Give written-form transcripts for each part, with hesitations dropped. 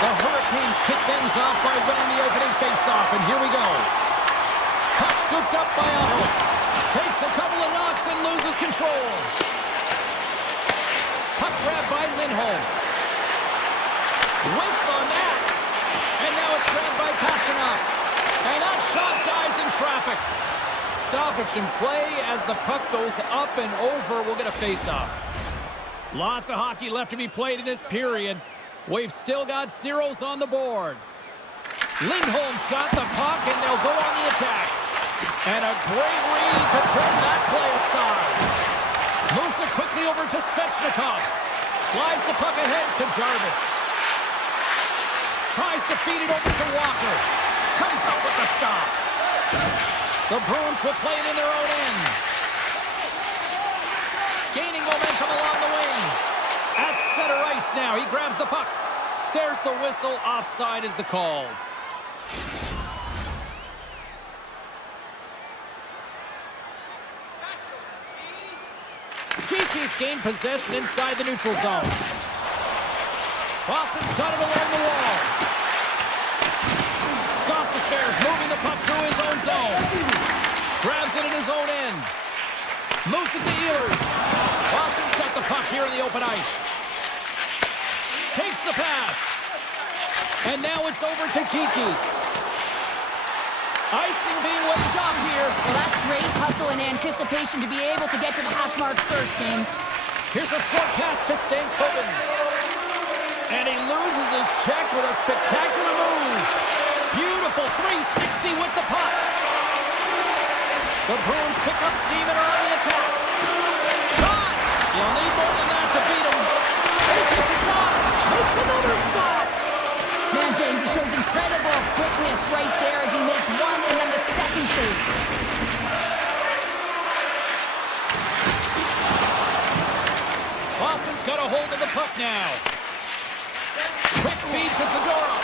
The Hurricanes kick things off by winning the opening faceoff, and here we go. Puck scooped up by Aho. Takes a couple of knocks and loses control. Puck grabbed by Lindholm. Whiffs on that. And now it's grabbed by Pasternak. And that shot dies in traffic. Stoppage in play as the puck goes up and over. We'll get a face-off. Lots of hockey left to be played in this period. We've still got zeros on the board. Lindholm's got the puck, and they'll go on the attack. And a great read to turn that play aside. Moves it quickly over to Svechnikov. Slides the puck ahead to Jarvis. Tries to feed it over to Walker. Comes up with the stop. The Bruins will play it in their own end. Gaining momentum along the wing. At center ice now. He grabs the puck. There's the whistle. Offside is the call. Kiki's gained possession inside the neutral zone. Boston's got it along the wall. Costas Bears moving the puck through his own zone. Grabs it in his own end. Moves it to Ehlers. Boston's got the puck here in the open ice. Takes the pass. And now it's over to Kiki. Icing being waved off here. Well, that's great hustle and anticipation to be able to get to the hash marks first, James. Here's a short pass to Stankoven. And he loses his check with a spectacular move. Beautiful 360 with the puck. The Bruins pick up steam and are on the attack. Shot! You'll need more than that to beat him. And he takes a shot. Makes another stop. Man, James, he shows incredible quickness right there as he makes one and then the second save. Boston's got a hold of the puck now. Quick feed to Zadorov.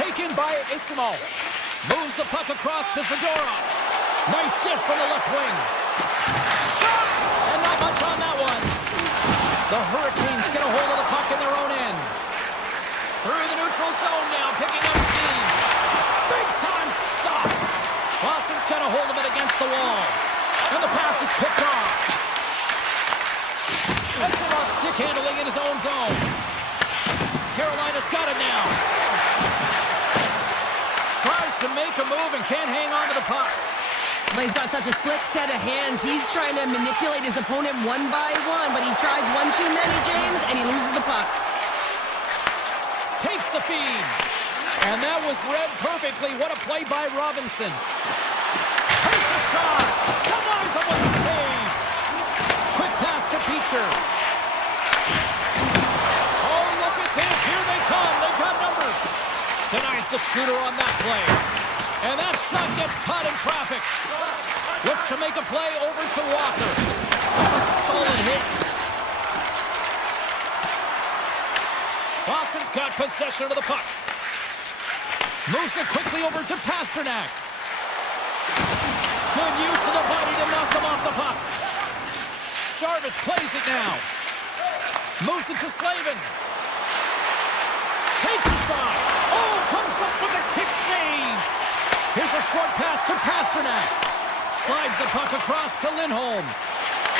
Taken by Isimov. Moves the puck across to Zadorov. Nice dish from the left wing. Shot! And not much on that one. The Hurricanes get a hold of the puck in their own end. Through the neutral zone now, picking up steam. Big time stop. Boston's got a hold of it against the wall. And the pass is picked off. Isimov stick handling in his own zone. Carolina's got it now. Tries to make a move and can't hang on to the puck. But he's got such a slick set of hands. He's trying to manipulate his opponent one by one, but he tries one too many, James, and he loses the puck. Takes the feed. And that was read perfectly. What a play by Robinson. Takes a shot. Denies him with the save. Quick pass to Beecher. Oh, look at this. Here they come. They've got numbers. Denies the shooter on that play. And that shot gets caught in traffic. Looks to make a play over to Walker. That's a solid hit. Boston's got possession of the puck. Moves it quickly over to Pasternak. Good use of the body to knock them off the puck. Jarvis plays it now. Moves it to Slavin. Takes a shot. Oh, comes up with a kick save. Here's a short pass to Pasternak. Slides the puck across to Lindholm.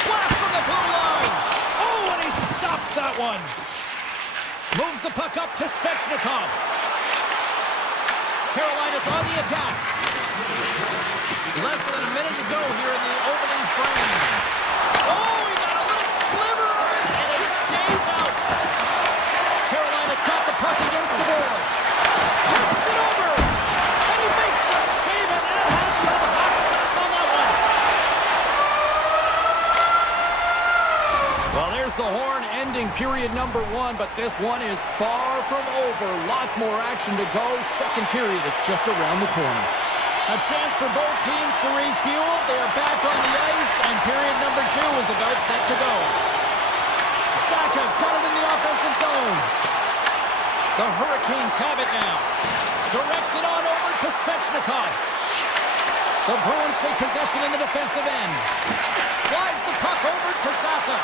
Blast from the blue line. Oh, and he stops that one. Moves the puck up to Svechnikov. Carolina's on the attack. Less than a minute to go here in the opening frame. Oh, he got a little sliver of it, and it stays out. Carolina's got the puck against the boards. Passes it over, and he makes the save, and that has some hot sauce on that one. Well, there's the horn ending period number one, but this one is far from over. Lots more action to go. Second period is just around the corner. A chance for both teams to refuel. They are back on the ice, and period number two is about set to go. Saka's got it in the offensive zone. The Hurricanes have it now. Directs it on over to Svechnikov. The Bruins take possession in the defensive end. Slides the puck over to Saka.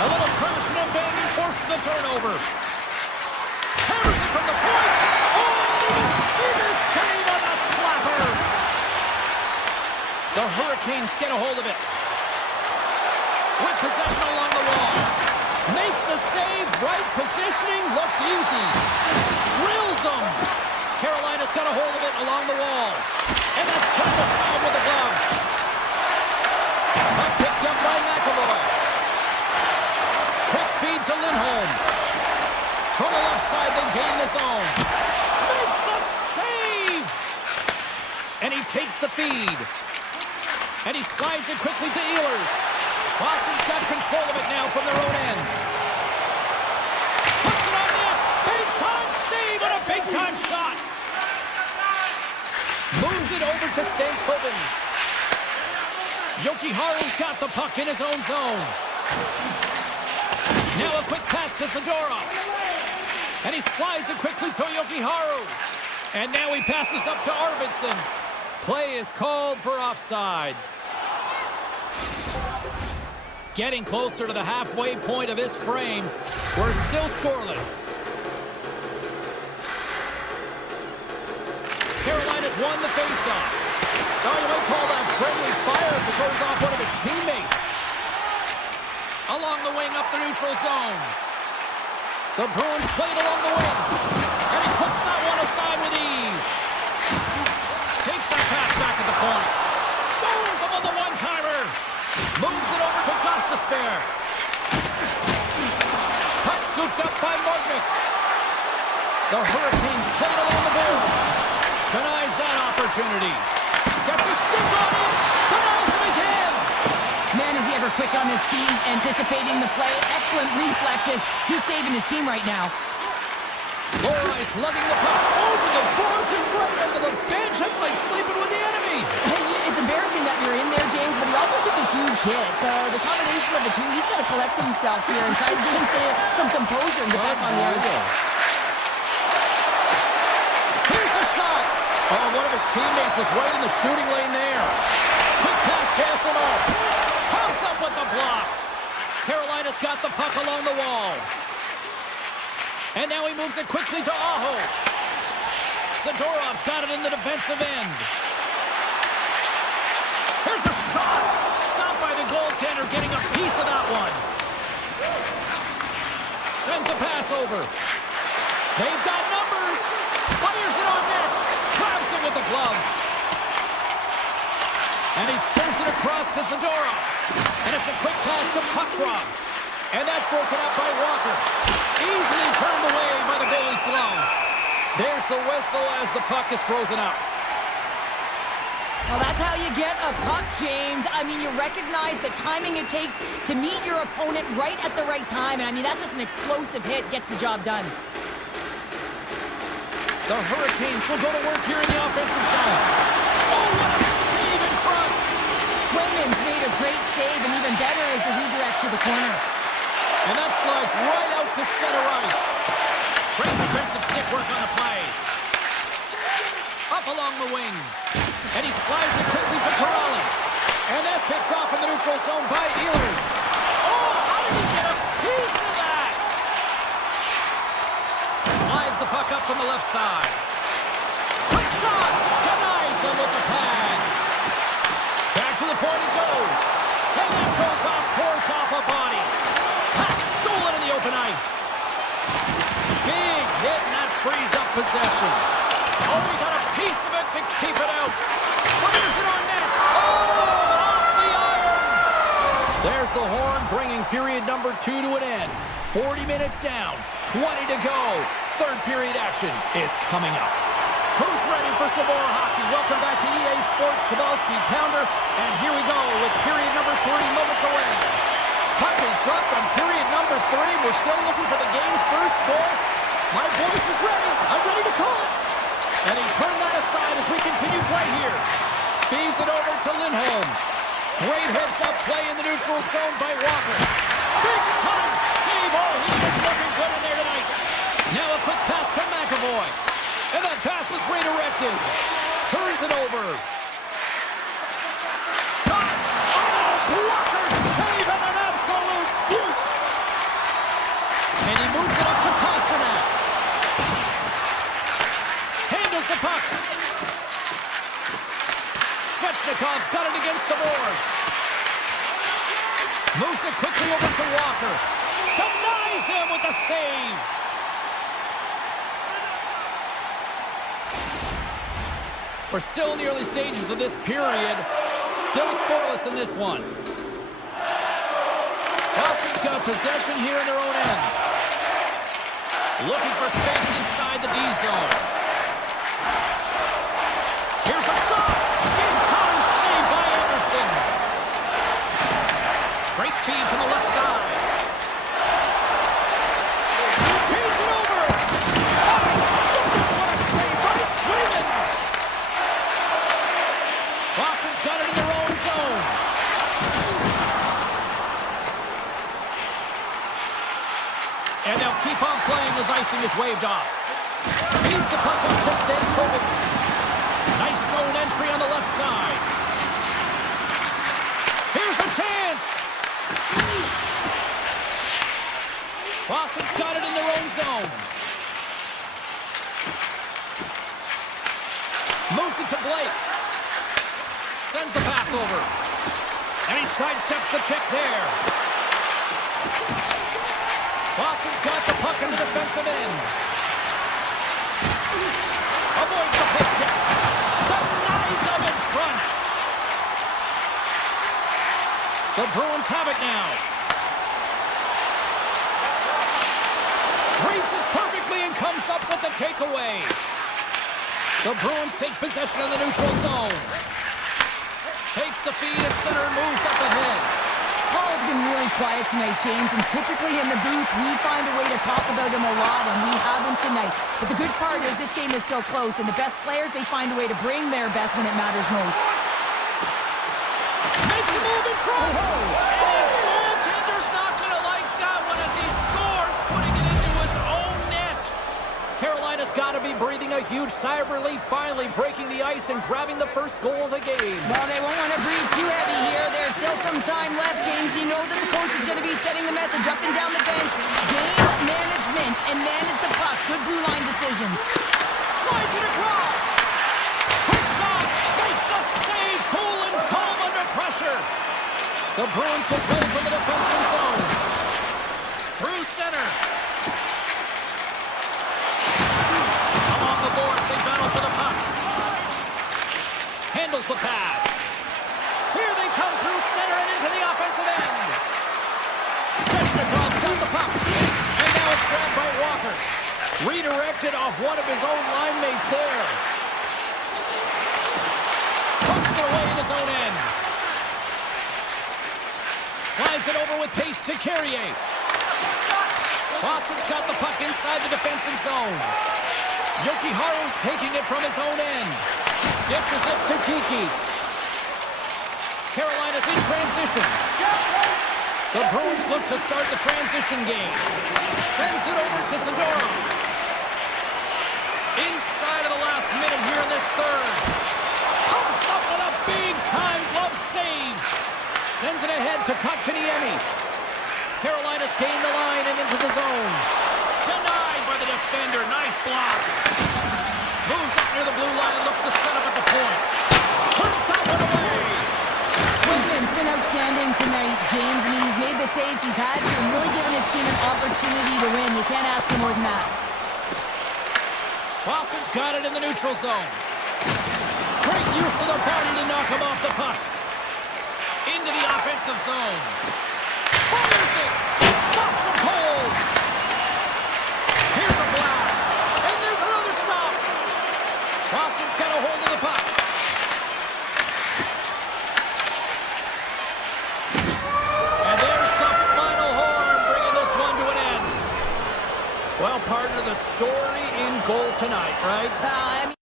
A little crashing and banging forces the turnover. The Hurricanes get a hold of it. With possession along the wall. Makes the save. Right positioning. Looks easy. Drills them. Carolina's got a hold of it along the wall. And that's turned aside with the glove. Picked up by McAvoy. Quick feed to Lindholm. From the left side, they gain the zone. Makes the save! And he takes the feed. And he slides it quickly to Ehlers. Boston's got control of it now from their own end. Puts it on net. Big-time save and a big-time shot. Moves it over to Stankoven. Jokiharju's got the puck in his own zone. Now a quick pass to Zadorov. And he slides it quickly to Jokiharju. And now he passes up to Arvidsson. Play is called for offside. Getting closer to the halfway point of this frame. We're still scoreless. Carolina's won the faceoff. Now you might call that friendly fire as it goes off one of his teammates. Along the wing up the neutral zone. The Bruins play it along the wing. And he puts that one aside with ease. Takes that pass back at the point. Stones him on the one-timer. Moves it over to Gostisbehere. Puck scooped up by Martinic. The Hurricanes play it along the boards. Denies that opportunity. Gets a stick on it. Denies him again. Man, is he ever quick on his feet, anticipating the play. Excellent reflexes. He's saving his team right now. Lohrey's lugging the puck over the boards and right under the bench. That's like sleeping with the enemy. It's embarrassing that you're in there, James, but he also took a huge hit. So the combination of the two, he's got to collect himself here and try to gain some composure and get back on the ice. Here's a shot. Oh, one of his teammates is right in the shooting lane there. Quick pass to Esselman. Comes up with the block. Carolina's got the puck along the wall. And now he moves it quickly to Aho. Zadorov's got it in the defensive end. Here's a shot. Stopped by the goaltender, getting a piece of that one. Sends a pass over. They've got numbers. Fires it on net. Grabs it with the glove. And he sends it across to Zadorov. And it's a quick pass to Puckrock. And that's broken up by Walker. Easily turned away by the goalie's glove. There's the whistle as the puck is frozen up. Well, that's how you get a puck, James. I mean, you recognize the timing it takes to meet your opponent right at the right time. And I mean, that's just an explosive hit. Gets the job done. The Hurricanes will go to work here in the offensive zone. Oh, what a save in front! Swayman's made a great save, and even better is the redirect to the corner. And that slides right out to center ice. Great defensive stick work on the play. Up along the wing. And he slides it quickly to Corrali. And that's picked off in the neutral zone by Ehlers. Oh, how did he get a piece of that? Slides the puck up from the left side. Quick shot. Denies him with the pad. Back to the point it goes. And that goes off course off a body. Pass stolen in the open ice. Big hit, and that frees up possession. Oh, he got a piece of it to keep it out. Fires it on net. Oh, off the iron. There's the horn, bringing period number 2 to an end. 40 minutes down, 20 to go. Third period action is coming up. Who's ready for some more hockey? Welcome back to EA Sports Sabelski Pounder. And here we go with period number 3 moments away. Puck is dropped on period number 3. We're still looking for the game's first goal. My voice is ready. I'm ready to call it. And he turned that aside as we continue play here. Feeds it over to Lindholm. Great heads-up play in the neutral zone by Walker. Big-time save. Oh, he is looking good in there tonight. Now a quick pass to McAvoy. And that pass is redirected. Turns it over. Shot. Oh, Walker save and an absolute beaut. And he moves it up to Pasternak. Handles the puck. Switched Sveshnikov's got it against the boards. Moves it quickly over to Walker. Denies him with the save. We're still in the early stages of this period. Still scoreless in this one. Boston's got possession here in their own end. Looking for space inside the D zone. Here's a shot. Big time save by Anderson. Great feed from the left side. He's it over. Oh, goodness, what a save by Sweden. Boston's got it in their own zone. And they'll keep on playing as icing is waved off. Feeds the puck up to Stankovic. Nice zone entry on the left side. Here's a chance. Boston's got it in their own zone. Moves it to Blake. Sends the pass over. And he sidesteps the check there. Boston's got the puck in the defensive end. Avoids the poke check. Denies him in front. The Bruins have it now. Reads it perfectly and comes up with the takeaway. The Bruins take possession of the neutral zone. Takes the feed at center and moves up ahead. Paul's been really quiet tonight, James, and typically in the booth, we find a way to talk about him a lot, and we have him tonight. But the good part is this game is still close, and the best players, they find a way to bring their best when it matters most. Makes a move in front. And his goaltender's not going to like that one as he scores, putting it into his own net. Carolina's got to be breathing a huge sigh of relief, finally breaking the ice and grabbing the first goal of the game. Well, they won't want to breathe too heavy here. There's still some time left, James. You know that the coach is going to be setting the message up and down the bench. Game management and manage the puck. Good blue line decisions. Slides it across. Quick shot. Makes the save. Cool and calm under pressure. The Bruins will play from the defensive zone. Through center. Along the boards, they battle for the puck. Handles the pass. Here they come through center and into the offensive end. Sveshnikov's got the puck. And now it's grabbed by Walker. Redirected off one of his own line mates there. Pumps it away in his own end. Slides it over with pace to Carrier. Boston's got the puck inside the defensive zone. Jokiharju's taking it from his own end. Dishes it to Kiki. Carolina's in transition. The Bruins look to start the transition game. Sends it over to Zadorov. Inside of the last minute here in this third. Comes up with a big-time glove save. Sends it ahead to Kotkaniemi. Carolina's gained the line and into the zone. Denied by the defender. Nice block. Moves up near the blue line and looks to set up at the point. Turns that one away. Swayman's been outstanding tonight, James. I mean, he's made the saves he's had to and really given his team an opportunity to win. You can't ask for more than that. Boston's got it in the neutral zone. Great use of the body to knock him off the puck. Into the offensive zone. Fires it. Stops him cold. Here's a blast. And there's another stop. Boston's got a hold of the puck. And there's the final horn, bringing this one to an end. Well, partner, the story in goal tonight, right? I mean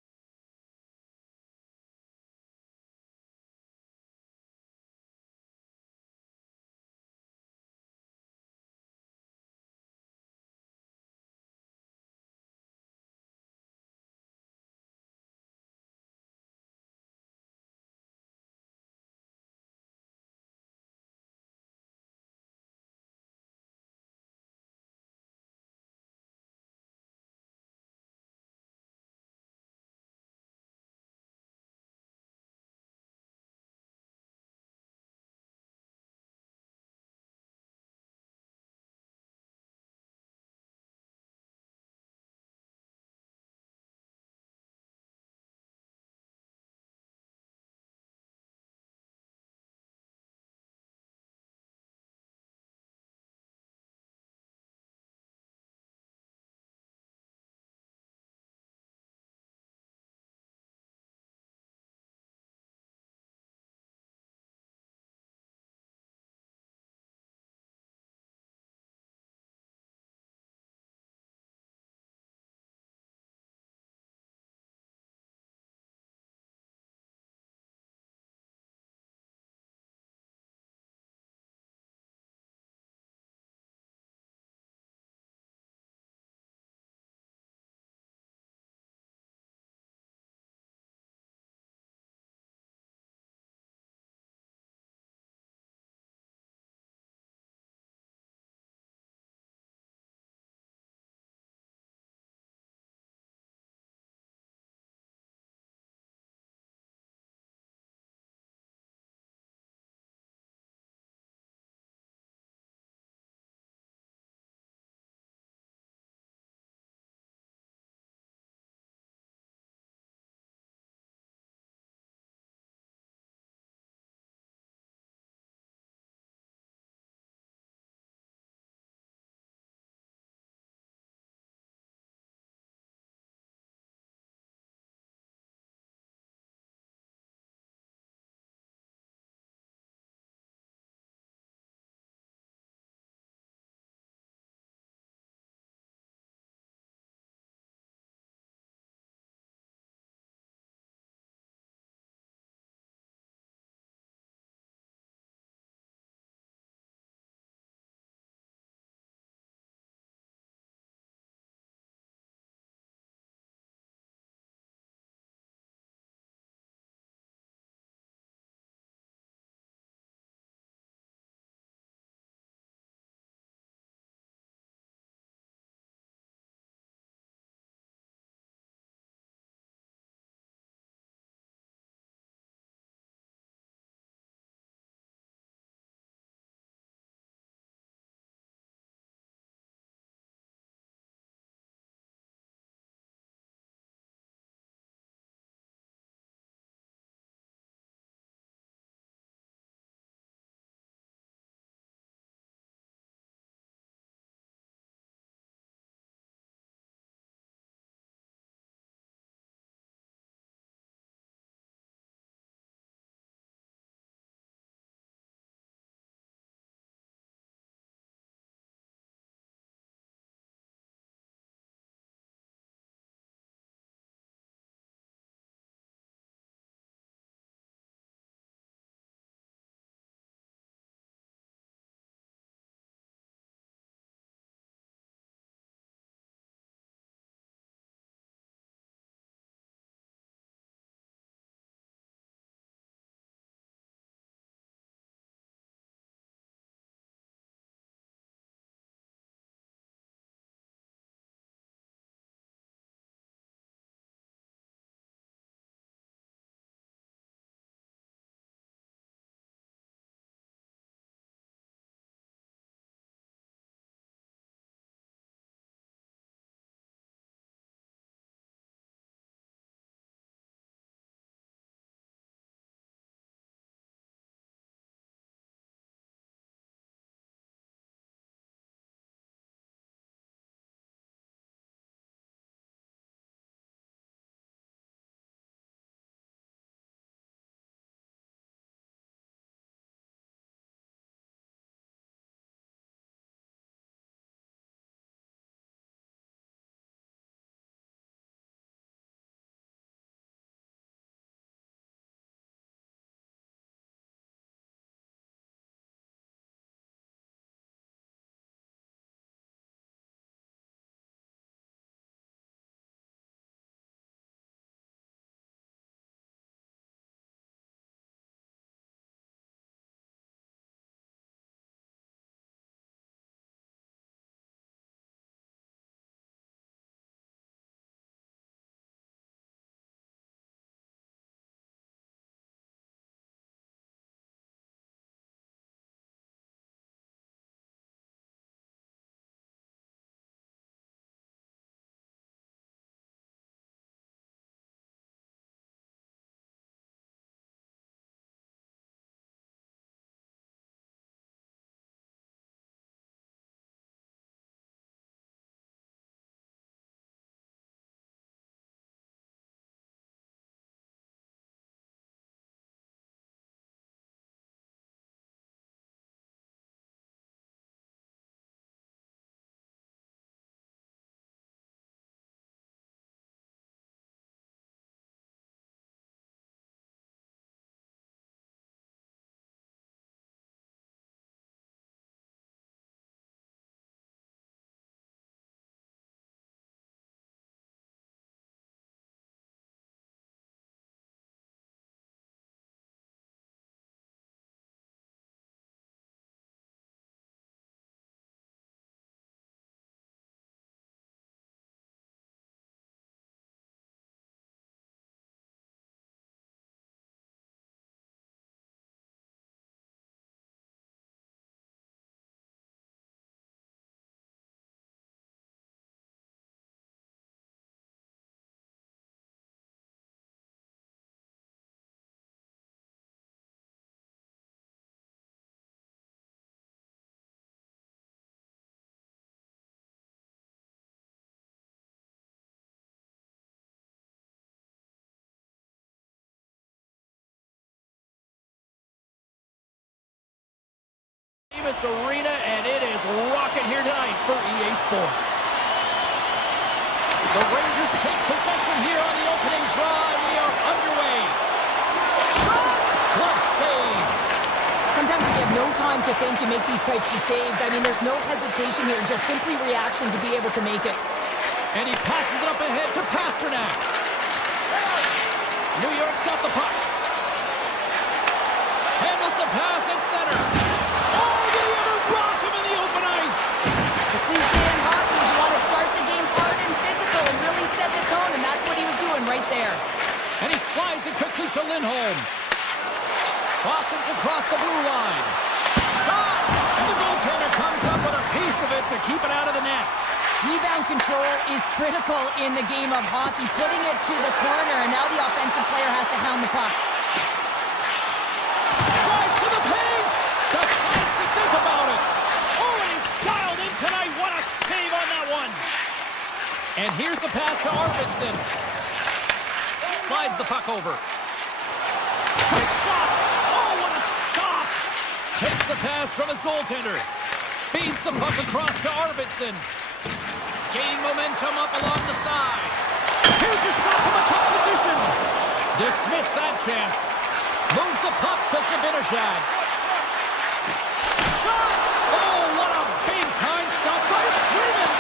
this arena, and it is rocking here tonight for EA Sports. The Rangers take possession here on the opening draw, and we are underway. Shot! Glove save. Sometimes when you have no time to think, you make these types of saves. I mean, there's no hesitation here, just simply reaction to be able to make it. And he passes it up ahead to Pasternak. New York's got the puck. Handles the pass at center. Oh, did he ever rock him in the open ice? The cliche in hockey is you want to start the game hard and physical and really set the tone, and that's what he was doing right there. And he slides it quickly to Lindholm. Boston's across the blue line. Shot! And the goaltender comes up with a piece of it to keep it out of the net. Rebound control is critical in the game of hockey, putting it to the corner, and now the offensive player has to hound the puck. Drives to the paint! Decides to think about it. Oh, and he's dialed in tonight. What a save on that one. And here's the pass to Arvidsson. Slides the puck over. Quick shot! Oh, what a stop! Takes the pass from his goaltender. Feeds the puck across to Arvidsson. Gaining momentum up along the side. Here's a shot from a top position. Dismissed that chance. Moves the puck to Zibanejad. Shot! Oh, what a big-time stop by Sweden!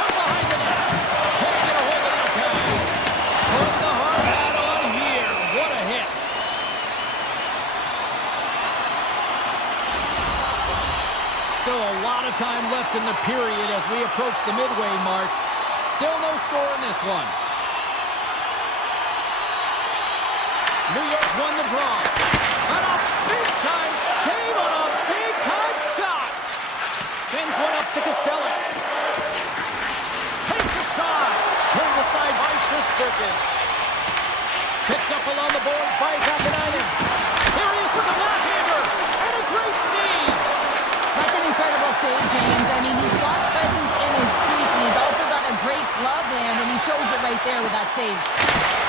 From behind the net. Can't get a hold of that guy. Put the hard hat on here. What a hit. Still a lot of time left in the period as we approach the midway mark. Still no score in this one. New York's won the draw. And a big-time save on a big-time shot. Sends one up to Kostelic. Takes a shot. Turned aside by Shesterkin. Picked up along the boards by Zakanainen. Here he is with the backhander. And a great save. That's an incredible save, James. I mean, he's got presence in his crease, and he's also got a great glove hand, and he shows it right there with that save.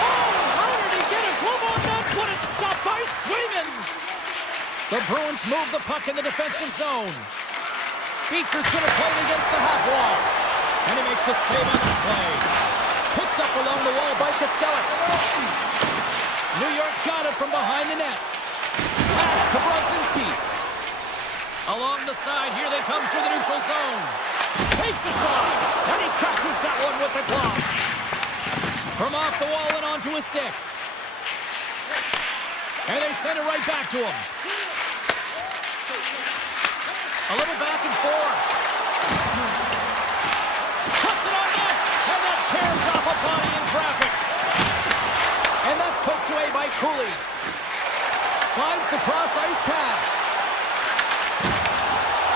Oh, how did he get a glove on that? What a stop by Sweden! The Bruins move the puck in the defensive zone. Beecher's going to play it against the half wall. And he makes the save on that play. Picked up along the wall by Kostelic. New York's got it from behind the net. Pass to Brodzinski. Along the side, here they come through the neutral zone. Takes a shot, and he catches that one with the glove. From off the wall and onto his stick. And they send it right back to him. A little back and forth. Puts it on net, and that tears off a body in traffic. And that's poked away by Cooley. Slides the cross-ice pass.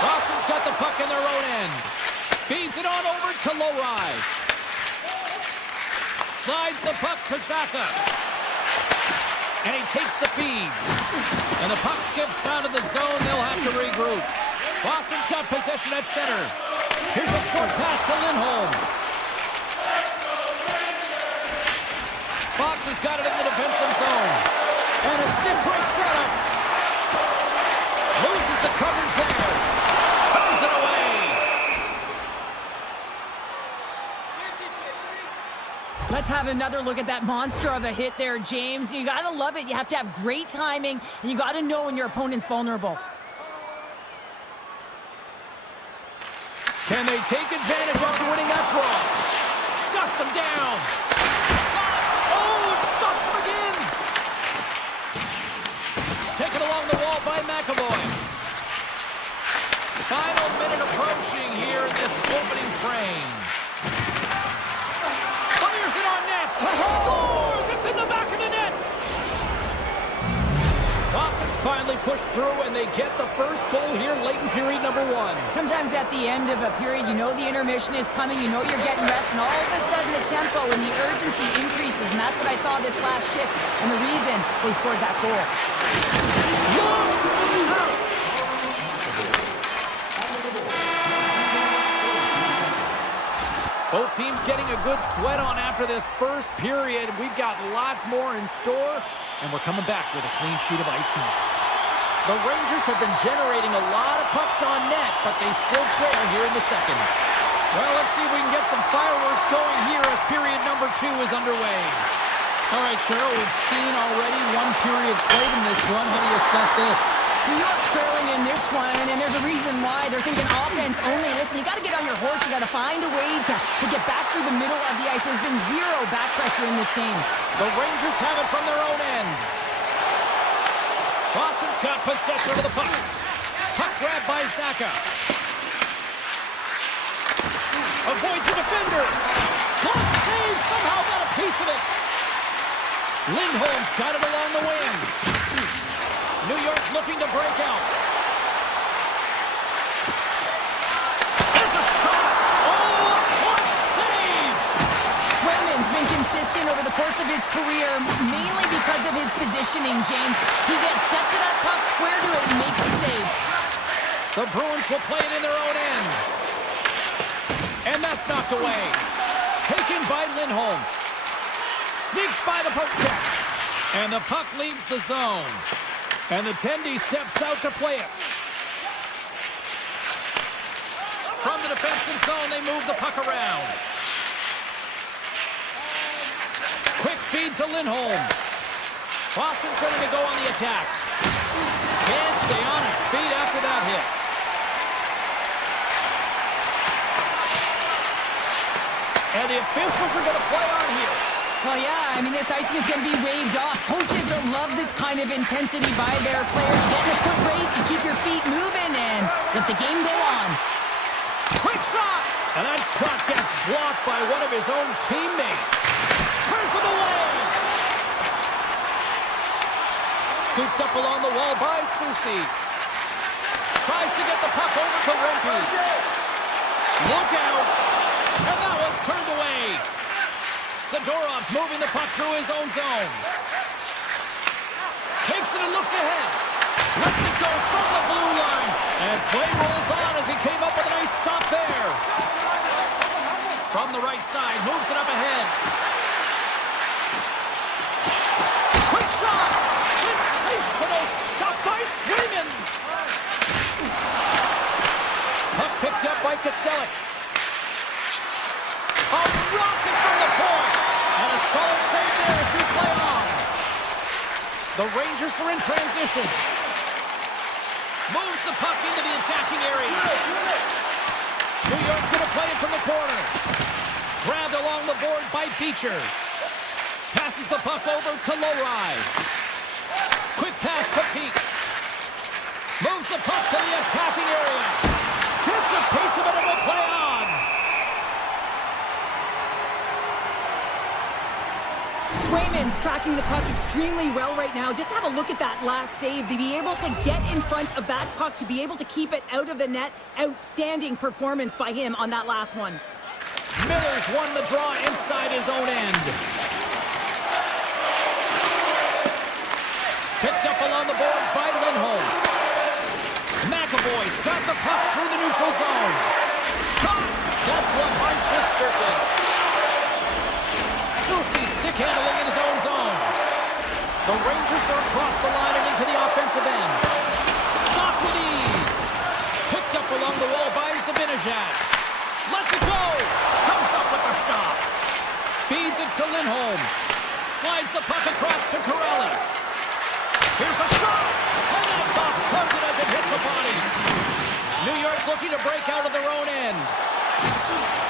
Boston's got the puck in their own end. Feeds it on over to Lowry. Slides the puck to Saka. And he takes the feed. And the puck skips out of the zone. They'll have to regroup. Boston's got possession at center. Here's a short pass to Lindholm. Fox has got it in the defensive zone. And a stick break setup. Loses the coverage there. Turns it away. Let's have another look at that monster of a hit there, James. You got to love it. You have to have great timing, and you got to know when your opponent's vulnerable. Can they take advantage after winning that draw? Shuts him down. Shot. Oh, it stops him again. Taken along the wall by McAvoy. Final minute approaching here in this opening frame. Fires it on net. Scores! It's in the back of the net. Boston's finally pushed through, and they get the first goal here late in period number one. Sometimes at the end of a period, you know the intermission is coming, you know you're getting rest, and all of a sudden the tempo and the urgency increases, and that's what I saw this last shift, and the reason they scored that goal. Both teams getting a good sweat on after this first period. We've got lots more in store, and we're coming back with a clean sheet of ice next. The Rangers have been generating a lot of pucks on net, but they still trail here in the second. Well, let's see if we can get some fireworks going here as period number 2 is underway. All right, Cheryl, we've seen already one period played in this one. How do you assess this? New York's trailing in this one, and there's a reason why. They're thinking offense only. Listen, you got to get on your horse. You got to find a way to get back through the middle of the ice. There's been zero back pressure in this game. The Rangers have it from their own end. Boston's got possession of the puck. Puck grab by Zaka. Avoids the defender. Good save. Somehow got a piece of it. Lindholm's got it along the wing. New York's looking to break out. There's a shot. Oh, a clutch save. Swayman's been consistent over the course of his career, mainly because of his positioning, James. He gets set to that puck, square to it, and makes the save. The Bruins will play it in their own end. And that's knocked away. Taken by Lindholm. Sneaks by the poke check. And the puck leaves the zone. And the Tendy steps out to play it. From the defensive zone, they move the puck around. Quick feed to Lindholm. Boston's ready to go on the attack. Can't stay on his feet after that hit. And the officials are going to play on here. Well, yeah, I mean, this icing is going to be waved off. Coaches love this kind of intensity by their players. Get in a foot race, you keep your feet moving, and let the game go on. Quick shot! And that shot gets blocked by one of his own teammates. Turns him away! Scooped up along the wall by Susi. Tries to get the puck over to Rempe. Look out! And that one's turned away. Zadorov's moving the puck through his own zone. Takes it and looks ahead. Lets it go from the blue line. And play rolls on as he came up with a nice stop there. From the right side, moves it up ahead. Quick shot! Sensational stop by Swayman! Puck picked up by Kostelic. A rocket from the point! And a solid save there as we play on. The Rangers are in transition. Moves the puck into the attacking area. New York's going to play it from the corner. Grabbed along the board by Beecher. Passes the puck over to Lowry. Quick pass to Peak. Moves the puck to the attacking area. Gets a piece of it and will play on. Swayman's tracking the puck extremely well right now. Just have a look at that last save. To be able to get in front of that puck, to be able to keep it out of the net. Outstanding performance by him on that last one. Miller's won the draw inside his own end. Picked up along the boards by Lindholm. McAvoy's got the puck through the neutral zone. Shot! That's blocked by Shesterkin. Susi stick handling in his own zone. The Rangers are across the line and into the offensive end. Stopped with ease. Picked up along the wall by Zibanejad. Lets it go. Comes up with the stop. Feeds it to Lindholm. Slides the puck across to Corelli. Here's a shot. And that's off target as it hits the body. New York's looking to break out of their own end.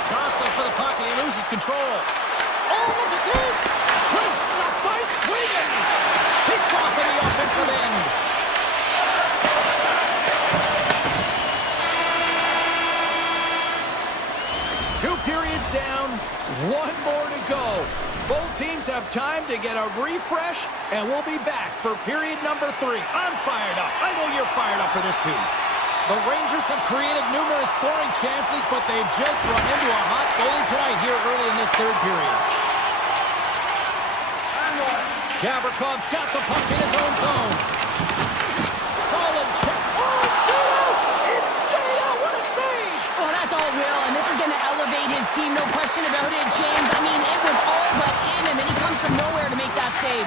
Jostling for the puck and he loses control. Oh, look at this! Great stop by Sweden! Picked off in the offensive end. Two periods down, one more to go. Both teams have time to get a refresh, and we'll be back for period number 3. I'm fired up. I know you're fired up for this too. The Rangers have created numerous scoring chances, but they've just run into a hot goalie tonight here early in this third period. Gavrikoff's got the puck in his own zone. Solid check. Oh, it stayed out! It stayed out! What a save! Oh, that's all Will, and this is going to elevate his team, no question about it, James. I mean, it was all but in, and then he comes from nowhere to make that save.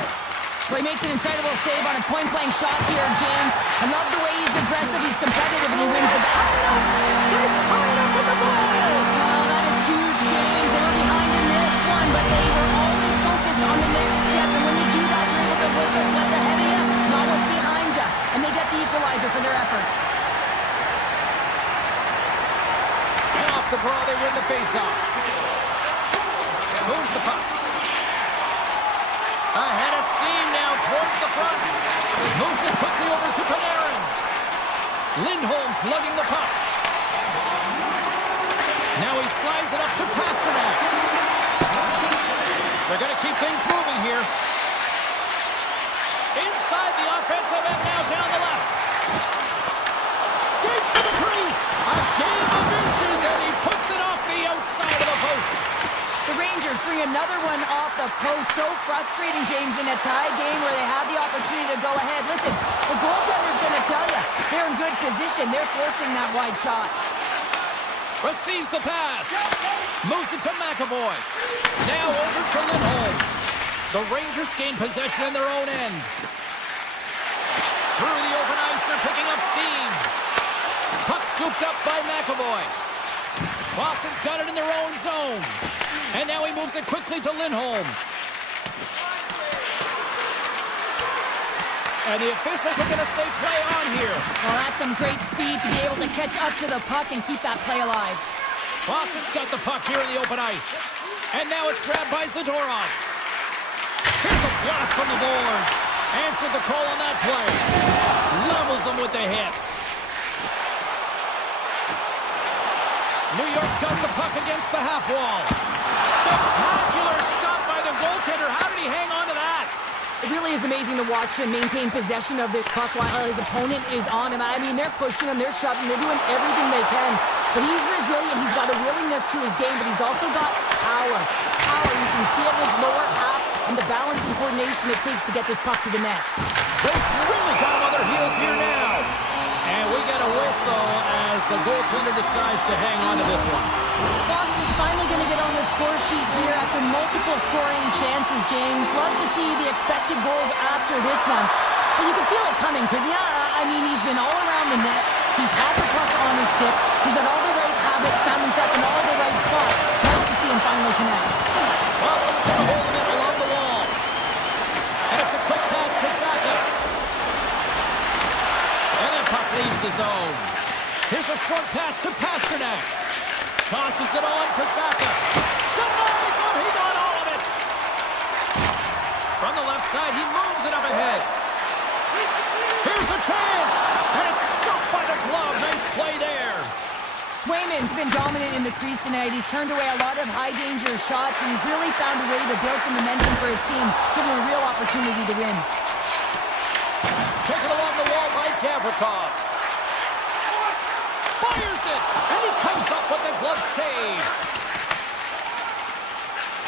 Well, he makes an incredible save on a point-blank shot here, James. I love the way he's aggressive, he's competitive, and he wins the battle. They're tied up with the ball! Oh, that is huge, James. They were behind in this one, but they were always focused on the next step. And when you do that, you're able to look at what's ahead of you, not what's behind you. And they get the equalizer for their efforts. And off the draw, they win the faceoff. Moves the puck. Ahead of steam now towards the front. Moves it quickly over to Panarin. Lindholm's lugging the puck. Now he slides it up to Pasternak. They're going to keep things moving here. Inside the offensive end now down the left. Skates to the crease. A game of inches, and he puts it off the outside of the post. The Rangers bring another one off the post. So frustrating, James, in a tie game where they have the opportunity to go ahead. Listen, the goaltender's going to tell you they're in good position. They're forcing that wide shot. Receives the pass. Moves it to McAvoy. Now over to Lindholm. The Rangers gain possession in their own end. Through the open ice, they're picking up steam. Puck scooped up by McAvoy. Boston's got it in their own zone. And now he moves it quickly to Lindholm. And the officials are going to say play on here. Well, that's some great speed to be able to catch up to the puck and keep that play alive. Boston's got the puck here in the open ice. And now it's grabbed by Zadorov. Here's a blast from the boards. Answered the call on that play. Levels them with the hit. New York's got the puck against the half wall. Spectacular stop by the goaltender. How did he hang on to that? It really is amazing to watch him maintain possession of this puck while his opponent is on him. I mean, they're pushing him, they're shoving, they're doing everything they can. But he's resilient, he's got a willingness to his game, but he's also got power. Power, you can see it in his lower half and the balance and coordination it takes to get this puck to the net. They've really got him on their heels here now. And we got a whistle as the goaltender decides to hang on to this one. Fox is finally going to get on the score sheet here after multiple scoring chances, James. Love to see the expected goals after this one. But you can feel it coming, couldn't you? I mean, he's been all around the net. He's had the puck on his stick. He's had all the right habits, found himself in all the right spots. Nice to see him finally connect. Boston's going to hold him in along the wall. And it's a quick pass to Saka. And that puck leaves the zone. Here's a short pass to Pasternak. Tosses it on to Saka. Denies him. He got all of it. From the left side, he moves it up ahead. Here's a chance. And it's stopped by the glove. Nice play there. Swayman's been dominant in the crease tonight. He's turned away a lot of high-danger shots, and he's really found a way to build some momentum for his team, give him a real opportunity to win. Taken along the wall by Gavrikov. Fires it, and he comes up with the glove save.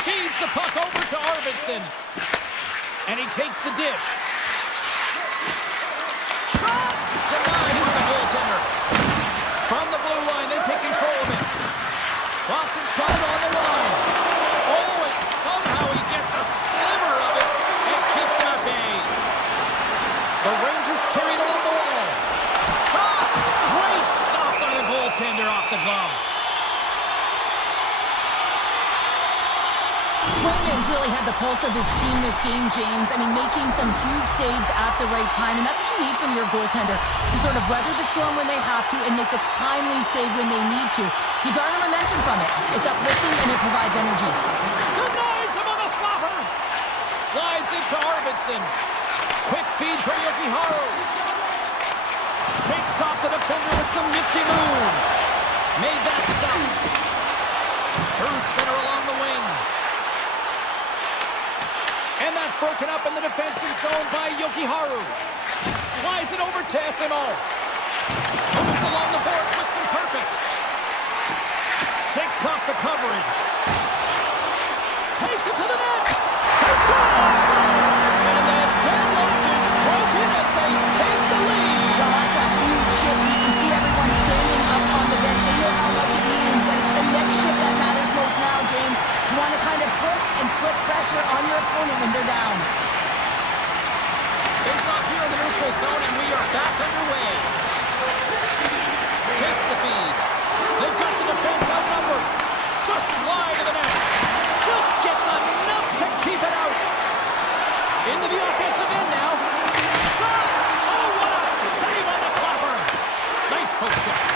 Feeds the puck over to Arvidsson. And he takes the dish. Shot! Denied by the goaltender. From the blue line, they take control of it. Boston's got it on the line. Oh, and somehow he gets a sliver of it and keeps him at bay. The Rangers carried along the wall. Shot! Great stop by the goaltender off the glove. Swayman's really had the pulse of his team this game, James. I mean, making some huge saves at the right time, and that's what you need from your goaltender, to sort of weather the storm when they have to and make the timely save when they need to. You garner momentum from it. It's uplifting and it provides energy. Denies him on the slapper. Slides it to Arvidsson. Quick feed for Yokiharu. Shakes off the defender with some nifty moves. Made that stop. Through center along the wing. And that's broken up in the defensive zone by Yokiharu. Slides it over to SMO. Moves along the boards with some purpose. Shakes off the coverage. Takes it to the net. They score! And the deadlock is broken as they take the lead. Well, that's a huge shift. You can see everyone standing up on the bench. They know how much it means, but it's the next shift that matters most now, James. You want to kind of push and put pressure on your opponent when they're down. neutral zone, and we are back underway. Takes the feed. They've got the defense outnumbered. Just slide to the net. Just gets enough to keep it out. Into the offensive end now. Shot! Oh, what a save on the clapper. Nice poke check.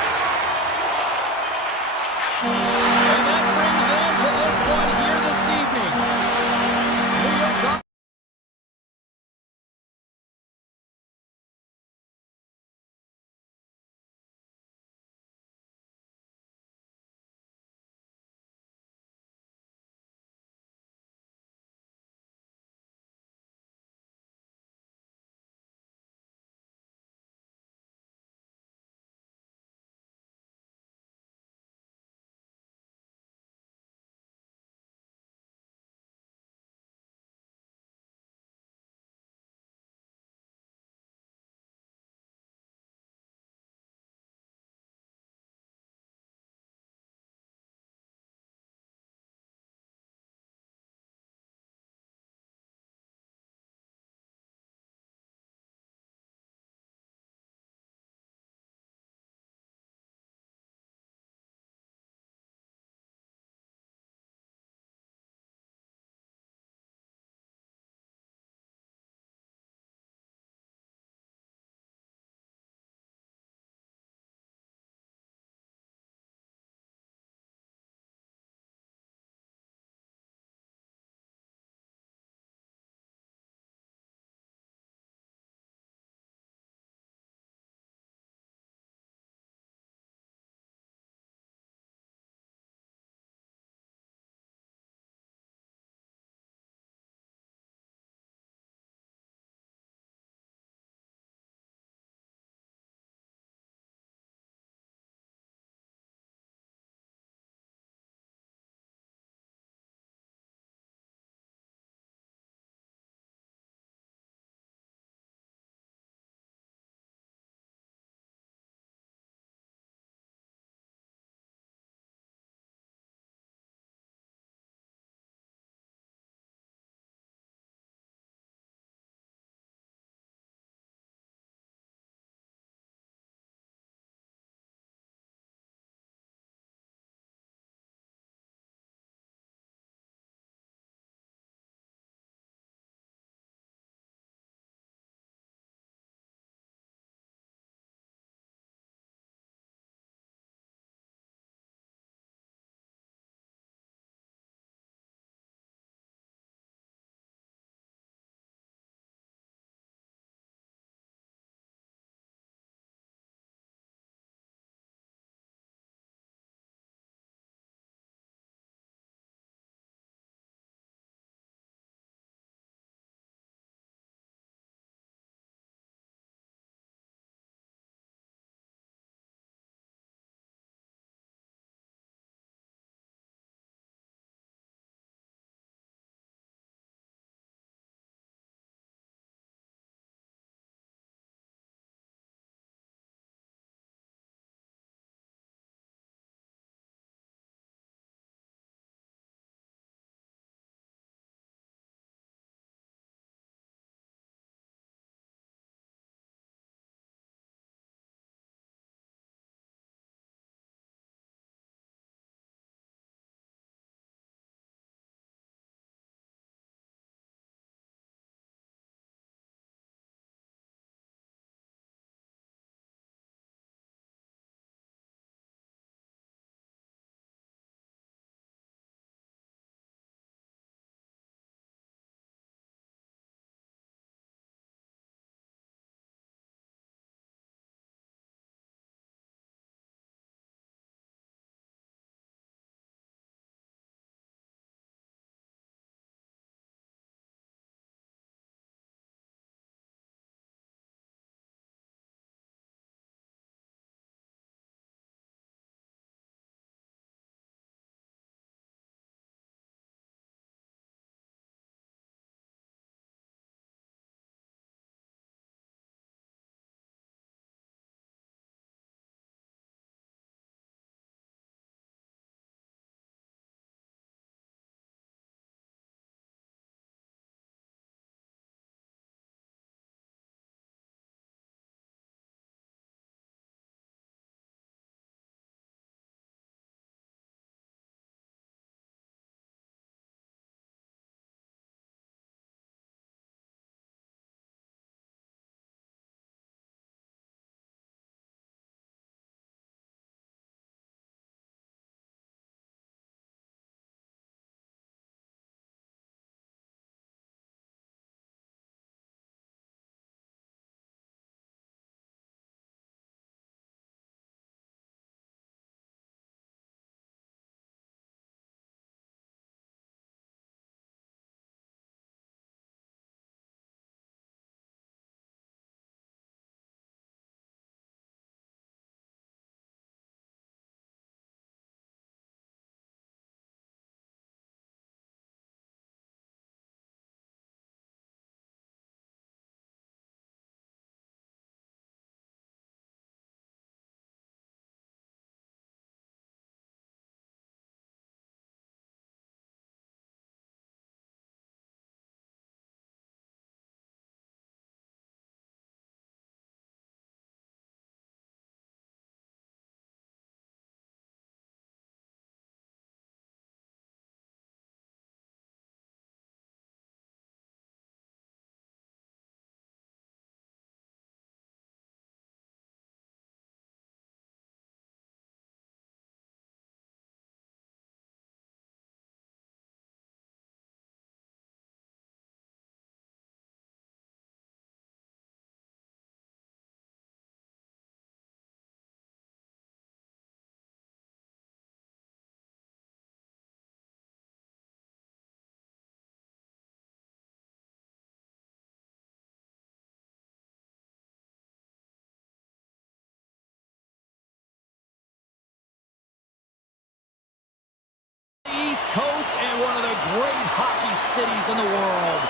Coast and one of the great hockey cities in the world.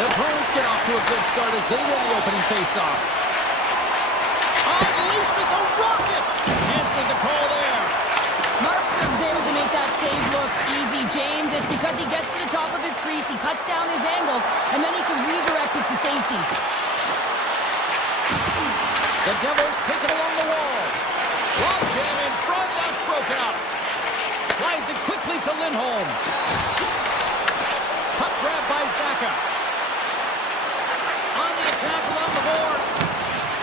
The Bruins get off to a good start as they win the opening faceoff. Unleashes a rocket! Answered the call there. Markstrom's able to make that save look easy, James. It's because he gets to the top of his crease, he cuts down his angles, and then he can redirect it to safety. The Devils take it along the wall. Lob jam in front, that's broken up. Slides it quickly to Lindholm. Puck grab by Zaka. On the attack along the boards.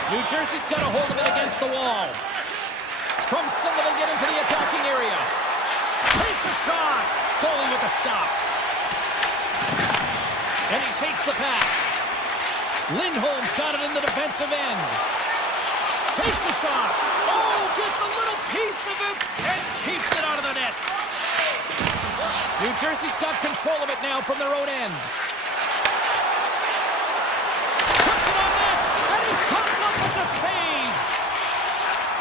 New Jersey's got a hold of it against the wall. From Single they get into the attacking area. Takes a shot. Goalie with a stop. And he takes the pass. Lindholm's got it in the defensive end. Takes a shot. Oh, gets a little piece of it and keeps it out of the net. New Jersey's got control of it now from their own end. Puts it on net, and he comes up with the save.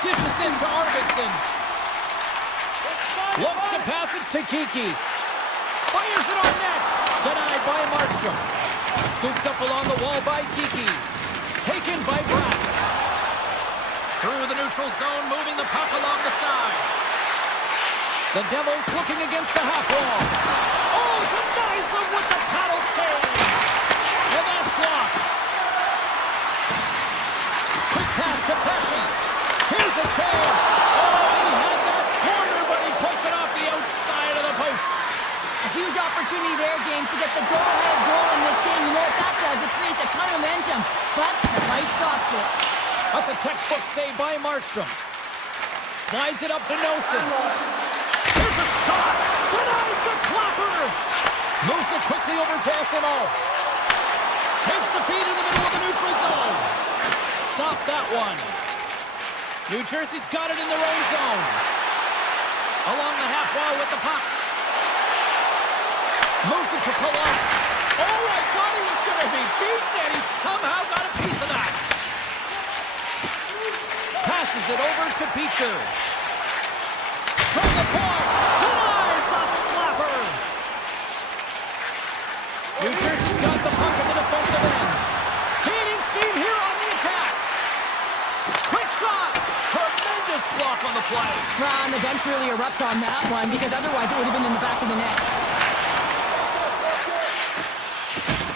Dishes in to Arvidsson. Looks to pass it to Kiki. Fires it on net. Denied by Markstrom. Scooped up along the wall by Kiki. Taken by Bratt. Through the neutral zone, moving the puck along the side. The Devils looking against the half wall. Oh, denies them with the paddle save. And that's blocked. Quick pass to Pesci. Here's a chance. Oh, he had that corner, but he puts it off the outside of the post. A huge opportunity there, James, to get the go-ahead goal in this game. You know what that does? It creates a ton of momentum, but the pipe stops it. That's a textbook save by Markstrom. Slides it up to Nosen. Here's a shot. Denies the clapper. Moves it quickly over to SMO. Takes the feed in the middle of the neutral zone. Stop that one. New Jersey's got it in their own zone. Along the half wall with the puck. Moves it to Polak. Oh, I thought he was going to be beaten, and he somehow got a piece of that. Passes it over to Beecher. From the point, denies the slapper. New Jersey's got the puck at the defensive end. Gaining steam here on the attack. Quick shot. Tremendous block on the play. Well, and the bench really erupts on that one, because otherwise it would have been in the back of the net.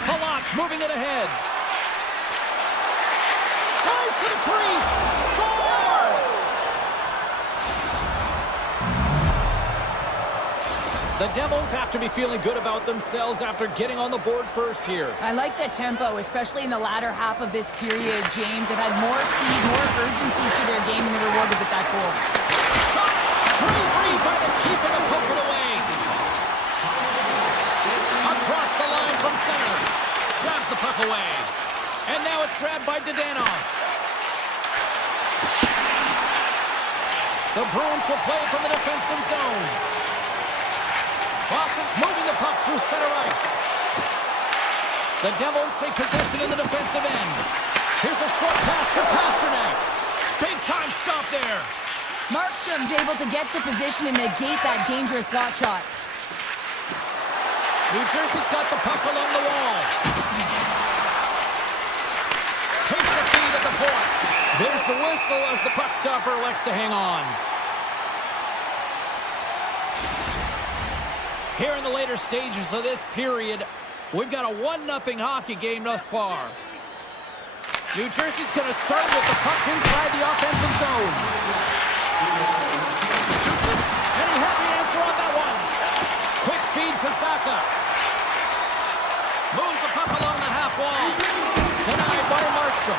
Polak's moving it ahead. Tries to the crease. Scores! The Devils have to be feeling good about themselves after getting on the board first here. I like the tempo, especially in the latter half of this period, James. They've had more speed, more urgency to their game, and they're rewarded with that goal. Shot! Great read by the keeper to poke it away. Across the line from center. Jabs the puck away. And now it's grabbed by Dadonov. The Bruins will play from the defensive zone. Boston's moving the puck through center ice. The Devils take position in the defensive end. Here's a short pass to Pasternak. Big time stop there. Markstrom's able to get to position and negate that dangerous slot shot. New Jersey's got the puck along the wall. Takes the feed at the point. There's the whistle as the puck stopper elects to hang on. Here in the later stages of this period, we've got a 1-0 hockey game thus far. New Jersey's going to start with the puck inside the offensive zone. Shoots it, and he had the answer on that one. Quick feed to Saka. Moves the puck along the half wall. Denied by Markstrom.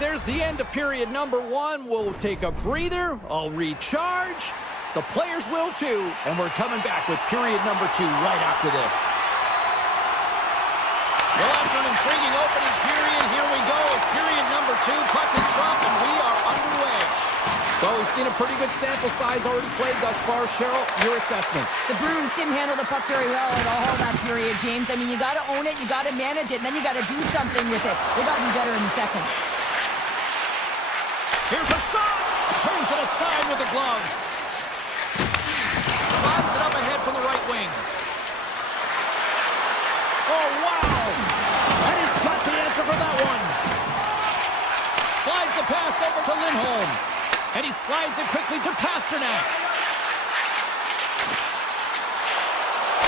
There's the end of period number 1. We'll take a breather. I'll recharge. The players will too. And we're coming back with period number 2 right after this. Well, after an intriguing opening period, here we go. It's period number 2. Puck is dropped and we are underway. Well, we've seen a pretty good sample size already played thus far. Cheryl, your assessment. The Bruins didn't handle the puck very well at all that period, James. I mean, you got to own it, you got to manage it, and then you got to do something with it. They got to be better in the second. Here's a shot. Turns it aside with the glove. Slides it up ahead from the right wing. Oh, wow. And he's got the answer for that one. Slides the pass over to Lindholm. And he slides it quickly to Pasternak.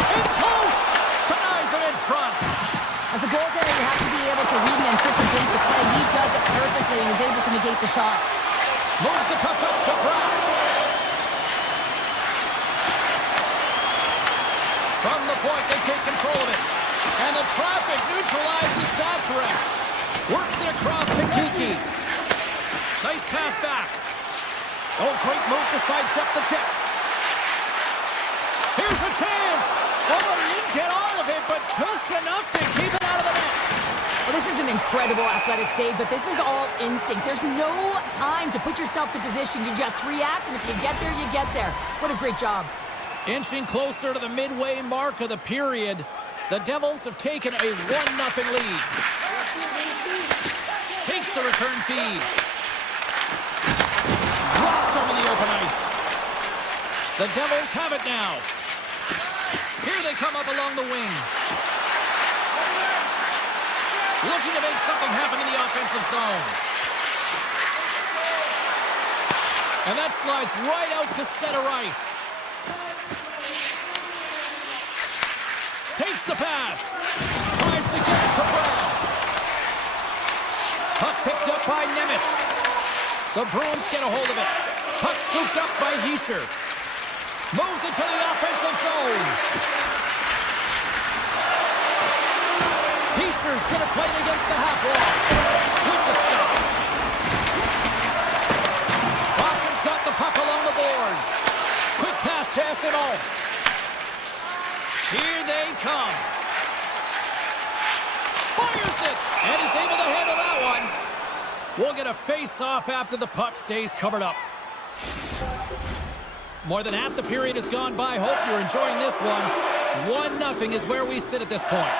In close! Denies him in front. As a goaltender, you have to be able to read and anticipate the play. He does it perfectly and is able to negate the shot. Moves the puck up to Brown. From the point, they take control of it. And the traffic neutralizes that threat. Works it across to Kiki. Nice pass back. Oh, great move to sidestep the check. Here's a chance. Oh, he didn't get all of it, but just enough to keep it out of the net. Well, this is an incredible athletic save, but this is all instinct. There's no time to put yourself to position. You just react, and if you get there, you get there. What a great job. Inching closer to the midway mark of the period, the Devils have taken a 1-0 lead. Takes the return feed. Dropped him in the open ice. The Devils have it now. Here they come up along the wing. Looking to make something happen in the offensive zone. And that slides right out to center ice. Takes the pass. Tries to get it to Brown. Puck picked up by Nemeth. The Bruins get a hold of it. Puck scooped up by Hischier. Moves into the offensive zone. Hischier's going to play it against the half wall. With the stop. Boston's got the puck along the boards. Quick pass to SMO. Here they come. Fires it. And is able to handle that one. We'll get a face-off after the puck stays covered up. More than half the period has gone by. Hope you're enjoying this one. 1-0 is where we sit at this point.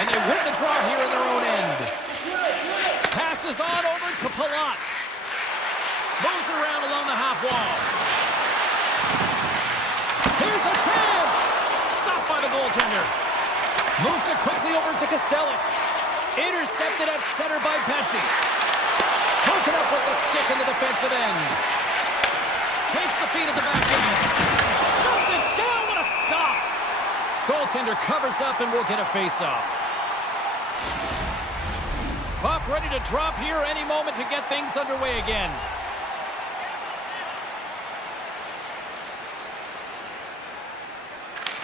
And they win the draw here in their own end. Passes on over to Palat. Moves around along the half wall. Here's a chance. Stopped by the goaltender. Moves it quickly over to Kostelic. Intercepted at center by Pesci. Broken up with the stick in the defensive end. Takes the feed at the back end. Shuts it down. What a stop. Goaltender covers up and we'll get a face-off. Puck ready to drop here any moment to get things underway again.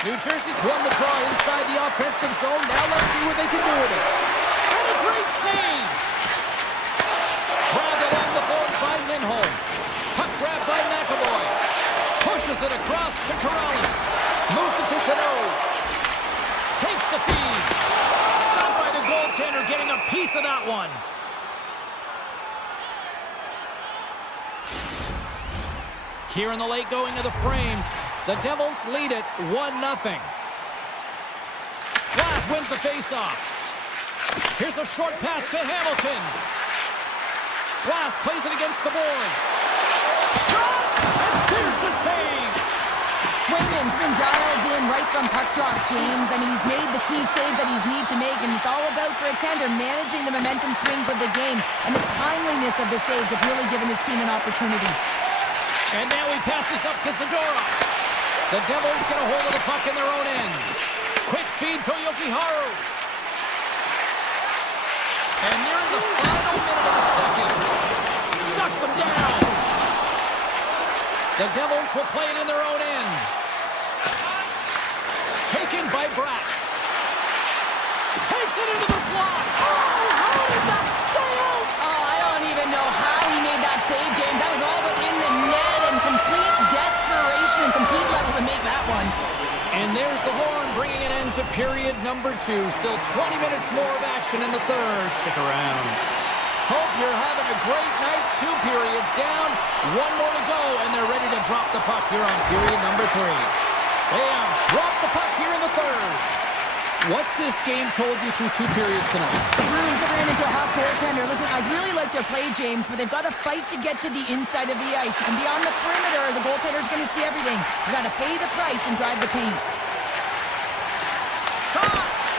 New Jersey's won the draw inside the offensive zone. Now let's see what they can do with it. And a great save! Grabbed along the board by Lindholm. Puck grabbed by McAvoy. Pushes it across to Corrali. Moves it to Chanot. Takes the feed. Stopped by the goaltender, getting a piece of that one. Here in the late going to the frame. The Devils lead it 1-0. Glass wins the faceoff. Here's a short pass to Hamilton. Glass plays it against the boards. Shot! And there's the save! Swayman's been dialed in right from puck drop, James. I mean, he's made the key save that he's need to make, and it's all about for a tender managing the momentum swings of the game, and the timeliness of the saves have really given his team an opportunity. And now he passes up to Zadorov. The Devils get a hold of the puck in their own end. Quick feed to Jokiharju. And nearing the final minute of the second. Shuts them down. The Devils will play it in their own end. Taken by Bratt. Takes it into the slot. Oh, how did that stay out? Oh, I don't even know how he made that save, James. That was all but in the net and complete desperation and complete level to make that one. And there's the horn bringing an end to period number 2. Still 20 minutes more of action in the third. Stick around. Hope you're having a great night. 2 periods down, 1 more to go, and they're ready to drop the puck here on period number 3. They have dropped the puck here in the 3rd. What's this game told you through 2 periods tonight? The Bruins have ran into a hot goaltender. Listen, I really like their play, James, but they've got to fight to get to the inside of the ice. You can be on the perimeter. The goaltender's going to see everything. You got to pay the price and drive the paint. Shot!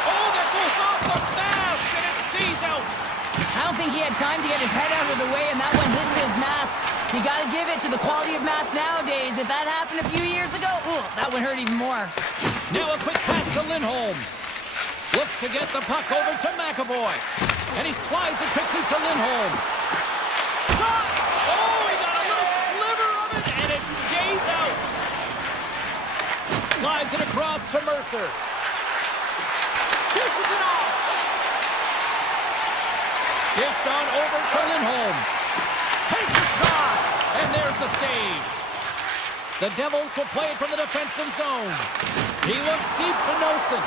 Oh, that goes off the mask, and it stays out. I don't think he had time to get his head out of the way, and that one hits his mask. You got to give it to the quality of mask nowadays. If that happened a few years ago, ooh, that would hurt even more. Now a quick pass to Lindholm. Looks to get the puck over to McAvoy. And he slides it quickly to Lindholm. Shot! Oh, he got a little sliver of it, and it stays out. Slides it across to Mercer. Dishes it off. Dished on over to Lindholm. Takes a shot, and there's the save. The Devils will play it from the defensive zone. He looks deep to Nelson.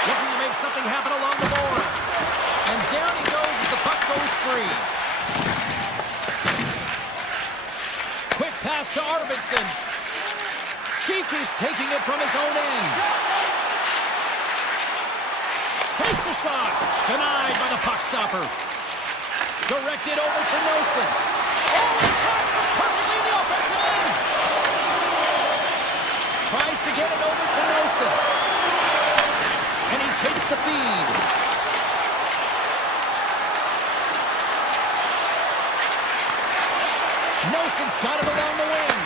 Looking to make something happen along the boards. And down he goes as the puck goes free. Quick pass to Arvidsson. Kiki's taking it from his own end. Takes a shot. Denied by the puck stopper. Directed over to Nelson. Oh, he tracks it perfectly in the offensive end. Tries to get it over to Nelson. And he takes the feed. Nelson's got it along the wing.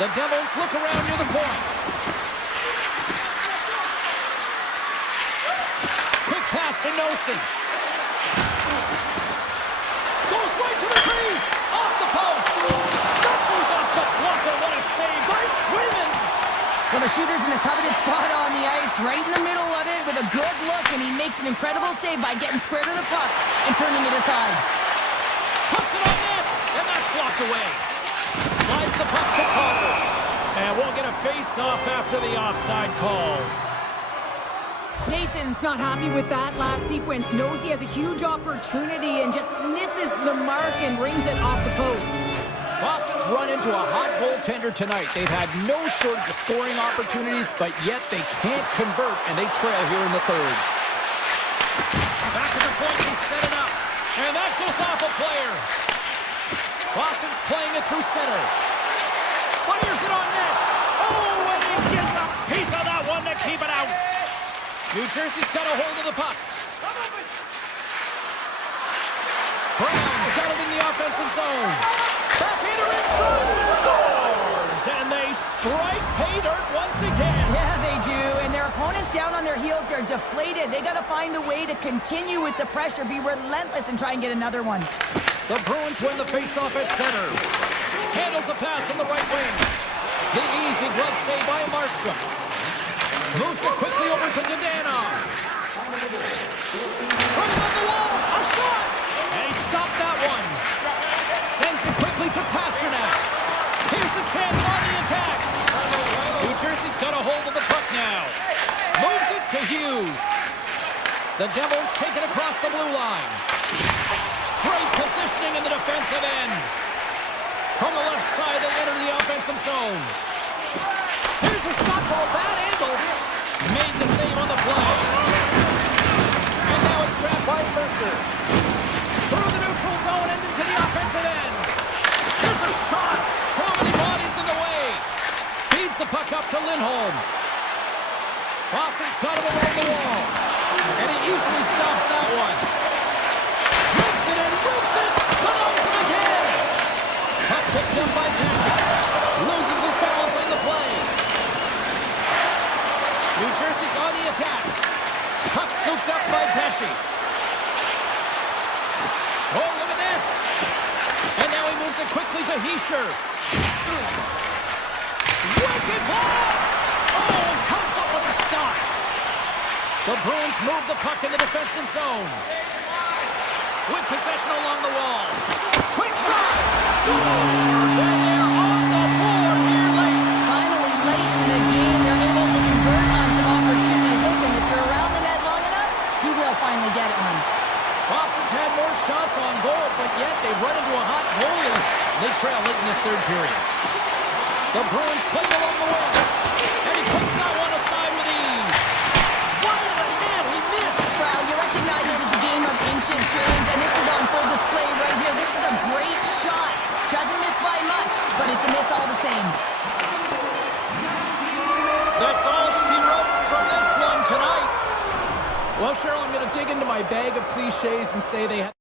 The Devils look around near the point. Quick pass to Nelson. Goes right to the crease. Off the post. That goes off the blocker. What a save. Great swimming. Well, the shooter's in a coveted spot on the ice, right in the middle of it with a good look, and he makes an incredible save by getting square to the puck and turning it aside. Puts it on net, and that's blocked away. Slides the puck to Carter. And we'll get a face-off after the offside call. Mason's not happy with that last sequence. Knows he has a huge opportunity and just misses the mark and brings it off the post. Boston's run into a hot goaltender tonight. They've had no shortage of scoring opportunities, but yet they can't convert, and they trail here in the 3rd. Back to the point, he set it up. And that goes off a player. Boston's playing it through center. Fires it on net. Oh, and he gets a piece of that one to keep it out. New Jersey's got a hold of the puck. Brown's got it in the offensive zone. Backhander in front. Scores! And they strike pay dirt once again. Yeah, they do. And their opponents down on their heels are deflated. They got to find a way to continue with the pressure, be relentless, and try and get another one. The Bruins win the faceoff at center. Handles the pass on the right wing. The easy glove save by Markstrom. Moves it quickly over to Dadonov. Throws on the wall. A shot! And he stopped that one. Sends it quickly to Pasternak. Here's a chance on the attack. New Jersey's got a hold of the puck now. Moves it to Hughes. The Devils take it across the blue line. Great positioning in the defensive end. From the left side, they enter the offensive zone. Here's a shot for a bad angle. Made the save on the play. And now it's grabbed by Mercer. Through the neutral zone and into the offensive end. Here's a shot. Too many bodies in the way. Feeds the puck up to Lindholm. Boston's got him along the wall. And he easily stops that one. Rips it and rips it. Denies him again. Puck picked up by Pesci. Loses his balance on the play. New Jersey's on the attack. Puck scooped up by Pesci. Oh, look at this. And now he moves it quickly to Hischier. Wicked blast. Oh, comes up with a stop. The Bruins move the puck in the defensive zone. With possession along the wall. Quick shot. Scores. And they're on the board here late. Finally, late in the game, they're able to convert on some opportunities. Listen, if you're around the net long enough, you will finally get run into a hot goalie. They trail late in this third period. The Bruins play it along the wing. And he puts that one aside with ease. Wide of the net, he missed. Well, you recognize it as a game of inches, James, and this is on full display right here. This is a great shot. Doesn't miss by much, but it's a miss all the same. That's all she wrote from this one tonight. Well, Cheryl, I'm going to dig into my bag of cliches and say they have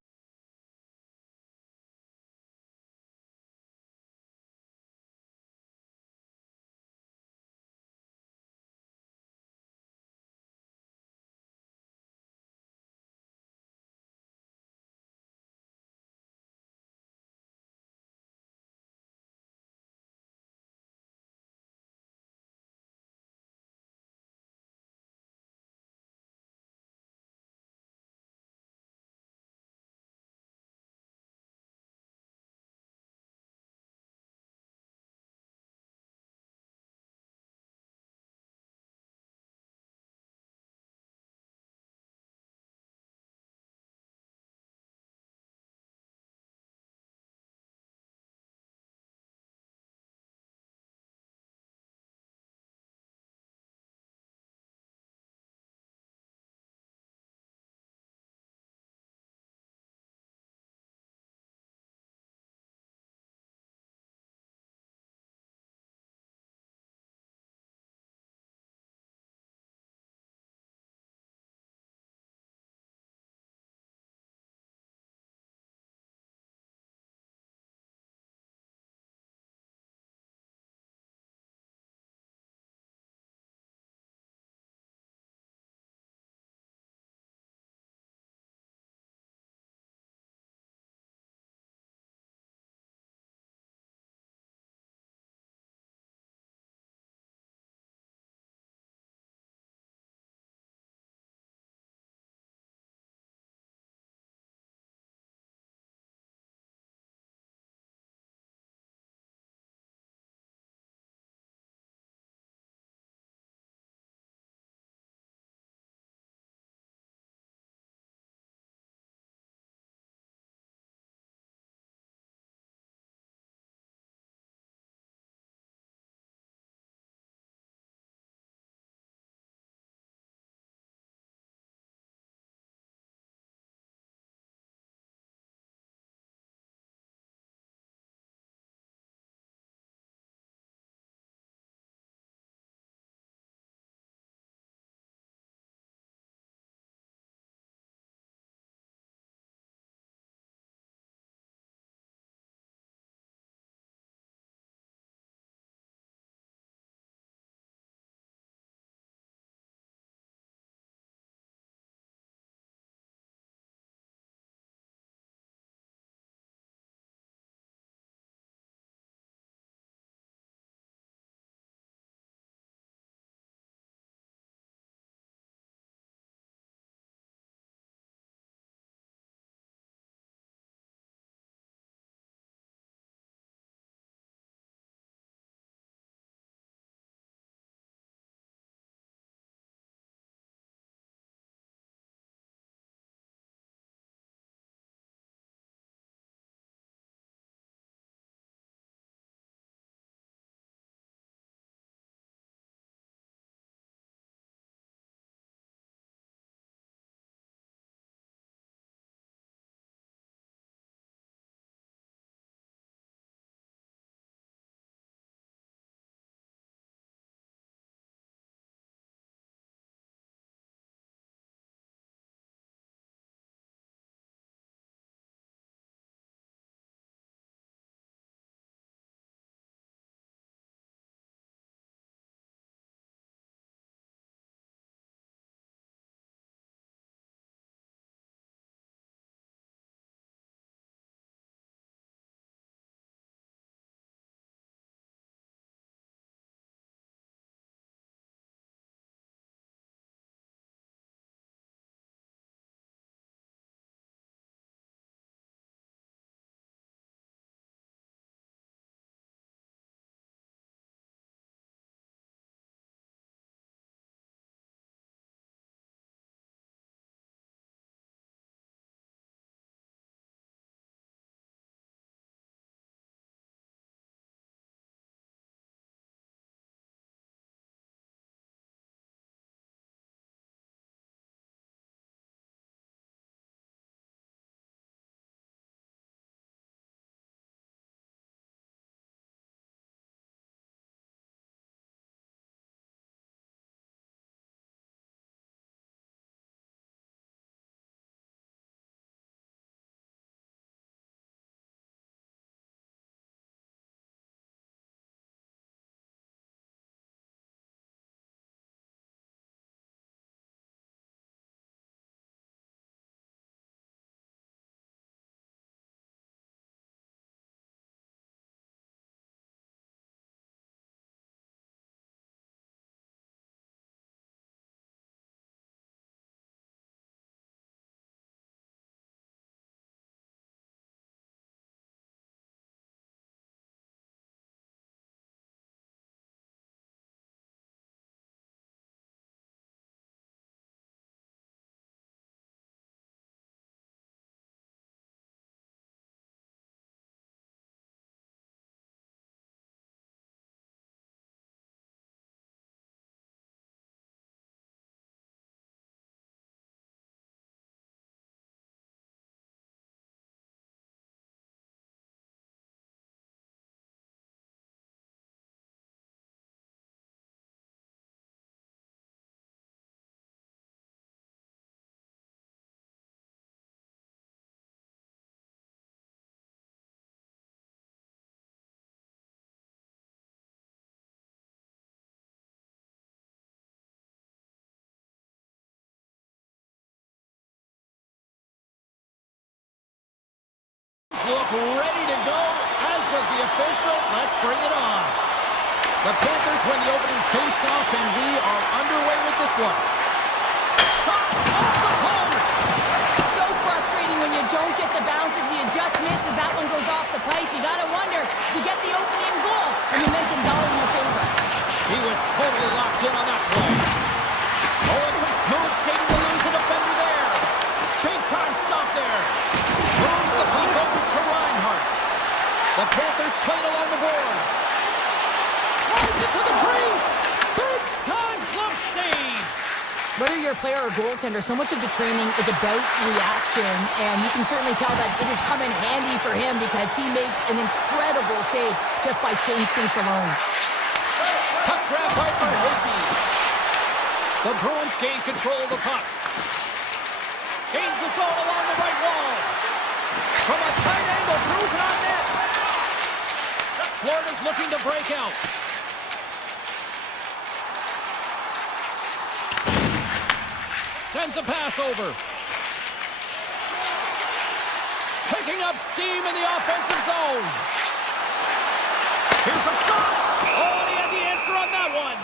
ready to go, as does the official. Let's bring it on. The Panthers win the opening face-off, and we are underway with this one. Shot off the post! So frustrating when you don't get the bounces, you just miss as that one goes off the pipe. You gotta wonder, you get the opening goal, and momentum's all in your favor. He was totally locked in on that play. Oh, and some smooth skating to lose the defender there. Big time stop there. Moves the puck over to Reinhart. The Panthers played along the boards. Drives it to the crease. Big time glove save. Whether you're a player or goaltender, so much of the training is about reaction, and you can certainly tell that it has come in handy for him because he makes an incredible save just by instincts alone. Puck grab by Higbee. The Bruins gain control of the puck. Gains the zone along the right wall. From a tight angle, throws it on net. Florida's looking to break out. Sends a pass over. Picking up steam in the offensive zone. Here's a shot. Oh, and he had the answer on that one.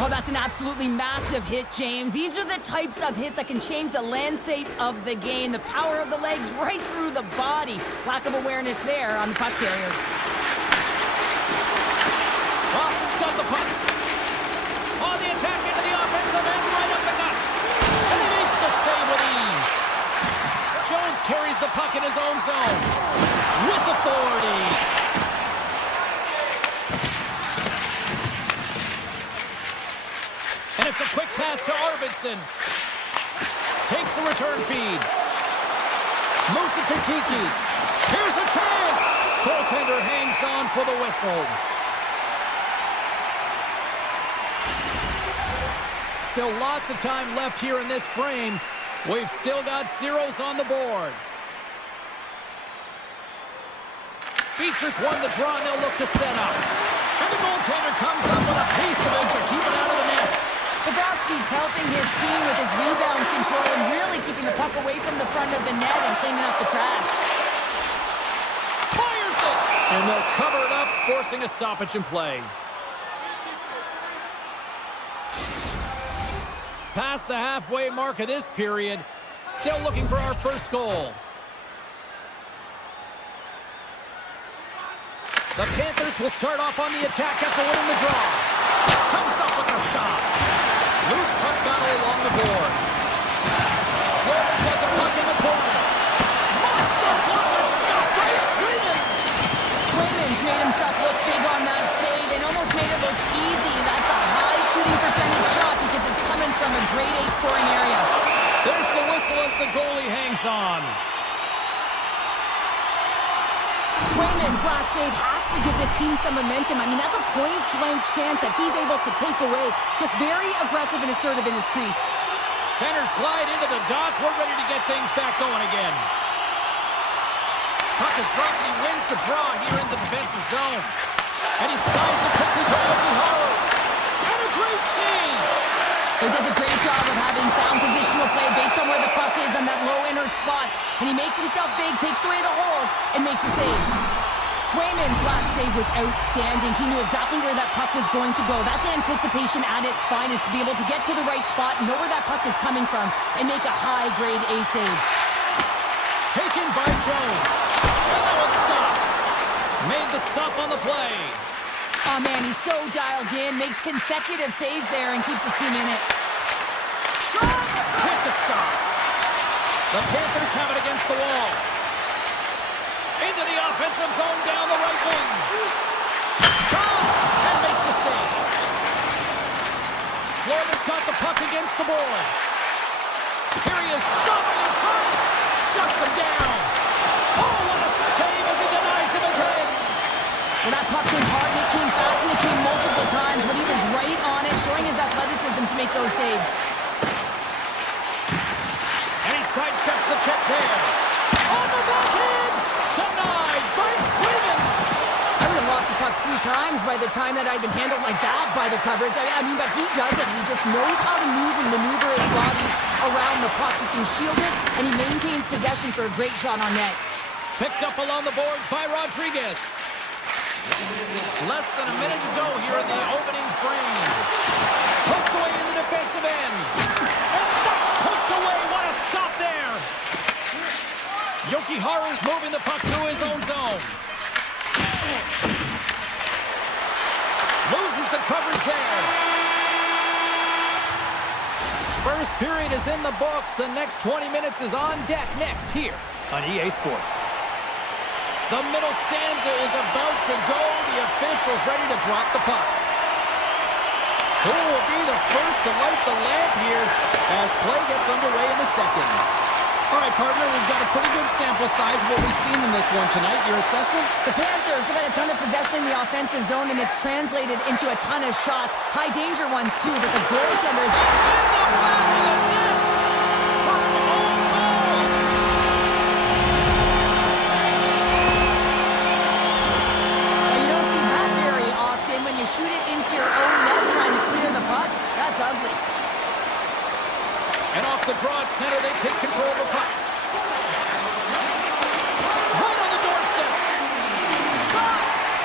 Oh, that's an absolutely massive hit, James. These are the types of hits that can change the landscape of the game. The power of the legs right through the body. Lack of awareness there on the puck carrier. Boston's got the puck. On the attack into the offensive end, right up the gut. And he makes the save with ease. Jones carries the puck in his own zone. With authority. And it's a quick pass to Arvidsson. Takes the return feed. Moves it to Kiki. Here's a chance. Goaltender hangs on for the whistle. Still lots of time left here in this frame. We've still got zeros on the board. Beechers won the draw, and they'll look to set up. And the goaltender comes up with a piece of it to keep it out of the net. Bobrovsky's helping his team with his rebound control and really keeping the puck away from the front of the net and cleaning up the trash. Fires it! And they'll cover it up, forcing a stoppage in play. Past the halfway mark of this period, still looking for our first goal. The Panthers will start off on the attack after winning the draw. Comes up with a stop. Loose puck battle along the boards. Florida's got the puck in the corner. Monster blocker stop by Sweden. Swayman's made himself look big on that save and almost made it look easy. That's a high shooting percentage shot because it's coming from a grade A scoring area. There's the whistle as the goalie hangs on. Swayman's last save has to give this team some momentum. I mean, that's a point-blank chance that he's able to take away. Just very aggressive and assertive in his crease. Centers glide into the dots. We're ready to get things back going again. Puck is dropped and he wins the draw here in the defensive zone. And he slides it quickly by O'Hara. And a great save! He does a great job of having sound positional play based on where the puck is on that low inner spot. And he makes himself big, takes away the holes, and makes a save. Swayman's last save was outstanding. He knew exactly where that puck was going to go. That's anticipation at its finest, to be able to get to the right spot, know where that puck is coming from, and make a high-grade A save. Taken by Jones. And that one stopped. Made the stop on the play. Oh, man, he's so dialed in, makes consecutive saves there, and keeps his team in it. Shot! Hit the stop. The Panthers have it against the wall. Into the offensive zone down the right wing. Shot! And makes the save. Florida's got the puck against the boards. Here he is, shoving in front. Shuts him down. Oh, what a save as he denies him again. Well, that puck came hard, and it came fast, and it came multiple times, but he was right on it, showing his athleticism to make those saves. And he sidesteps the check there. On the backhand! Denied by Sweden! I would have lost the puck 3 times by the time that I've been handled like that by the coverage. I mean, but he doesn't. He just knows how to move and maneuver his body around the puck. He can shield it, and he maintains possession for a great shot on net. Picked up along the boards by Rodriguez. Less than a minute to go here in the opening frame. Hooked away in the defensive end. And that's hooked away. What a stop there. Yoki Haru's moving the puck through his own zone. Loses the coverage there. First period is in the books. The next 20 minutes is on deck next here on EA Sports. The middle stanza is about to go. The officials ready to drop the puck. Who will be the first to light the lamp here as play gets underway in the second? All right, partner, we've got a pretty good sample size of what we've seen in this one tonight. Your assessment? The Panthers have had a ton of possession in the offensive zone, and it's translated into a ton of shots. High danger ones, too, but the goaltender is... It's in the back of the net for an own goal! Well, you don't see that very often when you shoot it into your own net trying to clear the puck. That's ugly. And off the draw at center, they take control of the puck. Right on the doorstep. Shot!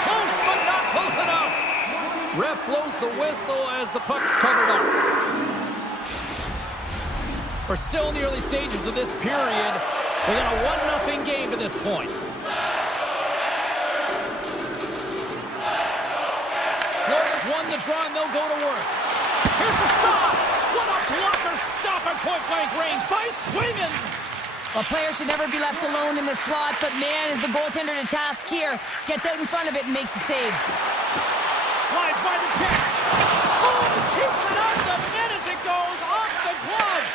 Close, but not close enough. Ref blows the whistle as the puck's covered up. We're still in the early stages of this period. We got a 1-0 game to this point. Florida's won the draw, and they'll go to work. Here's a shot! What a blocker! Stop at point-blank range by Swayman! A player should never be left alone in the slot, but man, is the goaltender to task here. Gets out in front of it and makes the save. Slides by the check. Oh, keeps it out of the net as it goes off the glove.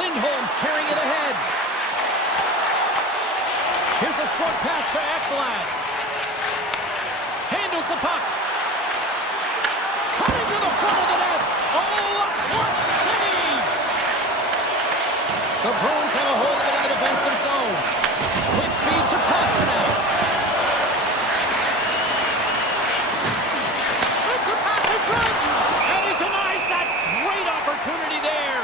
Lindholm's carrying it ahead. Here's a short pass to Ekblad. Handles the puck. Cutting to the front of the net. Oh, a clutch save! The Bruins have a hold of it in the defensive zone. Quick feed to Pasternak. Sends a pass in front. And he denies that great opportunity there.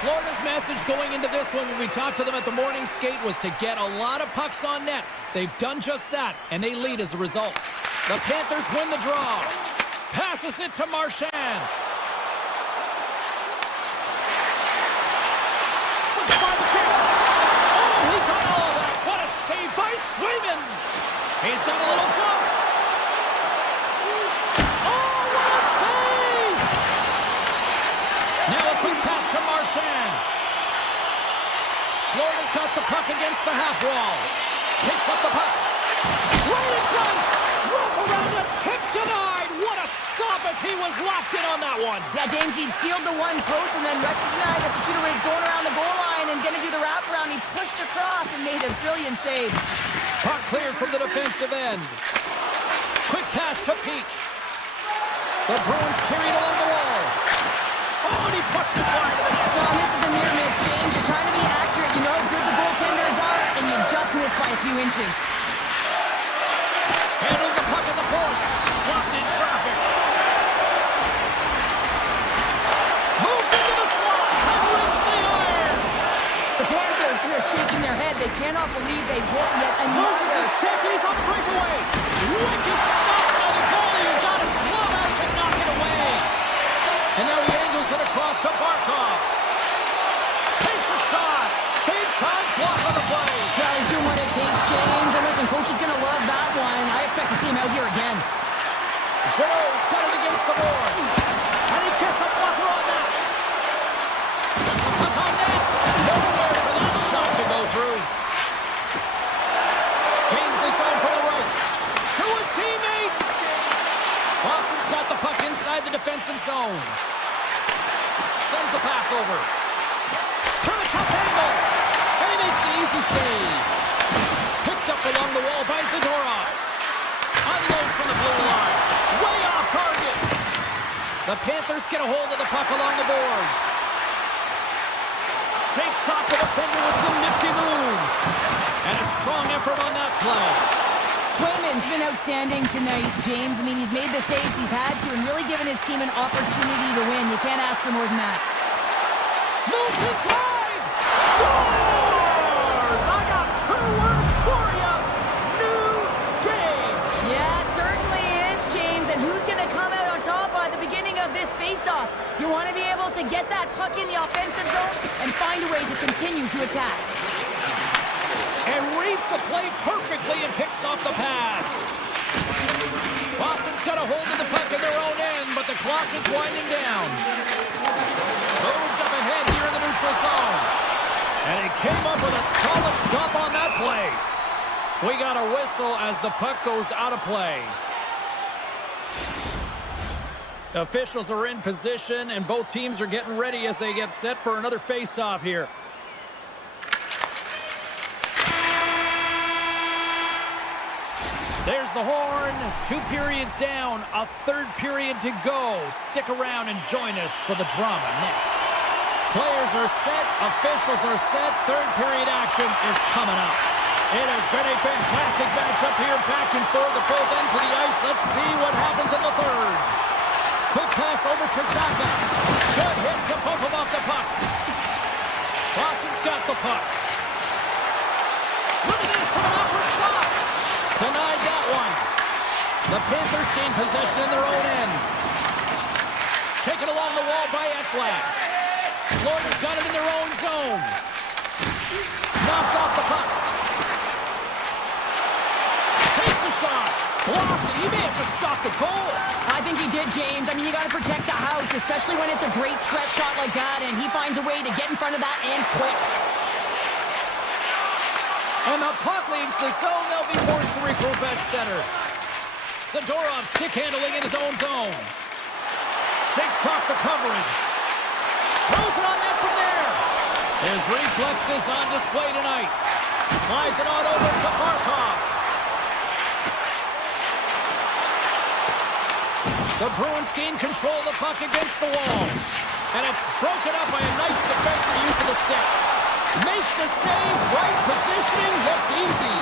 Florida's message going into this one when we talked to them at the morning skate was to get a lot of pucks on net. They've done just that, and they lead as a result. The Panthers win the draw. Passes it to Marchand. Slips by the check. Oh, he got all of that. What a save by Swayman. He's got a little jump. Oh, what a save. Now a quick pass to Marchand. Florida's got the puck against the half wall. Picks up the puck. Right in front. Rope around it. Tip denied. What a stop as he was locked in on that one. Yeah, James, he'd sealed the one post and then recognized that the shooter was going around the goal line and going to do the wraparound. He pushed across and made a brilliant save. Puck cleared from the defensive end. Quick pass to Peak. The Bruins carry it along the wall. Oh, and he puts it wide of the net. Well, this is a near miss, James. You're trying to be accurate. You know how good the goaltenders are, and you just missed by a few inches. Handles the puck at the point. Blocked in traffic. Moves into the slot. And rings the iron. The Panthers are shaking their head. They cannot believe they've hit yet Loses another. his check and he's on the breakaway. Wicked stop by the goalie who got his glove out to knock it away. And now he angles it across to Barkov. Takes a shot. Big time block on the play. Well, he's doing what it takes, James. And listen, coach is going to love that one. I expect to see him out here again. Giroux got it against the boards. And he gets a blocker on that. Gets the puck on net. Nowhere for that shot to go through. Gains the zone from the right. To his teammate. Boston's got the puck inside the defensive zone. Sends the pass over. From a tough angle. And he makes the easy save. Picked up along the wall by Zadorov. Unloads from the blue line. Way off target. The Panthers get a hold of the puck along the boards. Shakes off the defender with some nifty moves. And a strong effort on that play. Swayman's been outstanding tonight, James. I mean, he's made the saves he's had to and really given his team an opportunity to win. You can't ask for more than that. Moves inside! Scores! I got 2 words for you. New game. Yeah, certainly is, James. And who's going to come out on top at the beginning of this face-off? You want to be able to get that puck in the offensive zone and find a way to continue to attack. And reads the play perfectly and picks off the pass. Boston's got a hold of the puck in their own end, but the clock is winding down. Moved up ahead here in the neutral zone. And he came up with a solid stop on that play. We got a whistle as the puck goes out of play. Officials are in position, and both teams are getting ready as they get set for another face-off here. There's the horn. 2 periods down, a 3rd period to go. Stick around and join us for the drama next. Players are set, officials are set. 3rd period action is coming up. It has been a fantastic matchup here, back and forth at both ends of the ice. Let's see what happens in the 3rd. Quick pass over to Saka. Good hit to poke him off the puck. Boston's got the puck. Look at this from an awkward spot. Denied that one. The Panthers gain possession in their own end. Taken along the wall by Ekblad. Florida's got it in their own zone. Knocked off the puck. Takes a shot. Blocked, and he may have to stop the goal. I think he did, James. I mean, you got to protect the house, especially when it's a great threat shot like that, and he finds a way to get in front of that and quick. And the puck leaves the zone. They'll be forced to regroup at center. Zadorov stick handling in his own zone. Shakes off the coverage. Throws it on net from there. His reflexes on display tonight. Slides it on over to Barkov. The Bruins gain control of the puck against the wall. And it's broken up by a nice defensive use of the stick. Makes the save, right positioning, looked easy.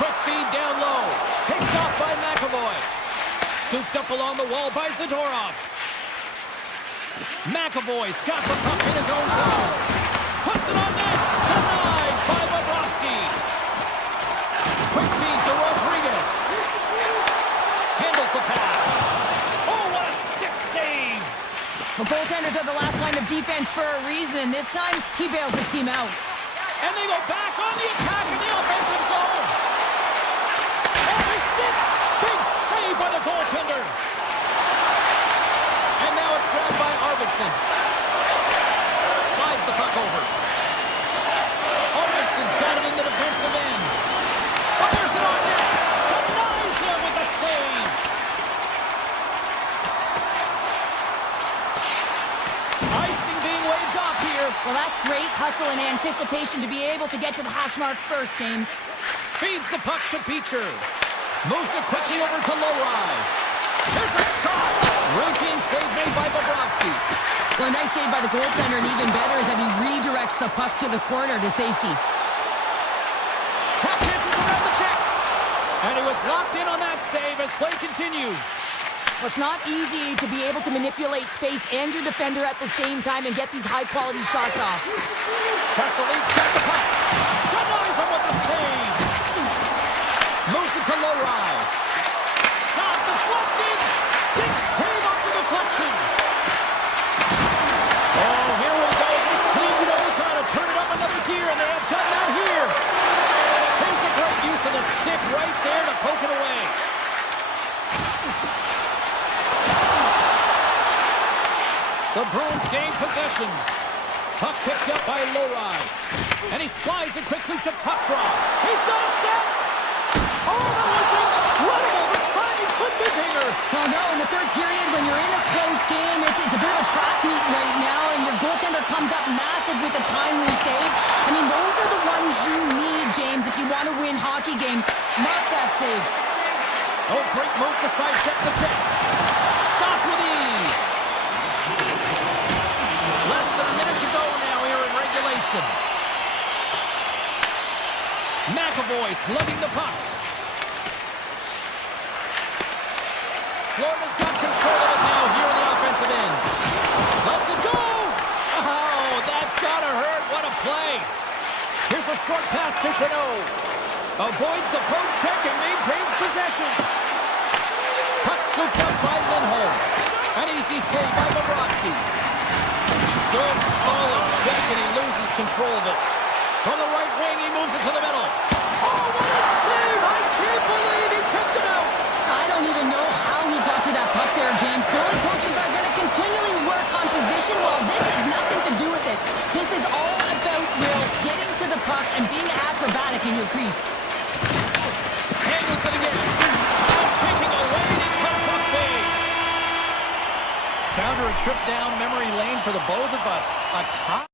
Quick feed down low. Picked off by McAvoy. Scooped up along the wall by Zadorov. McAvoy's got the puck in his own zone. Puts it on net. Denied by Bobrovsky. Quick feed to Rodriguez. Handles the pass. Oh, what a stick save. The goaltenders are the last line of defense for a reason. This time, he bails his team out. And they go back on the attack in the offensive zone. And the stick. Big save by the goaltender. And now it's grabbed by Arvidsson. Slides the puck over. Arvidsson's got it in the defensive end. Fires it on net. Denies him with a save. Icing being waved off here. Well, that's great hustle and anticipation to be able to get to the hash marks first, James. Feeds the puck to Beecher. Moves it quickly over to Lowry. There's a shot. Routine save made by Bobrovsky. Well, a nice save by the goaltender, and even better is that he redirects the puck to the corner to safety. Tap dances around the check. And he was locked in on that save as play continues. Well, it's not easy to be able to manipulate space and your defender at the same time and get these high-quality shots off. Castelli's got the puck. Denies him with the save. Moves it to Lowry. Shot deflected. Stick save off the deflection. Oh, here we go. This team knows how to turn it up another gear, and they have done that here. Here's a great use of the stick right there to poke it away. The Bruins gain possession. Puck picked up by Lowry. And he slides it quickly to Petrov. He's got a step. Oh, that was incredible. The timing couldn't be bigger. Well, no, in the third period, when you're in a close game, it's a bit of a track meet right now, and your goaltender comes up massive with a timely save. I mean, those are the ones you need, James, if you want to win hockey games. Mark that save. Oh, great move to sidestep the check. Stop with ease. Less than a minute to go now here in regulation. McAvoy slugging the puck. Florida's got control of it now here in the offensive end. Lets it go! Oh, that's gotta hurt. What a play. Here's a short pass to Chanot. Avoids the poke check and maintains possession. Puck scooped up by Lindholm. An easy save by Bobrovsky. Good solid check and he loses control of it. From the right wing, he moves it to the middle. Oh, what a save! I can't believe he kicked it out! I don't even know how he got to that puck there, James. Goalie coaches are going to continually work on position. Well, this has nothing to do with it. This is all about Will getting to the puck and being acrobatic in your crease. Handles it again. Time ticking away and he comes up big. Counter a trip down memory lane for the both of us. A tie.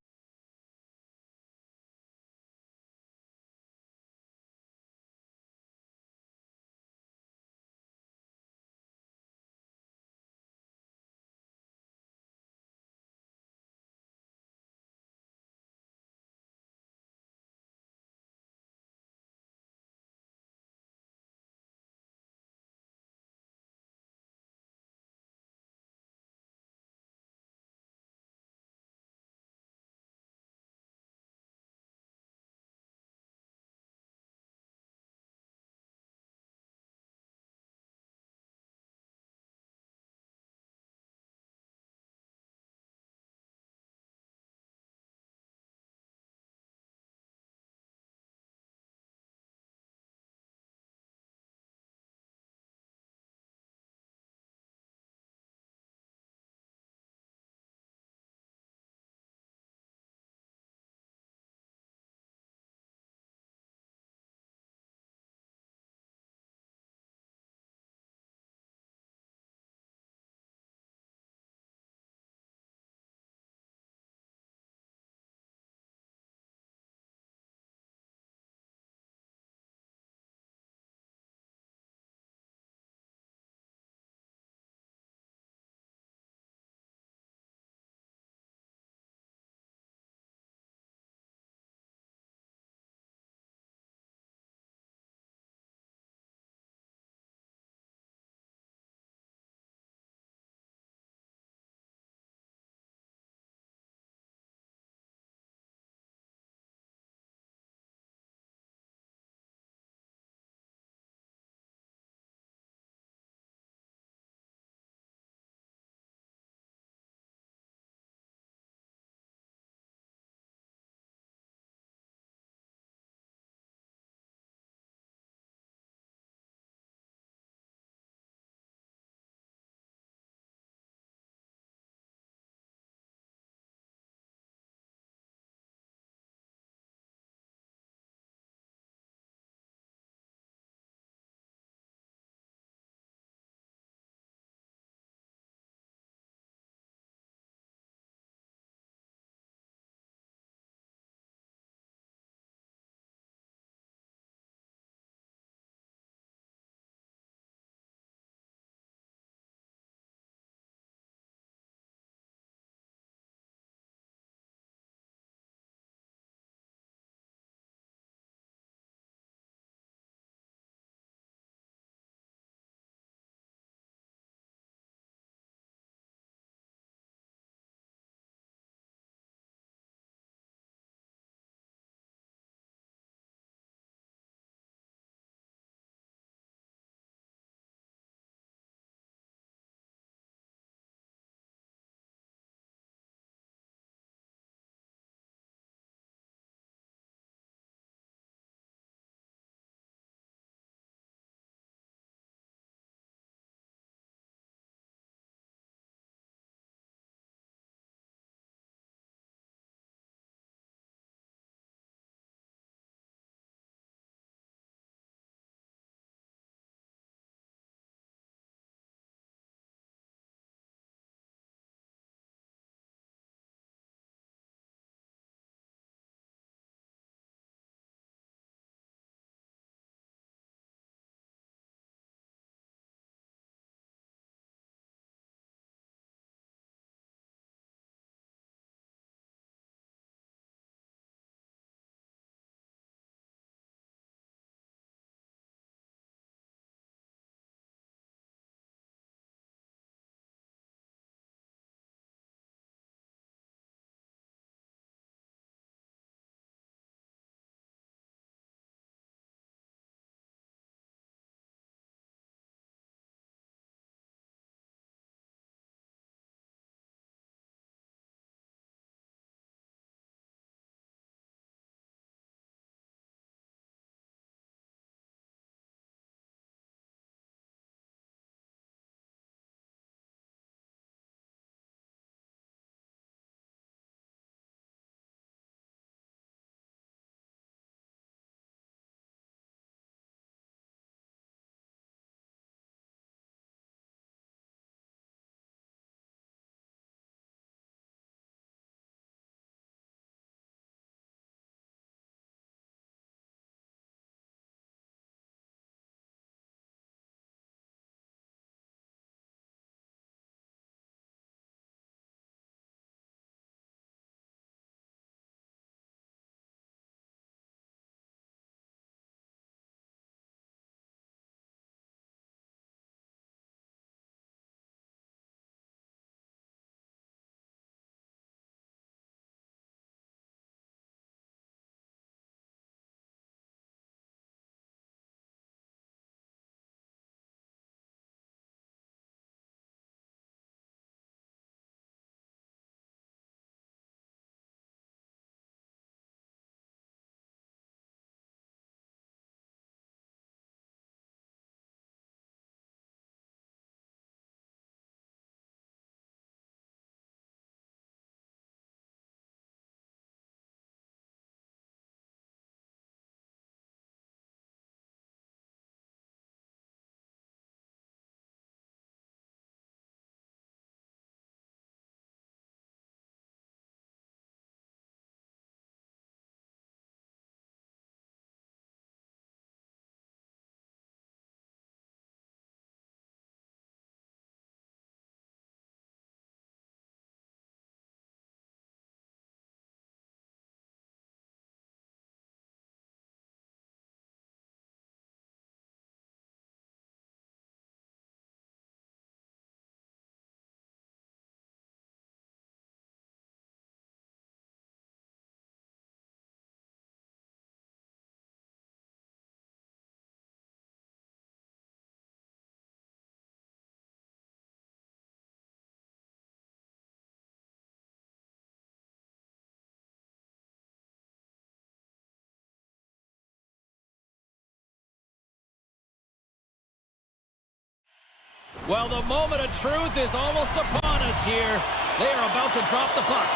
Well, the moment of truth is almost upon us here. They are about to drop the puck.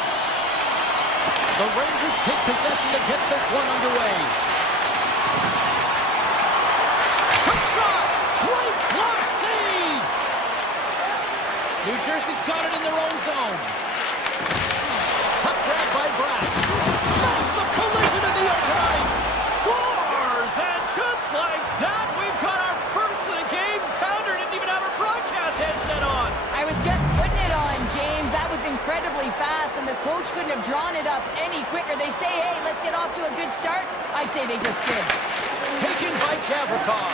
The Rangers take possession to get this one underway. Quick shot! Great glove save! New Jersey's got it in their own zone. Puck grabbed by Bratt. Massive collision in the open ice. Scores! And just like that, we've got our first of the game. Pounder didn't even have her broadcast headset on. I was just putting it on, James. That was incredibly fast, and the coach couldn't have drawn it up any quicker. They say, hey, let's get off to a good start. I'd say they just did. Taken by Gavrikov.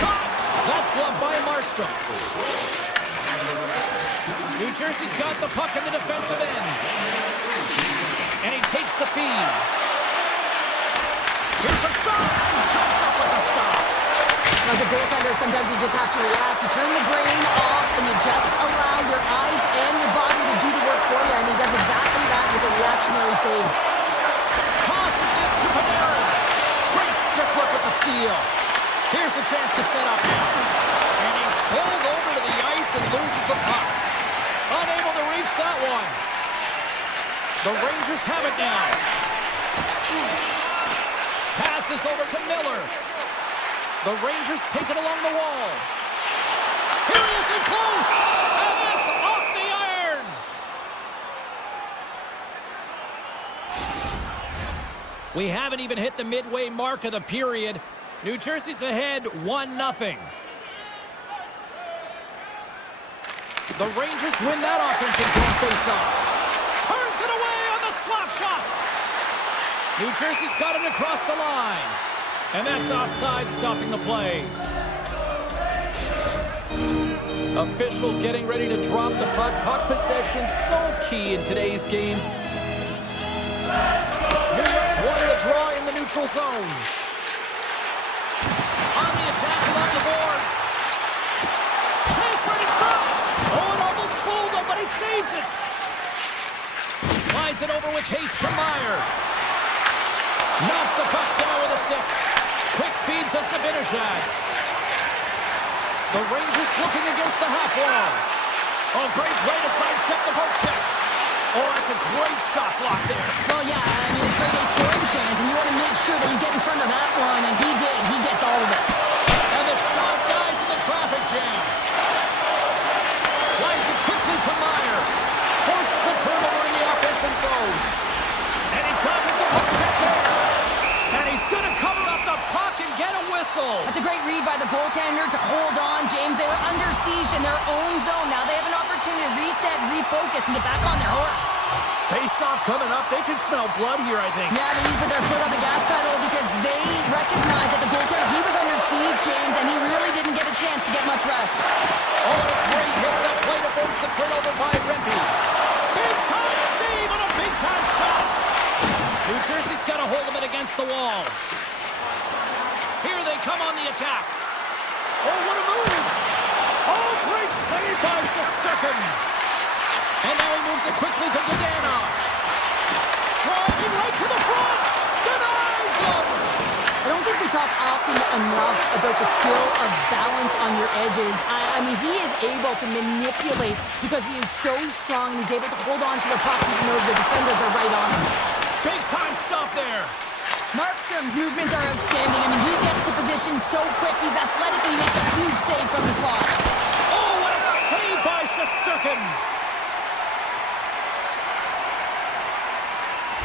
Shot! That's gloved by Markstrom. New Jersey's got the puck in the defensive end. And he takes the feed. Here's a shot! Comes up with a stop. As a goaltender, sometimes you just have to react. You turn the brain off, and you just allow your eyes and your body to do the work for you, and he does exactly that with a reactionary save. Tosses it to Panarin. Great stick work with the steal. Here's a chance to set up now. And he's pulled over to the ice and loses the puck. Unable to reach that one. The Rangers have it now. Passes over to Miller. The Rangers take it along the wall. Here he is in close. And it's off the iron. We haven't even hit the midway mark of the period. New Jersey's ahead 1-0. The Rangers win that offensive zone face-off. Turns it away on the slap shot. New Jersey's got it across the line. And that's offside, stopping the play. Officials getting ready to drop the puck. Puck possession so key in today's game. New York's wanting to draw in the neutral zone. On the attack along the boards. Chase right in front. Oh, it almost fooled him, but he saves it. Slides it over with Case from Meyer. Knocks the puck down with a stick. Quick feed to Sabinishad. The Rangers looking against the half wall. Oh, great way to sidestep the poke check. Oh, that's a great shot block there. Well, yeah, I mean, it's great a scoring chance, and you want to make sure that you get in front of that one, and he did. He gets all of it. And the shot dies in the traffic jam. Slides it quickly to Meyer. Forces the turnover in the offensive zone. And he dodges the poke check there. And he's going to cover up the puck and get a whistle. That's a great read by the goaltender to hold on, James. They were under siege in their own zone. Now they have an opportunity to reset, refocus, and get back on their horse. Face-off coming up. They can smell blood here, I think. Yeah, they need to put their foot on the gas pedal because they recognize that the goaltender, he was under siege, James, and he really didn't get a chance to get much rest. Oh, great hits that play to force the turnover by Rempe. Big-time save on a big-time shot. New Jersey's got to hold them against the wall. Here they come on the attack. Oh, what a move. Oh, great save by Shesterkin. And now he moves it quickly to Gudana. Driving right to the front. Denies him. I don't think we talk often enough about the skill of balance on your edges. I mean, he is able to manipulate because he is so strong and he's able to hold on to the puck even though the defenders are right on him. Big time stop there. Markstrom's movements are outstanding. I mean, he gets to position so quick. He's athletic and he makes a huge save from the slot. Oh, what a save by Shesterkin.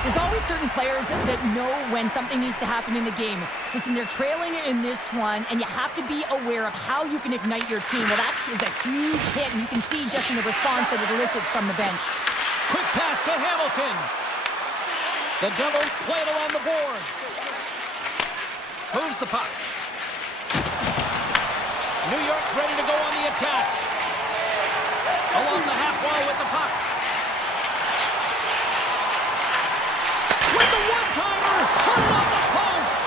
There's always certain players that know when something needs to happen in the game. Listen, they're trailing in this one, and you have to be aware of how you can ignite your team. Well, that is a huge hit, and you can see just in the response that it elicits from the bench. Quick pass to Hamilton. The Devils play it along the boards. Moves the puck. New York's ready to go on the attack. Along the half wall with the puck. With the one-timer, put it on the post.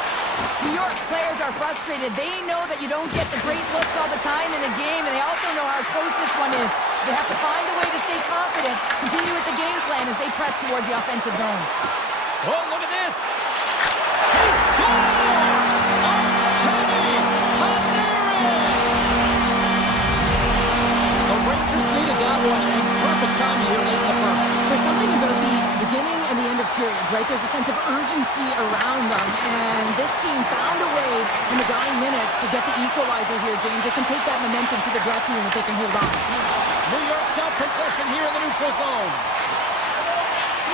New York's players are frustrated. They know that you don't get the great looks all the time in the game, and they also know how close this one is. They have to find a way to stay confident, continue with the game plan as they press towards the offensive zone. Oh, look at this. He scores! Panarin! right? There's a sense of urgency around them, and this team found a way in the dying minutes to get the equalizer here, James. They can take that momentum to the dressing room if they can hold on. New York's got possession here in the neutral zone.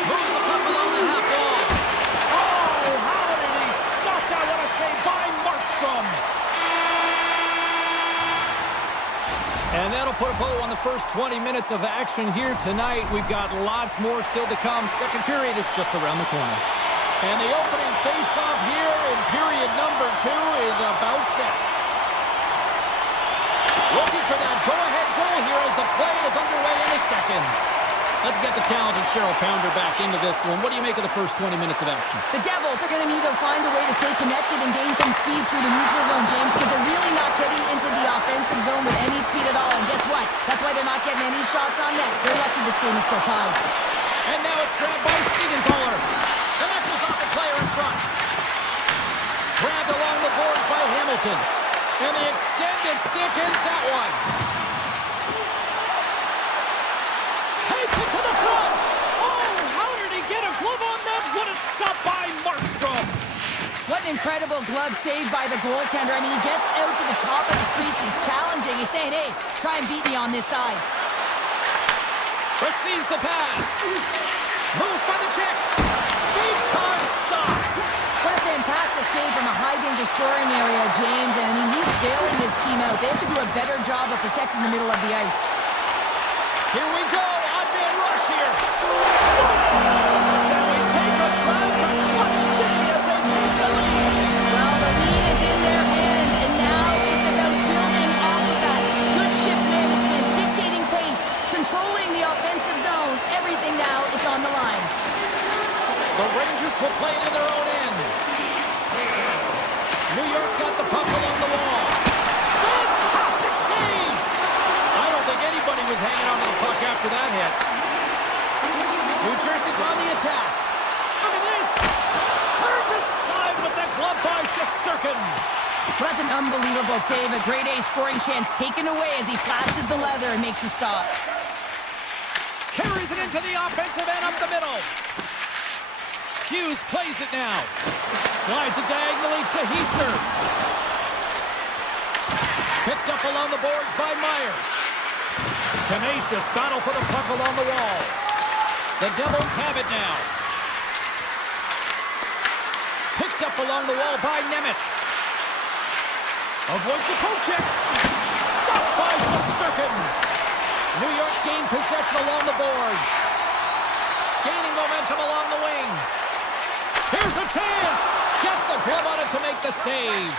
Moves the puck along the half wall. Oh, how did he stop that? What a save by Markstrom. And that'll put a bow on the first 20 minutes of action here tonight. We've got lots more still to come. Second period is just around the corner. And the opening face-off here in period number 2 is about set. Looking for that go-ahead goal here as the play is underway in a second. Let's get the talented Cheryl Pounder back into this one. What do you make of the first 20 minutes of action? The Devils are going to need to find a way to stay connected and gain some speed through the neutral zone, James, because they're really not getting into the offensive zone with any speed at all. And guess what? That's why they're not getting any shots on net. They're lucky this game is still tied. And now it's grabbed by Siegenthaler. And that goes off the player in front. Grabbed along the boards by Hamilton. And the extended stick ends that one. Takes it to the front. Oh, how did he get a glove on that? What a stop by Markstrom. What an incredible glove save by the goaltender. I mean, he gets out to the top of his crease. He's challenging. He's saying, hey, try and beat me on this side. Receives the pass. Moves by the check. Big time stop. What a fantastic save from a high-danger scoring area, James. And, I mean, he's bailing his team out. They have to do a better job of protecting the middle of the ice. Here we go. Odd man rush here. Stop. And we take a drive to Clutch City as they take the lead. Well, the lead is in their hands, and now it's about building off of that. Good shift management, dictating pace, controlling the offensive zone. Everything now is on the line. The Rangers will play it in their own end. New York's got the puck along the wall. Fantastic save! I don't think anybody was hanging on to the puck after that hit. New Jersey's on the attack. Look at this! Turned aside with that glove by Shesterkin. Well, that's an unbelievable save. A grade A scoring chance taken away as he flashes the leather and makes the stop. Carries it into the offensive end up the middle. Hughes plays it now. Slides it diagonally to Heischer. Picked up along the boards by Meyer. Tenacious battle for the puck along the wall. The Devils have it now. Picked up along the wall by Nemec. Avoids the poke check. Stopped by Shesterkin. New York's gained possession along the boards. Gaining momentum along the wing. Here's a chance. Gets a glove on it to make the save.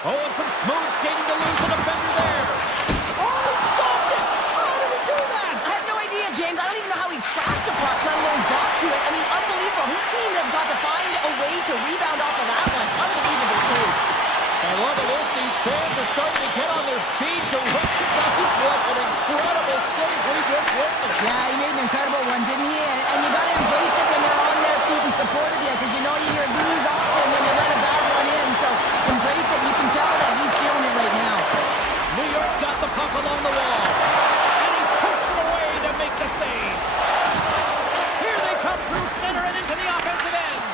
Oh, and some smooth skating to lose the defender there. Oh, he stopped it. How did he do that? I have no idea, James. I don't even know how he tracked the puck, let alone got to it. I mean, unbelievable. His team have got to find a way to rebound off of that one. Unbelievable save. I love this. These fans are starting to get on their feet to recognize what an incredible save we just witnessed. Yeah, he made an incredible one, didn't he? And you got to embrace it when they're on their feet and supportive you, because you know you hear booze often when you let a bad one in. So embrace it. You can tell that he's feeling it right now. New York's got the puck along the wall. And he puts it away to make the save. Here they come through center and into the offensive end.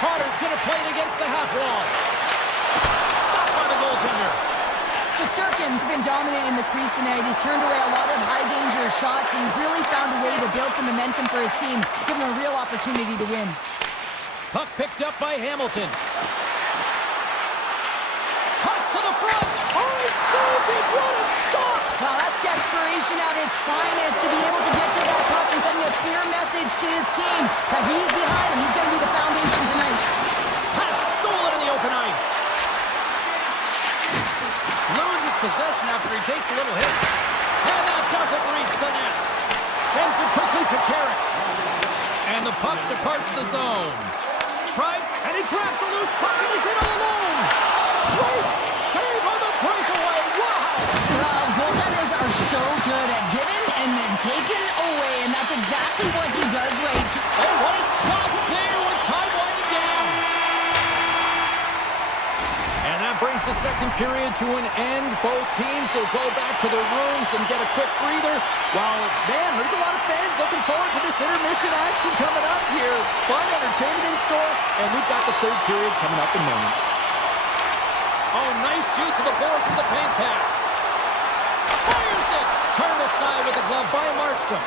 Carter's going to play it against the half wall. Stopped by the goaltender. Shesterkin's been dominant in the crease tonight. He's turned away a lot of high-danger shots, and he's really found a way to build some momentum for his team, give him a real opportunity to win. Puck picked up by Hamilton. Cuts to the front. Oh, he saved it. What a stop. Well, that's desperation at its finest, to be able to get to that puck and sending a clear message to his team that he's behind him. He's going to be the foundation tonight. Pass stolen in the open ice. Loses possession after he takes a little hit. And that doesn't reach the net. Sends it quickly to Carrick. And the puck departs the zone. Tried, and he grabs the loose puck, and he's in all alone. Great save on the breakaway. Wow. Goaltenders are so good at giving and then taking away, and that's exactly what he does right. Oh, what a stop there with time winding down. And that brings the second period to an end. Both teams will go back to their rooms and get a quick breather. While, man, there's a lot of fans looking forward to this intermission action coming up here. Fun entertainment in store, and we've got the third period coming up in moments. Oh, nice use of the boards with the paint pass. Fires it! Turned aside with the glove by Markstrom.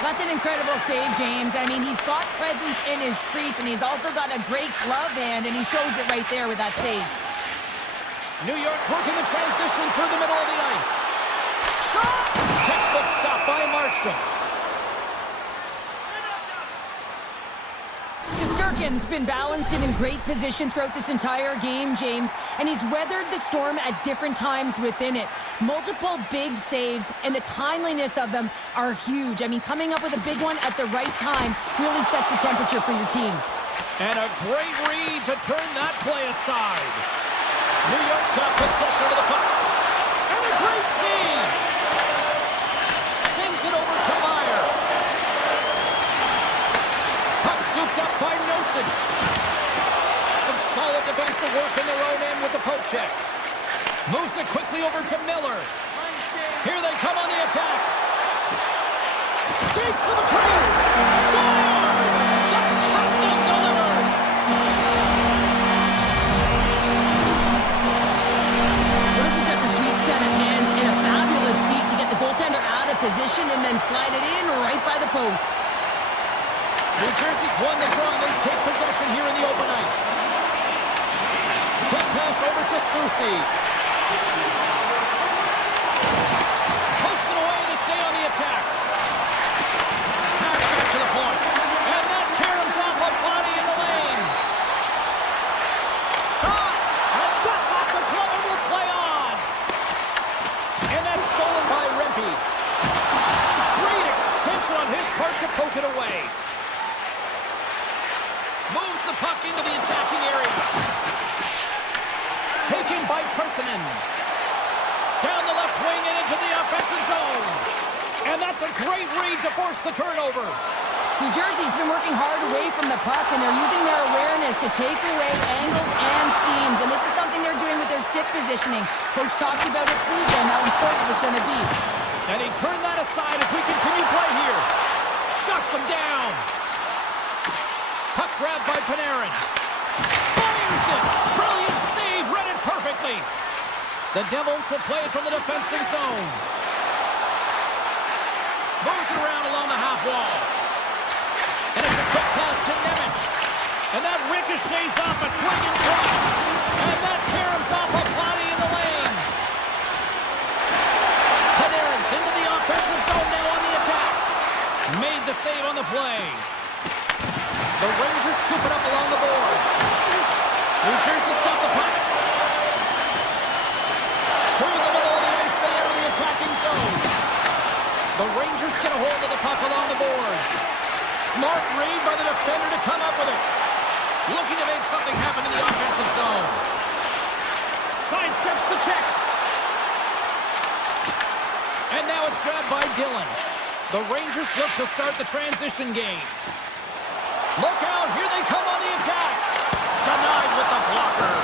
That's an incredible save, James. I mean, he's got presence in his crease, and he's also got a great glove hand, and he shows it right there with that save. New York's working the transition through the middle of the ice. Shot! Textbook stop by Markstrom. Shesterkin's been balanced and in great position throughout this entire game, James, and he's weathered the storm at different times within it. Multiple big saves, and the timeliness of them are huge. I mean, coming up with a big one at the right time really sets the temperature for your team. And a great read to turn that play aside. New York's got possession of the puck. And a great save! Sends it over to Meyer. Puck scooped up by Nosen. Some solid defensive work in their own end with the poke check. Moves it quickly over to Miller. Here they come on the attack. Skates to the crease. Scores! The captain delivers! This is just a sweet set of hands and a fabulous deke to get the goaltender out of position and then slide it in right by the post. New Jersey's won the draw. They take possession here in the open ice. Quick pass over to Susi. Pokes it away to stay on the attack. Pass back to the point. And that caroms off a body in the lane. Shot! And that's off the glove and will play on. And that's stolen by Rempe. Great extension on his part to poke it away. Moves the puck into the attacking area. Taken by Persinen. Down the left wing and into the offensive zone. And that's a great read to force the turnover. New Jersey's been working hard away from the puck, and they're using their awareness to take away angles and seams. And this is something they're doing with their stick positioning. Coach talked about it pre-game, how important it was going to be. And he turned that aside as we continue play here. Shuts him down. Puck grabbed by Panarin. Fires it. Brilliant save. Read it perfectly. The Devils will play it from the defensive zone. Moves it around along the half wall. And it's a quick pass to Nemec. And that ricochets off a twig in front. And that caroms off a body in the lane. Panarin's into the offensive zone now on the attack. Made the save on the play. The Rangers scoop it up along the boards. New Jersey's got the puck. Through the middle of the ice, they enter the attacking zone. The Rangers get a hold of the puck along the boards. Smart read by the defender to come up with it. Looking to make something happen in the offensive zone. Sidesteps the check. And now it's grabbed by Dillon. The Rangers look to start the transition game. Look out, here they come on the attack. Denied with the blocker.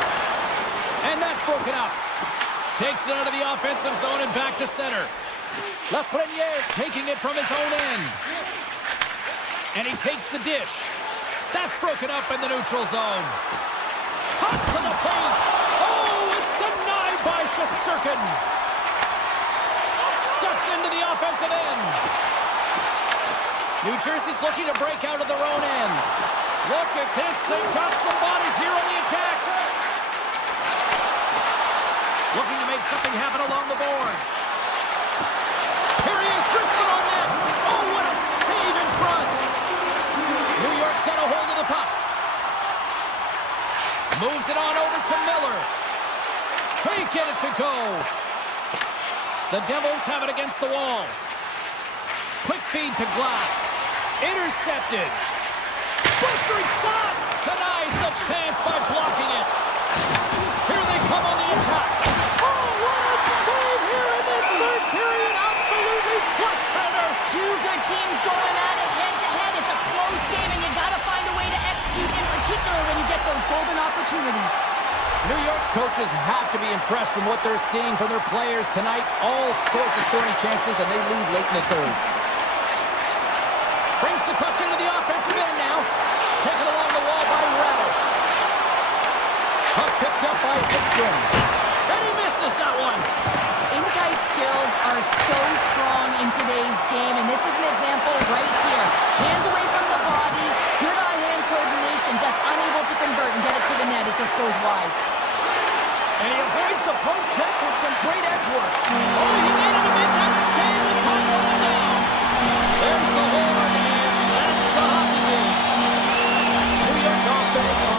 And that's broken up. Takes it out of the offensive zone and back to center. Lafreniere's taking it from his own end. And he takes the dish. That's broken up in the neutral zone. Cuts to the paint. Oh, it's denied by Shesterkin. Steps into the offensive end. New Jersey's looking to break out of their own end. Look at this. They've got some bodies here on the attack. Looking to make something happen along the boards. Here he is, wristed on net. Oh, what a save in front. New York's got a hold of the puck. Moves it on over to Miller. Can't get it to go. The Devils have it against the wall. Quick feed to Glass. Intercepted. Blistering shot. Denies the chance by blocking it. Here they come on the attack. Oh, what a save here in this third period. Absolutely clutch counter. Two good teams going at it head-to-head. It's a close game, and you got to find a way to execute, in particular when you get those golden opportunities. New York's coaches have to be impressed from what they're seeing from their players tonight. All sorts of scoring chances, and they lead late in the third. Brings the puck into the offensive end now. Taken along the wall by Radish. Puck picked up by Lidstrom. And he misses that one. In-tight skills are so strong in today's game, and this is an example right here. Hands away from the body, good eye-hand coordination, just unable to convert and get it to the net. It just goes wide. And he avoids the poke check with some great edge work. Oh, he made it a midnight save with time going down. There's the horn, and that's the hockey game. New York's offense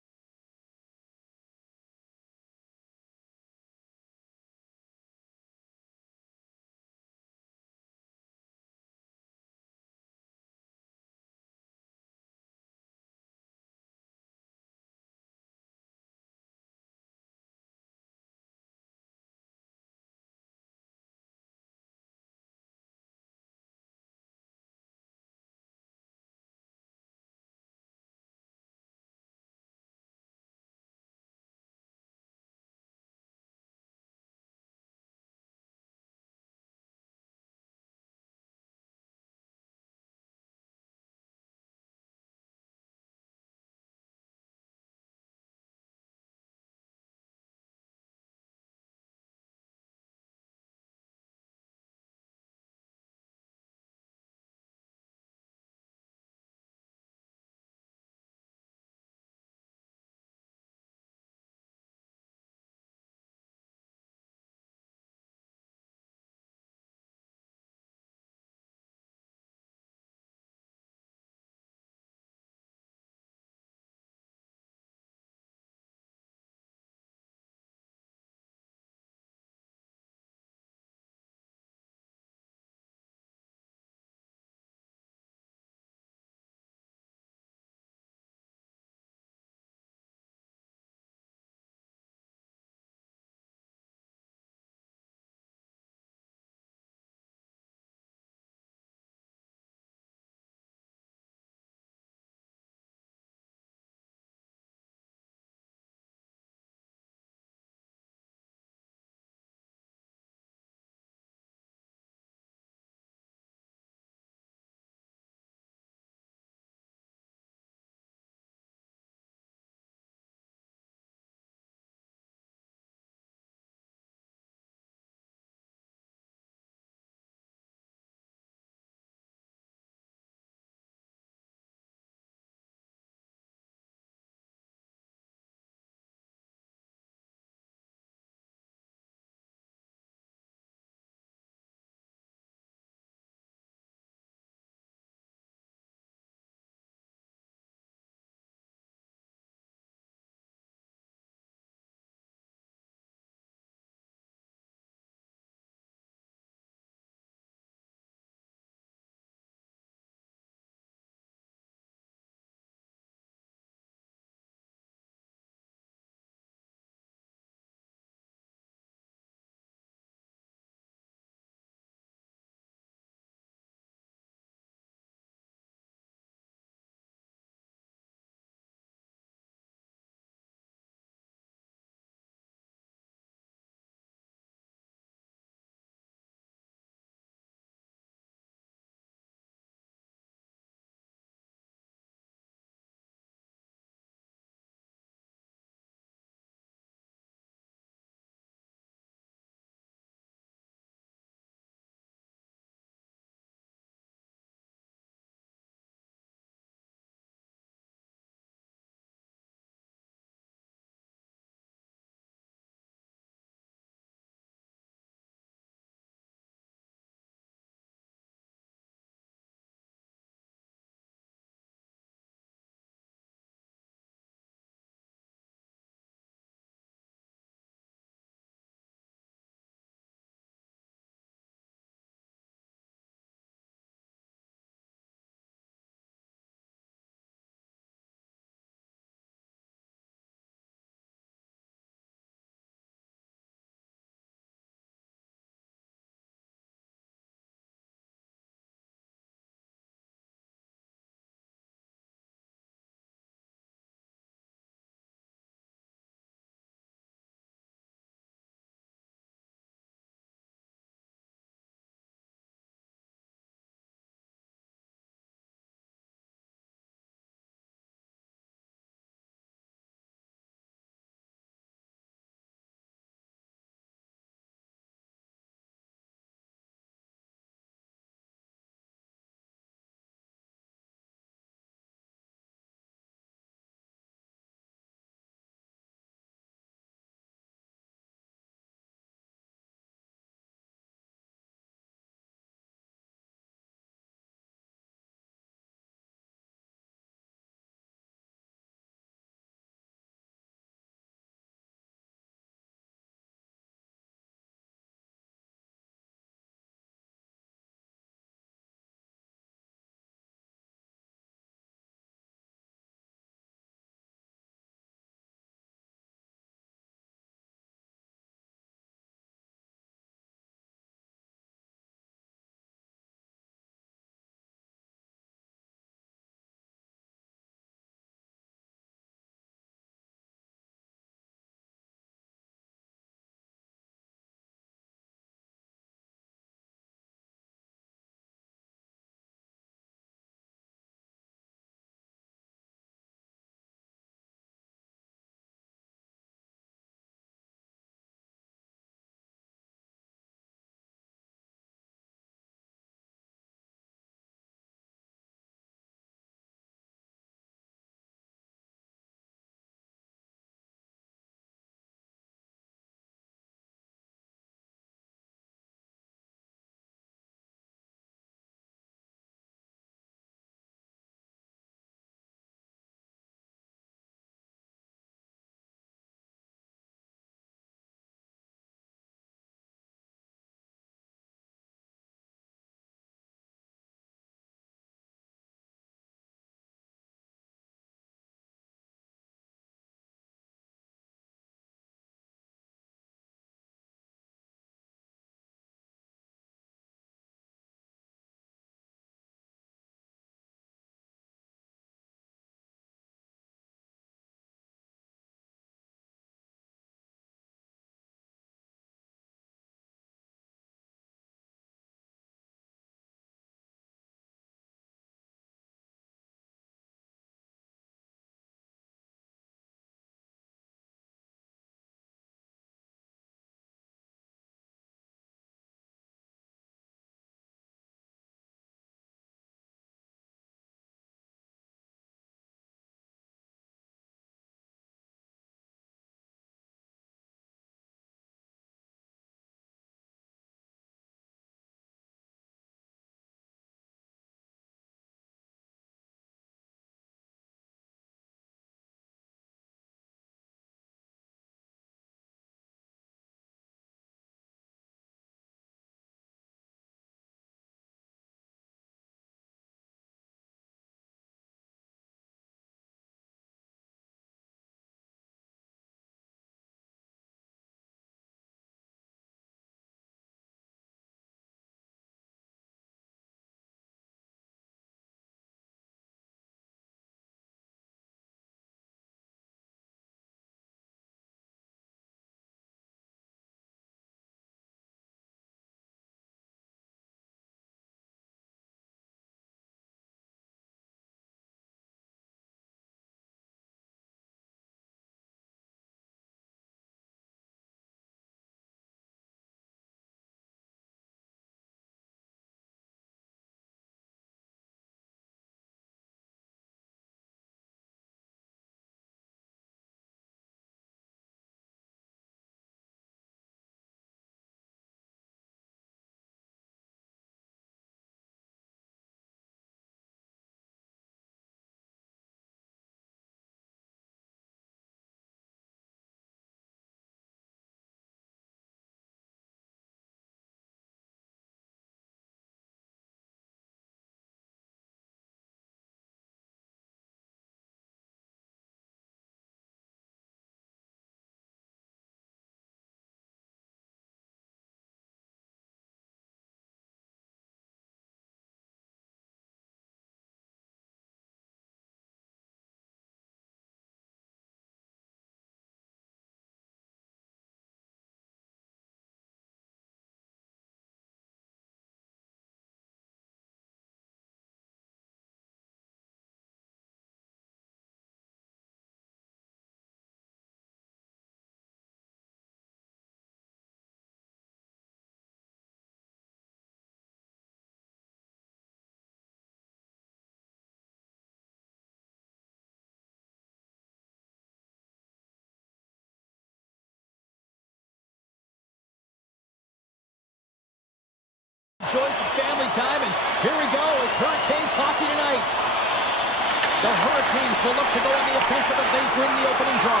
Hurricanes will look to go on the offensive as they win the opening draw.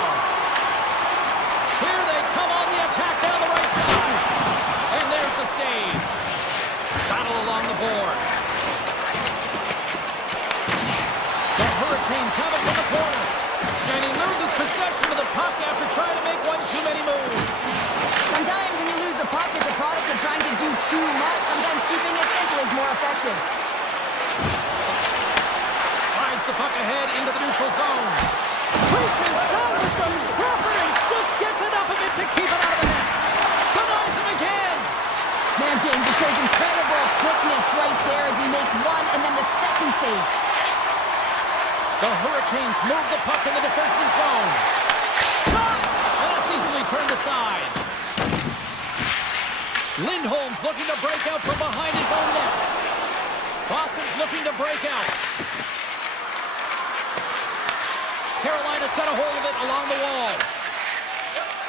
Here they come on the attack down the right side. And there's the save. Battle along the boards. The Hurricanes have it from the corner. And he loses possession of the puck after trying to make one too many moves. Sometimes when you lose the puck, it's a product of trying to do too much. Sometimes keeping it simple is more effective. Slides the puck ahead into the neutral zone. Reaches out with the trapper and just gets enough of it to keep it out of the net. Denies him again. Man, James, it shows incredible quickness right there as he makes one and then the second save. The Hurricanes move the puck in the defensive zone. Shot! And that's easily turned aside. Lindholm's looking to break out from behind his own net. Boston's looking to break out. Carolina's got a hold of it along the wall.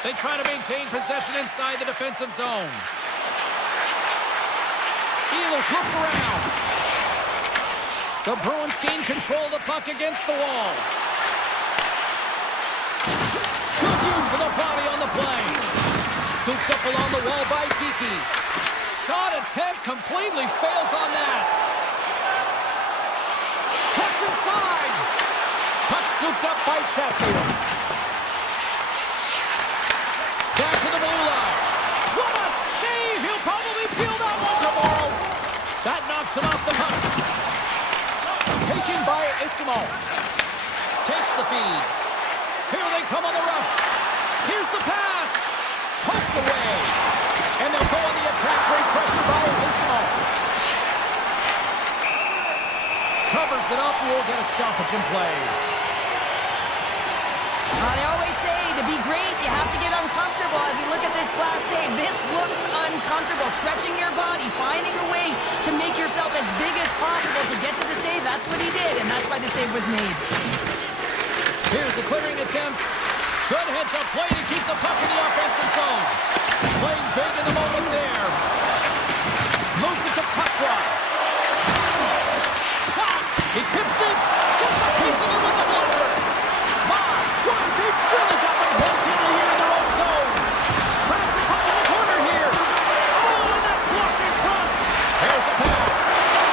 They try to maintain possession inside the defensive zone. Ehlers looks around. The Bruins gain control of the puck against the wall. Good use for the body on the play. Scooped up along the wall by Geeky. Shot attempt completely fails on that. Cuts inside. Puck scooped up by Chatfield. Back to the blue line. What a save! He'll probably feel that one tomorrow. That knocks him off the puck. Taken by Ismo. Takes the feed. Here they come on the rush. Here's the pass. Poked away. And they'll go on the attack. Great pressure by Ismo. Covers it up. We'll get a stoppage in play. They always say to be great, you have to get uncomfortable. As we look at this last save, this looks uncomfortable. Stretching your body, finding a way to make yourself as big as possible to get to the save. That's what he did, and that's why the save was made. Here's a clearing attempt. Good heads-up play to keep the puck in the offensive zone. Playing big in the moment there. Moves it to Patra. Shot. He tips it. Gets a piece of it with the blocker. They've really got them hooked in here in their own zone. Grabs the puck in the corner here. Oh, and that's blocked in front. There's a pass.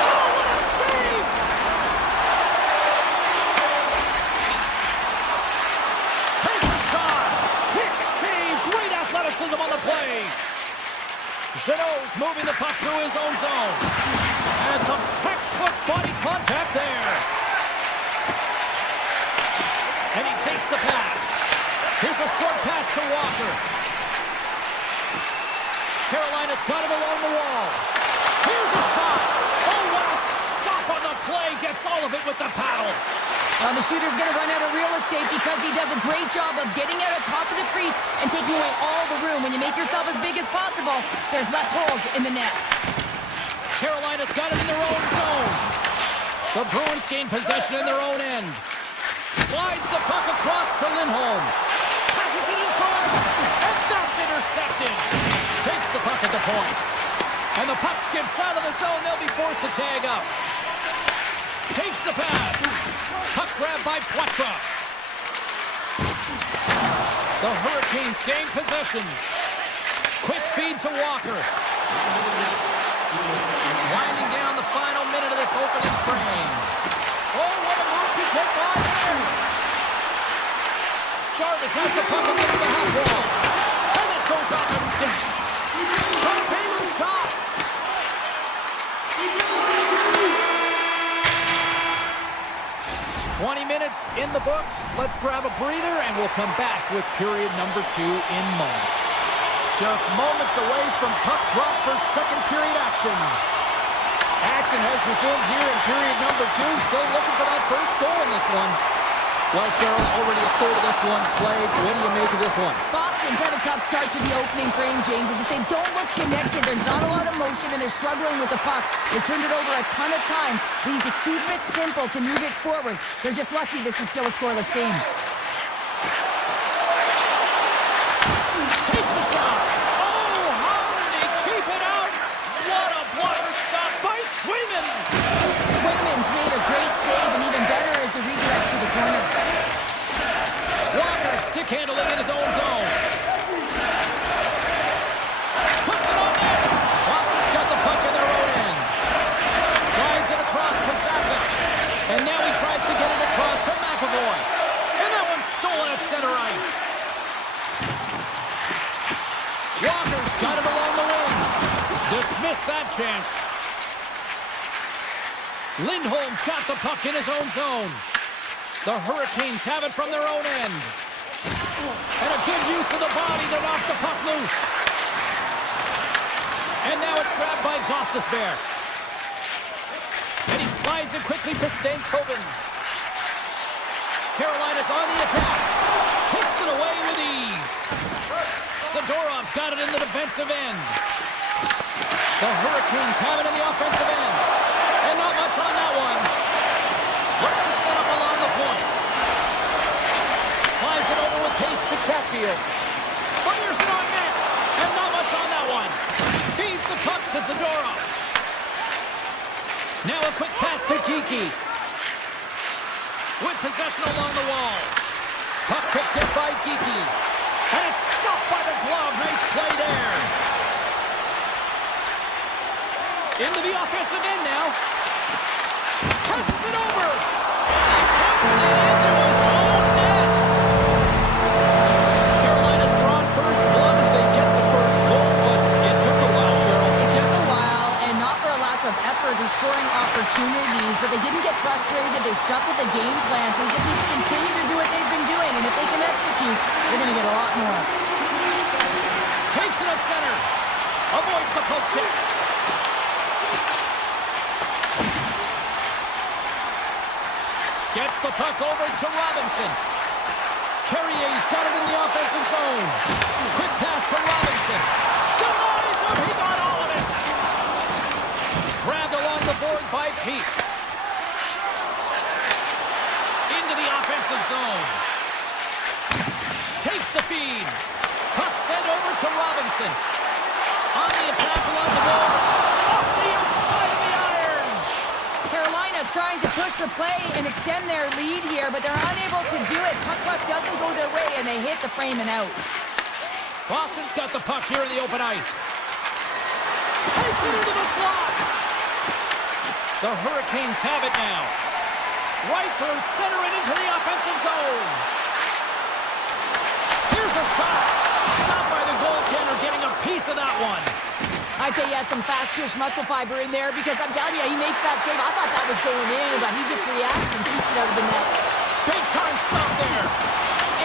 Oh, what a save! Takes a shot. Quick save. Great athleticism on the play. Jeannot's moving the puck through his own zone. And some textbook body contact there. And he takes the pass. Here's a short pass to Walker. Carolina's got him along the wall. Here's a shot. Oh, what a stop on the play. Gets all of it with the paddle. The shooter's going to run out of real estate because he does a great job of getting out of top of the crease and taking away all the room. When you make yourself as big as possible, there's less holes in the net. Carolina's got him in their own zone. The Bruins gain possession in their own end. Slides the puck across to Lindholm. Passes it in front. And that's intercepted. Takes the puck at the point. And the puck skips out of the zone. They'll be forced to tag up. Takes the pass. Puck grab by Poitras. The Hurricanes gain possession. Quick feed to Walker. Winding down the final minute of this opening frame. Oh, what a move to get by there. Jarvis has the puck against the half wall. And it goes off the stick. Champagne's shot. Minutes in the books. Let's grab a breather and we'll come back with period number 2 in moments. Just moments away from puck drop for second period action. Action has resumed here in period number 2. Still looking for that first goal in this one. Well, Cheryl, already a third of this one played. What do you make of this one? Boston's had a tough start to the opening frame, James. They don't look connected. There's not a lot of motion, and they're struggling with the puck. They turned it over a ton of times. They need to keep it simple to move it forward. They're just lucky this is still a scoreless game. Takes the shot. Oh, how did he keep it out? What a blocker stop by Swayman. Swayman's made a great save, and even better is the redirect to the corner. chance. Lindholm's got the puck in his own zone. The Hurricanes have it from their own end. And a good use of the body to knock the puck loose. And now it's grabbed by Gostisbehere. And he slides it quickly to Stankovens. Carolina's on the attack. Kicks it away with ease. Zadorov's got it in the defensive end. The Hurricanes have it in the offensive end. And not much on that one. Looks to set up along the point. Slides it over with pace to Chatfield. Fires it on net. And not much on that one. Feeds the puck to Zadorov. Now a quick pass to Kiki. With possession along the wall. Puck picked up by Kiki. And it's stopped by the glove. Nice play there. Into the offensive end now. Presses it over. And he puts it into his own net. Carolina's drawn first blood as they get the first goal, but it took a while, Cheryl. It took a while, and not for a lack of effort or scoring opportunities, but they didn't get frustrated. They stuck with the game plan, so they just need to continue to do what they've been doing, and if they can execute, they're going to get a lot more. Takes it at center. Avoids the poke check. Gets the puck over to Robinson. Carrier's got it in the offensive zone. Quick pass to Robinson. Denies him. He got all of it. Grabbed along the board by Pete. Into the offensive zone. Takes the feed. Puck sent over to Robinson. On the attack along the boards. Off the outside of the iron. Carolina's trying to push the play and extend their lead here, but they're unable to do it. Puck doesn't go their way, and they hit the frame and out. Boston's got the puck here in the open ice. Takes it into the slot. The Hurricanes have it now. Right through center and into the offensive zone. Here's a shot. Stopped by the goaltender, getting a piece of that one. I'd say he has some fast twitch muscle fiber in there because I'm telling you, he makes that save. I thought that was going in, but he just reacts and keeps it out of the net. Big time stop there.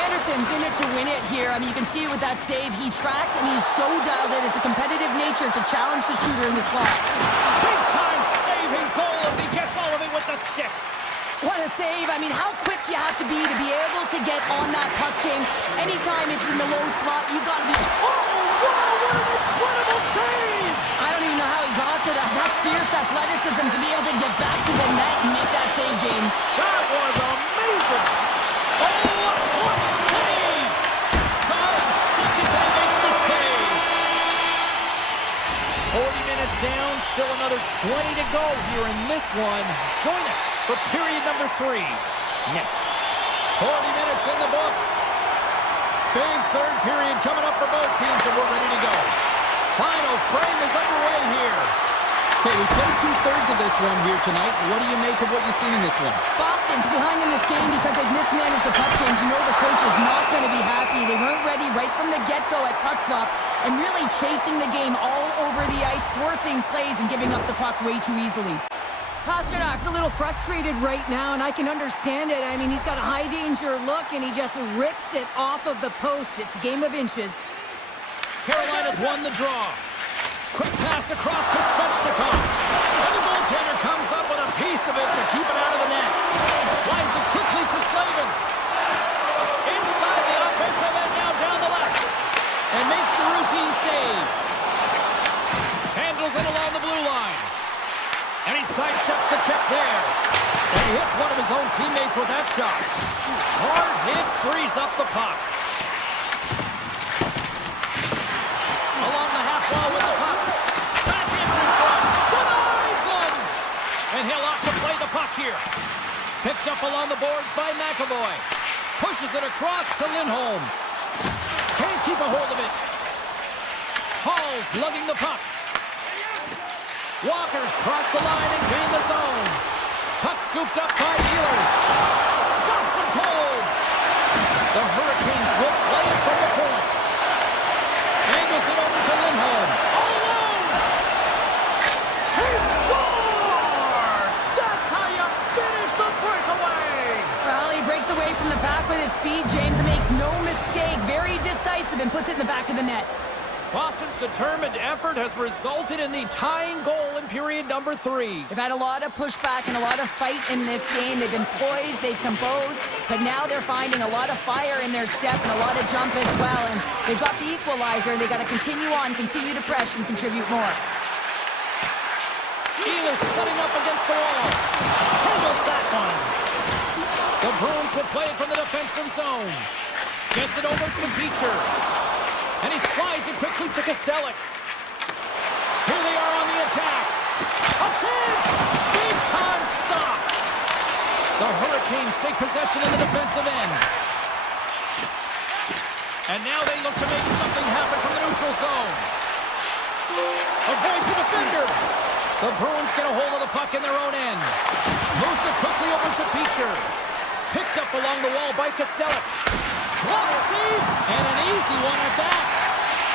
Anderson's in it to win it here. I mean, you can see it with that save. He tracks and he's so dialed in. It's a competitive nature to challenge the shooter in the slot. Big time saving goal as he gets all of it with the stick. What a save. I mean, how quick do you have to be able to get on that puck, James? Anytime it's in the low slot, you've got to be... Oh, wow, what an incredible save! I don't even know how he got to that. That's fierce athleticism to be able to get back to the net and make that save, James. That was amazing! Oh, a clutch save! John Sinkins, and he makes the save! 40 minutes down, still another 20 to go here in this one. Join us for period number 3 next. 40 minutes in the books. Big third period coming up for both teams, and we're ready to go. Final frame is underway here. Okay, we played 2/3 of this one here tonight. What do you make of what you've seen in this one? Boston's behind in this game because they've mismanaged the puck change. You know the coach is not going to be happy. They weren't ready right from the get-go at puck drop and really chasing the game all over the ice, forcing plays and giving up the puck way too easily. Pasternak's a little frustrated right now, and I can understand it. I mean, he's got a high-danger look, and he just rips it off of the post. It's a game of inches. Carolina's won the draw. Quick pass across to Svechnikov. And the goaltender comes up with a piece of it to keep it out of the net. Slides it quickly to Slavin. Inside the offensive end, now down the left. And makes the routine save. Handles it along the blue line. And he sidesteps the check there. And he hits one of his own teammates with that shot. Hard hit, frees up the puck. Along the half wall with the puck. Backhand in front. Denies him! And he'll opt to play the puck here. Picked up along the boards by McAvoy. Pushes it across to Lindholm. Can't keep a hold of it. Hall's lugging the puck. Walker's crossed the line and gained the zone. Puck scooped up by Ehlers. Stops him cold. The Hurricanes will play it from the point. Angles it over to Lindholm. All alone. and puts it in the back of the net. Boston's determined effort has resulted in the tying goal in period number 3. They've had a lot of pushback and a lot of fight in this game. They've been poised, they've composed, but now they're finding a lot of fire in their step and a lot of jump as well. And they've got the equalizer. They've got to continue on, continue to press and contribute more. Eel is setting up against the wall. Handles that one. The Bruins will play it from the defensive zone. Gets it over to Beecher. And he slides it quickly to Kostelic. Here they are on the attack. A chance! Big time stop. The Hurricanes take possession in the defensive end. And now they look to make something happen from the neutral zone. Avoids the defender. The Bruins get a hold of the puck in their own end. Moves it quickly over to Beecher. Picked up along the wall by Kostelic. Glove save, and an easy one at that.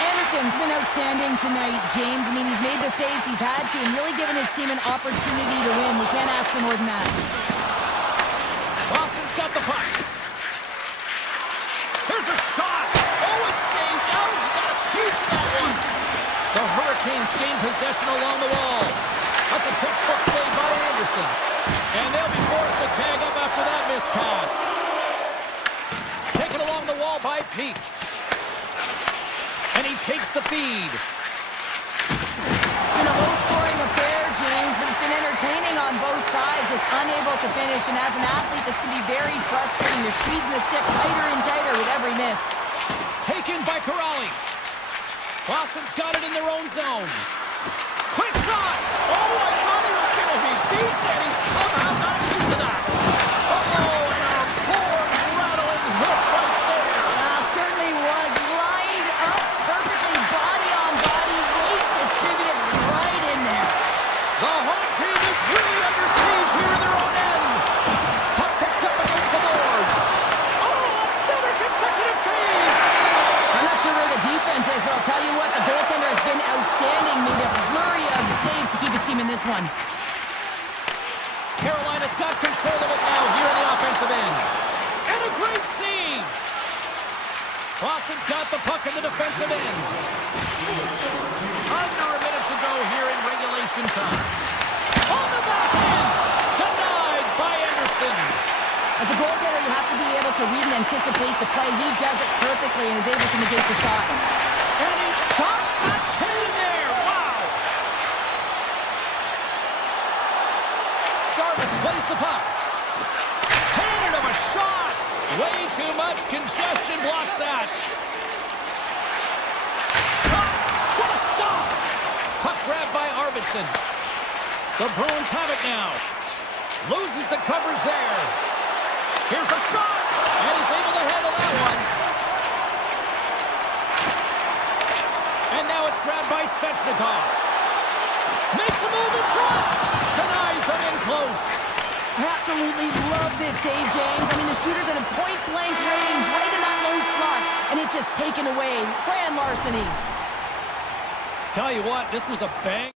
Anderson's been outstanding tonight, James. I mean, he's made the saves he's had to and really given his team an opportunity to win. You can't ask for more than that. Boston's got the puck. Here's a shot. Oh, it stays out. He got a piece of that one. The Hurricanes gain possession along the wall. That's a textbook save by Anderson. And they'll be forced to tag up after that missed pass. Taken along the wall by Peak. And he takes the feed. Been a low-scoring affair, James, but it's been entertaining on both sides, just unable to finish. And as an athlete, this can be very frustrating. You're squeezing the stick tighter and tighter with every miss. Taken by Corrali. Boston's got it in their own zone. Quick shot! Oh, I thought he was going to be beaten, and he somehow got a piece of that. Uh-oh, and a poor rattling hit right there. Certainly was lined up perfectly, body on body, weight distributed right in there. The home team is really under siege here in their own end. Puck picked up against the boards. Oh, another consecutive save. I'm not sure where the defense is, but I'll tell you what, the goaltender has been outstanding. Made a flurry of saves to keep his team in this one. Carolina's got control of it now here in the offensive end. And a great save. Boston's got the puck in the defensive end. Under a minute to go here in regulation time. On the backhand. Denied by Anderson. As a goaltender, you have to be able to read and anticipate the play. He does it perfectly and is able to negate the shot. And he stops that cannon there. Wow. Jarvis plays the puck. Cannon of a shot. Way too much congestion blocks that. Shot. What a stop. Puck grabbed by Arvidsson. The Bruins have it now. Loses the coverage there. Here's a shot. And he's able to handle that one. And now it's grabbed by Svechnikov. Makes a move in front. Denies him in close. I absolutely love this save, James. I mean, the shooter's in a point-blank range, right in that low slot, and it's just taken away. Grand larceny. Tell you what, this was a bang.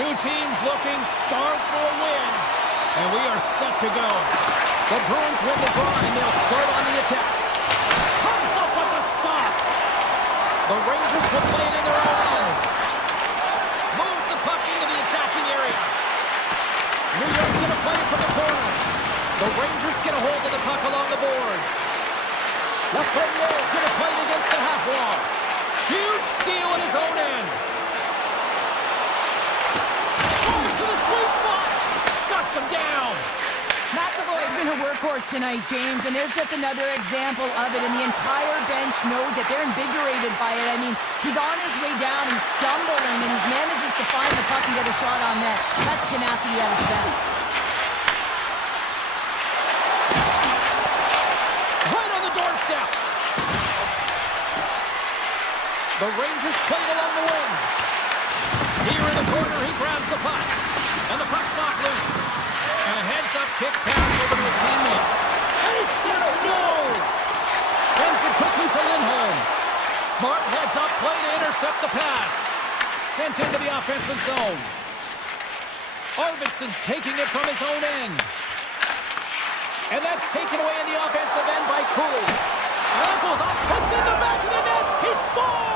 Two teams looking starved for a win. And we are set to go. The Bruins win the draw, and they'll start on the attack. Comes up with the stop. The Rangers will play it in their own end. Moves the puck into the attacking area. New York's going to play it from the corner. The Rangers get a hold of the puck along the boards. Lafreniere's going to play it against the half wall. Huge steal in his own end. Goes to the sweet spot. Shuts him down. McAvoy's been a workhorse tonight, James, and there's just another example of it, and the entire bench knows that they're invigorated by it. I mean, he's on his way down, he's stumbling, and he manages to find the puck and get a shot on net. That's tenacity at its best. Right on the doorstep. The Rangers play it along the wing. Here in the corner, he grabs the puck, and the puck's knocked loose. And a heads-up kick pass over to his teammate. And he says no! Sends it quickly to Lindholm. Smart heads-up play to intercept the pass. Sent into the offensive zone. Arvidsson's taking it from his own end. And that's taken away in the offensive end by Cooley. And that goes up, puts in the back of the net. He scores!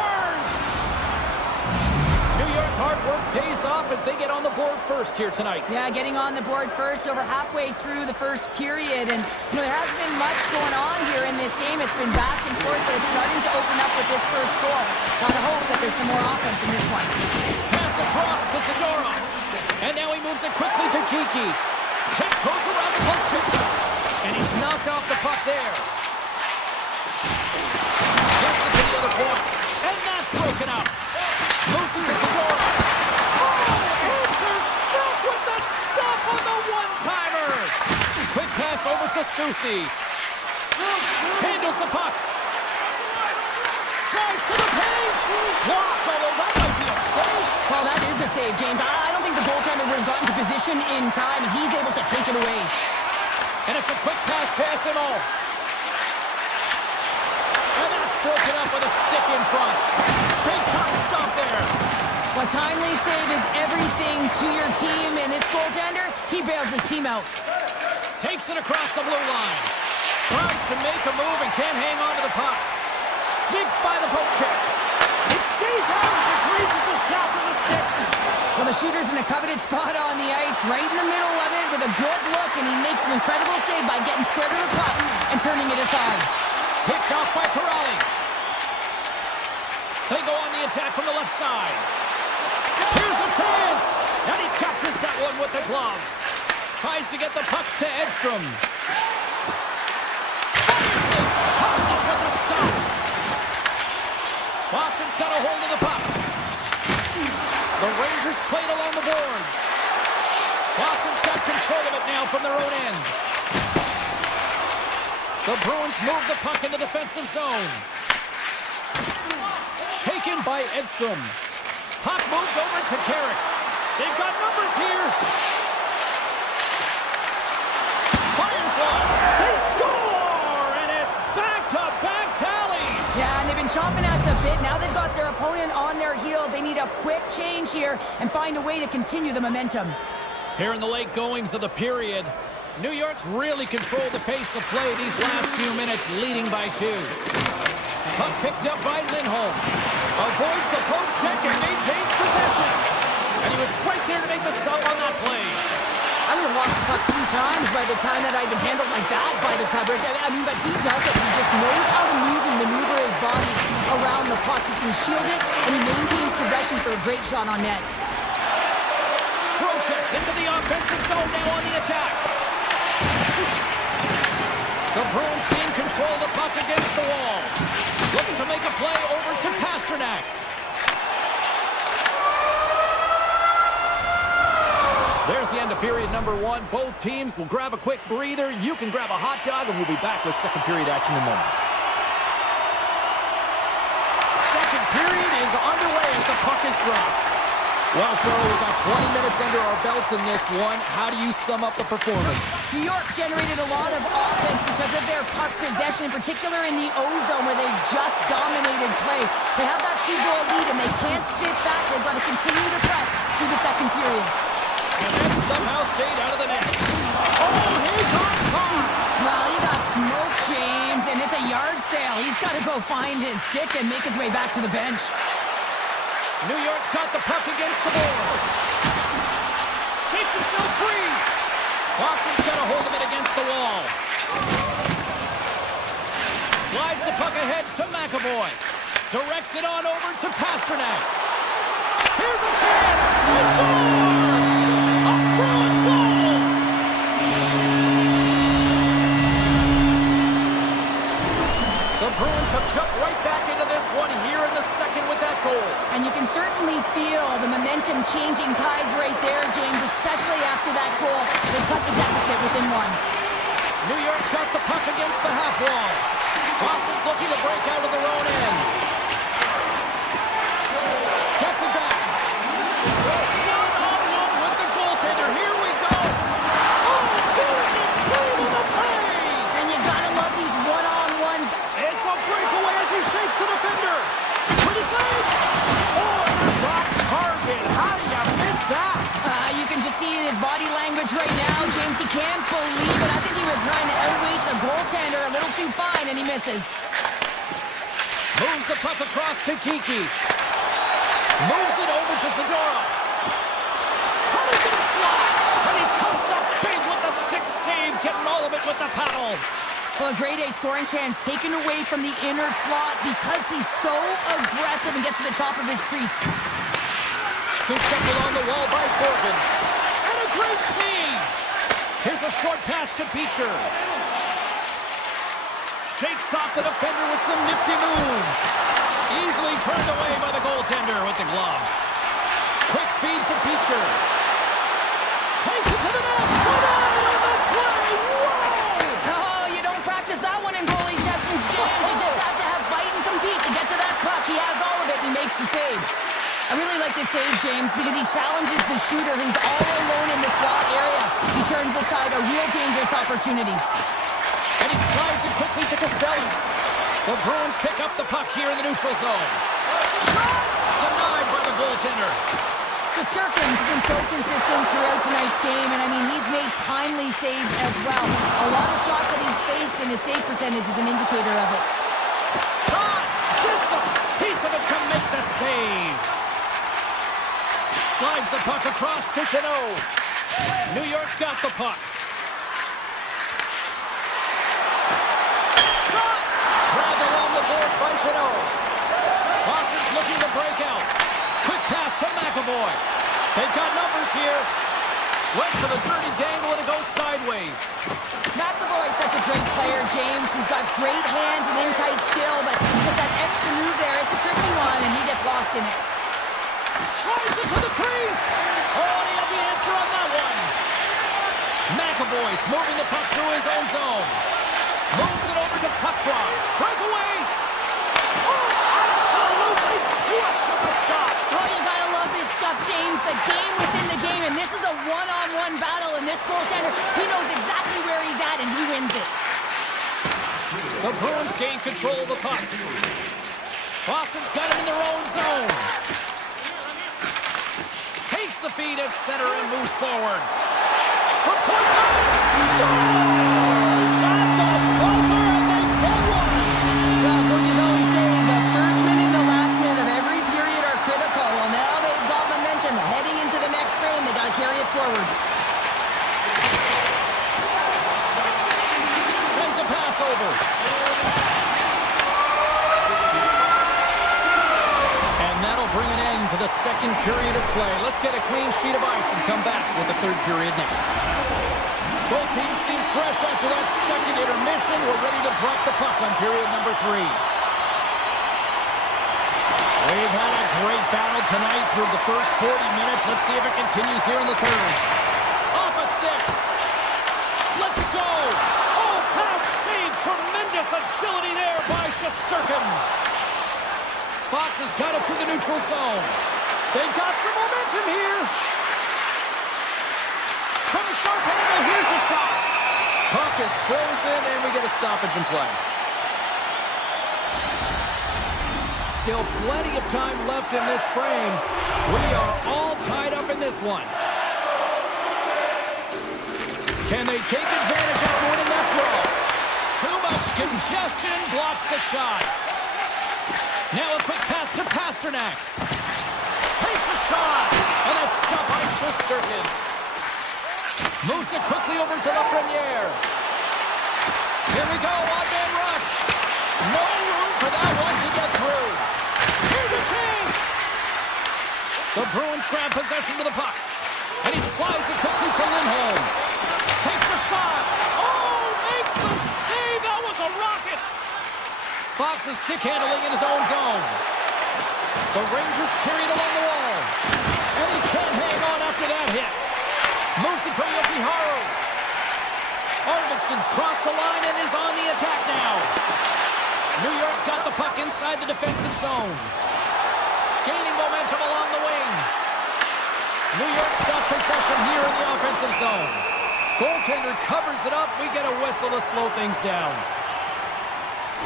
New York's hard work pays off as they get on the board first here tonight. Yeah, getting on the board first over halfway through the first period. And, you know, there hasn't been much going on here in this game. It's been back and forth, but it's starting to open up with this first goal. Gotta hope that there's some more offense in this one. Pass across to Segura. And now he moves it quickly to Kiki. Tiptoes around the puck chip. And he's knocked off the puck there. Gets it to the other point. And that's broken up. Moves it to Segura. Oh, answers back with the stop on the one-timer. Quick pass over to Susi. Handles the puck. Tries to the paint. Blocked, although that might be a save. Well, that is a save, James. I don't think the goaltender would have gotten to position in time, and he's able to take it away. And it's a quick pass to SMO. And that's broken up with a stick in front. Big time stop there. A timely save is everything to your team, and this goaltender, he bails his team out. Takes it across the blue line. Tries to make a move and can't hang on to the puck. Sneaks by the poke check. It stays out as it grazes the shaft of the stick. Well, the shooter's in a coveted spot on the ice, right in the middle of it with a good look, and he makes an incredible save by getting square to the puck and turning it aside. Picked off by Corrali. They go on the attack from the left side. Here's a chance! And he catches that one with the glove. Tries to get the puck to Edstrom. Fires it! Comes up with the stop. Boston's got a hold of the puck. The Rangers played along the boards. Boston's got control of it now from their own end. The Bruins move the puck in the defensive zone. Taken by Edstrom. Puck moved over to Carrick. They've got numbers here. Fires one. They score! And it's back-to-back tallies. Yeah, and they've been chomping at the bit. Now they've got their opponent on their heel. They need a quick change here and find a way to continue the momentum. Here in the late goings of the period, New York's really controlled the pace of play these last few minutes, leading by 2. Puck picked up by Lindholm. Avoids the poke check and maintains possession. And he was right there to make the stop on that play. I would have lost the puck 3 times by the time that I'd been handled like that by the coverage. I mean, but he does it. He just knows how to move and maneuver his body around the puck. He can shield it, and he maintains possession for a great shot on net. Trocheck's into the offensive zone now on the attack. The Bruins gain control of the puck against the wall. Looks to make a play over to Pasternak. There's the end of period number 1. Both teams will grab a quick breather. You can grab a hot dog, and we'll be back with second period action in moments. Second period is underway as the puck is dropped. Well, Cheryl, we got 20 minutes under our belts in this one. How do you sum up the performance? New York's generated a lot of offense because of their puck possession, in particular in the O-zone where they've just dominated play. They have that 2-goal lead, and they can't sit back. They've got to continue to press through the second period. And that somehow stayed out of the net. Oh, he's on top! Well, he got smoked, James, and it's a yard sale. He's got to go find his stick and make his way back to the bench. New York's got the puck against the boards. Shakes himself free. Boston's got a hold of it against the wall. Slides the puck ahead to McAvoy. Directs it on over to Pasternak. Here's a chance to score! A Bruins goal! The Bruins have jumped right back into this one here in the second with that goal. And you can certainly feel the momentum changing tides right there, James, especially after that goal. They cut the deficit within one. New York's got the puck against the half wall. Boston's looking to break out of their own end. Gets it back. One-on-one with the goaltender. Here we go. Oh, goodness, save on the play. And you gotta love these one-on-one. It's a breakaway as he shakes the defender. With his legs. Oh, that's off target. How do you miss that? You can just see his body language right now, James. He can't believe it. I think he was trying to outweight the goaltender a little too fine, and he misses. Moves the puck across to Kiki. Moves it over to Zadora. Cutting to the slot. And he comes up big with the stick save, getting all of it with the paddles. Well, a grade A scoring chance taken away from the inner slot because he's so aggressive and gets to the top of his crease. Scoops up along the wall by Borgen. And a great save. Here's a short pass to Beecher. Shakes off the defender with some nifty moves. Easily turned away by the goaltender with the glove. Quick feed to Beecher. Takes it to the net. Denied on the play. Whoa! Oh, you don't practice that one in goalie sessions, James. You just have to have fight and compete to get to that puck. He has all of it and he makes the save. I really like this save, James, because he challenges the shooter who's all alone in the slot area. He turns aside a real dangerous opportunity. And he slides it quickly to Costelli. The Bruins pick up the puck here in the neutral zone. Shot! Denied by the goaltender. Shesterkin's been so consistent throughout tonight's game, and I mean, he's made timely saves as well. A lot of shots that he's faced, and his save percentage is an indicator of it. Shot! Gets a piece of it to make the save. Slides the puck across to Chanot. New York's got the puck. Shot! Grabbed along the boards by Chanot. Boston's looking to break out. Quick pass to McAvoy. They've got numbers here. Went for the dirty dangle and it goes sideways. McAvoy's such a great player, James. He's got great hands and in-tight skill, but just that extra move there, it's a tricky one, and he gets lost in it. Tries it to the crease. Oh, and he had the answer on that one. McAvoy's moving the puck through his own zone. Moves it over to puck drop. Breakaway. Oh, absolutely clutch at the stop. Oh, you gotta love this stuff, James. The game within the game, and this is a one-on-one battle, and this goaltender, he knows exactly where he's at, and he wins it. The Bruins gain control of the puck. Boston's got him in their own zone. Takes the feed at center and moves forward. For point line. Scores at the buzzer, and they get one. Well, coaches always say the first minute and the last minute of every period are critical. Well, now they've got momentum heading into the next frame. They got to carry it forward. Sends a pass over. And that'll bring an end to the second period of play. Let's get a clean sheet of ice and come back with the third period next. Both teams seem fresh after that second intermission. We're ready to drop the puck on period number 3. We've had a great battle tonight through the first 40 minutes. Let's see if it continues here in the third. Off a stick. Let's go. Oh, pass save. Tremendous agility there by Shesterkin. Fox has got it through the neutral zone. They've got some momentum here. From a sharp angle, here's a shot. Puck is frozen, and we get a stoppage in play. Still plenty of time left in this frame. We are all tied up in this one. Can they take advantage after winning that draw? Too much congestion blocks the shot. Now a quick pass to Pasternak. Takes a shot, and that's stopped by Shesterkin. Moves it quickly over to Lafreniere. Here we go, one-man rush. No room for that one to get through. Here's a chance. The Bruins grab possession to the puck. And he slides it quickly to Lindholm. Takes a shot. Oh, makes the save. That was a rocket. Fox is stick handling in his own zone. The Rangers carry it along the wall. And he can't hang on after that hit. Moves it for Jokiharju. Arvidsson's crossed the line and is on the attack now. New York's got the puck inside the defensive zone. Gaining momentum along the wing. New York's got possession here in the offensive zone. Goaltender covers it up. We get a whistle to slow things down.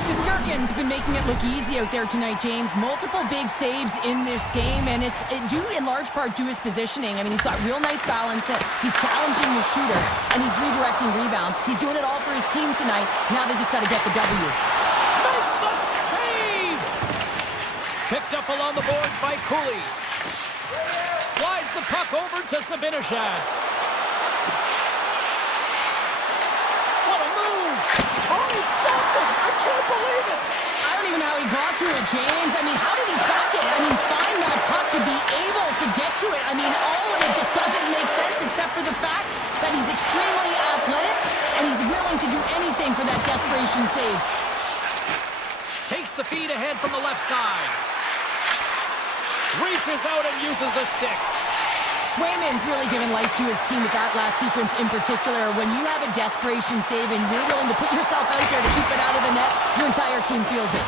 Shesterkin's been making it look easy out there tonight, James. Multiple big saves in this game, and it's due in large part to his positioning. I mean, he's got real nice balance. He's challenging the shooter, and he's redirecting rebounds. He's doing it all for his team tonight. Now they just got to get the W. Makes the save! Picked up along the boards by Cooley. Slides the puck over to Zibanejad. What a move! Oh, he stopped it! I can't believe it! I don't even know how he got to it, James. I mean, how did he track it? I mean, find that puck to be able to get to it. I mean, all of it just doesn't make sense except for the fact that he's extremely athletic and he's willing to do anything for that desperation save. Takes the feed ahead from the left side. Reaches out and uses the stick. Swayman's really given life to his team with that last sequence in particular. When you have a desperation save and you're willing to put yourself out there to keep it out of the net, your entire team feels it.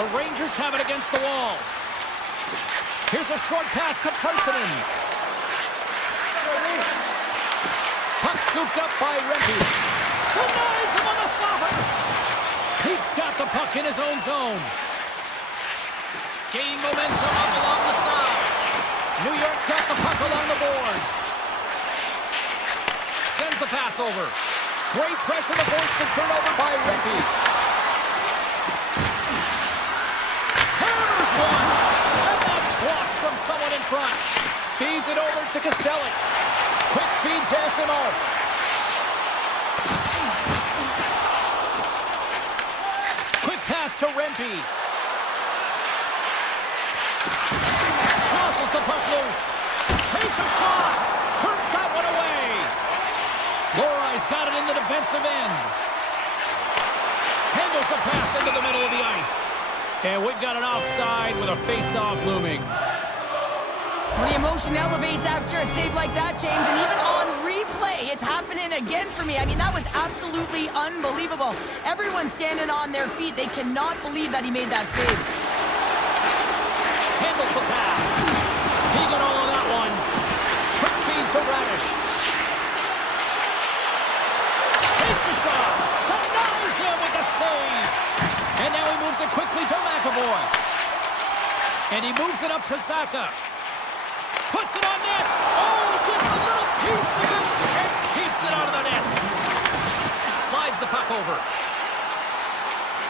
The Rangers have it against the wall. Here's a short pass to Parssinen. Puck scooped up by Rempe. Denies him on the stopper. Pete's got the puck in his own zone. Gaining momentum up along the side. New York's got the puck along the boards. Sends the pass over. Great pressure to force the turnover by Rempe. Hammers one. And that's blocked from someone in front. Feeds it over to Costelli. Quick feed to SMO. Quick pass to Rempe. Crosses the puck loose. Takes a shot. Turns that one away. Lorai's got it in the defensive end. Handles the pass into the middle of the ice. And we've got an offside with a face-off looming. Well, the emotion elevates after a save like that, James, and even on replay, it's happening again for me. I mean, that was absolutely unbelievable. Everyone's standing on their feet. They cannot believe that he made that save. Handles the pass. He got all of that one. Quick feed to Radish. Takes a shot. Denies him with the save. And now he moves it quickly to McAvoy. And he moves it up to Saka. Puts it on net. Oh, gets a little piece of it and keeps it out of the net. Slides the puck over.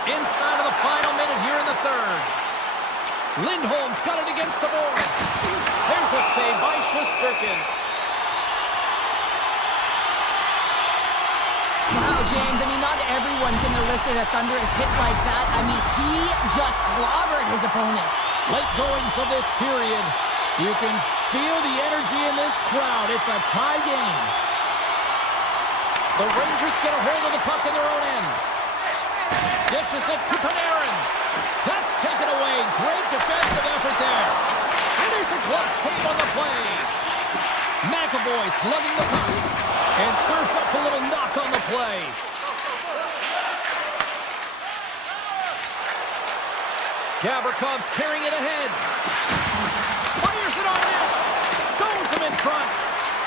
Inside of the final minute here in the third. Lindholm's got it against the boards. There's a save by Shesterkin. Wow, James, I mean, not everyone's going to elicit a thunderous hit like that. I mean, he just clobbered his opponent. Late goings of this period. You can feel the energy in this crowd. It's a tie game. The Rangers get a hold of the puck in their own end. Dishes it to Panarin. That's taken away. Great defensive effort there. And there's a glove save on the play. McAvoy slugging the puck. And serves up a little knock on the play. Gavrikhov's carrying it ahead. Fires it on net. Stones him in front.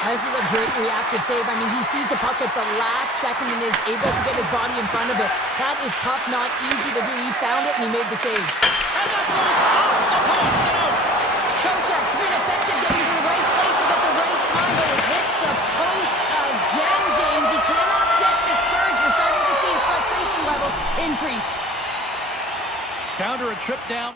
This is a great reactive save. I mean, he sees the puck at the last second and is able to get his body in front of it. That is tough, not easy to do. He found it and he made the save. And that goes off the post and out. Trocheck's been effective getting to the right places at the right time, but it hits the post again, James. He cannot get discouraged. We're starting to see his frustration levels increase. Counter a trip down.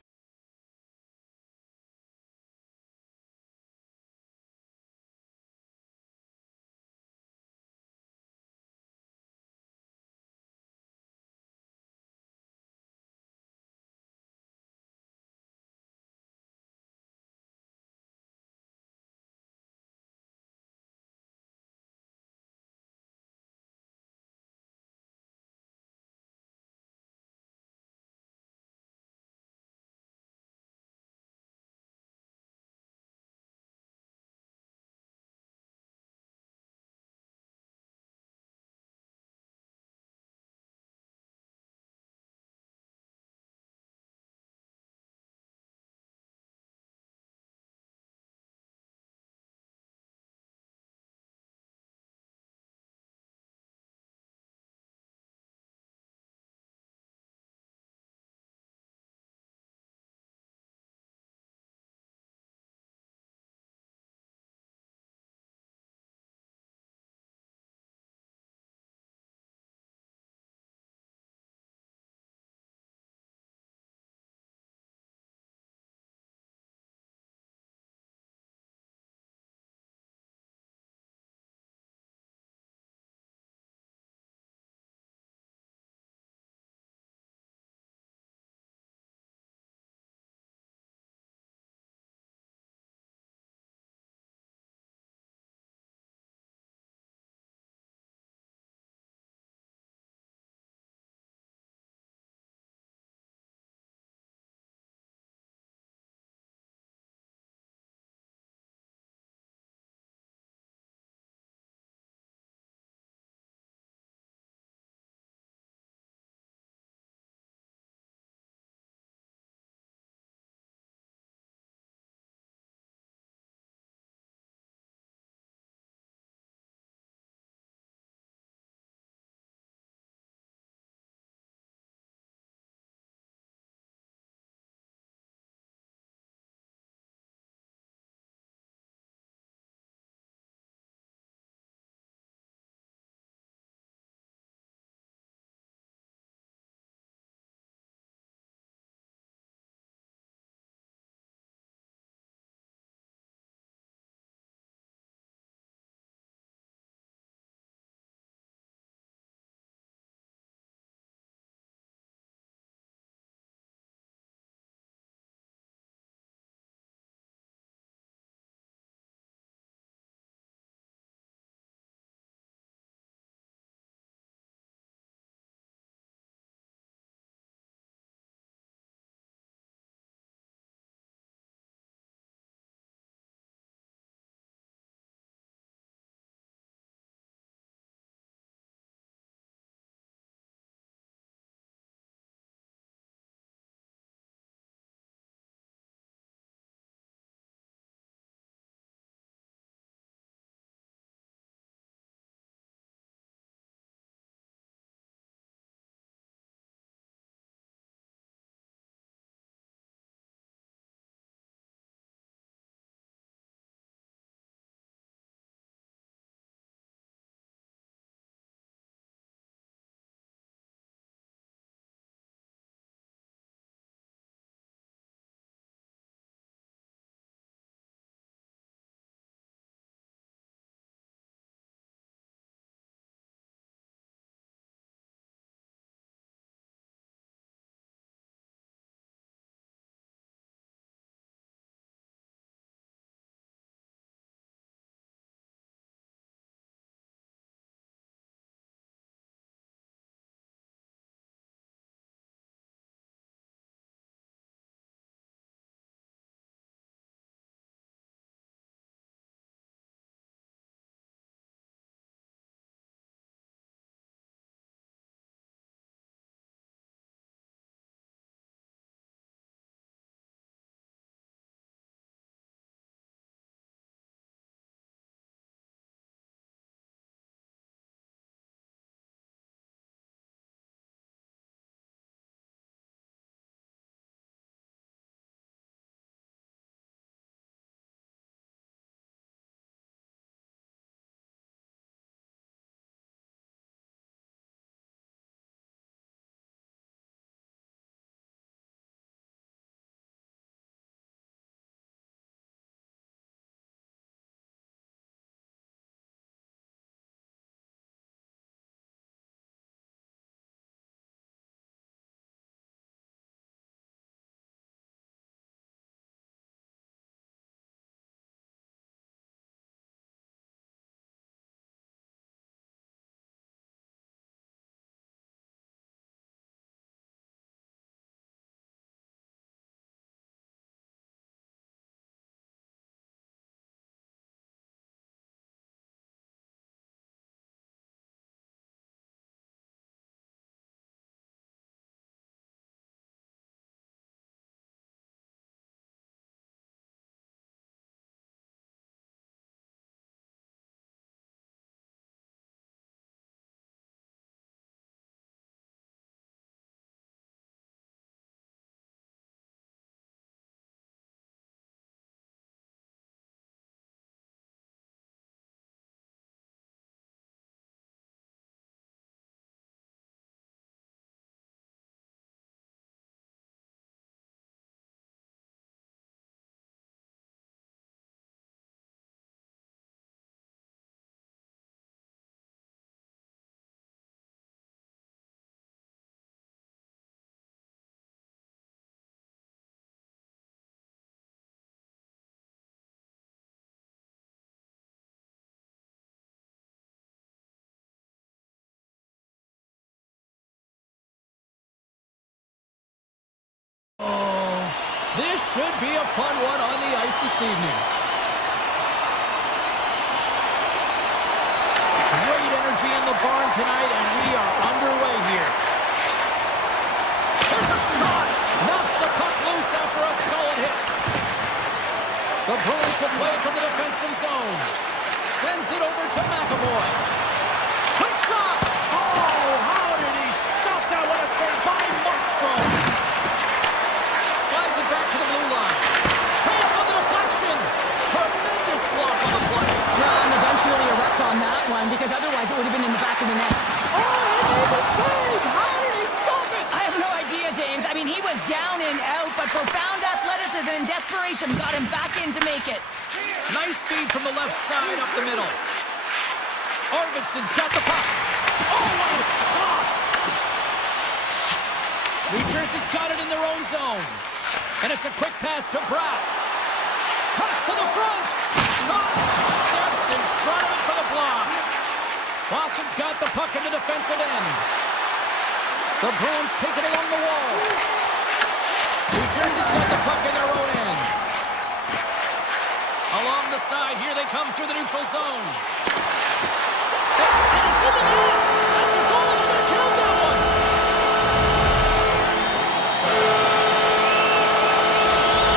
should be a fun one on the ice this evening. Great energy in the barn tonight, and we are underway here. There's a shot! Knocks the puck loose after a solid hit. The Bruins will play it from the defensive zone. Sends it over to McAvoy. Quick shot! Oh, how did he stop that? What a save by Markstrom. Slides it back to the blue line. Chance on the deflection. Tremendous block on the play. Well, and the bench really erupts on that one because otherwise it would have been in the back of the net. Oh, he made the save! How did he stop it? I have no idea, James. I mean, he was down and out, but profound athleticism and desperation got him back in to make it. Nice feed from the left side up the middle. Arvidsson's got the puck. Oh, what a stop! New Jersey's got it in their own zone. And it's a quick pass to Bratt. Toss to the front. Shot. Steps in front of it for the block. Boston's got the puck in the defensive end. The Bruins take it along the wall. New Jersey's got the puck in their own end. Along the side, here they come through the neutral zone. And it's in the net! That's a goal, and they're going to count that one!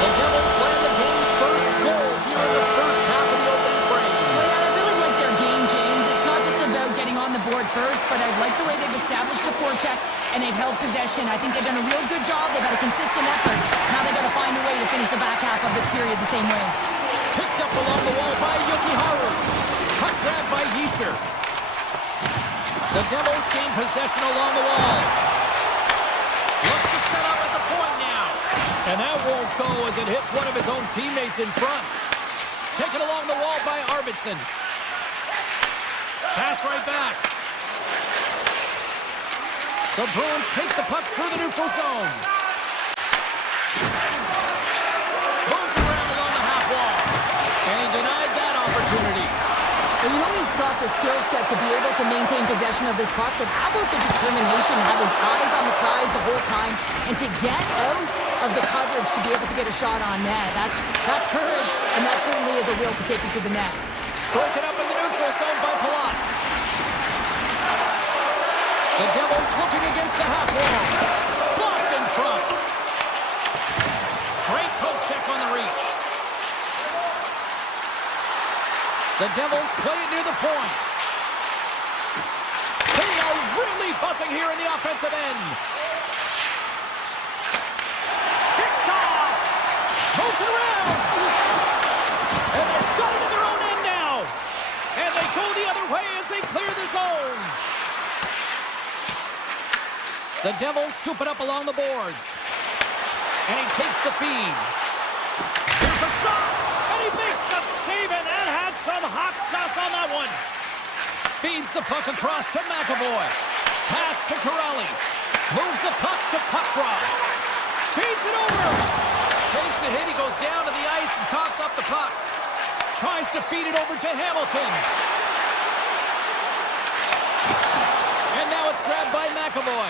The Devils land the game's first goal here in the first half of the opening frame. Well, yeah, I really like their game, James. It's not just about getting on the board first, but I like the way they've established a forecheck and they've held possession. I think they've done a real good job. They've had a consistent effort. Now they've got to find a way to finish the back half of this period the same way. Picked up along the wall by Yokiharu. Puck grabbed by Hischier. The Devils gain possession along the wall. Looks to set up at the point now. And that won't go as it hits one of his own teammates in front. Taken along the wall by Arvidsson. Pass right back. The Bruins take the puck through the neutral zone. Moves around along the half wall. And he denied that opportunity. Well, you know he's got the skill set to be able to maintain possession of this puck, but how about the determination, have his eyes on the prize the whole time, and to get out of the coverage to be able to get a shot on net. That's courage, and that certainly is a will to take it to the net. Broken up in the neutral zone by Palat. The Devils looking against the half wall. Blocked in front. Great poke check on the reach. The Devils play it near the point. They are really buzzing here in the offensive end. Picked off. Moves it around. And they've got it in their own end now. And they go the other way as they clear the zone. The Devils scoop it up along the boards. And he takes the feed. Here's a shot. And he makes the save, and that had some hot sauce on that one. Feeds the puck across to McAvoy. Pass to Corelli. Moves the puck to puck drop. Feeds it over. Takes a hit. He goes down to the ice and coughs up the puck. Tries to feed it over to Hamilton. And now it's grabbed by McAvoy.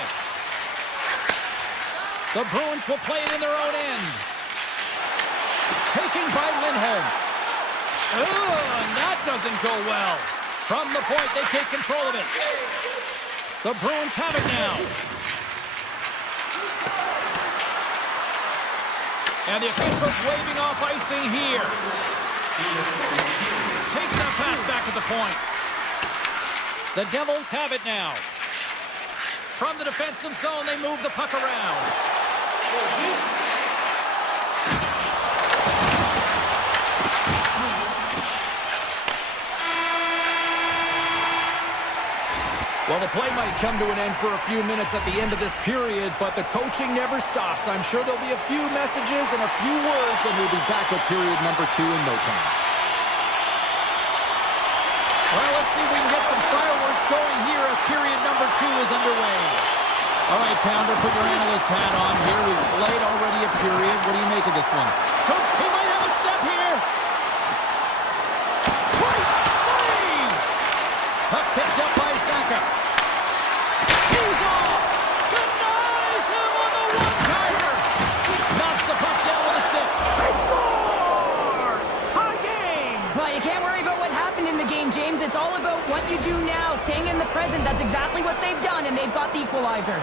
The Bruins will play it in their own end. Taken by Lindholm. And that doesn't go well. From the point, they take control of it. The Bruins have it now. And the officials waving off icing here. Takes that pass back at the point. The Devils have it now. From the defensive zone, they move the puck around. Well, the play might come to an end for a few minutes at the end of this period, but the coaching never stops. I'm sure there'll be a few messages and a few words, and we'll be back with period number 2 in no time. Well, let's see if we can get some fireworks going here as period number 2 is underway. All right, Pounder, put your analyst hat on here. We've played already a period. What do you make of this one? Coach, he might have a step here. Great save! Puck picked up by Saka. He's off! Denies him on the one-timer! Knocks the puck down with a stick. exactly what they've done, and they've got the equalizer.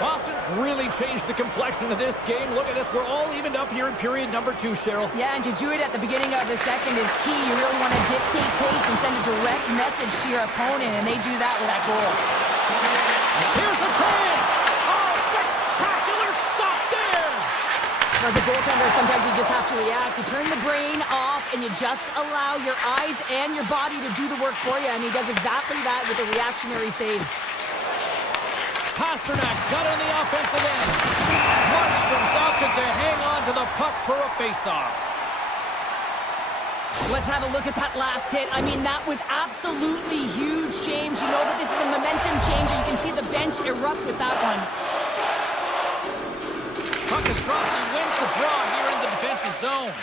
Boston's really changed the complexion of this game. Look at this. We're all evened up here in period number 2, Cheryl. Yeah, and to do it at the beginning of the second is key. You really want to dictate pace and send a direct message to your opponent, and they do that with that goal. Here's a chance. Oh, spectacular stop there. As a goaltender, sometimes you just have to react. You turn the brain off, and you just allow your eyes and your body to do the work for you, and he does exactly that with a reactionary save. Pasternak's got it on the offensive end. Markstrom's opted to hang on to the puck for a face-off. Let's have a look at that last hit. I mean, that was absolutely huge, James. You know that this is a momentum changer. You can see the bench erupt with that one. Puck is dropped and he wins the draw here in the defensive zone.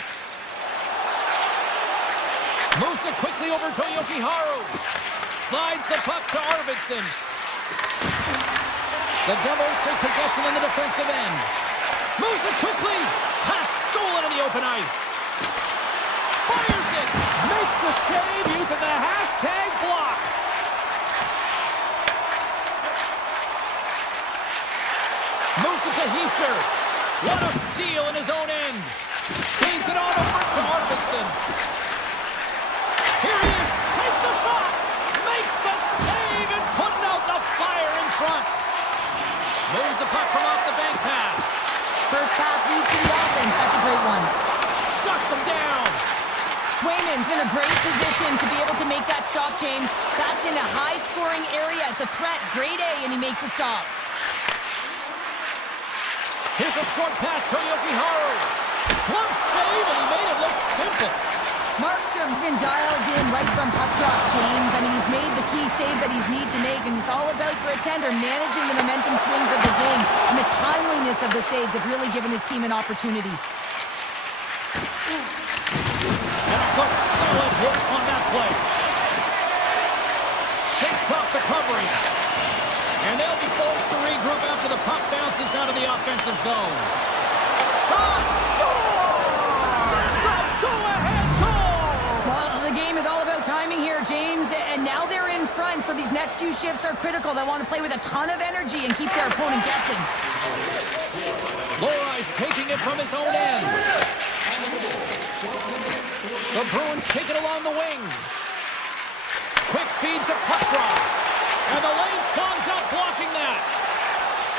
Moves it quickly over to Jokiharju. Slides the puck to Arvidsson. The Devils take possession in the defensive end. Moves it quickly. Pass stolen in the open ice. Fires it. Makes the save using the hashtag block. Moves it to Hischier. What a steal in his own end. Feeds it on over to Arvidsson. Here he is. Takes the shot. Makes the save and putting out the fire in front. Moves the puck from off the bank pass. First pass leads to the offense. That's a great one. Shuts him down. Swayman's in a great position to be able to make that stop, James. That's in a high-scoring area. It's a threat. Grade A, and he makes the stop. Here's a short pass to Jokiharju. Glove save, and he made it look simple. Markstrom's been dialed in right from puck drop, James. I mean, he's made the key save that he's need to make, and it's all about, for a tender, managing the momentum swings of the game, and the timeliness of the saves have really given his team an opportunity. And a good solid hit on that play. Shakes off the covering. And they'll be forced to regroup after the puck bounces out of the offensive zone. Shot! Score! The game is all about timing here, James, and now they're in front, so these next few shifts are critical. They want to play with a ton of energy and keep their opponent guessing. Lori's taking it from his own end. The Bruins take it along the wing. Quick feed to Petrov. And the lane's clogged up, blocking that.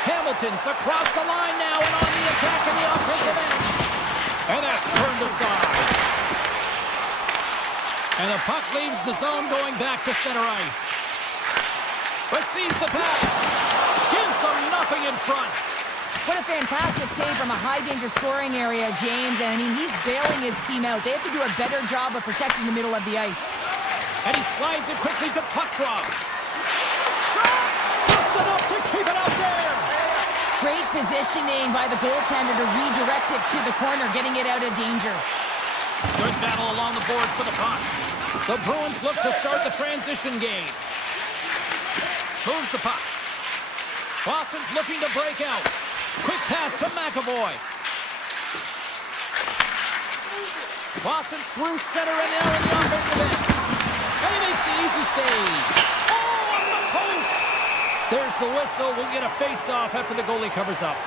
Hamilton's across the line now and on the attack in the offensive end. And that's turned aside. And the puck leaves the zone going back to center ice. Receives the pass. Gives them nothing in front. What a fantastic save from a high-danger scoring area, James. And, I mean, he's bailing his team out. They have to do a better job of protecting the middle of the ice. And he slides it quickly to Petrov. Shot! Just enough to keep it out there. Great positioning by the goaltender to redirect it to the corner, getting it out of danger. Good battle along the boards for the puck. The Bruins look to start the transition game. Moves the puck. Boston's looking to break out. Quick pass to McAvoy. Boston's through center and now in the offensive end. And he makes the easy save. Oh, on the post! There's the whistle. We'll get a face-off after the goalie covers up.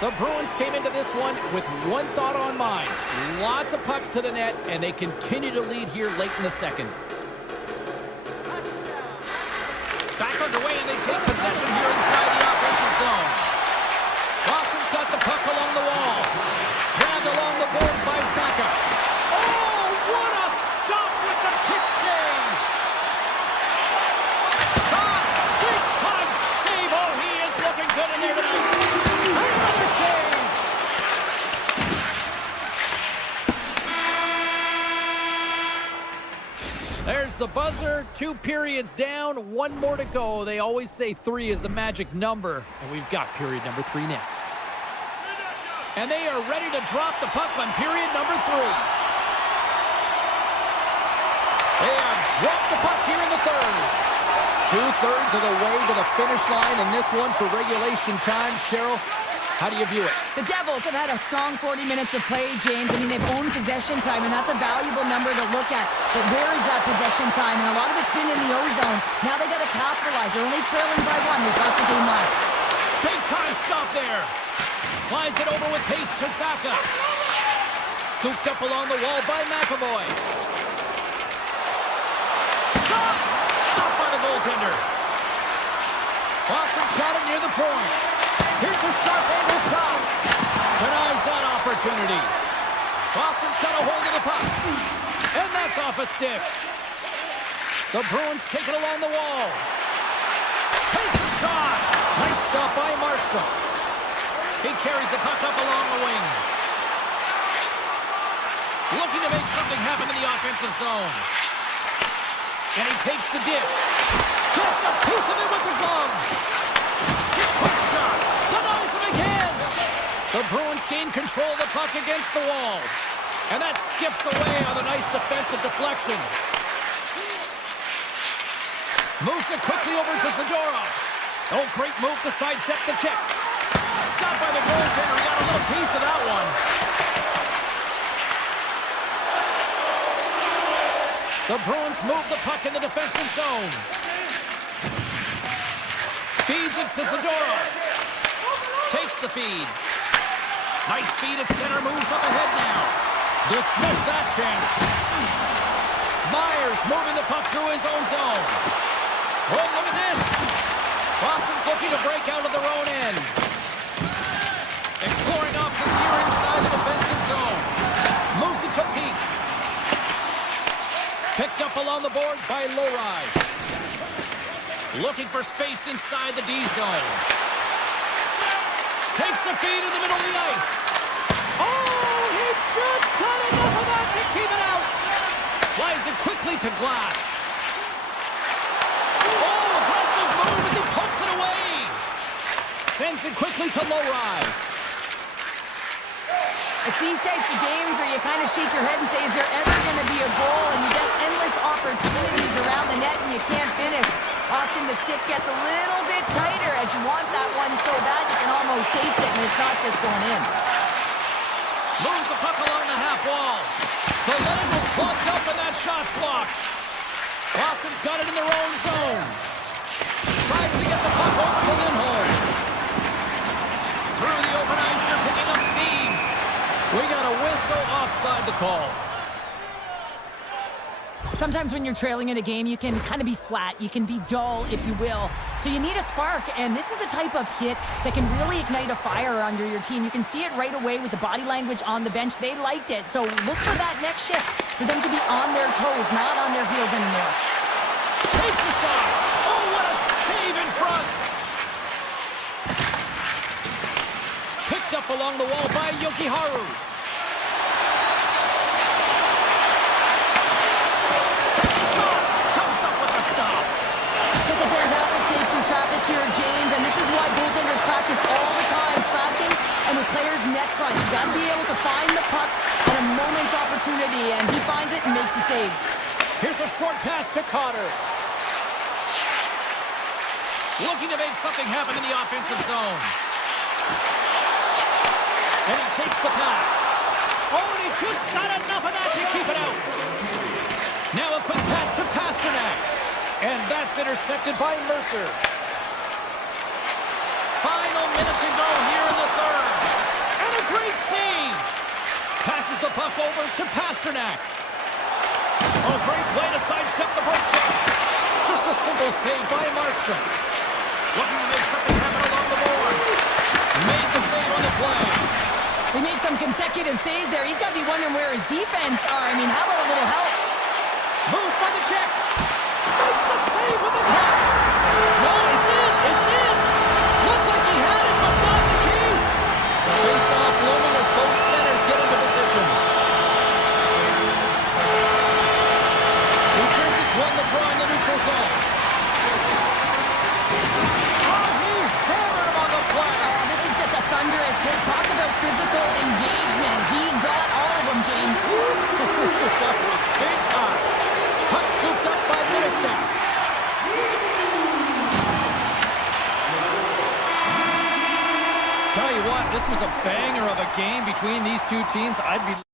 The Bruins came into this one with one thought on mind. Lots of pucks to the net, and they continue to lead here late in the second. Back underway, and they take possession here inside the offensive zone. Boston's got the puck along the wall. Grabbed along the boards by Saka. Oh, what a stop with the kick save! Shot! Big-time save! Oh, he is looking good in there tonight. Another save! There's the buzzer. 2 periods down, 1 more to go. They always say 3 is the magic number, and we've got period number 3 next. And they are ready to drop the puck on period number 3. They have dropped the puck here in the third. 2/3 of the way to the finish line in this one for regulation time. Cheryl, How do you view it? The Devils have had a strong 40 minutes of play, James. I mean, they've owned possession time, and that's a valuable number to look at. But where is that possession time? And a lot of it's been in the O-zone. Now they got to capitalize. They're only trailing by one. There's lots of game left. Big time stop there. Slides it over with pace to Saka. Scooped up along the wall by McAvoy. Shot! Stopped by the goaltender. Boston's got it near the point. Here's a sharp angle shot. Denies that opportunity. Boston's got a hold of the puck. And that's off a stick. The Bruins take it along the wall. Takes a shot. Nice stop by Markstrom. He carries the puck up along the wing. Looking to make something happen in the offensive zone. And he takes the dish. Gets a piece of it with the glove. Quick shot. Denies him again. The Bruins gain control of the puck against the wall. And that skips away on a nice defensive deflection. Moves it quickly over to Zadorov. Oh, great move to sidestep the check. Stopped by the goaltender. He got a little piece of that one. The Bruins move the puck in the defensive zone. Feeds it to Zadorov. Takes the feed. Nice feed at center. Moves up ahead now. Dismiss that chance. Myers moving the puck through his own zone. Oh, look at this. Boston's looking to break out of their own end. Exploring options here inside the defensive zone. Moves it to Peak. Picked up along the boards by Lowry. Looking for space inside the D zone. Takes the feed in the middle of the ice. Oh, he just got enough of that to keep it out. Slides it quickly to Glass. Oh, aggressive move as he pokes it away. Sends it quickly to Lowry. It's these types of games where you kind of shake your head and say, is there ever going to be a goal? And you get endless opportunities around the net and you can't finish. Often the stick gets a little bit tighter as you want that one so bad you can almost taste it and it's not just going in. Moves the puck along the half wall. The leg was plugged up and that shot's blocked. Boston's got it in their own zone. Tries to get the puck over to Lindholm. Through the open ice, they're picking up steam. We got a whistle offside to call. Sometimes when you're trailing in a game, you can kind of be flat. You can be dull, if you will. So you need a spark, and this is a type of hit that can really ignite a fire under your team. You can see it right away with the body language on the bench. They liked it. So look for that next shift, for them to be on their toes, not on their heels anymore. Takes the shot. Oh, what a save in front. Picked up along the wall by Yokiharu. Takes the shot. Comes up with the stop. Just a fantastic save through traffic here, James, and this is why goaltenders practice all the time, tracking and with players net front. You got to be able to find the puck at a moment's opportunity, and he finds it and makes the save. Here's a short pass to Cotter. Looking to make something happen in the offensive zone. And he takes the pass. Oh, and he just got enough of that to keep it out. Now a quick pass to Pasternak. And that's intercepted by Mercer. Final minute to go here in the third. And a great save. Passes the puck over to Pasternak. Oh, great play to sidestep the poke check. Just a simple save by Markstrom. Looking to make something happen along the boards. Made the save on the play. They made some consecutive saves there. He's got to be wondering where his defense are. I mean, how about a little help? Moves by the check. Makes the save with the glove. No, it's in. It's in. Looked like he had it, but not the case. Face-off looming as both centers get into position. New Jersey's won the draw in the neutral zone. Oh, he hammered him on the play. Oh, this is just a thunderous hit. Talk about physical engagement. He got all of them, James. That was big time. Puck scooped up this was a banger of a game between these two teams. I'd be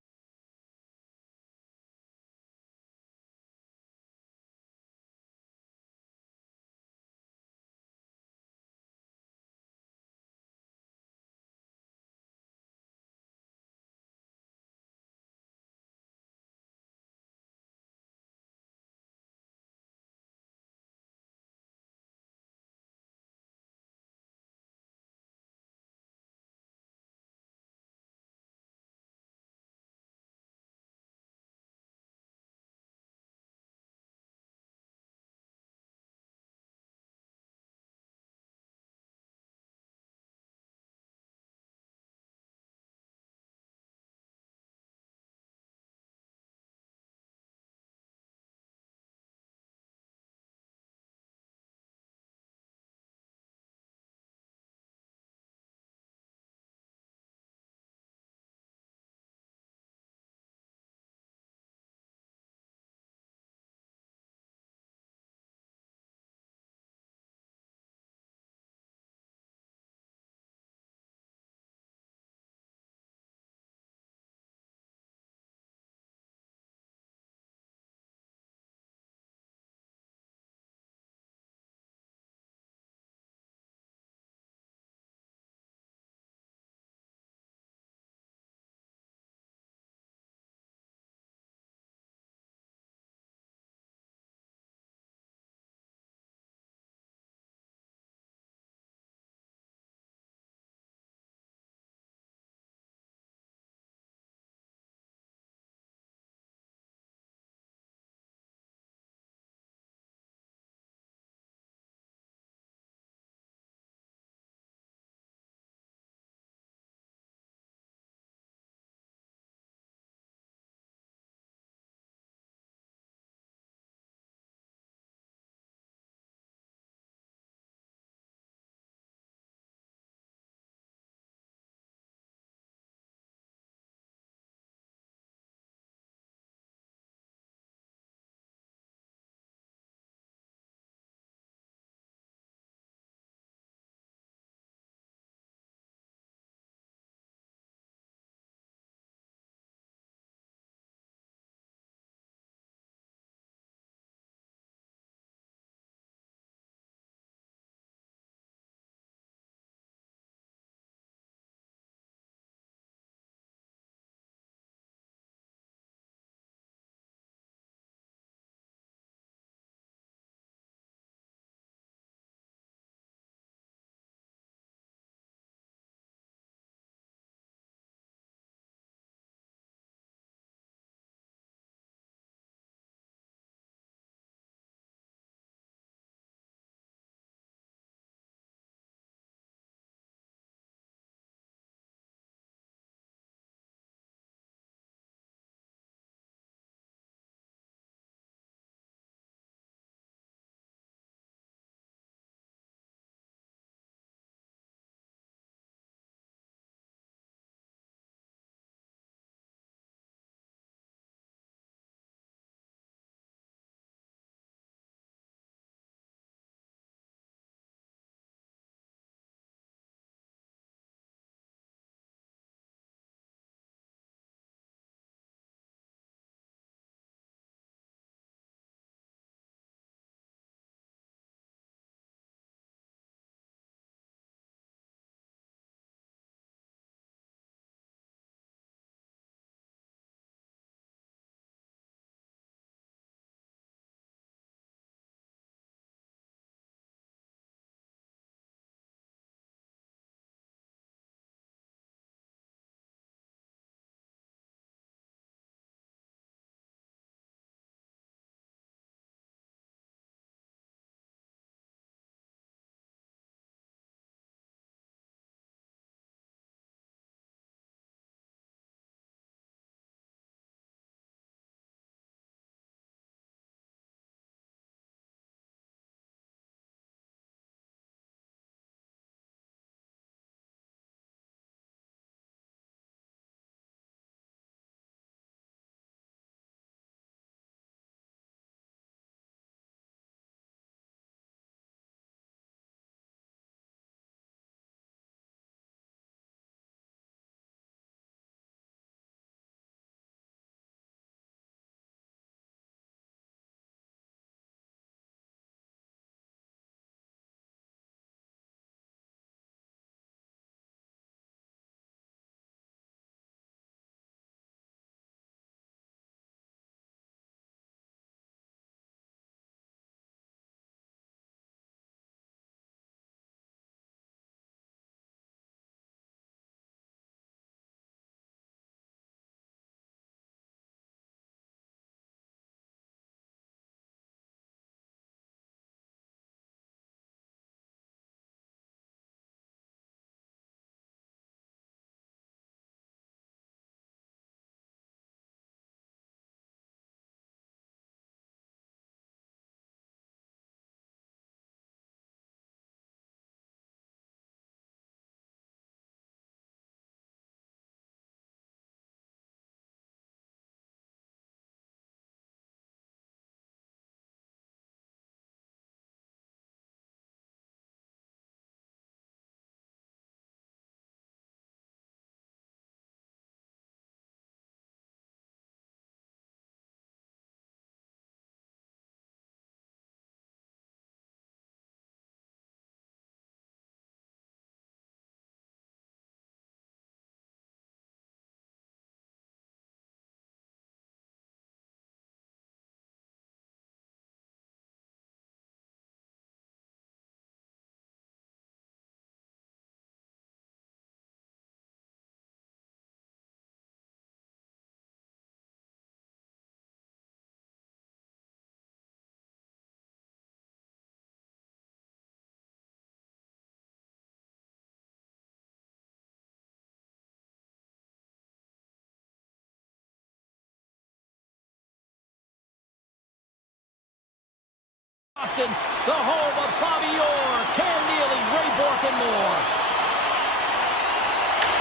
Boston, the home of Bobby Orr, Cam Neely, Ray Bork, and more.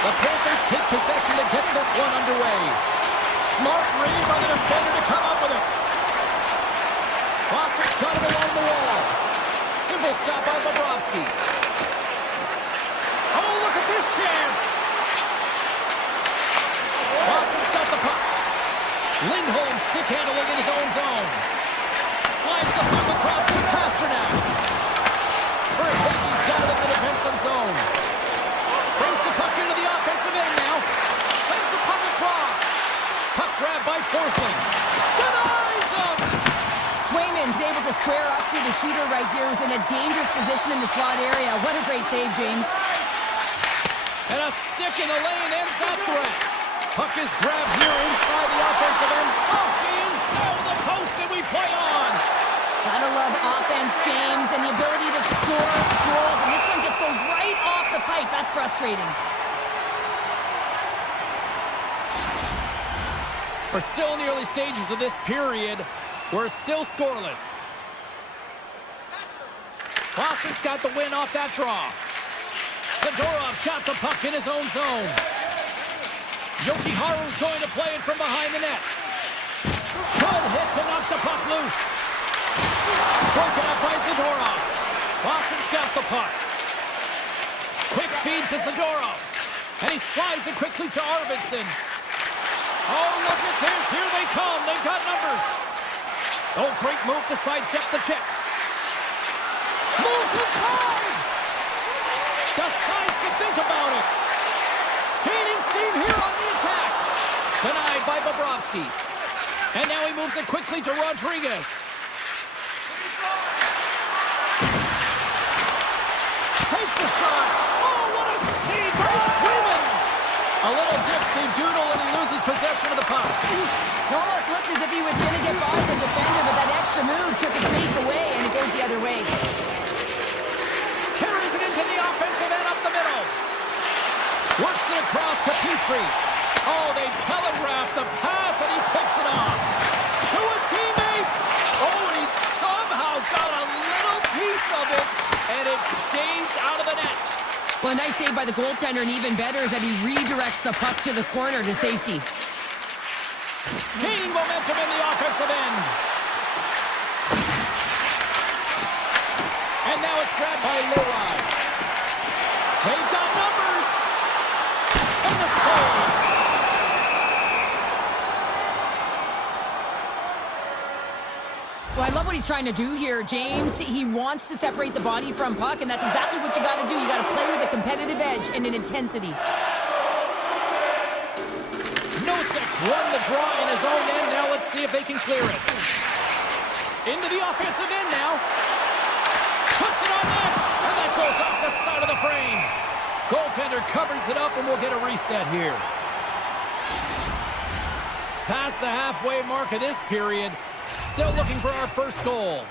The Panthers take possession to get this one underway. Smart read by the defender to come up with it. Boston's got it along the wall. Simple stop by Bobrovsky. Oh, look at this chance. Boston's got the puck. Lindholm stick handling in his own zone. Slides the puck across to Pasternak. First hit, he's got it in the defensive zone. Brings the puck into the offensive end now. Sends the puck across. Puck grab by Forsling. Denies him! Swayman's able to square up to the shooter right here, who's in a dangerous position in the slot area. What a great save, James. And a stick in the lane ends that threat. Puck is grabbed here inside the offensive end. Off the inside of the post, and we play on. Gotta love offense, James, and the ability to score goals. And this one just goes right off the pipe. That's frustrating. We're still in the early stages of this period. We're still scoreless. Boston's got the win off that draw. Zadorov's got the puck in his own zone. Yoki Haru's going to play it from behind the net. Good hit to knock the puck loose. Broken up by Zadorov. Boston's got the puck. Quick feed to Zadorov. And he slides it quickly to Arvidsson. Oh, look at this. Here they come. They've got numbers. Oh, great move to sidestep the check. Moves inside. Decides to think about it. Gaining steam here on the attack. Denied by Bobrovsky. And now he moves it quickly to Rodriguez. Takes the shot. Oh, what a save by Swayman. A little dipsy doodle and he loses possession of the puck. It almost looked as if he was going to get by the defender, but that extra move took his face away, and it goes the other way. Carries it into the offensive end up the middle. Works it across to Petrie. Oh, they telegraphed the pass, and he picks it off. To his teammate. Oh, and he somehow got a little piece of it, and it stays out of the net. Well, a nice save by the goaltender, and even better is that he redirects the puck to the corner to safety. Gain momentum in the offensive end. And now it's grabbed by Leroy. They've got numbers. And the save. Well, I love what he's trying to do here, James. He wants to separate the body from puck, and that's exactly what you got to do. You got to play with a competitive edge and an intensity. Nosek won the draw in his own end. Now let's see if they can clear it. Into the offensive end now. Puts it on net, and that goes off the side of the frame. Goaltender covers it up, and we'll get a reset here. Past the halfway mark of this period. Still looking for our first goal.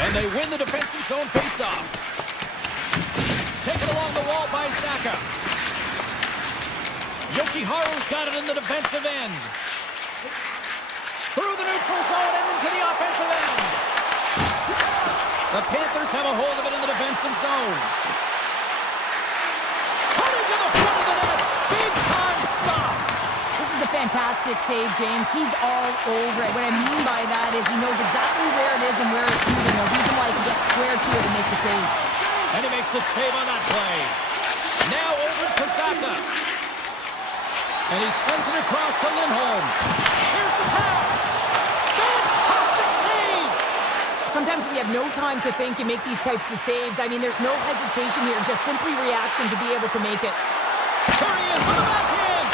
And they win the defensive zone faceoff. Taken along the wall by Zaka. Yoki Haru's got it in the defensive end. Through the neutral zone and into the offensive end. The Panthers have a hold of it in the defensive zone. Cutting to the front of the net. Big time stop. This is a fantastic save, James. He's all over it. What I mean by that is he knows exactly where it is and where it's moving. No reason why he can get square to it and make the save. And he makes the save on that play. Now over to Zaka. And he sends it across to Lindholm. Here's the pass. Fantastic save. Sometimes when you have no time to think, you make these types of saves. I mean, there's no hesitation here, just simply reaction to be able to make it. There he is on the backhand.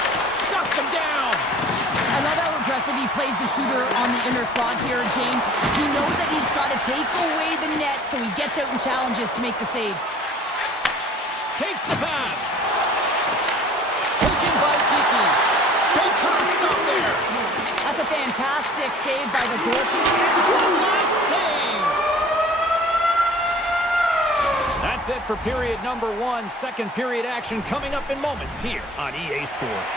Shuts him down. I love how aggressive he plays the shooter on the inner slot here, James. He knows that he's got to take away the net, so he gets out and challenges to make the save. Takes the pass. Taken by Kiki. Big time stop there. That's a fantastic save by the goaltender. One last save. That's it for period number one. Second period action coming up in moments here on EA Sports.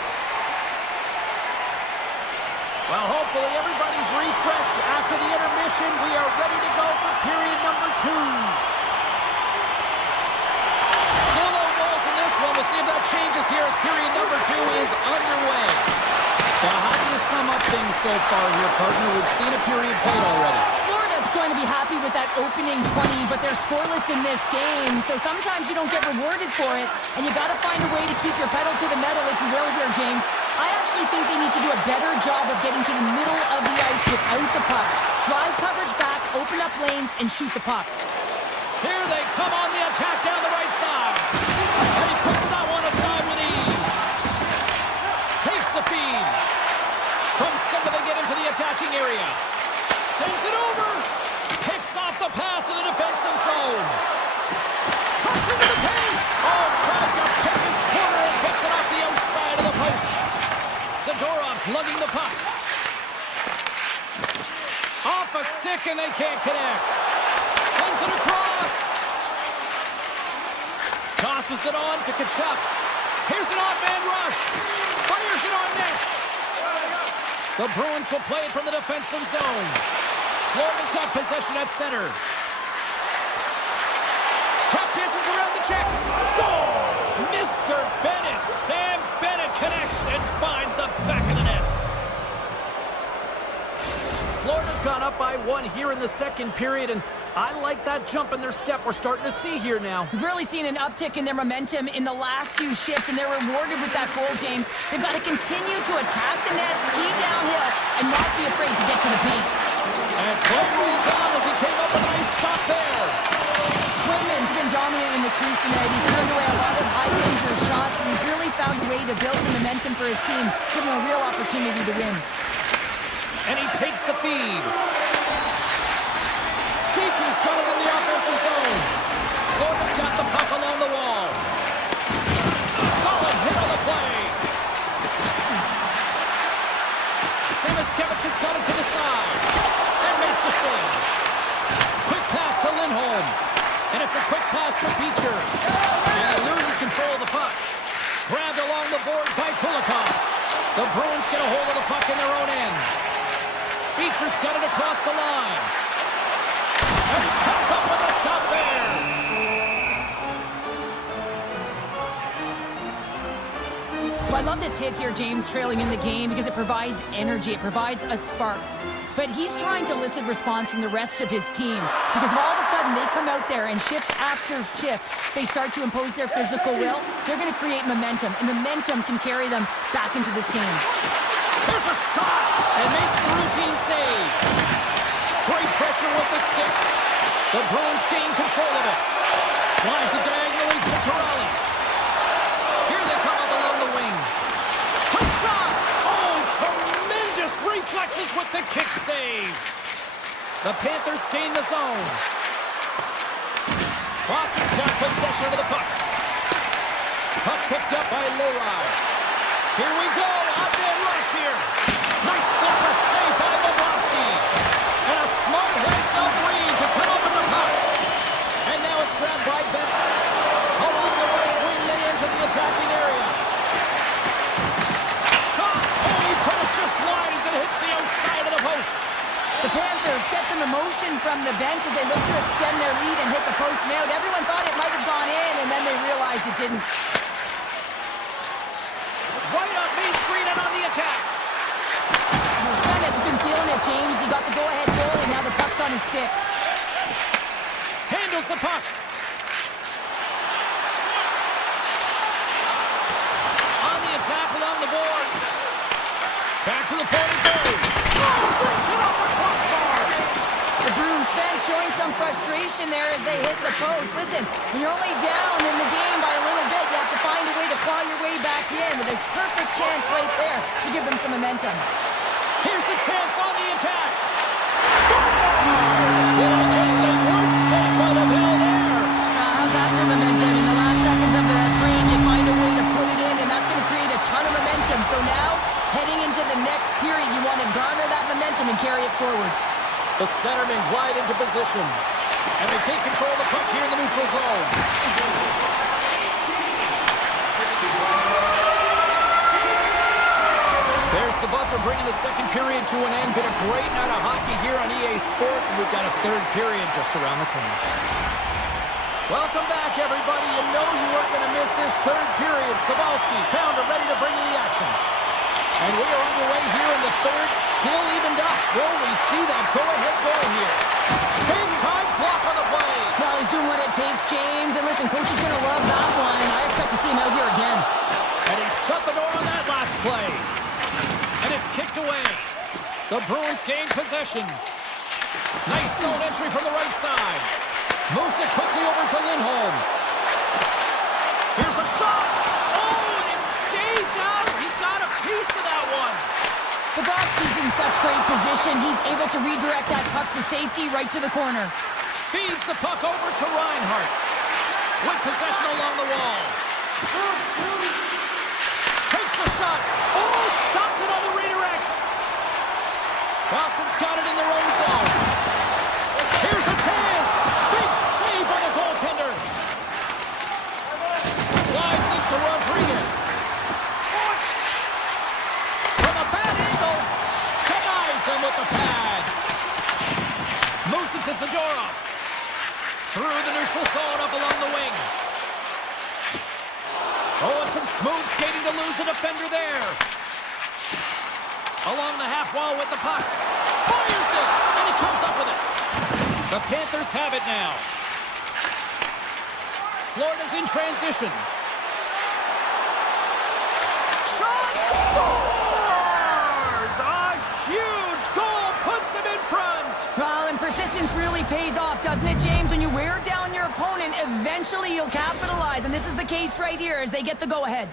Well, hopefully everybody's refreshed after the intermission. We are ready to go for period number 2. Still no goals in this one. We'll see if that changes here as period number 2 is underway. Now, how do you sum up things so far here, partner? We've seen a period played already. Florida's going to be happy with that opening 20, but they're scoreless in this game, so sometimes you don't get rewarded for it, and you got to find a way to keep your pedal to the metal, if you will, here, James. I actually think they need to do a better job of getting to the middle of the ice without the puck. Drive coverage back, open up lanes, and shoot the puck. Here they come on the attack down the right side. And he puts that one aside with ease. Takes the feed. From center they get into the attacking area. Sends it over. Picks off the pass in the defensive zone. Cuts into the paint. Oh, tried to pick his corner and gets it off the outside of the post. Zadorov's lugging the puck. Off a stick and they can't connect. Sends it across. Tosses it on to Kachuk. Here's an odd-man rush. Fires it on net. The Bruins will play it from the defensive zone. Florida's got possession at center. Tap dances around the check. Scores! Mr. Bennett. Sam Bennett connects and finds the back of the net. Florida's gone up by 1 here in the second period, and I like that jump in their step we're starting to see here now. We've really seen an uptick in their momentum in the last few shifts, and they're rewarded with that goal, James. They've got to continue to attack the net, ski downhill, and not be afraid to get to the paint. And play rolls on as he came up with a nice stop there. Swayman's been dominant in the crease tonight. He's turned away a lot of high-danger shots, and he's really found a way to build some momentum for his team, give him a real opportunity to win. And he takes the feed. Kiki's got it in the offensive zone. Florida's got the puck along the wall. Solid hit on the play. Samiskevich has got it to the side. And makes the save. Quick pass to Lindholm. And it's a quick pass to Beecher. And he loses control of the puck. Grabbed along the board by Kulikov. The Bruins get a hold of the puck in their own end. Beecher's got it across the line. And he comes up with a stop there. Well, I love this hit here, James, trailing in the game, because it provides energy. It provides a spark. But he's trying to elicit response from the rest of his team, because if all of a sudden they come out there and shift after shift, they start to impose their physical will, they're going to create momentum, and momentum can carry them back into this game. There's a shot, and makes the routine save. Great pressure with the stick. The Bruins gain control of it. Slides it diagonally to Torelli. Here they come up along the wing. Quick shot! Oh, tremendous reflexes with the kick save. The Panthers gain the zone. Boston's got possession of the puck. Puck picked up by Leroy. Here we go, odd-man rush here. Nice blocker save by Bobrovsky. And a smart heads-up Reed to come up with the puck. And now it's grabbed by Bennett. Along the right wing, they enter the attacking area. Shot! Oh, he put it just wide as it hits the outside of the post. The Panthers get some emotion from the bench as they look to extend their lead and hit the post and out. Everyone thought it might have gone in, and then they realized it didn't. Right on Main Street and on the attack. Bennett's been feeling it, James. He got the go-ahead goal, and now the puck's on his stick. Handles the puck. On the attack along the boards. Back to the point it goes. Oh, brings it off the crossbar. The Bruins bench showing some frustration there as they hit the post. Listen, when you're only down in the game by a little bit, you have to find a way to claw your way back in. With a perfect chance right there to give them some momentum. Here's a chance on the attack. Scores! Well, I guess they weren't set by the bell there. How's that for momentum? In the last seconds of the frame, you find a way to put it in, and that's going to create a ton of momentum. So now, heading into the next period, you want to garner that momentum and carry it forward. The centermen glide into position. And they take control of the puck here in the neutral zone. There's the buzzer are bringing the second period to an end. Been a great night of hockey here on EA Sports, and we've got a third period just around the corner. Welcome back, everybody. You know you weren't going to miss this third period. Sabalski, Pounder ready to bring you the action. And we are underway here in the third, still evened up. Will we see that go-ahead goal here? Big-time block on the play. Well, he's doing what it takes, James. And listen, coach is going to love that one. I expect to see him out here again. And he shut the door on that last play. And it's kicked away. The Bruins gain possession. Nice zone entry from the right side. Moves it quickly over to Lindholm. Here's a shot. Oh, and it stays out. He got a piece of that one. Bobrowski's in such great position. He's able to redirect that puck to safety right to the corner. Feeds the puck over to Reinhart. With possession along the wall. Takes the shot. Oh, stopped it on the redirect. Boston's got it in their own zone. Here's a chance. Big save by the goaltender. Slides it to Rodriguez. From a bad angle. Denies him with the pad. Moves it to Zadorov. Through the neutral zone up along the wing. Oh, and some smooth skating to lose a defender there. Along the half wall with the puck. Fires it, and he comes up with it. The Panthers have it now. Florida's in transition. Shot scores! A huge goal puts him in front. Well, and persistence really pays off, doesn't it, James? When you wear down your opponent, eventually you'll capitalize. And this is the case right here as they get the go-ahead.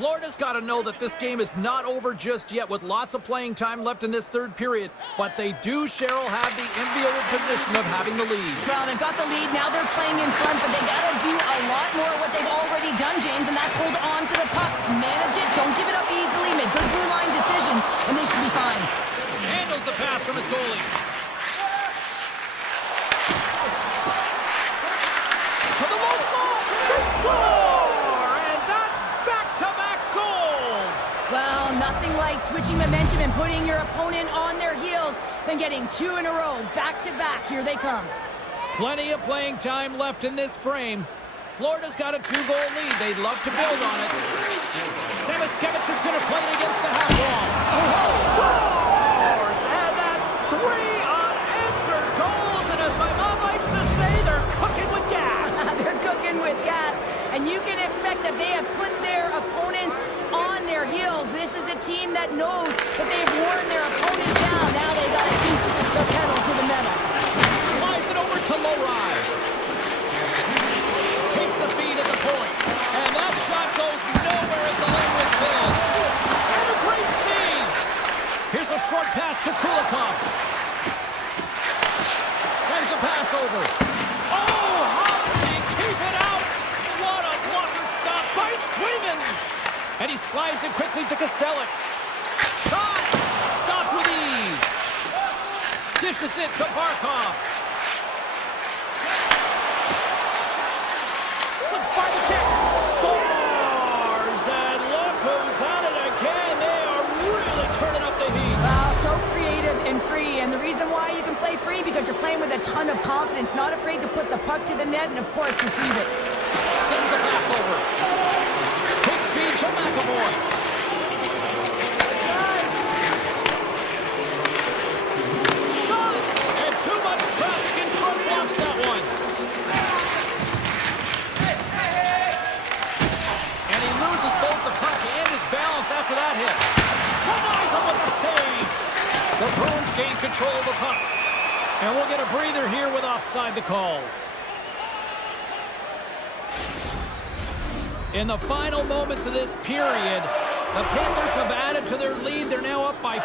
Florida's got to know that this game is not over just yet with lots of playing time left in this third period. But they do, Cheryl, have the enviable position of having the lead. Well, they've got the lead. Now they're playing in front, but they got to do a lot more of what they've already done, James, and that's hold on to the puck. Manage it. Don't give it up easily. Make good blue line decisions, and they should be fine. Handles the pass from his goalie. To the low slot. They score! And that's back-to-back goals. Well, nothing like switching momentum and putting your opponent on their heels than getting two in a row, back-to-back. Here they come. Plenty of playing time left in this frame. Florida's got a 2-goal lead. They'd love to build on it. Samaskevich is going to play it against the half wall. Scores! And that's 3 unanswered goals. And as my mom likes to say, they're cooking with gas. They're cooking with gas. And you can expect that they have put their opponents on their heels. This is a team that knows that they've worn their opponents down. Now they got to keep the pedal to the metal. Slides it over to Lowry. Takes the feed at the point. And that shot goes nowhere as the lane was filled. And a great save. Here's a short pass to Kulikov. Sends a pass over. Oh, how did he keep it out? What a blocker stop by Swayman. And he slides it quickly to Kostelic. Shot! Stopped with ease. Dishes it to Barkov. Slips by the check. Scores! And look who's at it again. They are really turning up the heat. So creative and free. And the reason why you can play free, because you're playing with a ton of confidence, not afraid to put the puck to the net and, of course, retrieve it. Sends the pass over. Quick feed to McAvoy. Shot! And too much traffic in front blocks that one. And he loses both the puck and his balance after that hit. Denies him with the save. The Bruins gain control of the puck. And we'll get a breather here with offside to call. In the final moments of this period, the Panthers have added to their lead. They're now up by 4.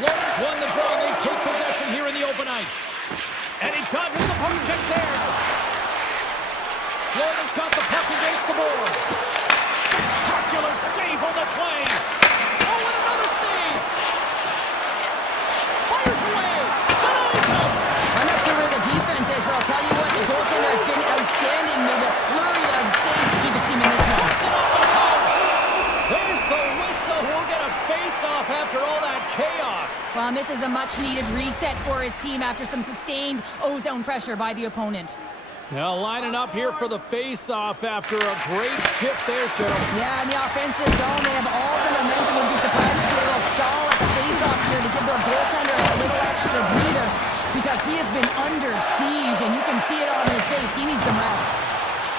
Florida's won the draw. They take possession here in the open ice. And he dodges the puck check there. Florida's got the puck against the boards. Spectacular save on the play. Oh, and another save. Fires away. Denies him. I'm not sure where the defense is, but I'll tell you what, the goaltender has been outstanding with a flurry of saves to keep his team in this one. Puts it up the post. There's the and this is a much-needed reset for his team after some sustained O-zone pressure by the opponent. Now lining up here for the face-off after a great shift there, Cheryl. Yeah, in the offensive zone, they have all the momentum. Would be surprised to see a little stall at the face-off here to give their goaltender a little extra breather because he has been under siege, and you can see it on his face. He needs some rest.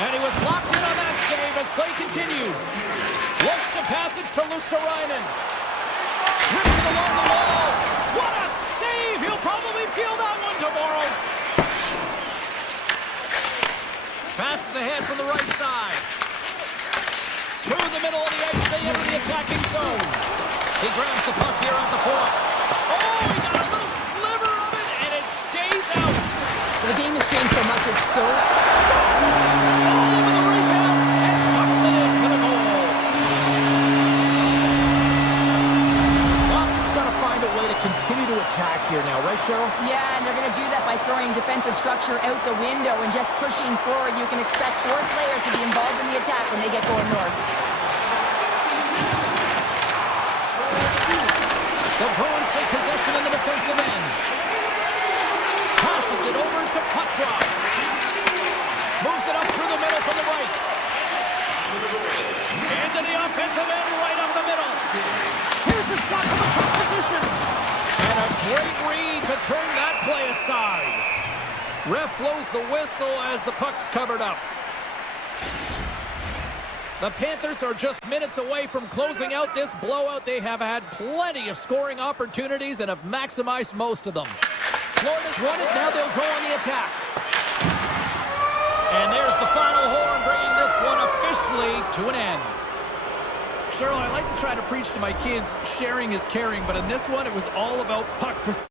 And he was locked in on that save as play continues. Looks to pass it to Lustarainen. Rips it along the wall. What a save! He'll probably feel that one tomorrow. Passes ahead from the right side. Through the middle of the ice, they enter the attacking zone. He grabs the puck here at the point. Oh, he got a little sliver of it, and it stays out. The game has changed so much. It's so... All over the rebound, and tucks it in for the goal. Boston's got to find a way to continue to attack here now, right, Cheryl? Yeah, and they're going to do that by throwing defensive structure out the window and just pushing forward. You can expect 4 players to be involved in the attack when they get going north. The Bruins take possession in the defensive end. Passes it over to Petrov. Moves it up through the middle from the right. Into the offensive end right up the middle. Here's a shot from a tough position. And a great read to turn that play aside. Ref blows the whistle as the puck's covered up. The Panthers are just minutes away from closing out this blowout. They have had plenty of scoring opportunities and have maximized most of them. Florida's won it. Now they'll go on the attack. And there's the final horn, bringing this one officially to an end. Cheryl, I like to try to preach to my kids, sharing is caring, but in this one, it was all about puck precision.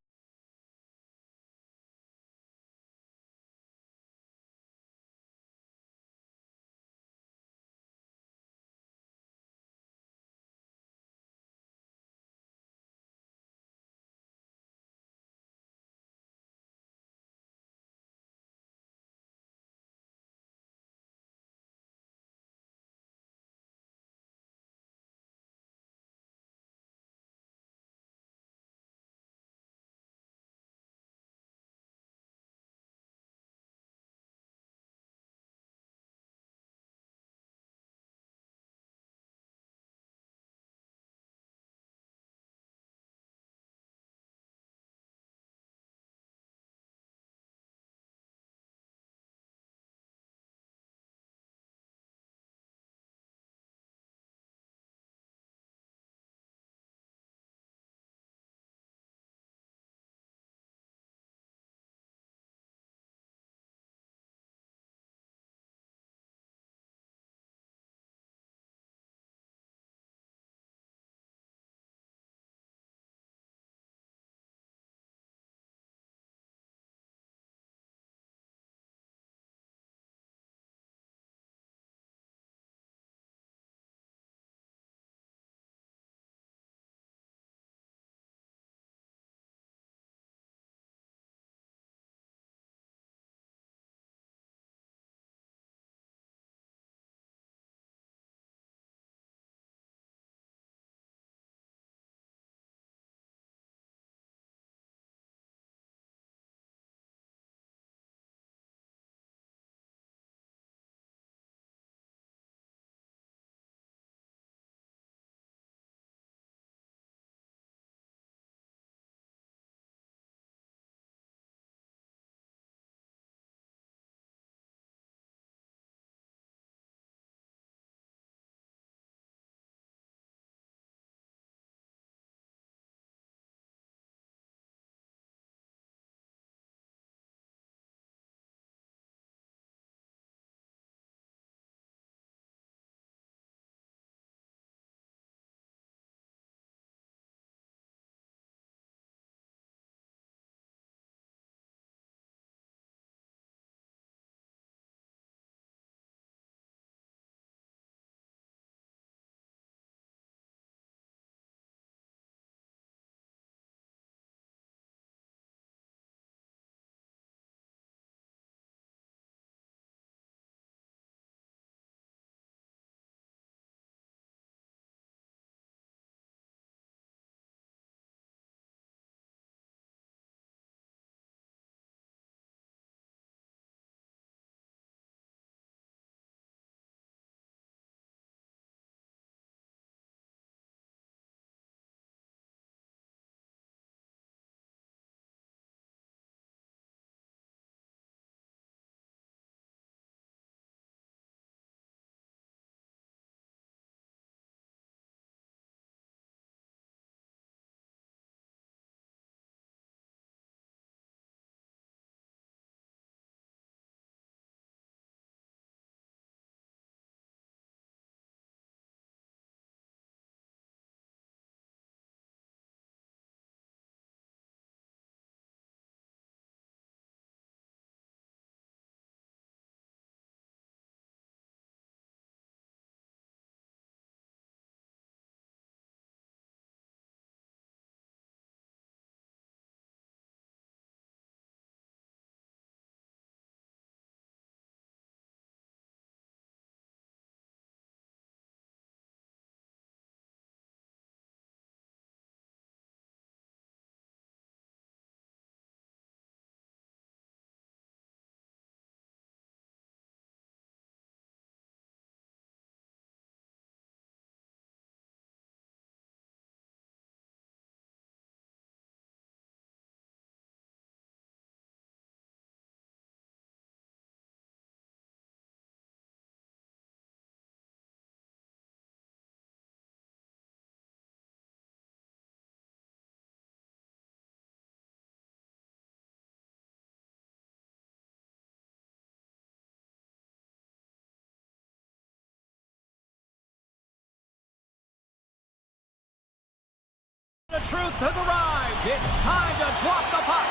The truth has arrived. It's time to drop the puck.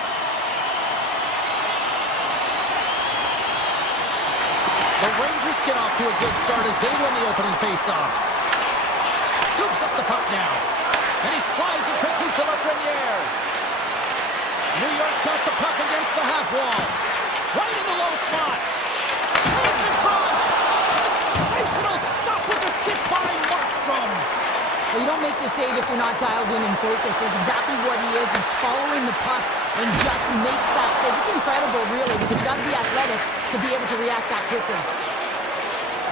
The Rangers get off to a good start as they win the opening faceoff. Scoops up the puck now. And he slides it quickly to Lafreniere. New York's got the puck against the half wall. Right in the low slot. Chase in front. Sensational stop with the stick by Markstrom. Well, you don't make the save if you're not dialed in and focused. That's exactly what he is. He's following the puck and just makes that save. It's incredible, really, because you got to be athletic to be able to react that quickly.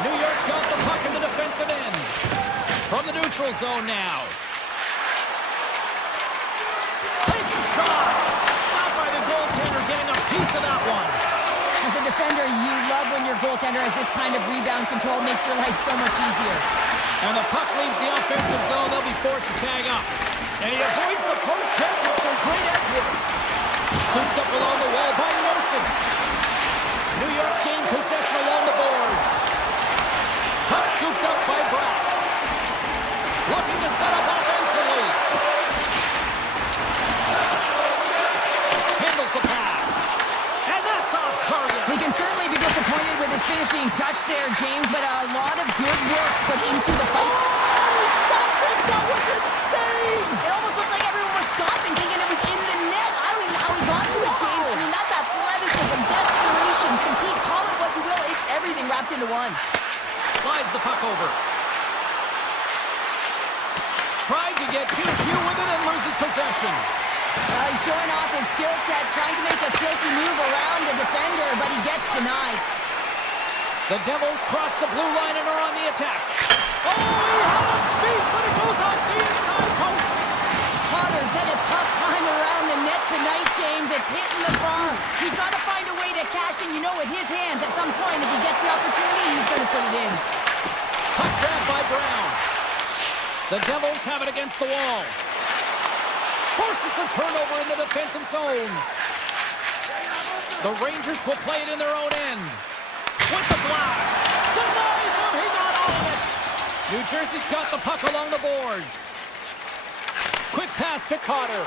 New York's got the puck in the defensive end. From the neutral zone now. Takes a shot. Stopped by the goaltender, getting a piece of that one. As a defender, you love when your goaltender has this kind of rebound control. Makes your life so much easier. And the puck leaves the offensive zone. They'll be forced to tag up. And he avoids the poke check with some great edge work. Scooped up along the wall by Nelson. New York's gained possession along the boards. Puck scooped up by Brock. Looking to set up offensively. Handles the pass. And that's off target. He can certainly be disappointed with his finishing touch there, James, but a lot of good work put into the fight. Oh, stop it! That was insane! It almost looked like everyone was stopping, thinking it was in the net. I don't even know how he got to it, James. I mean, that's athleticism, desperation, compete, call it what you will. It's everything wrapped into one. Slides the puck over. Tried to get 2-2 with it and loses possession. He's showing off his skill set, trying to make a silky move around the defender, but he gets denied. The Devils cross the blue line and are on the attack. Oh, he had a beat, but it goes off the inside post. Potter's had a tough time around the net tonight, James. It's hitting the bar. He's got to find a way to cash in, with his hands. At some point, if he gets the opportunity, he's going to put it in. Puck grab by Brown. The Devils have it against the wall. Forces the turnover in the defensive zone. The Rangers will play it in their own end. With the blast. Denies him. He got all of it. New Jersey's got the puck along the boards. Quick pass to Carter.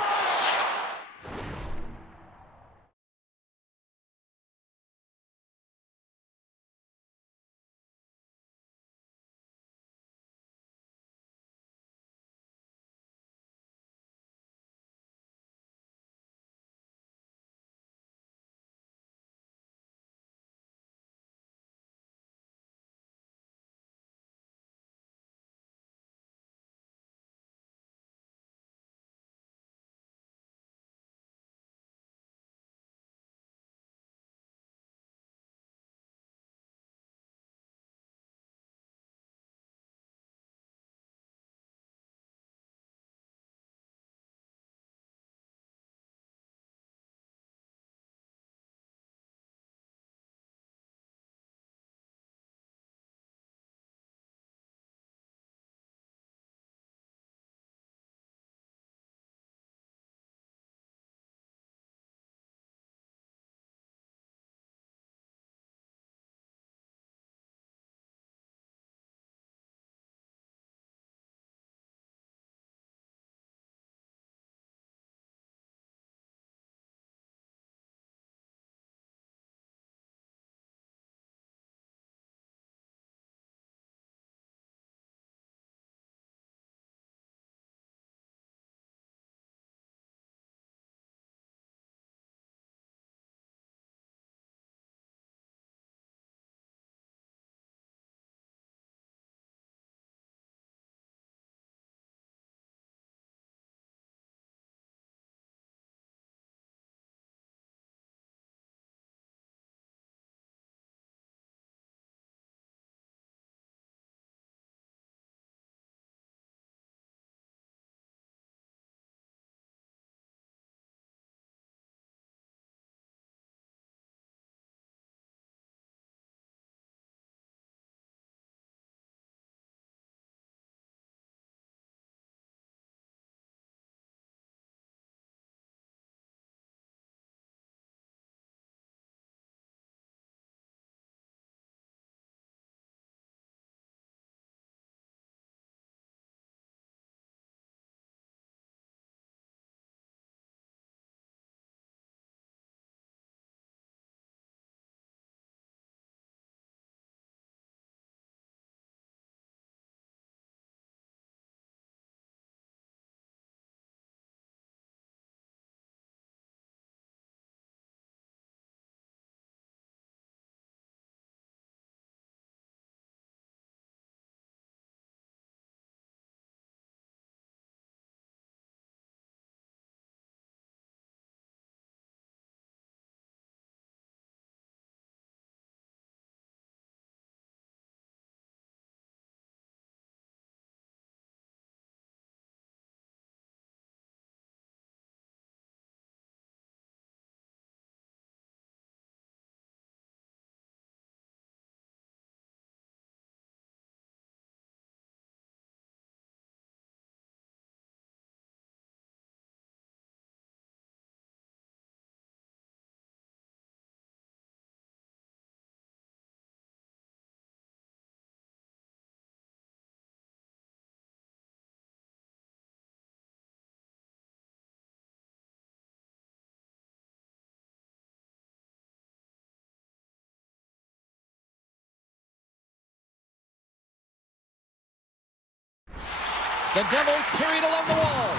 The Devils carry it along the wall.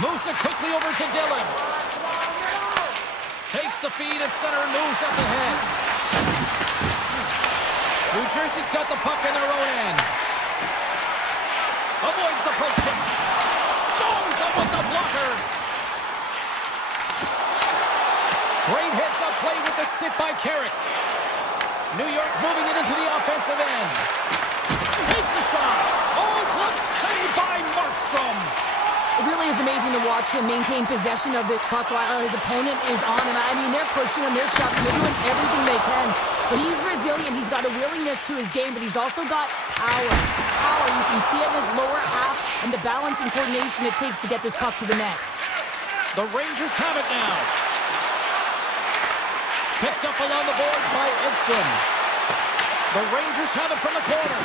Moves it quickly over to Dillon. Takes the feed at center and moves up ahead. New Jersey's got the puck in their own end. Avoids the poke check. Stones up with the blocker. Great heads-up play with the stick by Carrick. New York's moving it into the offensive end. Takes the shot. Oh, glove saved by Markstrom. It really is amazing to watch him maintain possession of this puck while his opponent is on him. I mean, they're pushing him, they're shoving, they're doing everything they can. But he's resilient, he's got a willingness to his game, but he's also got power. Power, you can see it in his lower half and the balance and coordination it takes to get this puck to the net. The Rangers have it now. Picked up along the boards by Edstrom. The Rangers have it from the corner.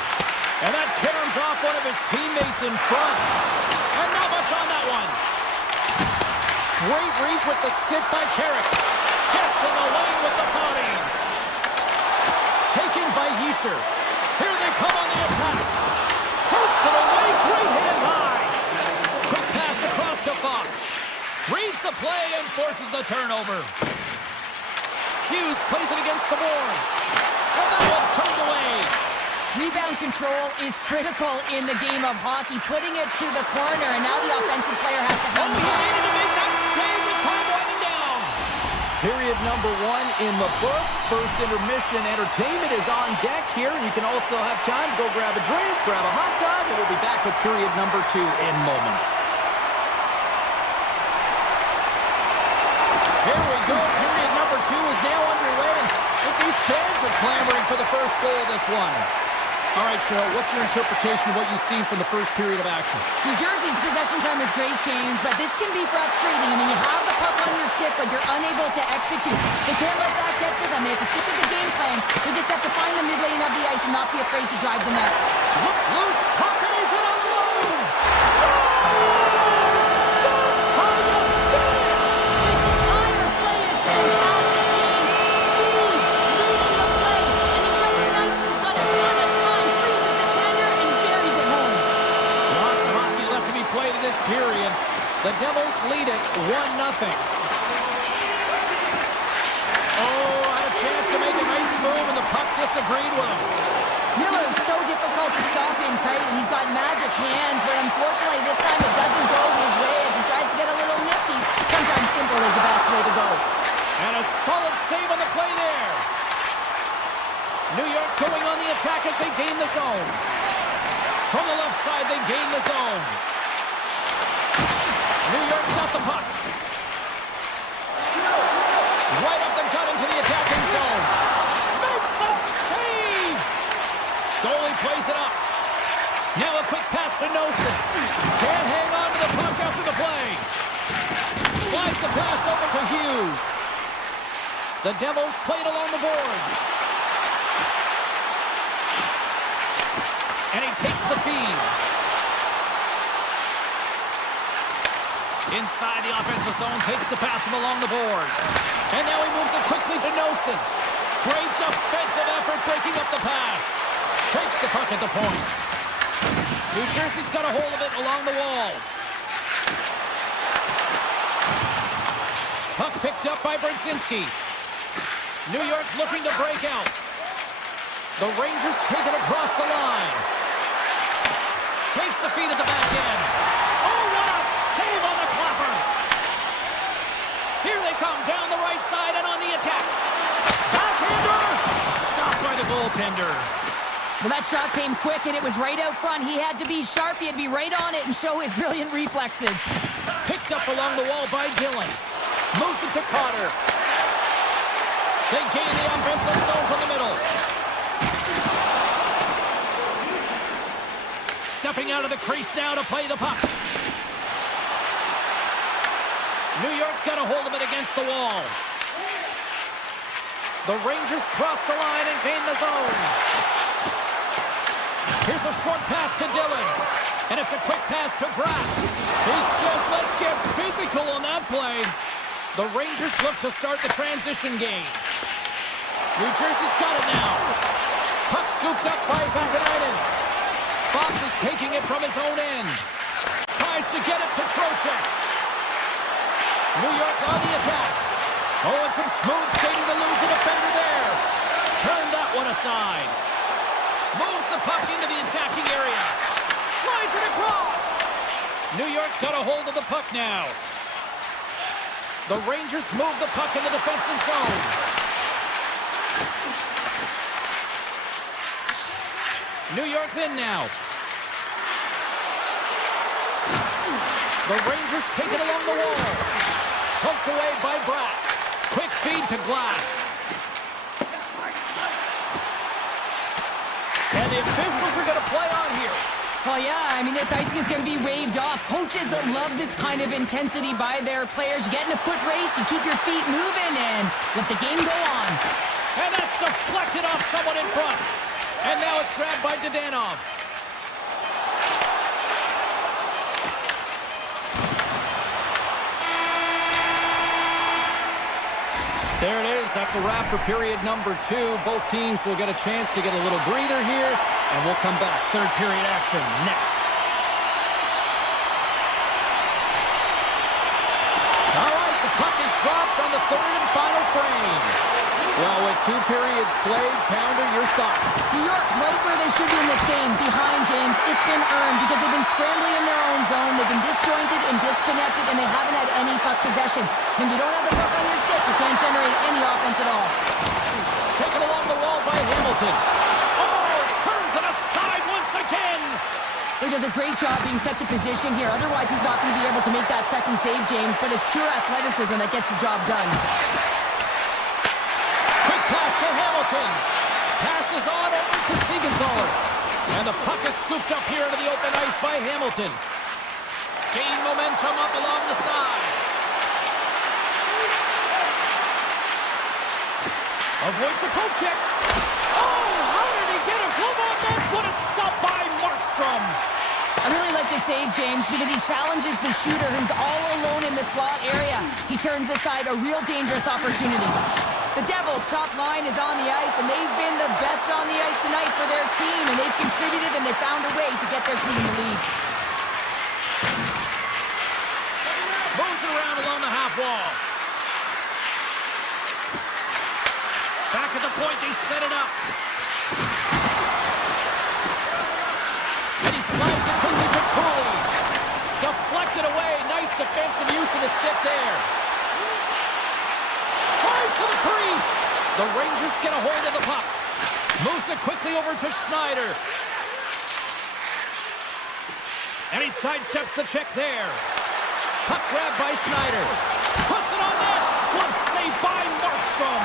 And that caroms off one of his teammates in front. And not much on that one. Great reach with the stick by Carrick. Gets in the lane with the body. Taken by Yeischer. Here they come on the attack. Hooks it away. Great hand high. Quick pass across to Fox. Reads the play and forces the turnover. Hughes plays it against the boards. And that one's turned away. Rebound control is critical in the game of hockey, putting it to the corner, and now the offensive player has to hang He on. needed to make that save with time winding down. Period number 1 in the books. First intermission entertainment is on deck here. You can also have time to go grab a drink, grab a hot dog, and we'll be back with period number 2 in moments. Here we go. Period number 2 is now underway. And these fans are clamoring for the first goal of this one. All right, Cheryl, what's your interpretation of what you've seen from the first period of action? New Jersey's possession time is great, James, but this can be frustrating. I mean, you have the puck on your stick, but you're unable to execute. They can't let that get to them. They have to stick with the game plan. They just have to find the mid lane of the ice and not be afraid to drive the net. Look, loose puck, and he's in alone! Scores! That's how you finish! This entire play is fantastic, James. Speed, leading the play, and he recognizes he's got a ton of time, freezes the tender, and buries it home. Lots of hockey left to be played in this period. The Devils lead it 1-0. Oh, had a chance to make a nice move, and the puck disagreed with him. Miller's so difficult to stop in tight, and he's got magic hands, but unfortunately this time it doesn't go his way as he tries to get a little nifty. Sometimes simple is the best way to go. And a solid save on the play there. New York's going on the attack as they gain the zone. From the left side, they gain the zone. New York's got the puck. Right up the gut into the attacking zone. Makes the save! Goalie plays it up. Now a quick pass to Nosen. Can't hang on to the puck after the play. Slides the pass over to Hughes. The Devils played along the boards. And he takes the feed. Inside the offensive zone, takes the pass from along the boards. And now he moves it quickly to Nosen. Great defensive effort breaking up the pass. Takes the puck at the point. New Jersey's got a hold of it along the wall. Puck picked up by Brzezinski. New York's looking to break out. The Rangers take it across the line. Takes the feed at the back end. Oh, what a save on the clapper! Here they come down the right side and on the attack. Backhander! Stopped by the goaltender. Well, that shot came quick, and it was right out front. He had to be sharp. He had to be right on it and show his brilliant reflexes. Picked up along the wall by Dillon. Moves it to Carter. They gain the offensive zone from the middle. Stepping out of the crease now to play the puck. New York's got a hold of it against the wall. The Rangers cross the line and gain the zone. Here's a short pass to Dillon. And it's a quick pass to Bratt. He says, let's get physical on that play. The Rangers look to start the transition game. New Jersey's got it now. Puck scooped up by Vakanainen. Fox is taking it from his own end. Tries to get it to Trocheck. New York's on the attack. Oh, and some smooth skating to lose the defender there. Turn that one aside. Moves the puck into the attacking area. Slides it across. New York's got a hold of the puck now. The Rangers move the puck in the defensive zone. New York's in now. The Rangers take it along the wall. Poked away by Bratt. Quick feed to Glass. And the officials are going to play on here. Well, yeah, I mean, this icing is going to be waved off. Coaches love this kind of intensity by their players. You get in a foot race, you keep your feet moving, and let the game go on. And that's deflected off someone in front. And now it's grabbed by Dadanov. There it is. That's a wrap for period number 2. Both teams will get a chance to get a little breather here, and we'll come back. Third period action next. All right, the puck is dropped on the third and final frame. Well, with 2 periods played, Pounder, your thoughts? New York's right where they should be in this game, behind James. It's been earned because they've been scrambling in their own zone. They've been disjointed and disconnected, and they haven't had any puck possession. When you don't have the puck on your stick, you can't generate any offense at all. Taken along the wall by Hamilton. Oh, turns it aside once again. He does a great job being set to position here. Otherwise, he's not going to be able to make that second save, James, but it's pure athleticism that gets the job done. Pass to Hamilton. Passes on over to Siegenthaler. And the puck is scooped up here into the open ice by Hamilton. Gain momentum up along the side. Avoids the poke check. Oh, how did he get a glove on that? What a stop by Markstrom. I really like the save, James, because he challenges the shooter who's all alone in the slot area. He turns aside a real dangerous opportunity. The Devils' top line is on the ice, and they've been the best on the ice tonight for their team, and they've contributed, and they found a way to get their team in the lead. Moves it around along the half wall. Back at the point, they set it up. And he slides it quickly to Cooley. Deflected away. Nice defensive use of the stick there. Tries to the crease. The Rangers get a hold of the puck. Moves it quickly over to Schneider. And he sidesteps the check there. Puck grabbed by Schneider. Puts it on net. Glove saved by Markstrom.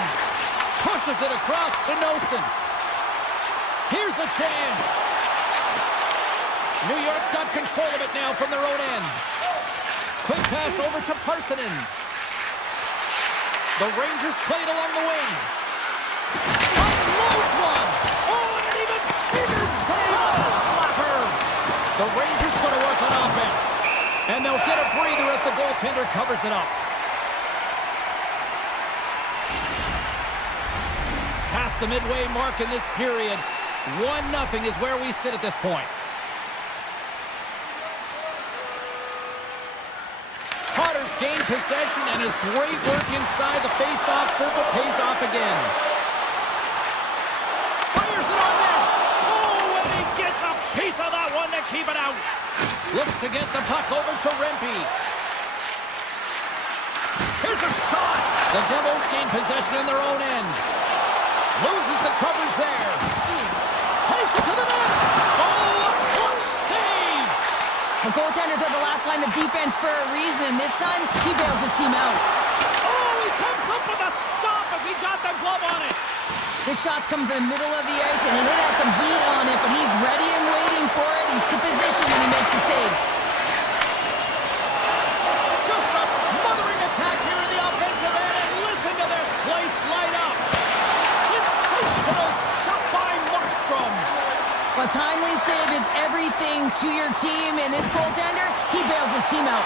Pushes it across to Nosen. Here's a chance. New York's got control of it now from their own end. Quick pass over to Parsonen. The Rangers played along the wing. Unloads one. Oh, and an even bigger save on the slapper. The Rangers going to work on offense. And they'll get a breather as the goaltender covers it up. Past the midway mark in this period. 1-0 is where we sit at this point. Potter's gained possession, and his great work inside the face-off circle pays off again. Fires it on net. Oh, and he gets a piece of that one to keep it out. Looks to get the puck over to Rempe. Here's a shot. The Devils gain possession in their own end. Loses the coverage there. Takes it to the net. Oh, a clutch save. The goaltenders are the last line of defense for a reason. This time, he bails his team out. Oh, he comes up with a stop as he got the glove on it. This shot's come from the middle of the ice, and it has some heat on it, but he's ready and waiting for it. He's to position, and he makes the save. Just a smothering attack here in the offensive end, and listen to this place light up. Sensational stop by Markstrom. A timely save is everything to your team, and this goaltender, he bails his team out.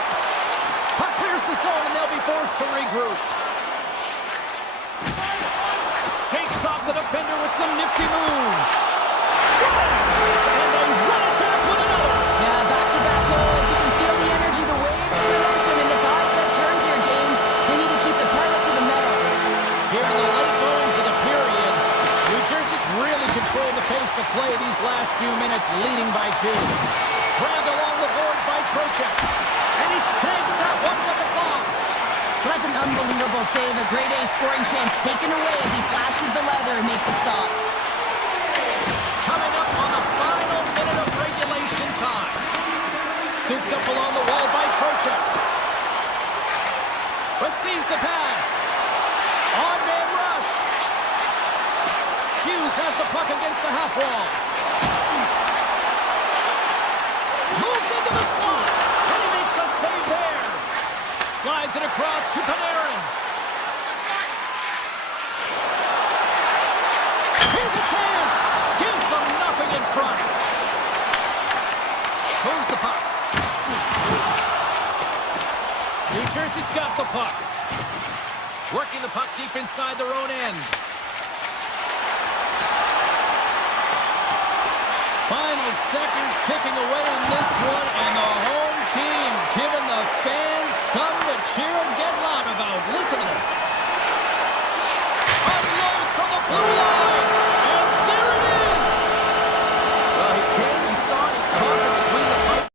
Puck clears the zone, and they'll be forced to regroup. Shakes off the defender with some nifty moves. Scores! And they run it back with another. Yeah, back-to-back goals. You can feel the energy controlling the pace of play these last few minutes, leading by 2. Grabbed along the boards by Trocheck. And he stakes that one with the glove. That's an unbelievable save. A grade A scoring chance taken away as he flashes the leather and makes the stop. Coming up on the final minute of regulation time. Scooped up along the wall by Trocheck. Receives the pass. On-man rush. Hughes has the puck against the half wall. Moves into the slot. And he makes a save there. Slides it across to Panarin. Here's a chance. Gives them nothing in front. Moves the puck. New Jersey's got the puck. Working the puck deep inside their own end. Final seconds ticking away in this one, and the home team giving the fans something to cheer and get loud about. Listen to them. Unloads from the blue line, and there it is! Well, he came, he saw it, he caught it between the pipes.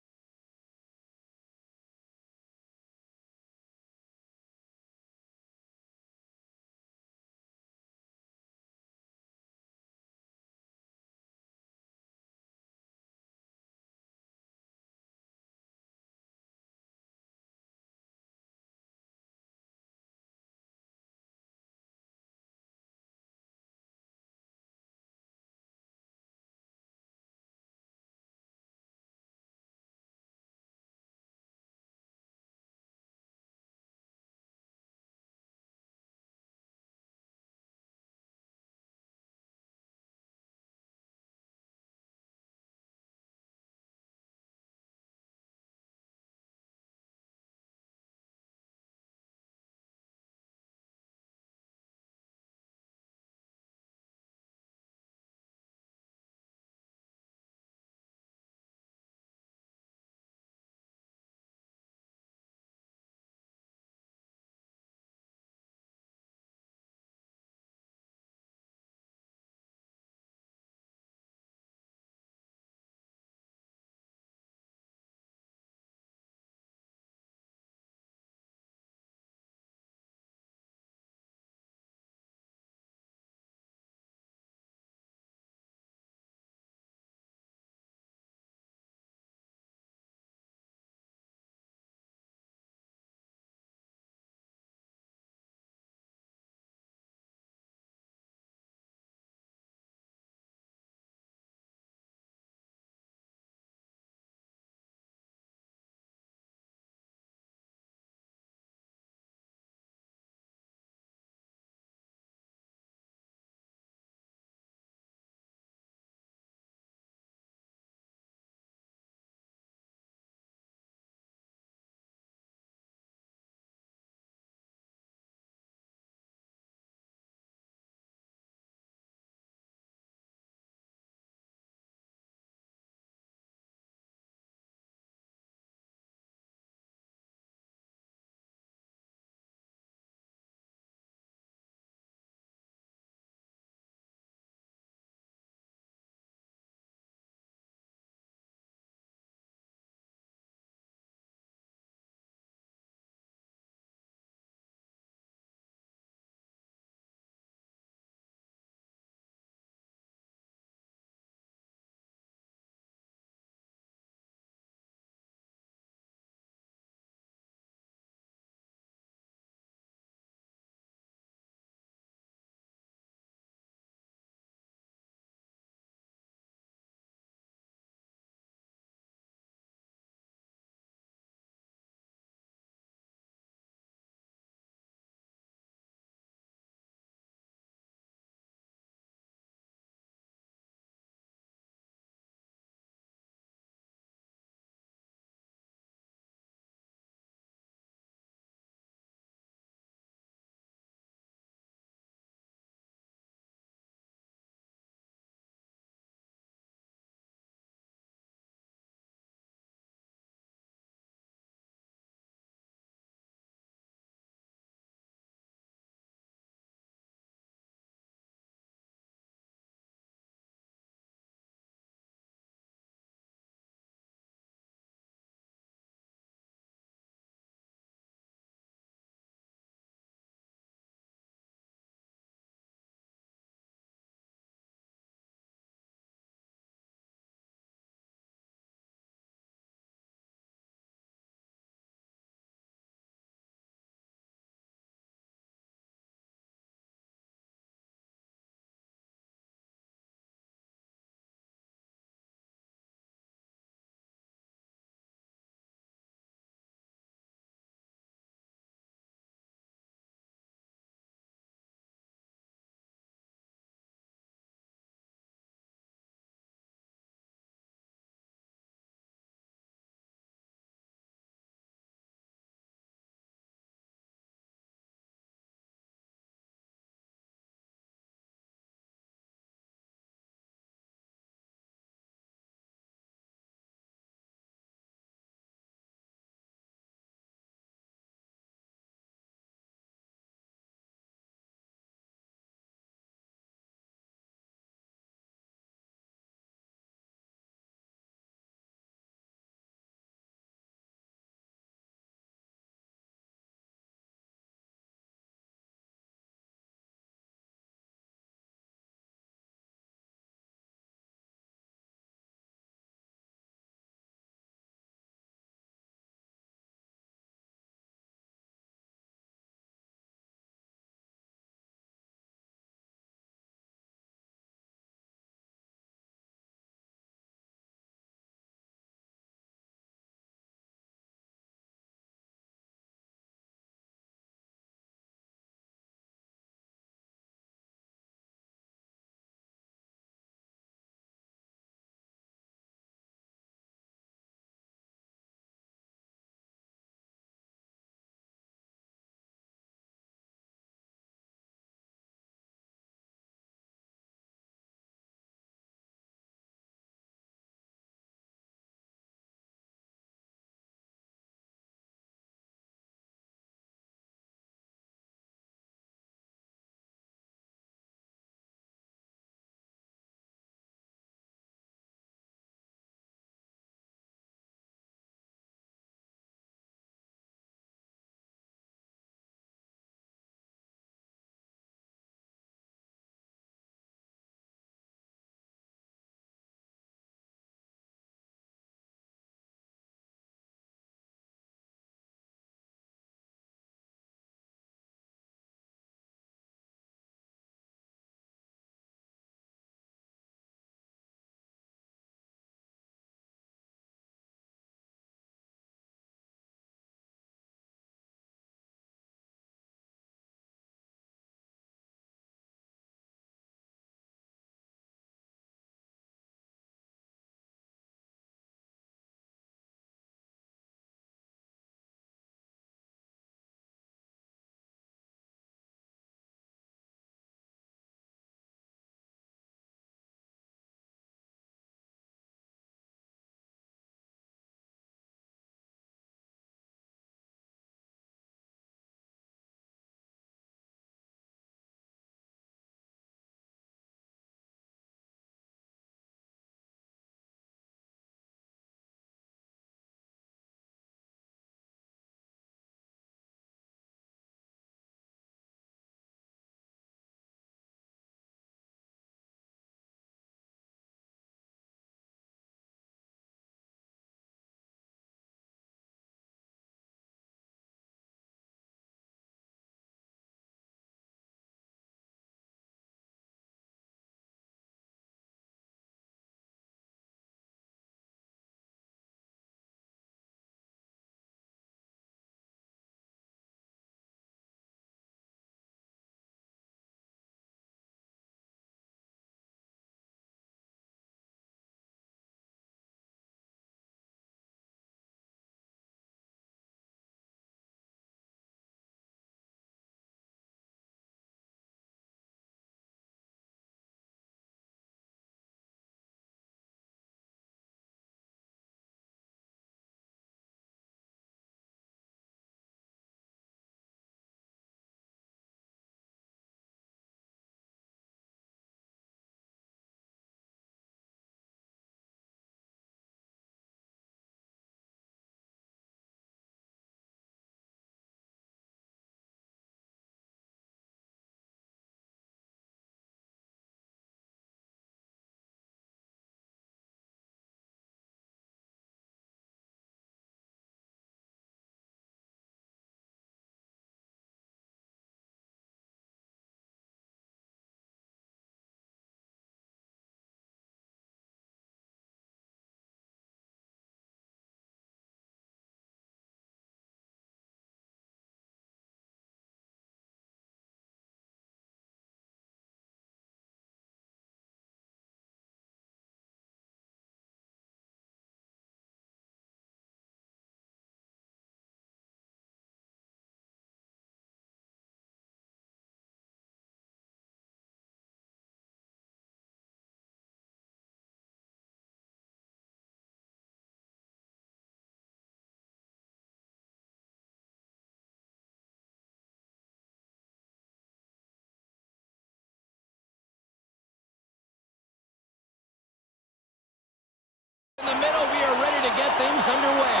middle. We are ready to get things underway.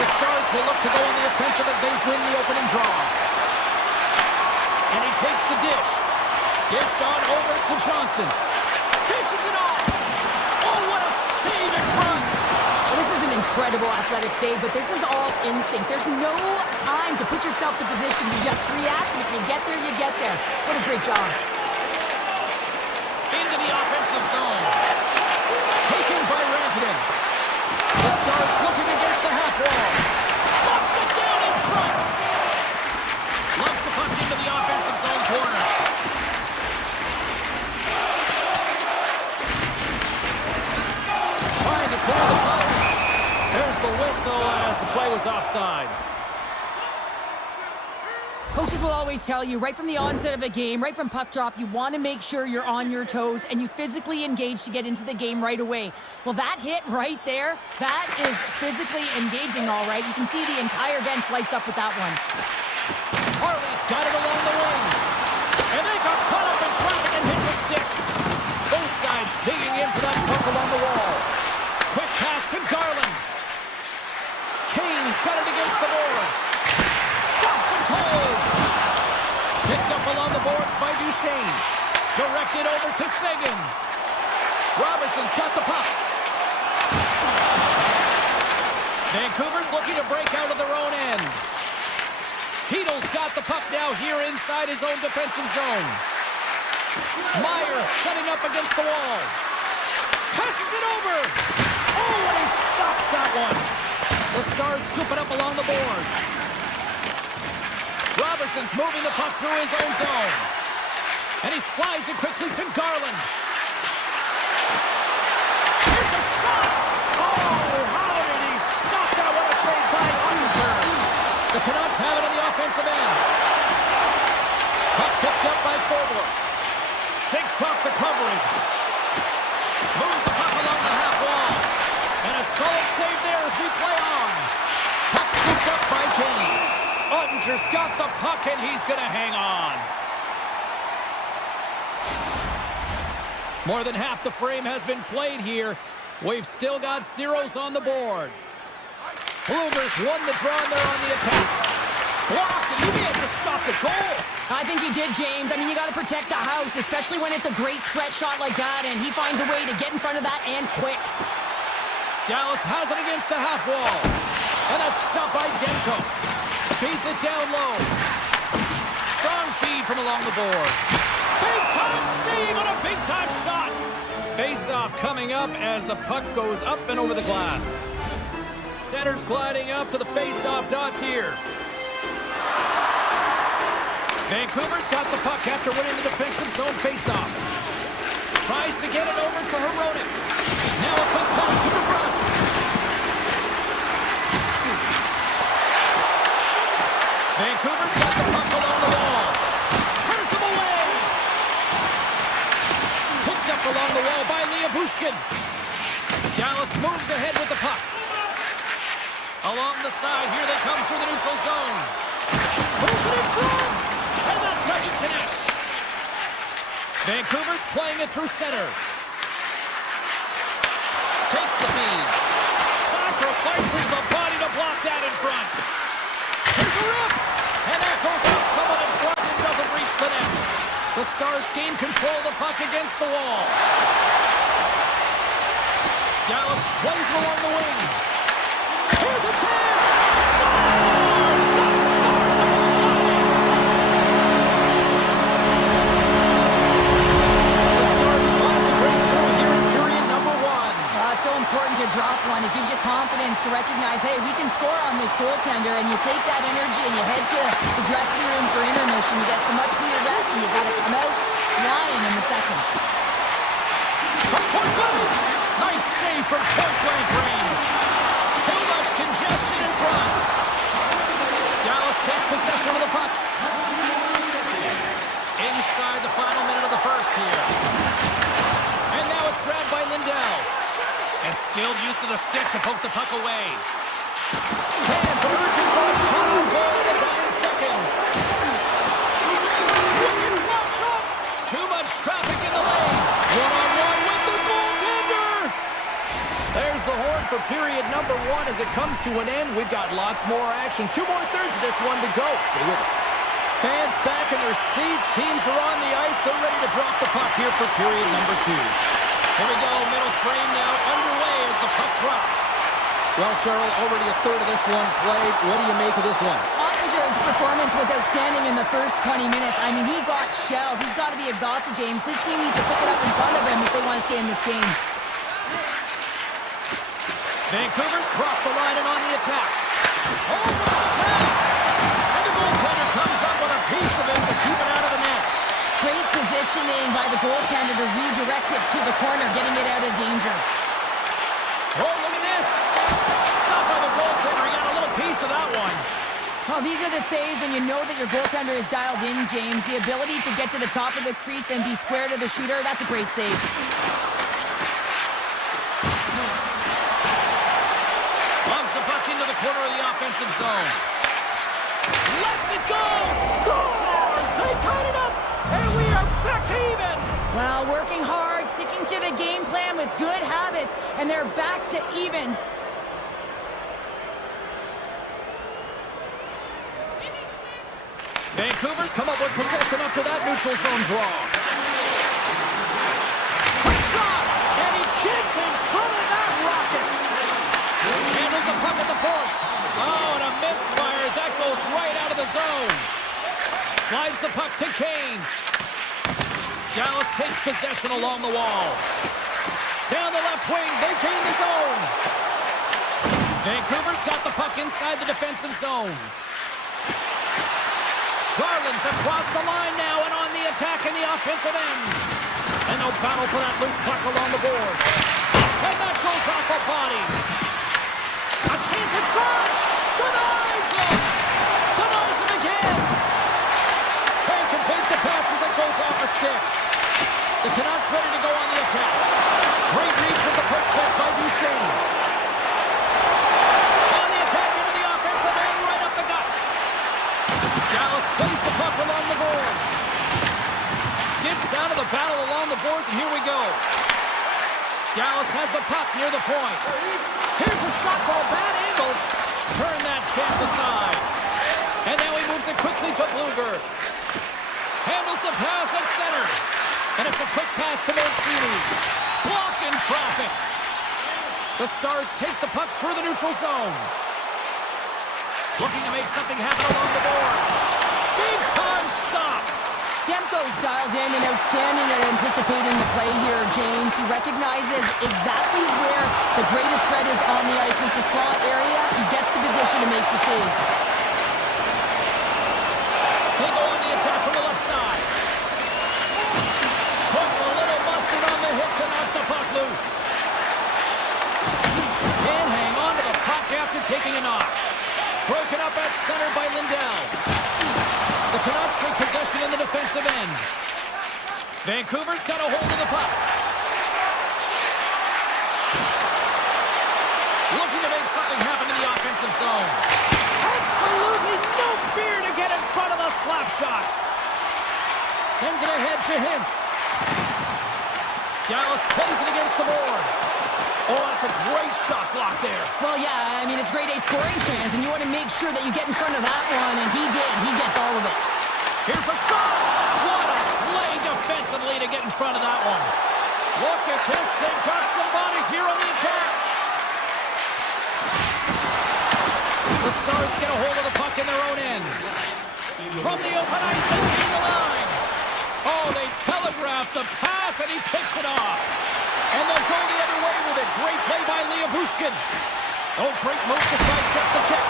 The Stars will look to go on the offensive as they win the opening draw. And he takes the dish. Dished on over to Johnston. Dishes it off. Oh, what a save in front. Well, this is an incredible athletic save, but this is all instinct. There's no time to put yourself to position. You just react, and if you get there, you get there. What a great job. Into the offensive zone. Taken by Rantanen. The Stars looking against the half wall. Knocks it down in front. Locks the puck into the offensive zone corner. Trying to clear the puck. There's the whistle as the play was offside. Coaches will always tell you, right from the onset of a game, right from puck drop, you want to make sure you're on your toes and you physically engage to get into the game right away. Well, that hit right there, that is physically engaging, all right. You can see the entire bench lights up with that one. Harley's got it along the wing. And they got caught up in traffic and hits a stick. Both sides digging in for that puck along the wall. Quick pass to Garland. Kane's got it against the boards. Stops him cold. Picked up along the boards by Duchesne. Directed over to Seguin. Robertson's got the puck. Vancouver's looking to break out of their own end. Heedle's got the puck now here inside his own defensive zone. Myers setting up against the wall. Passes it over. Oh, and he stops that one. The Stars scoop it up along the boards. Robertson's moving the puck through his own zone. And he slides it quickly to Garland. Here's a shot. Oh, how did he stop that? What a save by Unger. The Canucks have it on the offensive end. Puck picked up by Forbler. Shakes off the coverage. Moves the puck along the half wall. And a solid save there as we play on. Puck scooped up by Kane. Ottinger's got the puck and he's going to hang on. More than half the frame has been played here. We've still got zeros on the board. Bluebers won the draw and they're on the attack. Blocked, and he may have just stopped the goal. I think he did, James. I mean, you got to protect the house, especially when it's a great threat shot like that, and he finds a way to get in front of that and quick. Dallas has it against the half wall. And that's stopped by Demko. Feeds it down low. Strong feed from along the board. Big-time save on a big-time shot. Face-off coming up as the puck goes up and over the glass. Center's gliding up to the face-off dots here. Vancouver's got the puck after winning the defensive zone face-off. Tries to get it over to Hronek. Now a quick pass to Bobrovsky. Vancouver's got the puck along the wall. Turns him away. Picked up along the wall by Bushkin. Dallas moves ahead with the puck. Along the side, here they come through the neutral zone. Moves it in front, and that doesn't connect. Vancouver's playing it through center. Takes the feed. Sacrifices the body to block that in front. Here's a rip, and that goes out someone in front and doesn't reach the net. The Stars gain control of the puck against the wall. Dallas plays it along the wing. Here's a chance! Stars! The Stars are shining! The Stars finally break through here in period number one. It's so important to drop one. It gives you confidence to recognize, hey, we can score on this goaltender, and you take that energy and you head to the dressing room for intermission. You get some much needed rest, and you got to come out flying in the second. From point blank! Nice save from point blank range. Too much congestion in front. Dallas takes possession of the puck. Inside the final minute of the first here. And now it's grabbed by Lindell. And skilled use of the stick to poke the puck away. Fans are urging for a shot on goal in the dying seconds. Wicked slap shot. Too much traffic in the lane. One-on-one with the goaltender. period number one as it comes to an end. We've got lots more action. 2 more thirds of this one to go. Stay with us. Fans back in their seats. Teams are on the ice. They're ready to drop the puck here for period number 2. Here we go. Middle frame now underway as the puck drops. Well, Cheryl, already a third of this one played. What do you make of this one? Ottinger's performance was outstanding in the first 20 minutes. I mean, he got shelled. He's got to be exhausted, James. His team needs to pick it up in front of him if they want to stay in this game. Vancouver's crossed the line and on the attack. Over the pass! And the goaltender comes up with a piece of it to keep it out of the net. Great positioning by the goaltender to redirect it to the corner, getting it out of danger. Oh, look at this! Stopped by the goaltender. He got a little piece of that one. Well, these are the saves, and you know that your goaltender is dialed in, James. The ability to get to the top of the crease and be square to the shooter, that's a great save. Loves the puck into the corner of the offensive zone. Lets it go! Scores! They tied it up! And we are back to even! Well, working hard, sticking to the game plan with good habits, and they're back to evens. Vancouver's come up with possession after that neutral zone draw. Quick shot! And he gets in front of that rocket! Handles the puck at the point. Oh, and a misfire as that goes right out of the zone. Slides the puck to Kane. Dallas takes possession along the wall. Down the left wing, they gain the zone. Vancouver's got the puck inside the defensive zone. Garland's across the line now and on the attack in the offensive end. And no battle for that loose puck along the board. And that goes off a body. A chance in front! Denies him! Denies him again! Kane can fake the pass as it goes off a stick. The Canucks ready to go on the attack. Great reach with the puck check by Duchesne. On the attack into the offensive end, right up the gut. Dallas plays the puck along the boards. Skips out of the battle along the boards, and here we go. Dallas has the puck near the point. Here's a shot for a bad angle. Turn that chance aside. And now he moves it quickly to Bluger. Handles the pass at center. And it's a quick pass to Mancini. Blocked in traffic. The Stars take the puck through the neutral zone. Looking to make something happen along the boards. Big time stop. Demko's dialed in and outstanding at anticipating the play here, James. He recognizes exactly where the greatest threat is on the ice. It's a slot area. He gets to position and makes the save. They go on the attack from the left side. Puts a little mustard on the hit to knock the puck loose. Can't hang on to the puck after taking a knock. Broken up at center by Lindell. The Canucks take possession in the defensive end. Vancouver's got a hold of the puck. Looking to make something happen in the offensive zone. Absolutely no fear to get in front of the slap shot. Sends it ahead to Hintz. Dallas plays it against the boards. Oh, that's a great shot block there. Well, yeah, I mean, it's grade A scoring chance, and you want to make sure that you get in front of that one, and he did. He gets all of it. Here's a shot. What a play defensively to get in front of that one. Look at this. They've got some bodies here on the attack. The Stars get a hold of the puck in their own end. From the open ice, they gain the line. Oh, they telegraph the pass, and he picks it off. And they'll go the other way with it. Great play by Bushkin. Oh, great move to sidestep the check.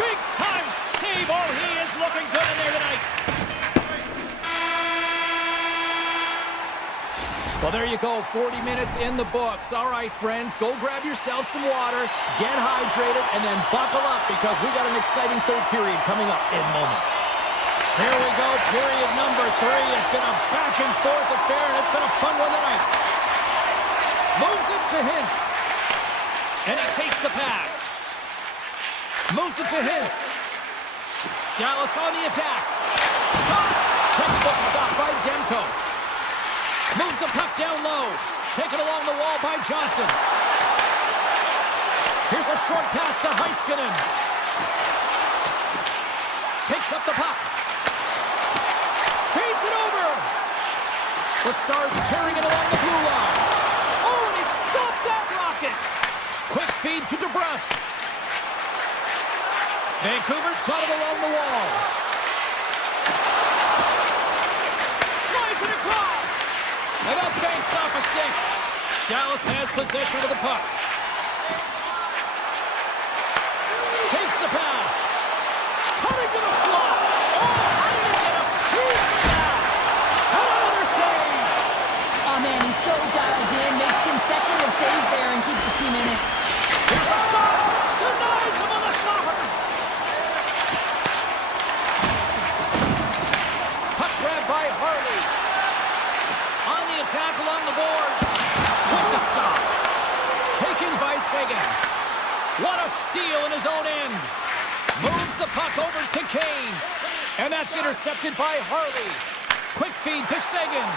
Big time save. Oh, he is looking good in there tonight. Well, there you go. 40 minutes in the books. All right, friends, go grab yourself some water, get hydrated, and then buckle up because we got an exciting third period coming up in moments. Here we go, period number 3. It's been a back and forth affair, and it's been a fun one tonight. Moves it to Hintz. And he takes the pass. Moves it to Hintz. Dallas on the attack. Shot! Textbook stop by Demko. Moves the puck down low. Taken along the wall by Johnston. Here's a short pass to Heiskanen. Picks up the puck. Feeds it over. The Stars carrying it along the blue line. Oh, and he stopped that rocket. Quick feed to DeBrusque. Vancouver's got it along the wall. Slides it across. And that banks off a stick. Dallas has possession of the puck. Takes the pass. Cutting to the slot. Oh, how did he get a piece of that? And another save. Oh, man, he's so dialed in. Makes consecutive saves there and keeps his team in it. Here's a shot. Denies him on the stopper. Puck grab by Harley. On the attack along the boards. With the stop. Taken by Seguin. What a steal in his own end. Moves the puck over to Kane. And that's intercepted by Harley. Quick feed to Seguin.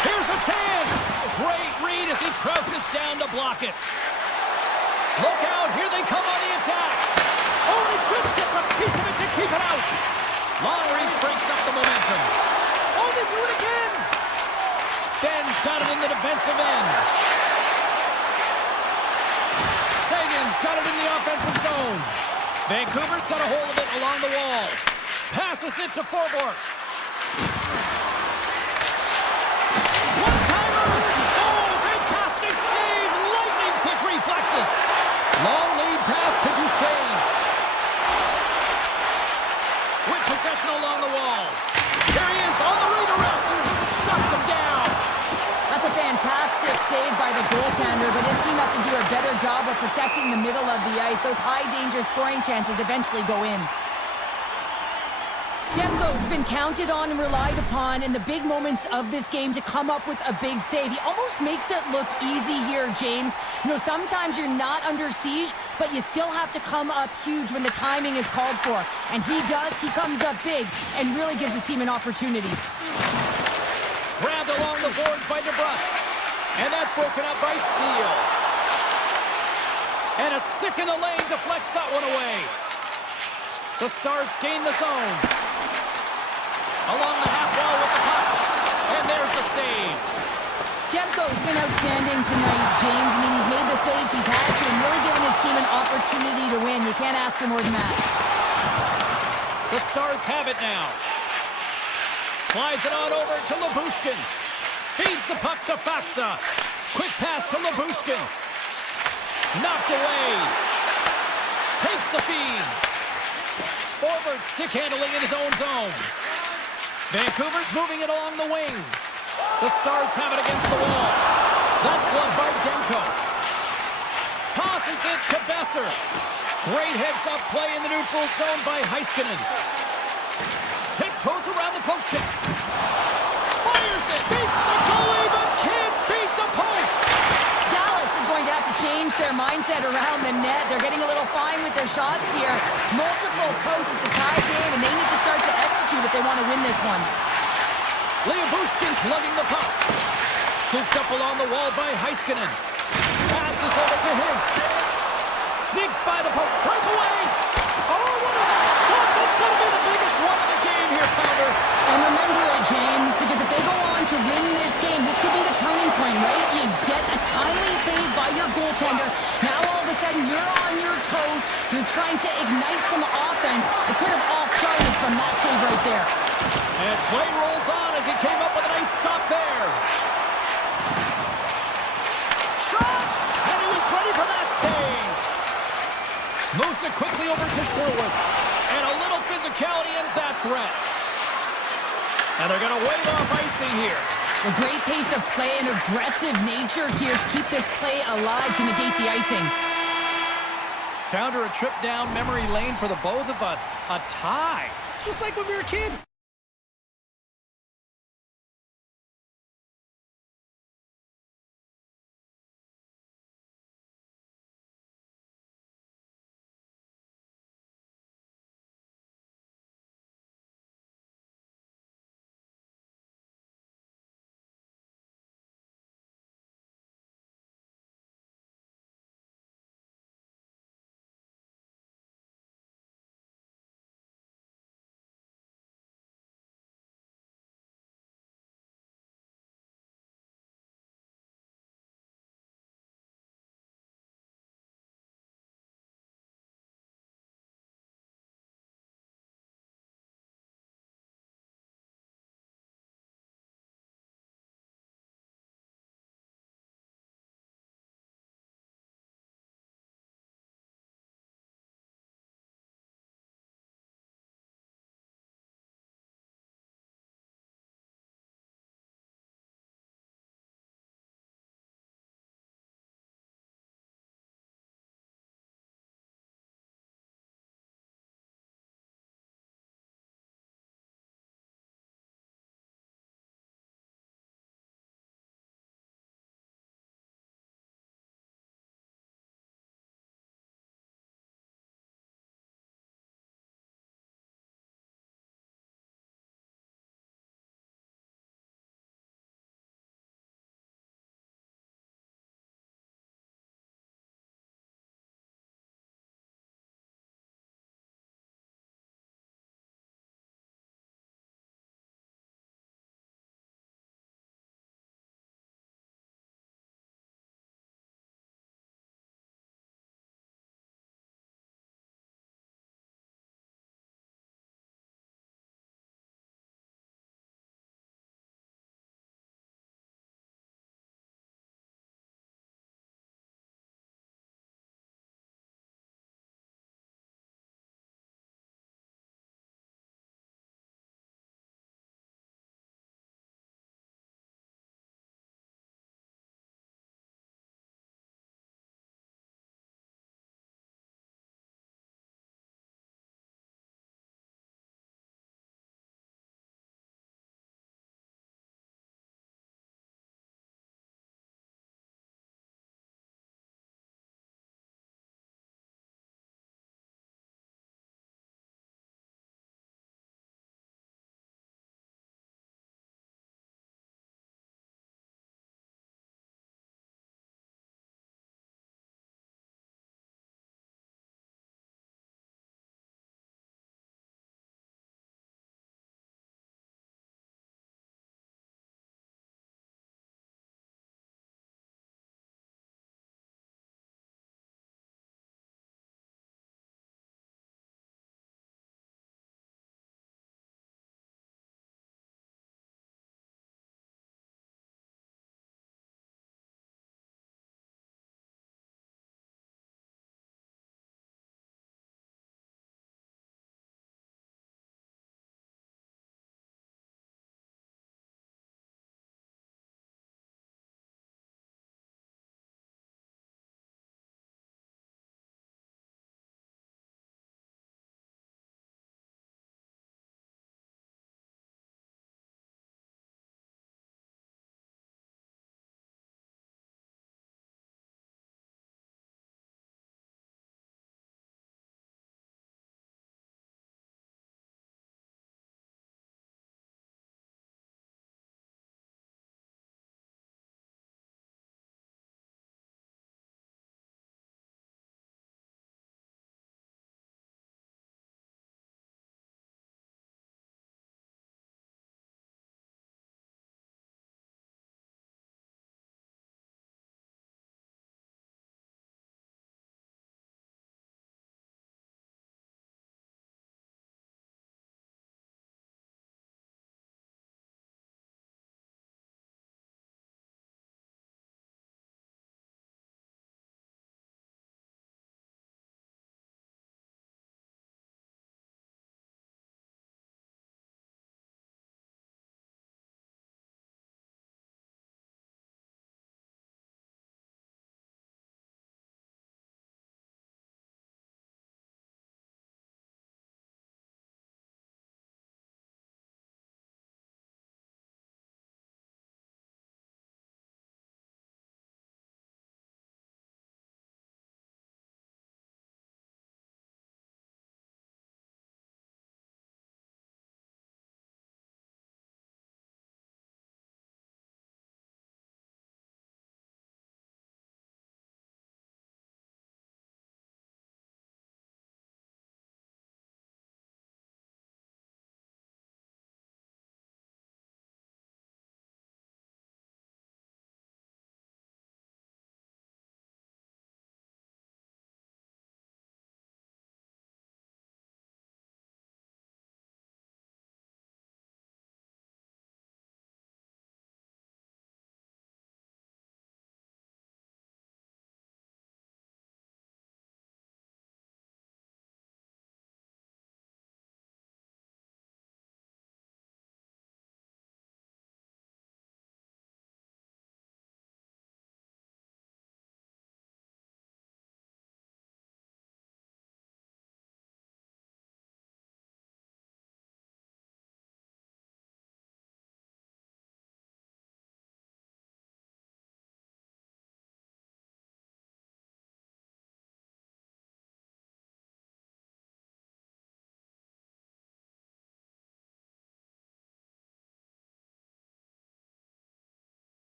Here's a chance. Great read as he crouches down to block it. Look out. Here they come on the attack. Oh, he just gets a piece of it to keep it out. Long reach breaks up the momentum. Oh, they do it again. Ben's got it in the defensive end. Sagan's got it in the offensive zone. Vancouver's got a hold of it along the wall. Passes it to Forbort. One-timer! Oh, fantastic save! Lightning quick reflexes. Long lead pass to Duchesne. With possession along the wall. There he is on the redirect. Shuts him down. That's a fantastic save by the goaltender, but his team has to do a better job of protecting the middle of the ice. Those high-danger scoring chances eventually go in. Demko's been counted on and relied upon in the big moments of this game to come up with a big save. He almost makes it look easy here, James. You know, sometimes you're not under siege, but you still have to come up huge when the timing is called for. And he does. He comes up big and really gives his team an opportunity. Grabbed along the boards by DeBrusque. And that's broken up by Steele. And a stick in the lane deflects that one away. The Stars gain the zone. Along the half wall with the puck. And there's the save. Demko's been outstanding tonight, James. I mean, he's made the saves he's had to and really given his team an opportunity to win. You can't ask for more than that. The Stars have it now. Slides it on over to Labushkin. Feeds the puck to Faksa. Quick pass to Labushkin. Knocked away. Takes the feed. Forward stick handling in his own zone. Vancouver's moving it along the wing. The Stars have it against the wall. That's gloved by Demko. Tosses it to Besser. Great heads-up play in the neutral zone by Heiskanen. Tiptoes around the poke check. Fires it. Beats the goalie, but can't beat the post. Dallas is going to have to change their mindset around the net. They're getting a little fine with their shots here. Multiple posts. It's a tie game, and they need to start to execute if they want to win this one. Bushkin's lugging the puck. Scooped up along the wall by Heiskanen. Passes over to Hintz. Sneaks by the poke. Breakaway. Oh, what a stop. That's got to be the biggest one of the game here, Pounder. And remember it, James, because if they go on to win this game, this could be the turning point, right? You get a timely save by your goaltender. Now all of a sudden you're on your toes. You're trying to ignite some offense. It could have all started from that save right there. And play rolls on as he came up with a nice stop there. Shot! And he was ready for that save. Moves it quickly over to Sherwood. And a little physicality ends that threat. And they're going to wave off icing here. A great pace of play and aggressive nature here to keep this play alive to negate the icing. Pounder, a trip down memory lane for the both of us. A tie. It's just like when we were kids.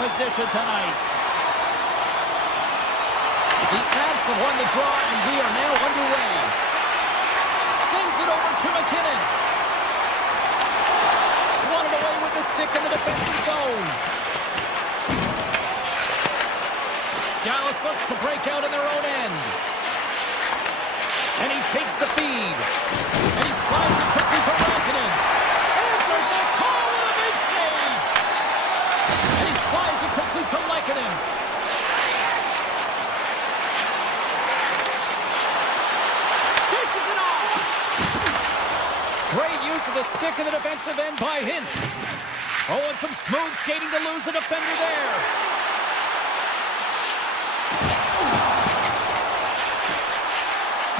position tonight. The Avs have won the draw, and we are now underway. Sends it over to McKinnon. Swatted away with the stick in the defensive zone. Dallas looks to break out in their own end. And he takes the feed. And he slides it quickly for Rantanen. Answers that call with a big save. And he slides it quickly to Lehkonen. Dishes it off. Great use of the stick in the defensive end by Hintz. Oh, and some smooth skating to lose the defender there.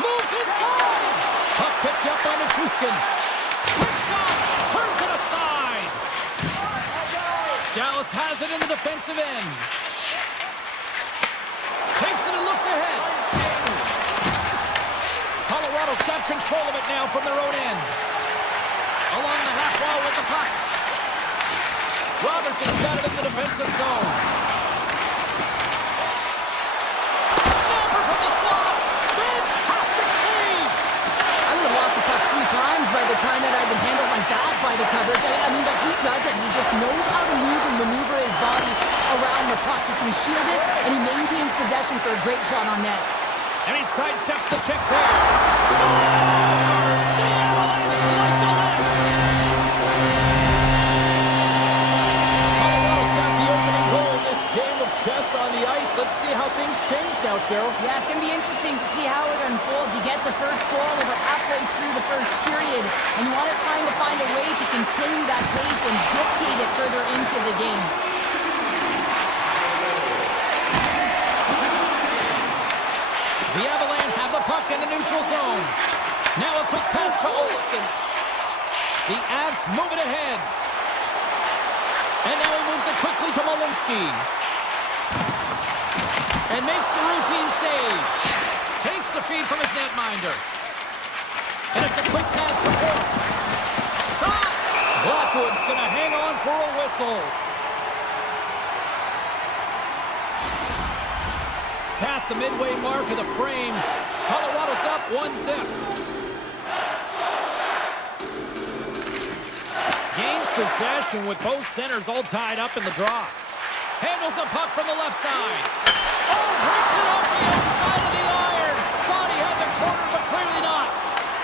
Moves inside. Puck picked up by Nichushkin. Quick shot. Turns it aside. Dallas has it in the defensive end. Takes it and looks ahead. Colorado's got control of it now from their own end. Along the half wall with the puck. Robertson's got it in the defensive zone. Snapper from the slot. Fantastic save. I would have lost the puck 3 times by the time that I've been handled like that by the coverage. I mean, but he does it. He just knows how to move and maneuver his body around the puck. He can shield it, and he maintains possession for a great shot on net. And he sidesteps the check there. Scores! The Avalanche like the left. Colorado's got the opening goal in this game of chess on the ice. Let's see how things change now, Cheryl. Yeah, it's going to be interesting to see how it unfolds. You get the first goal over halfway through the first period, and you want to find a way to continue that pace and dictate it further into the game. The Avalanche have the puck in the neutral zone. Now a quick pass to Olofsson. The Avs move it ahead. And now he moves it quickly to Malinsky. And makes the routine save. Takes the feed from his netminder. And it's a quick pass to Hill. Shot! Blackwood's going to hang on for a whistle. Past the midway mark of the frame. Colorado's up 1-0. Gains possession with both centers all tied up in the draw. Handles the puck from the left side. Oh, breaks it off the outside of the iron. Thought he had the corner, but clearly not.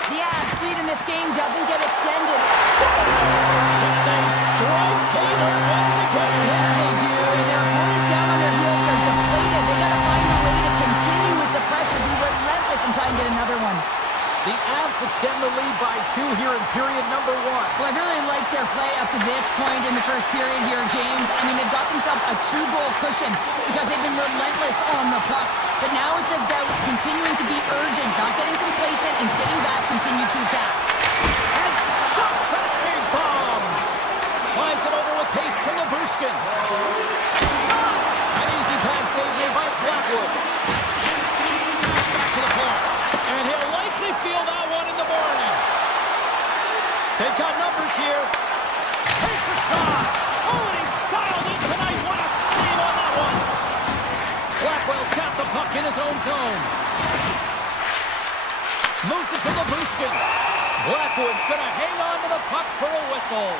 The Avs lead in this game doesn't get extended. Scores! And they strike Gator once again. Yeah, they do. And their opponents down on their heels are deflated. They got to find a way to continue with the pressure, be relentless, and try and get another one. The Avs extend the lead by 2 here in period number 1. Well, I really like their play up to this point in the first period here, James. I mean, they've got themselves a 2-goal cushion because they've been relentless on the puck. But now it's about continuing to be urgent, not getting complacent, and sitting back, continue to attack. And stops that big bomb. Slides it over with pace to Labushkin. Shot! An easy pad save made by Blackwood. Pass back to the point. And he'll likely feel that one in the morning. They've got numbers here. Takes a shot. Oh, and he's dialed in tonight. What a save on that one. Blackwell's got the puck in his own zone. Moves it to Labushkin. Blackwood's going to hang on to the puck for a whistle.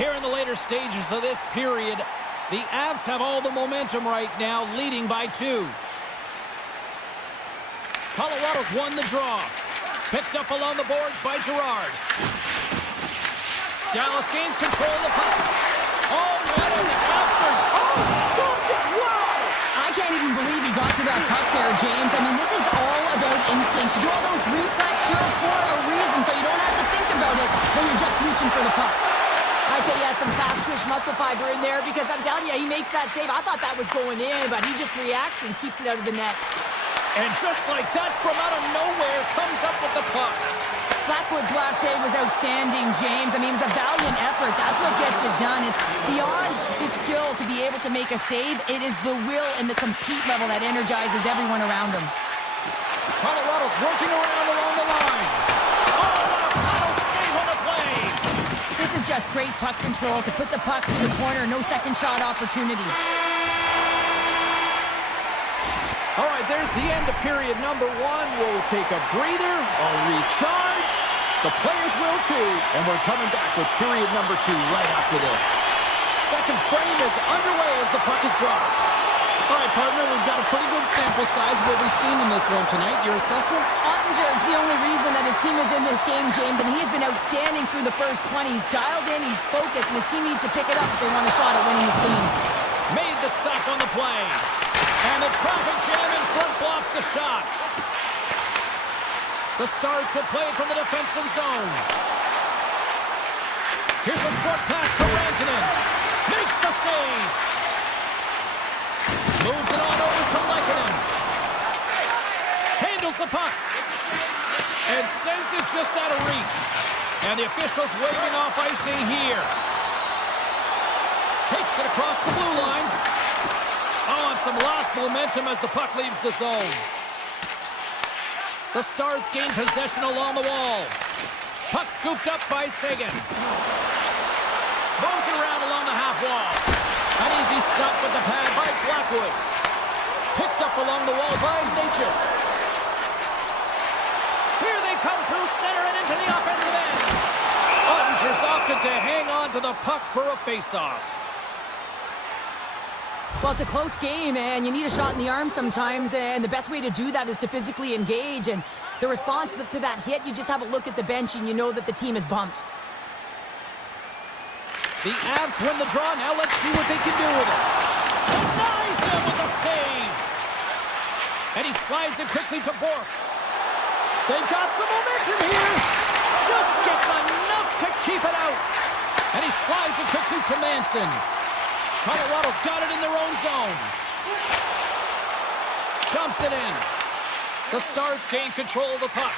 Here in the later stages of this period, the Avs have all the momentum right now, leading by 2. Colorado's won the draw. Picked up along the boards by Girard. Dallas gains control of the puck. Oh, what an effort. Oh, scooped it. Wow. I can't even believe he got to that puck there, James. I mean, this is all about instinct. You do all those reflex drills for a reason, so you don't have to think about it when you're just reaching for the puck. I'd say he has some fast-twitch muscle fiber in there because I'm telling you, he makes that save. I thought that was going in, but he just reacts and keeps it out of the net. And just like that, from out of nowhere, comes up with the puck. Blackwood's last save was outstanding, James. I mean, it was a valiant effort. That's what gets it done. It's beyond his skill to be able to make a save. It is the will and the compete level that energizes everyone around him. Colorado's working around along the line. Oh, what a paddle save on the play. This is just great puck control to put the puck in the corner. No second shot opportunity. All right, there's the end of period number one. We'll take a breather, a recharge. The players will too, and we're coming back with period number two right after this. Second frame is underway as the puck is dropped. All right, partner, we've got a pretty good sample size of what we've seen in this one tonight. Your assessment? Ottinger is the only reason that his team is in this game, James, and he's been outstanding through the first 20. He's dialed in, he's focused, and his team needs to pick it up if they want a shot at winning this game. Made the stop on the play. And the traffic jam in front blocks the shot. The Stars could play from the defensive zone. Here's a short pass to Rantanen. Makes the save. Moves it on over to Lehkonen. Handles the puck. And sends it just out of reach. And the officials waving off icing here. Takes it across the blue line. Oh, and some lost momentum as the puck leaves the zone. The Stars gain possession along the wall. Puck scooped up by Seguin. Moves it around along the half wall. An easy stop with the pad by Blackwood. Picked up along the wall by Natchez. Here they come through center and into the offensive end. Ottinger's opted to hang on to the puck for a face-off. Well, it's a close game, and you need a shot in the arm sometimes, and the best way to do that is to physically engage, and the response to that hit, you just have a look at the bench, and you know that the team is bumped. The Avs win the draw. Now let's see what they can do with it. Denies him with the save. And he slides it quickly to Bork. They've got some momentum here. Just gets enough to keep it out. And he slides it quickly to Manson. Colorado's got it in their own zone. Dumps it in. The Stars gain control of the puck.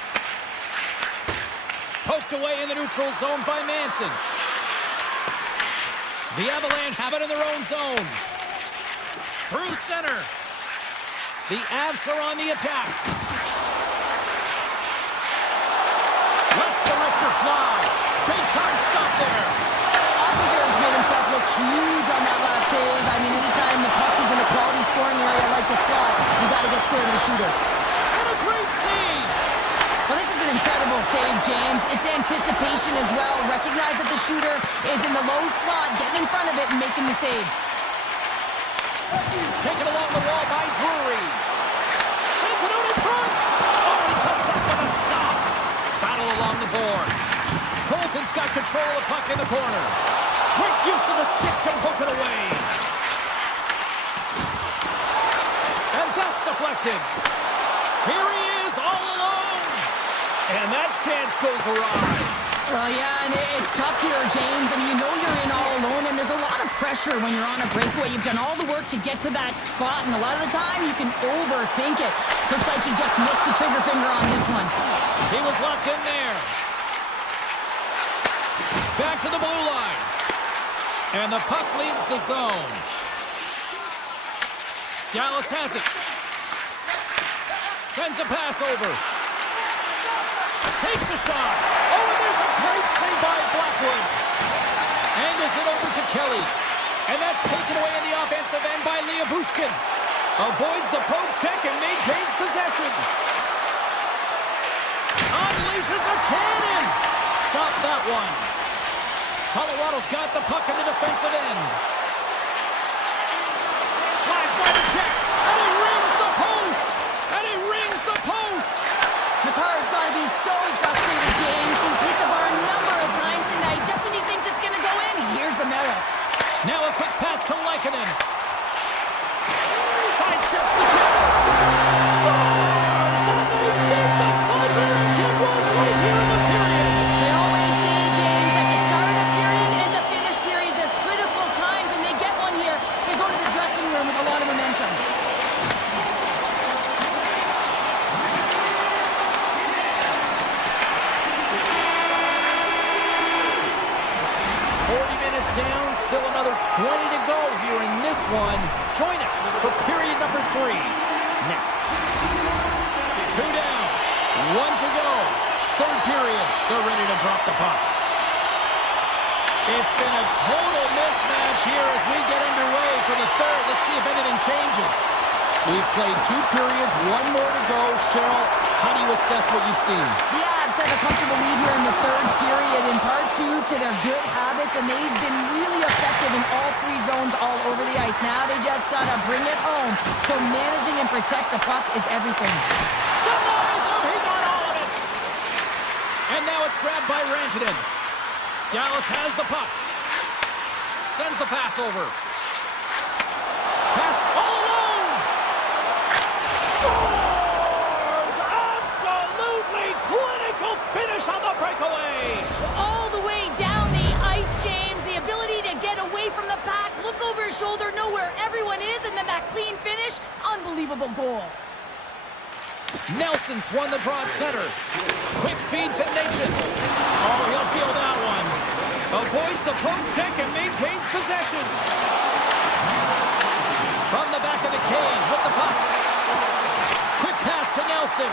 Poked away in the neutral zone by Manson. The Avalanche have it in their own zone. Through center. The Avs are on the attack. Lets the wrister fly. Big time stop there. Ottinger has made himself look huge on that last save. I mean, anytime the puck is in a quality scoring area like the slot, you got to get square to the shooter. And a great save. Well, this is an incredible save, James. It's anticipation as well. Recognize that the shooter is in the low slot, getting in front of it and making the save. Taken along the wall by Drury. Sends it out in front. Oh, he comes up with a stop. Battle along the boards. Colton's got control of the puck in the corner. Great use of the stick to poke it away. And that's deflected. Here he is all alone. And that chance goes awry. Well, yeah, and it's tough here, James. I mean, you know you're in all alone, and there's a lot of pressure when you're on a breakaway. You've done all the work to get to that spot, and a lot of the time you can overthink it. Looks like he just missed the trigger finger on this one. He was locked in there. Back to the blue line. And the puck leaves the zone. Dallas has it. Sends a pass over. Takes a shot. Oh, and there's a great save by Blackwood. Angles it over to Kelly. And that's taken away in the offensive end by Bushkin. Avoids the poke check and maintains possession. Unleashes a cannon. Stop that one. Colorado's got the puck in the defensive end. Slides by the check. And he rings the post. And he rings the post. McCarr's got to be so frustrated, James. He's hit the bar a number of times tonight. Just when he thinks it's going to go in, here's the merit. Now a quick pass to Lehkonen. Sidesteps the check. Scores! And they beat the buzzer and get one right here in the period. They always say, James, that to start a period and to finish periods are critical times, and they get one here. They go to the dressing room with a lot of momentum. 40 minutes down, still another 20 to go here in this one. Join us for period number 3 next. 2 down, 1 to go. Third period, they're ready to drop the puck. It's been a total mismatch here as we get underway for the third. Let's see if anything changes. We've played 2 periods, 1 more to go. Cheryl, how do you assess what you've seen? The Avs have a comfortable lead here in the third period, in part due to their good habits, and they've been really effective in all 3 zones all over the ice. Now they just got to bring it home. So managing and protect the puck is everything. Denies him, he got all of it! And now it's grabbed by Rantanen. Dallas has the puck. Sends the pass over. Pass all alone! Scores! Absolutely clinical finish on the breakaway! All the way down the ice, James. The ability to get away from the pack, look over his shoulder, know where everyone is, and then that clean finish. Unbelievable goal. Nelson's won the draw at center. Quick feed to Natchez. Oh, he'll feel that one. Avoids the poke check and maintains possession. From the back of the cage with the puck. Quick pass to Nelson.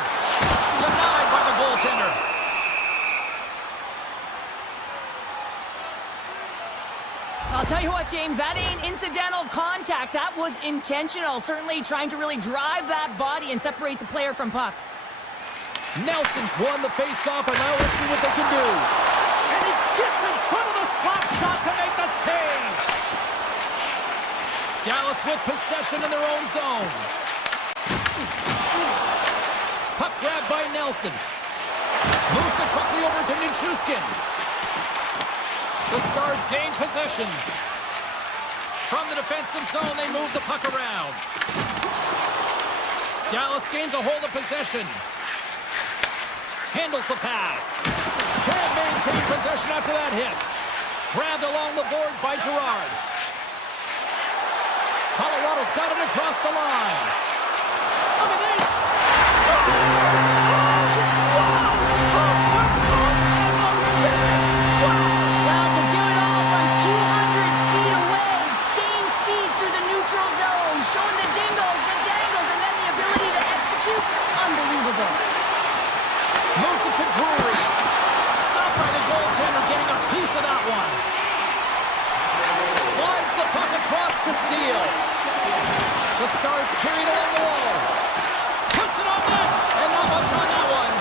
Denied by the goaltender. I'll tell you what, James, that ain't incidental contact. That was intentional. Certainly trying to really drive that body and separate the player from puck. Nelson's won the face-off, and now let's see what they can do. And he gets in front of the slap shot to make the save. Dallas with possession in their own zone. Puck grabbed by Nelson. Moves it quickly over to Nichushkin. The Stars gain possession. From the defensive zone, they move the puck around. Dallas gains a hold of possession. Handles the pass. Can't maintain possession after that hit. Grabbed along the boards by Girard. Colorado's got it across the line. Look at this. Scores! Oh, wow! Coast to coast and a finish. Wow! Well, to do it all from 200 feet away, gain speed through the neutral zone, showing the dingles, the dangles, and then the ability to execute. Unbelievable. Moves it to Drury. Stopped by the goaltender, getting a piece of that one. Slides the puck across to Steele. The Stars carried along the wall. Puts it on net, and not much on that one.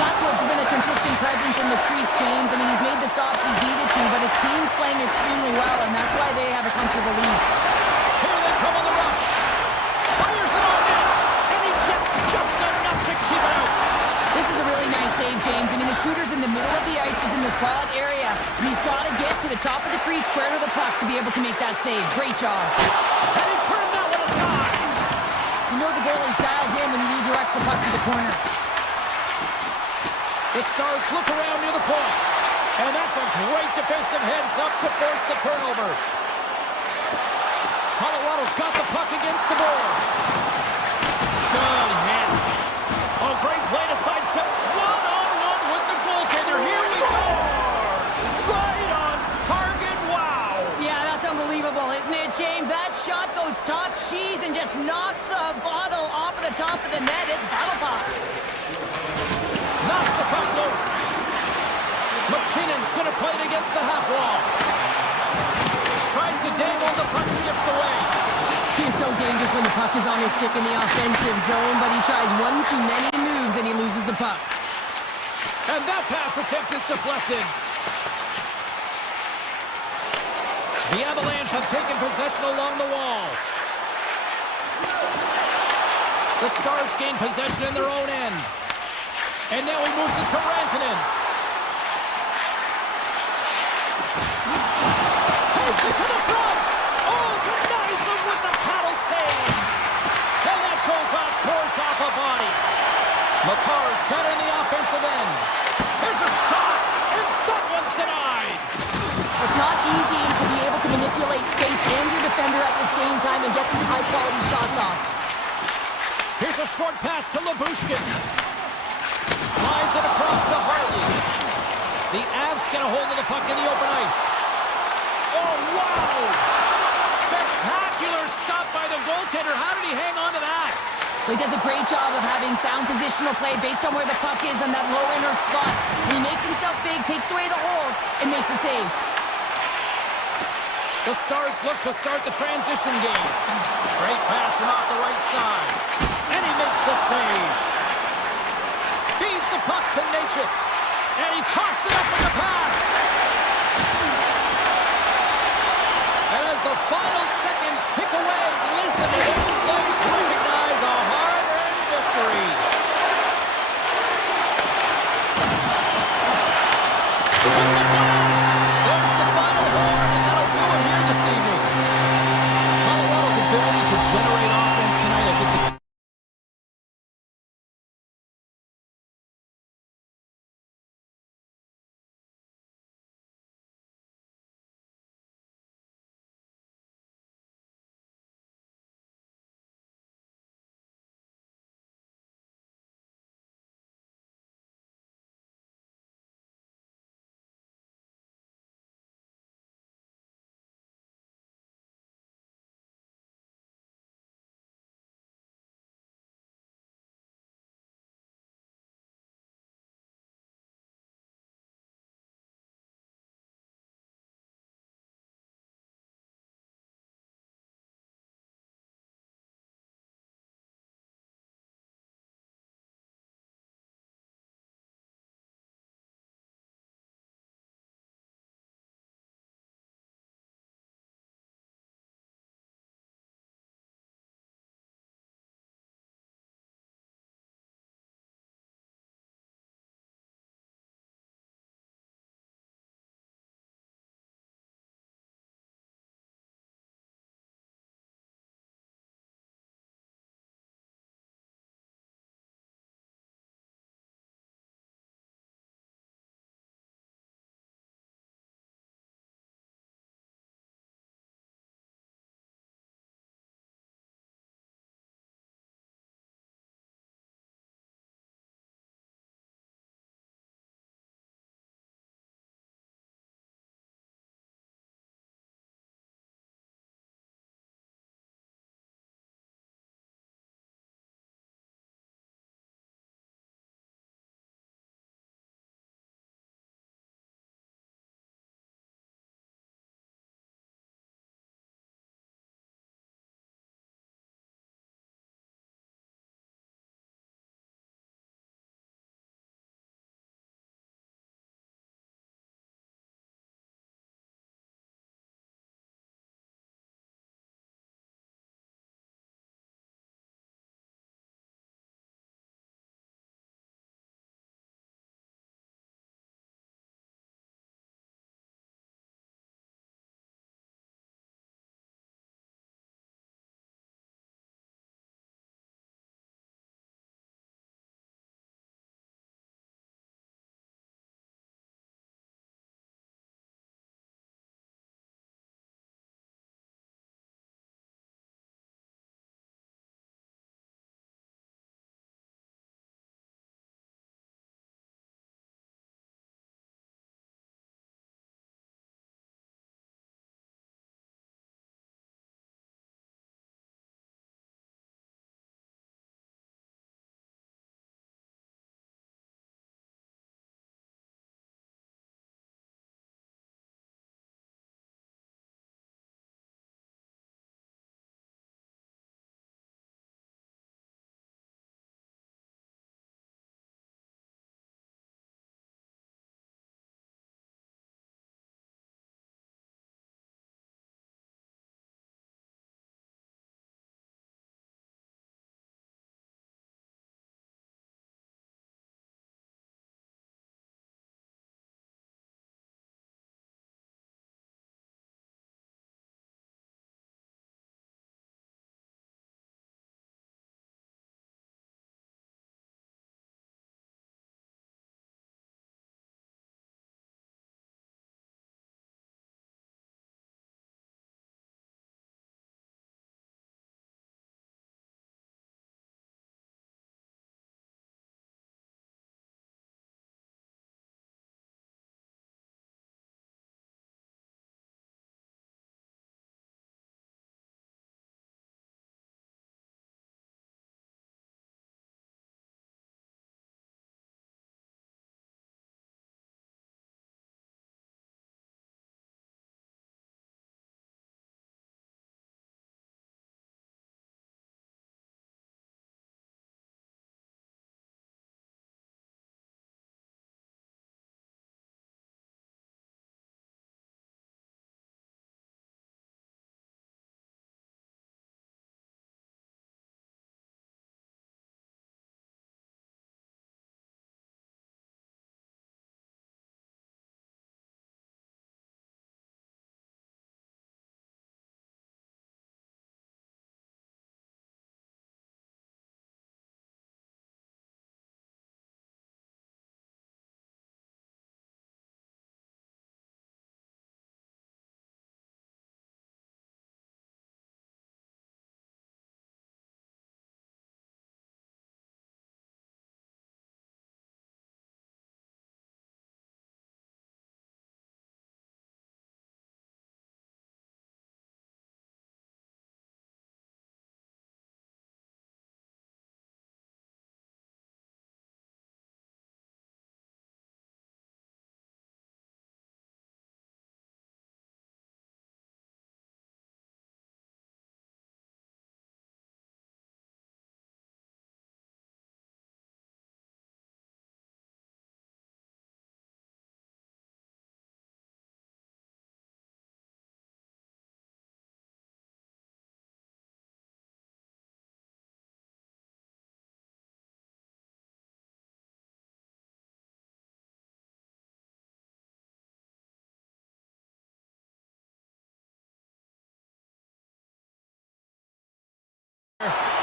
Blackwood's been a consistent presence in the crease, James. I mean, he's made the stops he's needed to, but his team's playing extremely well, and that's why they have a comfortable lead. Here they come on the rush. Fires it on net, and he gets just enough to keep it out. This is a really nice save, James. I mean, the shooter's in the middle of the ice. He's in the slot area, and he's got to get to the top of the crease, square to the puck, to be able to make that save. Great job. And he turned that one aside. You know the goalie's dialed in when he redirects the puck to the corner. The Stars look around near the point, and that's a great defensive heads-up to force the turnover. Colorado's got the puck against the boards. Good hit. Oh, great play to sidestep. One-on-one with the goaltender. Here we go. Right on target. Wow. Yeah, that's unbelievable, isn't it, James? That shot goes top cheese and just knocks the bottle off of the top of the net. It's battle box. Knocks the puck loose. McKinnon's going to play it against the half wall. Tries to dangle, the puck skips away. He is so dangerous when the puck is on his stick in the offensive zone, but he tries one too many moves and he loses the puck. And that pass attempt is deflected. The Avalanche have taken possession along the wall. The Stars gain possession in their own end. And now he moves it to Rantanen. Takes it to the front. Oh, denies him with the paddle save. And that goes off course off a body. Makar's got it in the offensive end. There's a shot, and that one's denied. It's not easy to be able to manipulate space and your defender at the same time and get these high-quality shots off. Here's a short pass to Labushkin. Slides it across to Hartley. The Avs get a hold of the puck in the open ice. Oh, wow! Spectacular stop by the goaltender. How did he hang on to that? He does a great job of having sound positional play based on where the puck is on that low inner slot. And he makes himself big, takes away the holes, and makes a save. The Stars look to start the transition game. Great pass from off the right side. And he makes the save. Feeds the puck to Natchez. And he coughs it up with the pass. And as the final seconds tick away, listen to this place recognize a hard-earned victory. With the blast, there's the final horn, and that'll do it here this evening. Colorado's ability to generate offense tonight, I think the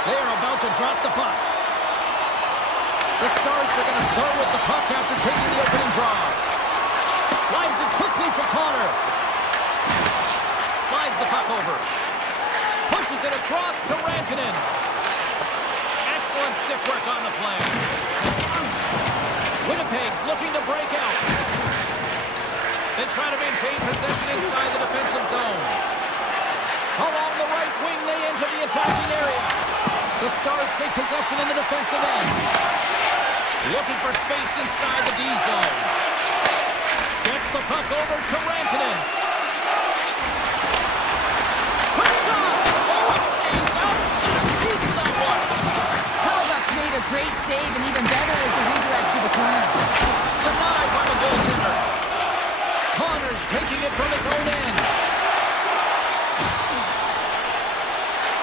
They are about to drop the puck. The Stars are going to start with the puck after taking the opening draw. Slides it quickly to Connor. Slides the puck over. Pushes it across to Rantanen. Excellent stick work on the play. Winnipeg's looking to break out. They try to maintain possession inside the defensive zone. Along the right wing, they enter the attacking area. The Stars take possession in the defensive end. Looking for space inside the D zone. Gets the puck over to Rantanen. Quick shot! Oh, it stays out! Piece of that one! Hellbuck's made a great save, and even better is the redirect to the corner. Denied by the goaltender. Connor's taking it from his own end.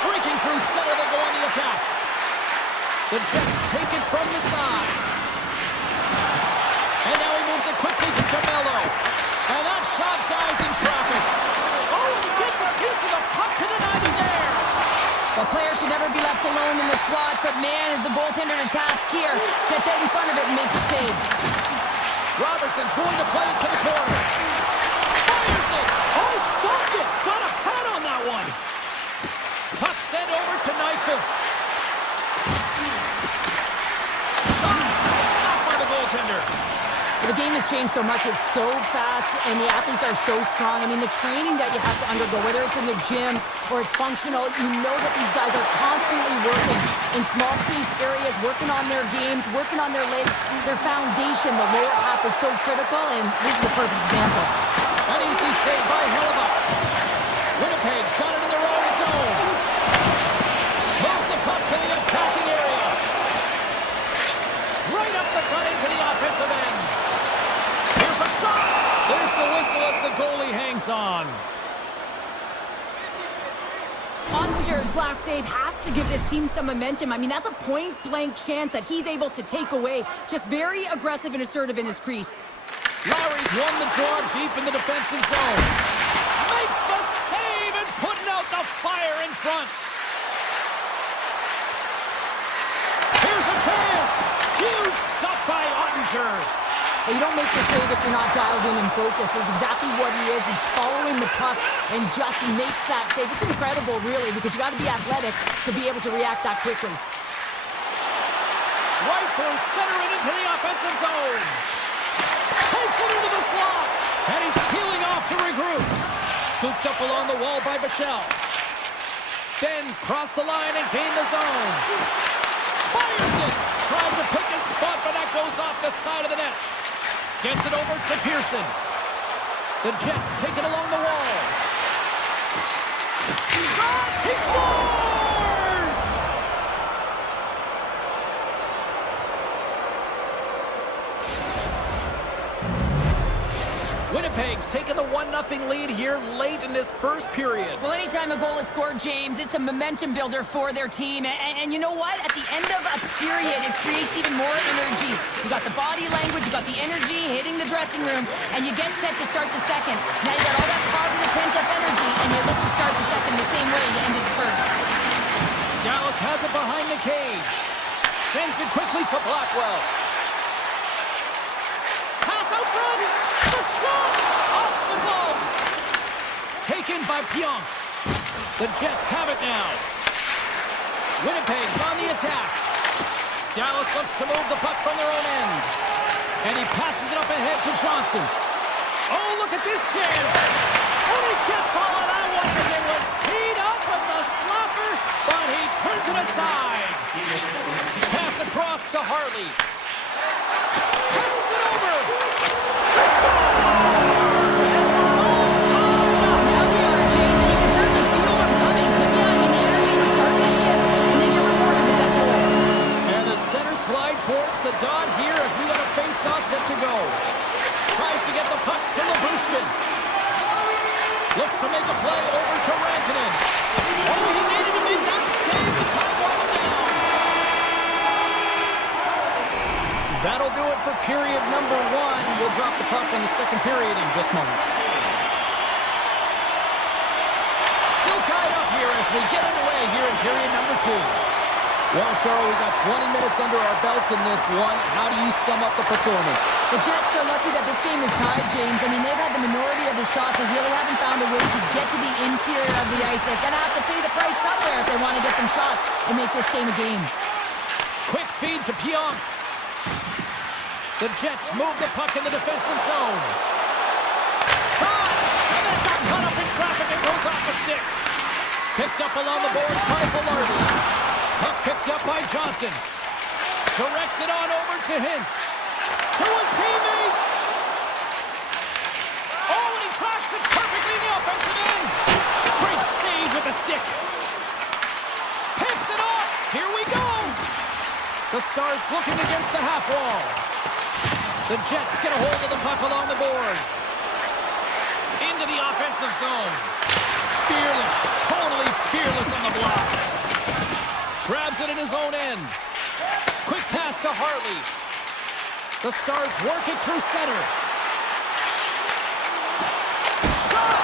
Streaking through center, they go on the attack. The Jets take it from the side. And now he moves it quickly to Jamello. And that shot dies in traffic. Oh, and he gets a piece of the puck to deny the dare. The player should never be left alone in the slot, but man, is the goaltender to task here. Gets out in front of it and makes a save. Robertson's going to play it to the corner. Fires it. Oh, he stopped it. Got a pad on that one. Puck sent over to Nyquist. Stopped by the goaltender. The game has changed so much. It's so fast, and the athletes are so strong. I mean, the training that you have to undergo, whether it's in the gym or it's functional, you know that these guys are constantly working in small space areas, working on their games, working on their legs, their foundation. The lower half is so critical, and this is a perfect example. An easy save by Hellebuck. Winnipeg's got it in their own zone. Moves the puck to the attacking area. Right up the gut into the offensive end. Here's a shot. There's the whistle as the goalie hangs on. Ottinger's last save has to give this team some momentum. I mean, that's a point-blank chance that he's able to take away. Just very aggressive and assertive in his crease. Lowry's won the draw deep in the defensive zone. Makes the save and putting out the fire in front. Here's a chance. Huge stop by Ottinger. You don't make the save if you're not dialed in and focused. That's exactly what he is. He's following the puck and just makes that save. It's incredible, really, because you got to be athletic to be able to react that quickly. Right through center and into the offensive zone. Takes it into the slot. And he's peeling off to regroup. Scooped up along the wall by Bichelle. Bends cross the line and gain the zone. Fires it. Tried to pick his spot, but that goes off the side of the net. Gets it over to Pearson. The Jets take it along the wall. Shot! He scores! Winnipeg's taken the 1-0 lead here late in this first period. Well, anytime a goal is scored, James, it's a momentum builder for their team. And you know what? At the end of a period, it creates even more energy. You got the body language, you got the energy hitting the dressing room, and you get set to start the second. Now you got all that positive pent-up energy, and you look to start the second the same way you ended the first. Dallas has it behind the cage. Sends it quickly to Blackwell. Pass out front. The shot! Off the glove. Taken by Pionk. The Jets have it now. Winnipeg's on the attack. Dallas looks to move the puck from their own end. And he passes it up ahead to Johnston. Oh, look at this chance. And he gets all of that one as it was teed up with the slapper, but he turns it aside. Pass across to Harley. Passes it over. He scores! And we're all tied up. Now we are, James, and you can certainly feel them coming, couldn't you? I mean, the energy was starting to shift, and they get rewarded with that goal. And the centers glide towards the dot here as we got a face-off set to go. Tries to get the puck to Labushkin. Looks to make a play over to Rantanen. Oh, he needed to make that save. The time running down. That'll do it for period number 1. We'll drop the puck in the second period in just moments. Still tied up here as we get underway here in period number 2. Well, Cheryl, we got 20 minutes under our belts in this one. How do you sum up the performance? The Jets are lucky that this game is tied, James. I mean, they've had the minority of the shots and really haven't found a way to get to the interior of the ice. They're going to have to pay the price somewhere if they want to get some shots and make this game a game. Quick feed to Pionk. The Jets move the puck in the defensive zone. Shot! And it's got caught up in traffic and goes off the stick. Picked up along the boards by Velarde. Puck picked up by Johnston. Directs it on over to Hintz. To his teammate. Oh, and he cracks it perfectly in the offensive end. Great save with the stick. Picks it off. Here we go. The Stars looking against the half wall. The Jets get a hold of the puck along the boards. Into the offensive zone. Fearless, totally fearless on the block. Grabs it in his own end. Quick pass to Hartley. The Stars work it through center. Shot!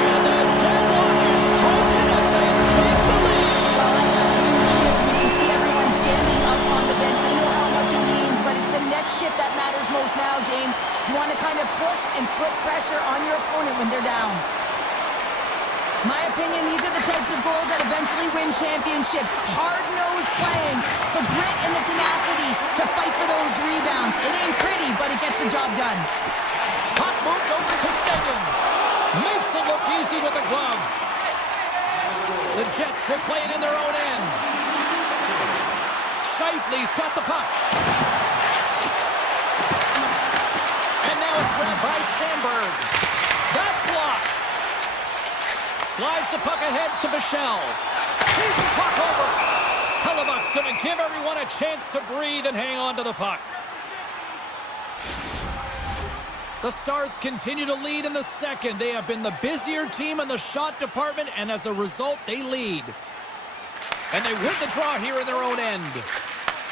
And the deadlock is broken as they take the lead. Well, that's a huge shift. You can see everyone standing up on the bench. They know how much it means, but it's the next shift that matters most now, James. You want to kind of push and put pressure on your opponent when they're down. My opinion, these are the types of goals that eventually win championships. Hard-nosed playing, the grit and the tenacity to fight for those rebounds. It ain't pretty, but it gets the job done. Puck moved over to Seguin. Makes it look easy with the glove. The Jets will play it in their own end. Scheifele's got the puck. And now it's grabbed by Sandberg. That's blocked. Slides the puck ahead to Bichelle. Keeps the puck over. Hellebuck's going to give everyone a chance to breathe and hang on to the puck. The Stars continue to lead in the second. They have been the busier team in the shot department, and as a result, they lead. And they win the draw here in their own end.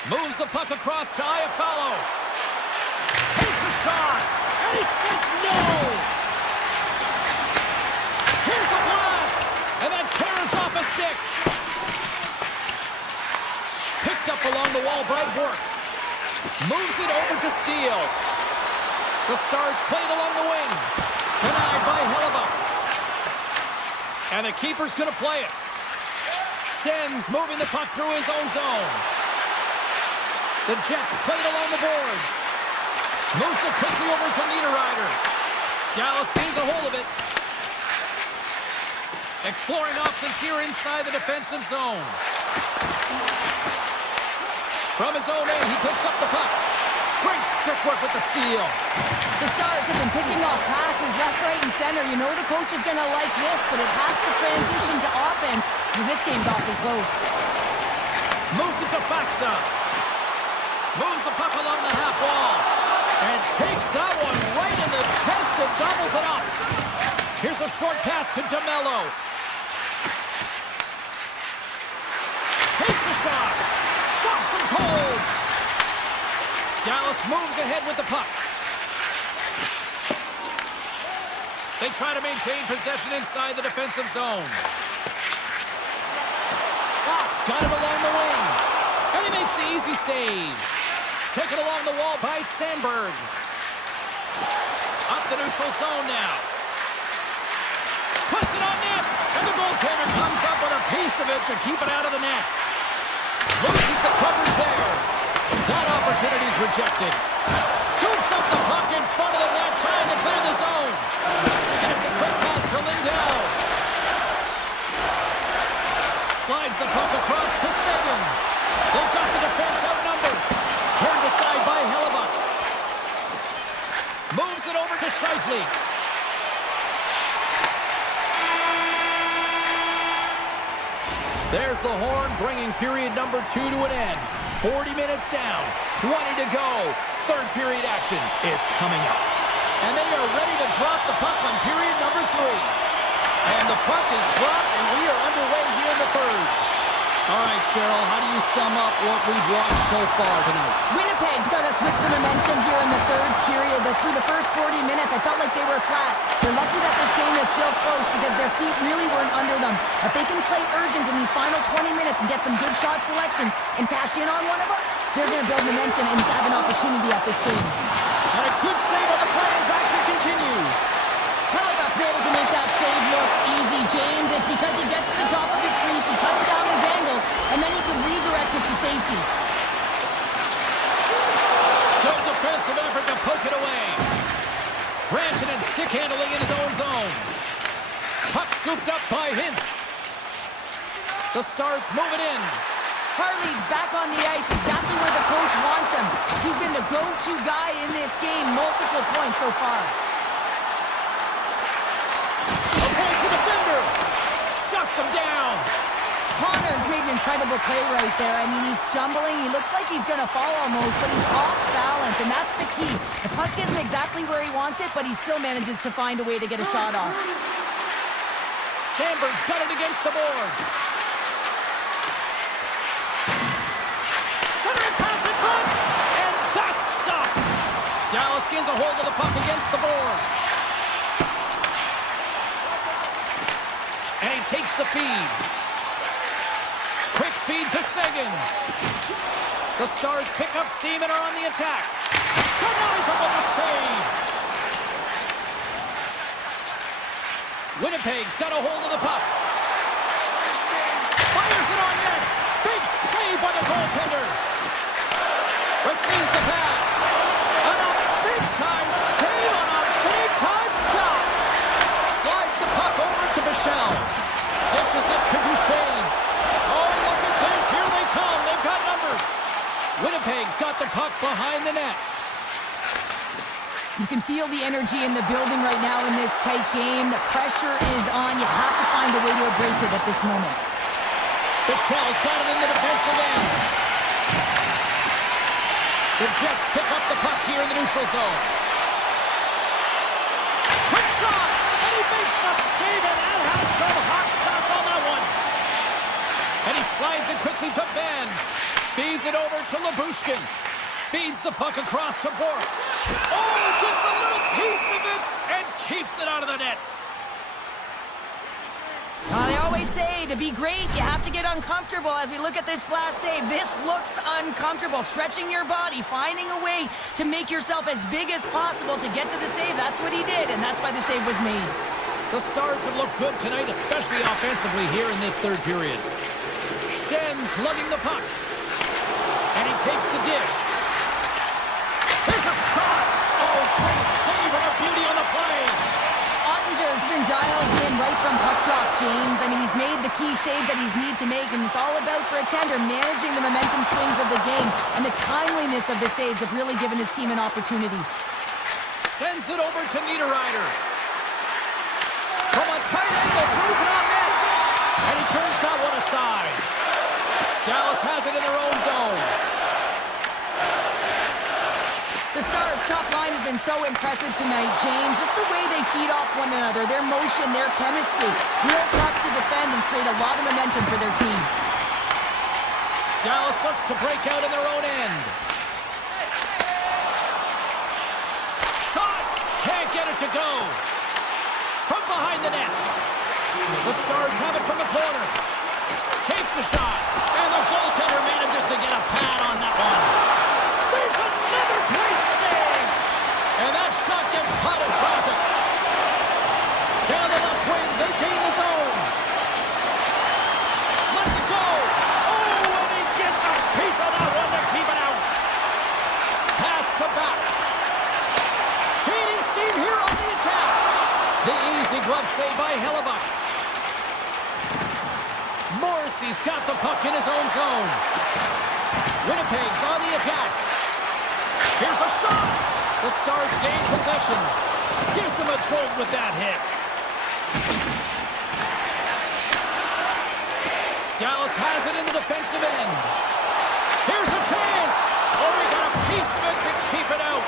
Moves the puck across to Iafallo. Takes a shot, and he says no! Here's a blast! And that carries off a stick. Picked up along the wall by Work. Moves it over to Steele. The Stars played along the wing. Denied by Hellebuck. And the keeper's going to play it. Schen's moving the puck through his own zone. The Jets played along the boards. Moves it quickly over to Niederreiter. Dallas gains a hold of it. Exploring options here inside the defensive zone. From his own end, he picks up the puck. Great stick work with the steal. The Stars have been picking off passes left, right, and center. You know the coach is going to like this, but it has to transition to offense because this game's awfully close. Moves it to Faxa. Moves the puck along the half wall. And takes that one right in the chest and doubles it up. Here's a short pass to DeMello. Takes a shot. Stops him cold. Dallas moves ahead with the puck. They try to maintain possession inside the defensive zone. Fox got it along the wing. And he makes the easy save. Taken along the wall by Sandberg. Up the neutral zone now. Puts it on net. And the goaltender comes up with a piece of it to keep it out of the net. Loses the coverage there. That opportunity's rejected. Scoops up the puck in front of the net, trying to clear the zone. And it's a quick pass to Lindell. Slides the puck across to Seguin. They've got the defense outnumbered. Turned aside by Hellebuck. Moves it over to Scheifele. There's the horn, bringing period number 2 to an end. 40 minutes down, 20 to go. Third period action is coming up. And they are ready to drop the puck on period number 3. And the puck is dropped, and we are underway here in the third. All right, Cheryl, how do you sum up what we've watched so far tonight? Winnipeg's got to switch the momentum here in the third period. Through the first 40 minutes, I felt like they were flat. They're lucky that this game is still close because their feet really weren't under them. If they can play urgent in these final 20 minutes and get some good shot selections and cash in on one of them, they're going to build momentum and have an opportunity at this game. And a good save on the play as action continues. Halifax able to make that save look easy, James. It's because he gets to the top of his crease, he cuts down his angles, and then he can redirect it to safety. Good defensive effort to poke it away. Branson and stick handling in his own zone. Puck scooped up by Hintz. The Stars move it in. Harley's back on the ice, exactly where the coach wants him. He's been the go-to guy in this game, multiple points so far. Avoids the defender. Shuts him down. Connor's made an incredible play right there. I mean, he's stumbling. He looks like he's going to fall almost, but he's off balance, and that's the key. The puck isn't exactly where he wants it, but he still manages to find a way to get a shot off. Sandberg's got it against the boards. Centering pass in front, and that's stopped. Dallas gains a hold of the puck against the boards. And he takes the feed. Quick feed to Seguin. The Stars pick up steam and are on the attack. Denies him with the save. Winnipeg's got a hold of the puck. Fires it on net. Big save by the goaltender. Receives the pass. And a big-time save on a big-time shot. Slides the puck over to Michel. Dishes it to Duchesne. Oh, look at this. Here they come. They've got numbers. Winnipeg's got the puck behind the net. You can feel the energy in the building right now in this tight game. The pressure is on. You have to find a way to embrace it at this moment. Michel's got it in the defensive end. The Jets pick up the puck here in the neutral zone. Quick shot! And he makes a save, and that has some hot sauce on that one. And he slides it quickly to Ben. Feeds it over to Labushkin. Feeds the puck across to Bork. Oh, gets a little piece of it and keeps it out of the net. They always say to be great, you have to get uncomfortable. As we look at this last save, this looks uncomfortable. Stretching your body, finding a way to make yourself as big as possible to get to the save. That's what he did, and that's why the save was made. The Stars have looked good tonight, especially offensively here in this third period. Schen's lugging the puck. And he takes the dish. There's a shot! Oh, great save and a beauty on the play! Ottinger's been dialed in right from puck drop, James. I mean, he's made the key save that he's needed to make, and it's all about, for a tender, managing the momentum swings of the game, and the timeliness of the saves have really given his team an opportunity. Sends it over to Niederreiter. From a tight angle, throws it on net, and he turns that one aside. Dallas has it in their own zone. The Stars' top line has been so impressive tonight, James. Just the way they feed off one another, their motion, their chemistry. Real tough to defend and create a lot of momentum for their team. Dallas looks to break out in their own end. Shot! Can't get it to go. From behind the net. The Stars have it from the corner. Takes the shot. And the goaltender manages to get a pad on that one. There's another great save! And that shot gets caught in traffic. Down the left wing, they gain the zone. Let's it go! Oh, and he gets a piece of that one to keep it out. Pass to back. Gaining steam here on the attack. The easy glove save by Hellebuck. Morrissey's got the puck in his own zone. Winnipeg's on the attack. Here's a shot. The Stars gain possession. Gives them a jolt with that hit. Dallas has it in the defensive end. Here's a chance. Oh, he got a piece of it to keep it out.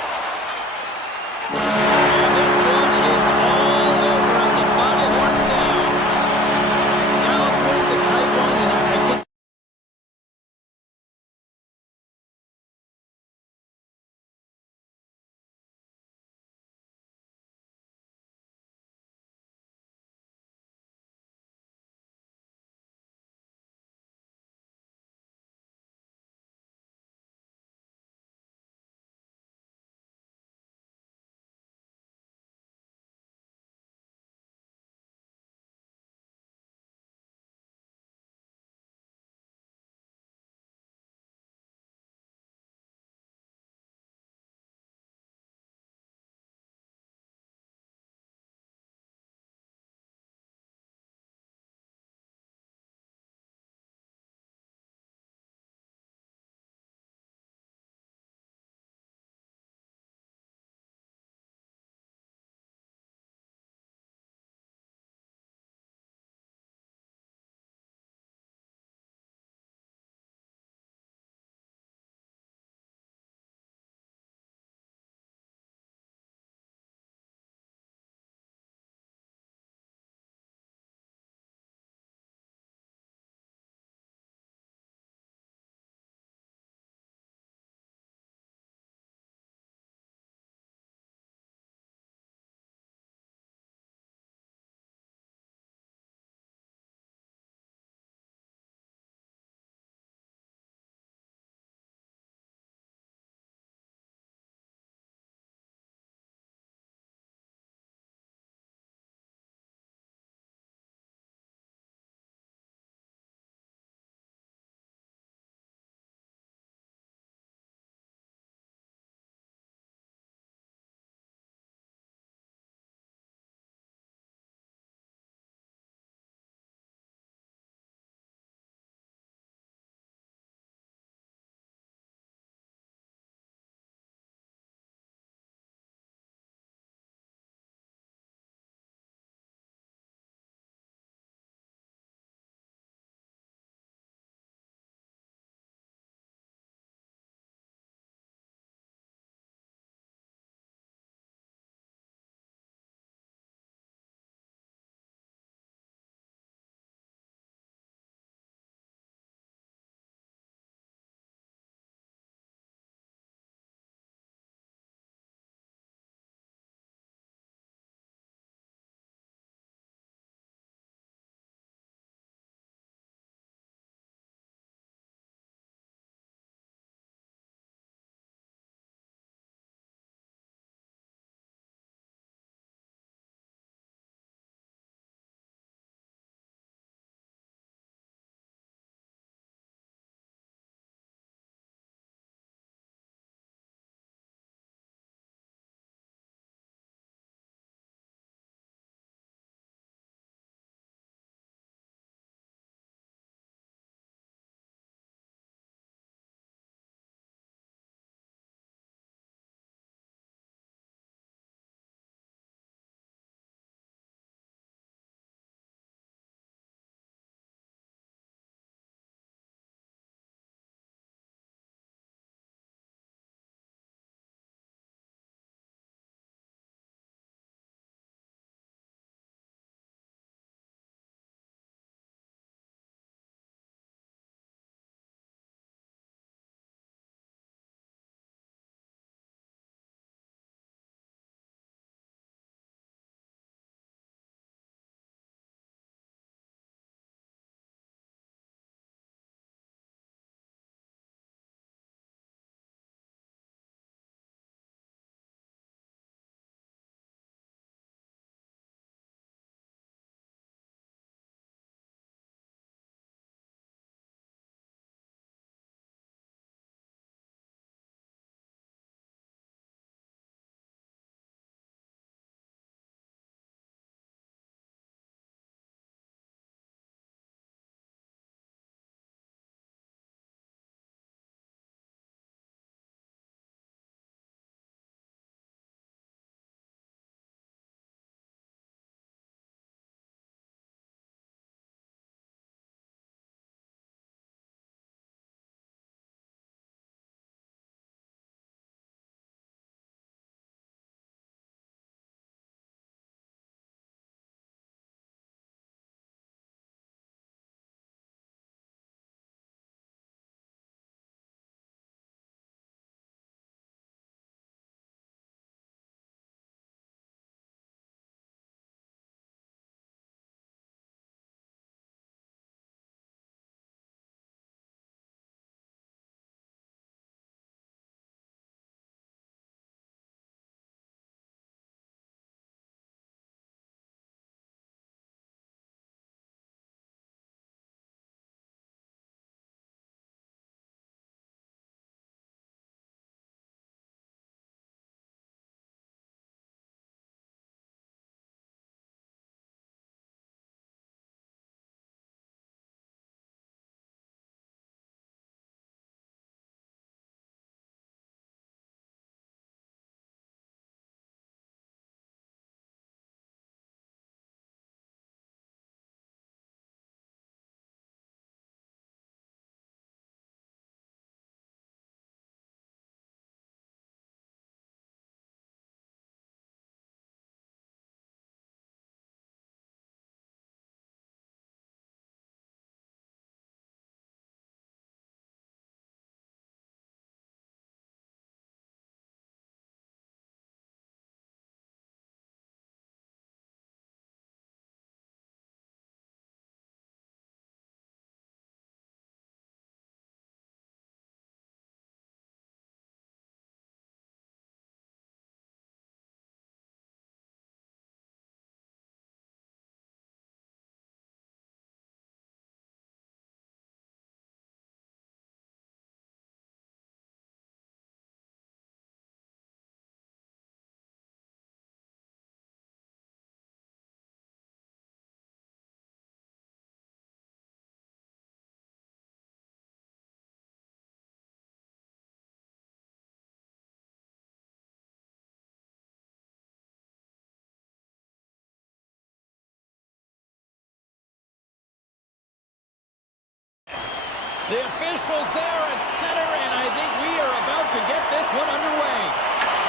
The officials there at center, and I think we are about to get this one underway.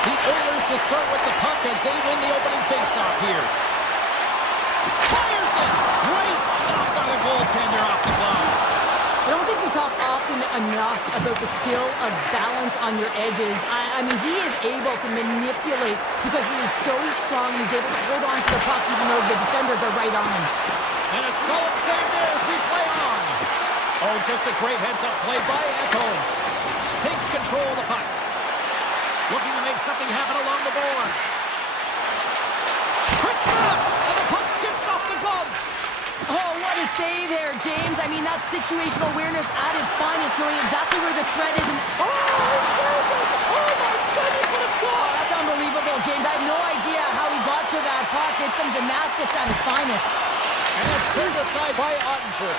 The Oilers will start with the puck as they win the opening faceoff here. Fires it! Great stop by the goaltender off the glove. I don't think we talk often enough about the skill of balance on your edges. I mean, he is able to manipulate because he is so strong. He's able to hold on to the puck even though the defenders are right on him. And a solid save there as we play on. Oh, just a great heads-up play by Echo. Takes control of the puck. Looking to make something happen along the boards. Quick shot! And the puck skips off the glove. Oh, what a save there, James. I mean, that's situational awareness at its finest, knowing exactly where the threat is. And oh, save it! Oh, my goodness, what a stop! Oh, that's unbelievable, James. I have no idea how he got to that puck. It's some gymnastics at its finest. And it's turned aside by Ottinger.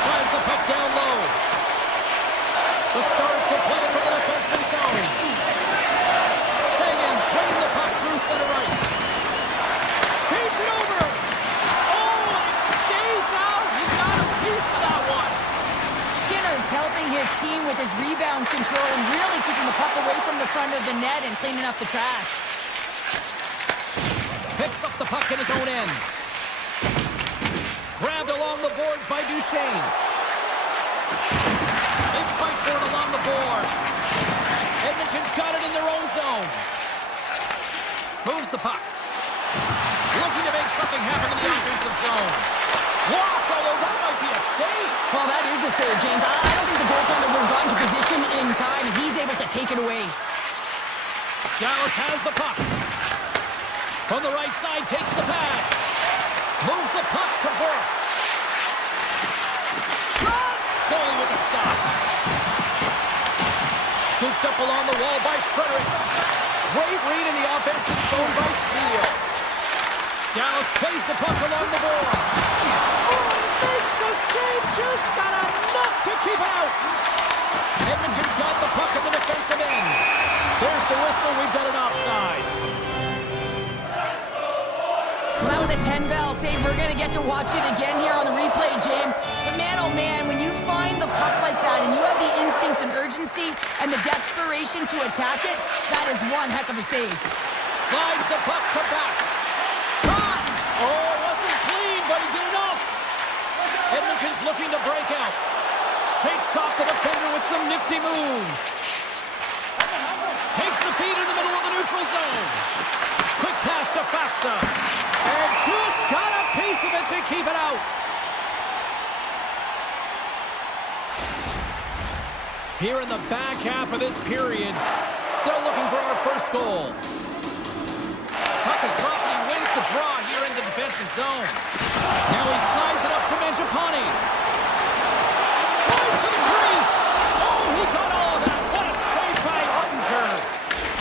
Slides the puck down low. The Stars will play it from the defensive zone. Sagan swinging the puck through center ice. Feeds it over. Oh, and it stays out. He's got a piece of that one. Skinner's helping his team with his rebound control and really keeping the puck away from the front of the net and cleaning up the trash. Picks up the puck in his own end. Grabbed along the boards by Duchesne. They fight for it along the boards. Edmonton's got it in their own zone. Moves the puck. Looking to make something happen in the offensive zone. Blocked, although that might be a save. Well, that is a save, James. I don't think the goaltender would have gotten to position in time. He's able to take it away. Dallas has the puck. From the right side, takes the pass. Moves the puck to Burke. Shot! Goalie with the stop. Scooped up along the wall by Frederick. Great read in the offensive zone by Steele. Dallas plays the puck along the boards. Oh, it makes a save. Just got enough to keep it out. Edmonton's got the puck in the defensive end. There's the whistle. We've got an offside. Well, that was a 10-bell save. We're going to get to watch it again here on the replay, James. But man, oh man, when you find the puck like that and you have the instincts and urgency and the desperation to attack it, that is one heck of a save. Slides the puck to back. Shot! Oh, wasn't clean, but he did enough. Edmonton's looking to break out. Shakes off the defender with some nifty moves. Takes the feed in the middle of the neutral zone. Quick pass to Faxa. And just got a piece of it to keep it out. Here in the back half of this period, still looking for our first goal. Puck is dropped and he wins the draw here in the defensive zone. Now he slides it up to Mangiapane. Drives to the crease. Oh, he got all of that. What a save by Ottinger.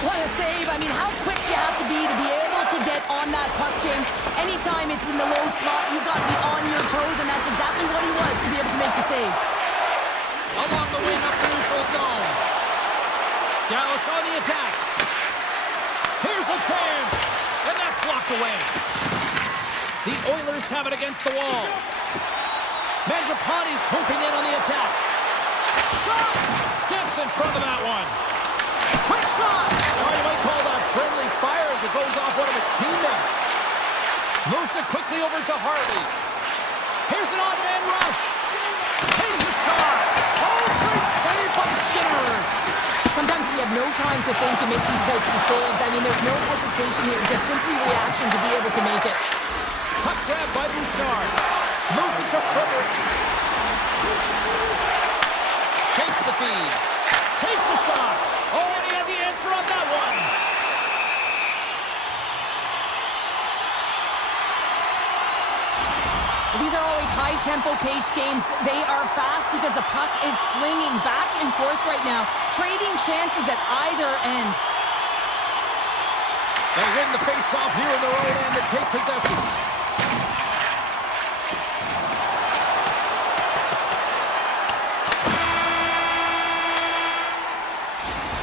What a save. I mean, how quick you have to be able to get on that puck, James. Anytime it's in the low slot, you got to be on your toes, and that's exactly what he was to be able to make the save. Along the wing up to neutral zone. Dallas on the attack. Here's a chance. And that's blocked away. The Oilers have it against the wall. Mangiapane's swooping in on the attack. Shot! Steps in front of that one. Quick shot! Oh, you might call that friendly fire as it goes off one of his teammates. Moves it quickly over to Harley. Here's an odd man rush. Takes a shot. Oh, great save by Skinner. Sometimes we have no time to think and make these types of saves. I mean, there's no hesitation here, just simply reaction to be able to make it. Puck grab by Bouchard. Moves it to Frederick. Takes the feed. Takes a shot. Oh, and he had the answer on that one. These are always high-tempo pace games. They are fast because the puck is slinging back and forth right now, trading chances at either end. They win the face-off here in their own end and take possession.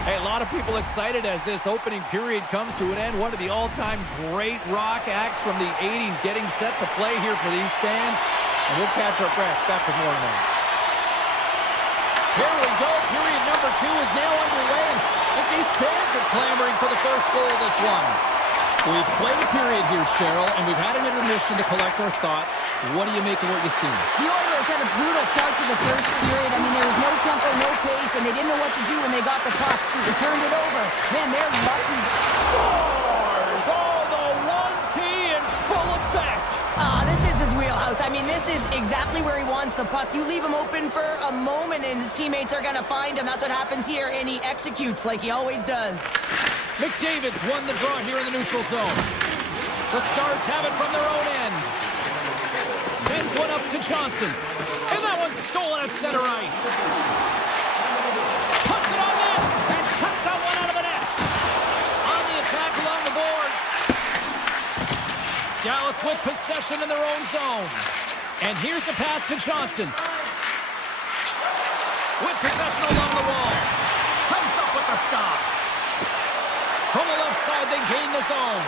Hey, a lot of people excited as this opening period comes to an end. One of the all-time great rock acts from the 80s getting set to play here for these fans. And we'll catch our breath back with more in a moment. Here we go. Period number 2 is now underway. And these fans are clamoring for the first goal of this one. We've played a period here, Cheryl, and we've had an intermission to collect our thoughts. What do you make of what you've seen? The Oilers had a brutal start to the first period. I mean, there was no tempo, no pace, and they didn't know what to do when they got the puck. They turned it over. Man, they're lucky. Scores! Oh, the 1T in full effect. This is his wheelhouse. I mean, this is exactly where he wants the puck. You leave him open for a moment, and his teammates are going to find him. That's what happens here, and he executes like he always does. McDavid's won the draw here in the neutral zone. The Stars have it from their own end. Sends one up to Johnston. And that one's stolen at center ice. Puts it on net. And cut that one out of the net. On the attack along the boards. Dallas with possession in their own zone. And here's the pass to Johnston. With possession along the wall. Comes up with the stop. From the left side, they gain the zone.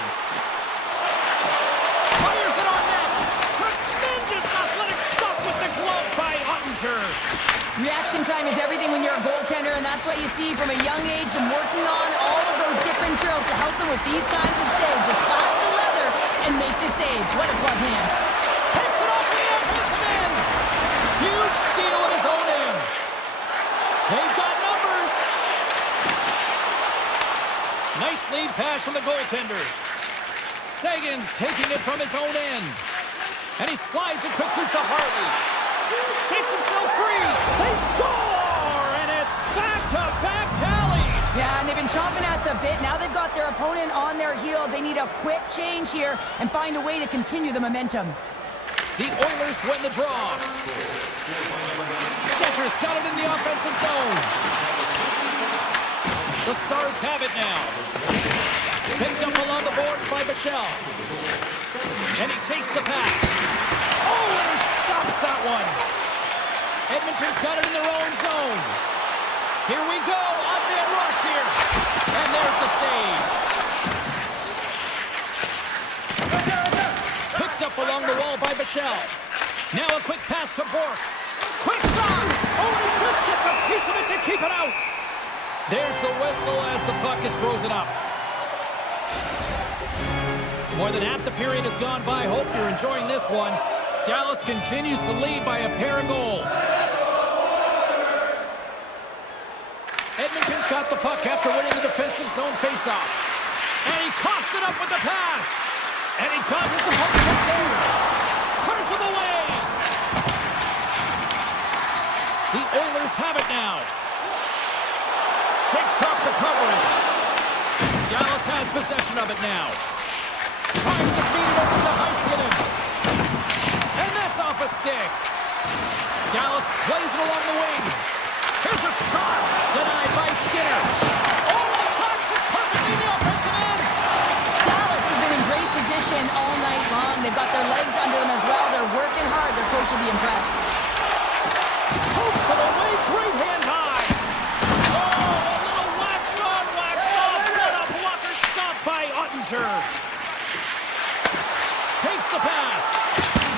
Fires it on net. Tremendous athletic stop with the glove by Ottinger. Reaction time is everything when you're a goaltender, and that's what you see from a young age, them working on all of those different drills to help them with these kinds of saves. Just flash the leather and make the save. What a glove hand. Takes it off the offensive end. Huge steal at his own end. They've got numbers. Nice lead pass from the goaltender. Sagan's taking it from his own end. And he slides it quickly to Hartley. Shakes himself free. They score! And it's back-to-back tallies. Yeah, and they've been chomping at the bit. Now they've got their opponent on their heel. They need a quick change here and find a way to continue the momentum. The Oilers win the draw. Stetcher's got it in the offensive zone. The Stars have it now. Picked up along the boards by Michel. And he takes the pass. Oh, and he stops that one. Edmonton's got it in their own zone. Here we go. On-man rush here. And there's the save. Picked up along the wall by Michel. Now a quick pass to Bourque. Quick shot. Oh, and he just gets a piece of it to keep it out. There's the whistle as the puck is frozen up. More than half the period has gone by. Hope you're enjoying this one. Dallas continues to lead by a pair of goals. Edmonton's got the puck after winning the defensive zone faceoff. And he coughs it up with the pass. And he dodges the puck check there. Turns him away. The Oilers have it now. Shakes off the coverage. Dallas has possession of it now. Tries to feed it over to Heiskanen. And that's off a stick. Dallas plays it along the wing. Here's a shot. Denied by Skinner. Oh, he tracks it perfectly in the offensive end. Dallas has been in great position all night long. They've got their legs under them as well. They're working hard. Their coach will be impressed. Pokes it away. Great hand high. Oh, a little wax on, wax off. What a blocker stop by Ottinger. Takes the pass.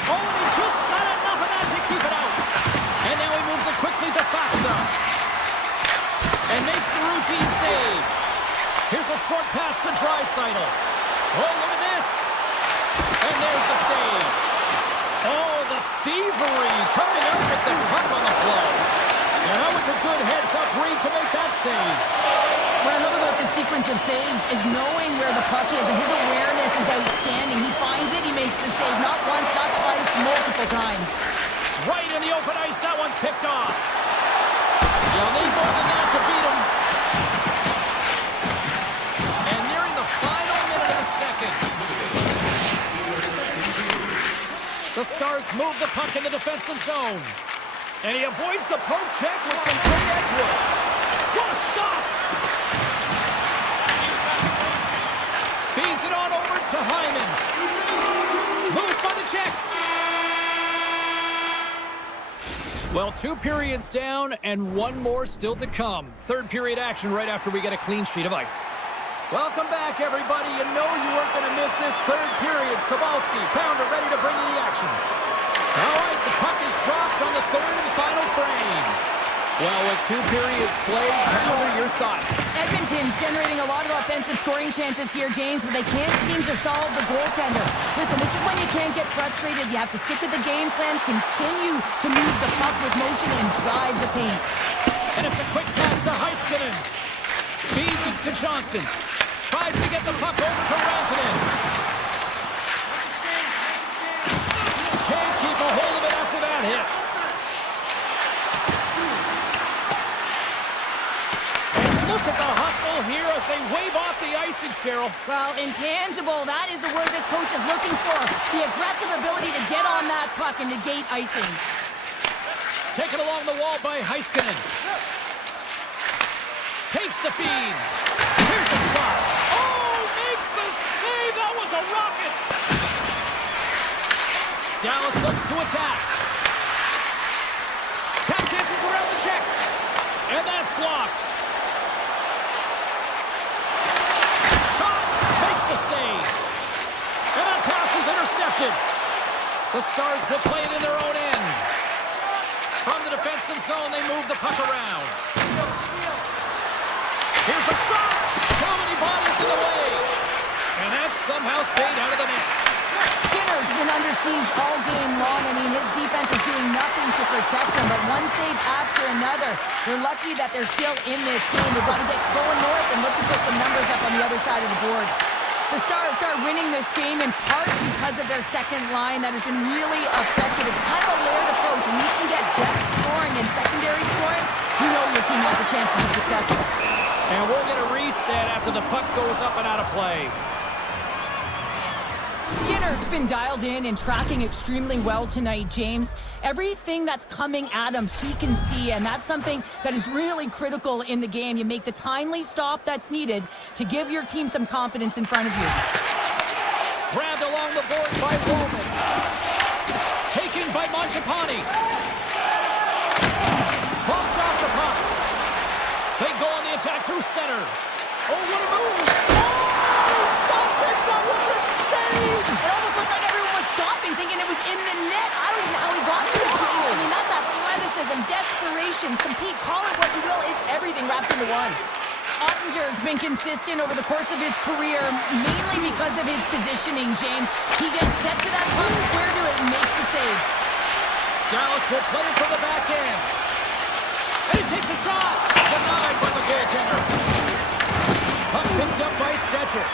Oh, and he just got enough of that to keep it out. And now he moves it quickly to Faksa. And makes the routine save. Here's a short pass to Draisaitl. Oh, look at this. And there's the save. Oh, the thievery coming up with the puck on the flow. And that was a good heads-up read to make that save. What I love about this sequence of saves is knowing where the puck is, and his awareness is outstanding. He finds it, he makes the save, not once, not twice, multiple times. Right in the open ice, that one's picked off. You'll need more than that to beat him. And nearing the final minute of the second. The Stars move the puck in the defensive zone. And he avoids the poke check with some great edge work. What a stop! Feeds it on over to Hyman. Moves by the check. Well, 2 periods down and 1 more still to come. Third period action right after we get a clean sheet of ice. Welcome back, everybody. You know you weren't going to miss this third period. Sabalski, Pounder ready to bring you the action. All right, the puck is dropped on the third and final frame. Well, with 2 periods played, Howard, your thoughts? Edmonton's generating a lot of offensive scoring chances here, James, but they can't seem to solve the goaltender. Listen, this is when you can't get frustrated. You have to stick with the game plan, continue to move the puck with motion, and drive the paint. And it's a quick pass to Heiskanen. Feeds it to Johnston. Tries to get the puck over to Rantanen. Can't keep a hold of it after that hit. Look at the hustle here as they wave off the icing, Cheryl. Well, intangible, that is the word this coach is looking for. The aggressive ability to get on that puck and negate icing. Taken along the wall by Heiskanen. Takes the feed. Here's the shot. Oh, makes the save. That was a rocket. Dallas looks to attack. Tap dances around the check. And that's blocked. The save. And that pass is intercepted. The Stars will play it in their own end. From the defensive zone, they move the puck around. Here's a shot. Too many bodies in the way. And that somehow stayed out of the net. Skinner's been under siege all game long. I mean, his defense is doing nothing to protect him, but one save after another. They're lucky that they're still in this game. They've got to get going north and look to put some numbers up on the other side of the board. The Stars start winning this game in part because of their second line that has been really effective. It's kind of a layered approach. When you can get depth scoring and secondary scoring, you know your team has a chance to be successful. And we'll get a reset after the puck goes up and out of play. Skinner's been dialed in and tracking extremely well tonight, James. Everything that's coming at him, he can see, and that's something that is really critical in the game. You make the timely stop that's needed to give your team some confidence in front of you. Grabbed along the board by Roman. Taken by Mangiapane. Bumped off the puck. They go on the attack through center. Oh, what a move! Oh, stop it! That was insane! It almost looked like everyone was stopping, thinking it was in the net. I don't even know how he got to it, James. I mean, that's athleticism, desperation, compete, call it what you will. It's everything wrapped into one. Ottinger's been consistent over the course of his career, mainly because of his positioning, James. He gets set to that puck, square to it, and makes the save. Dallas will play it from the back end. And he takes a shot. Denied by the goaltender. Puck picked up by Stetcher.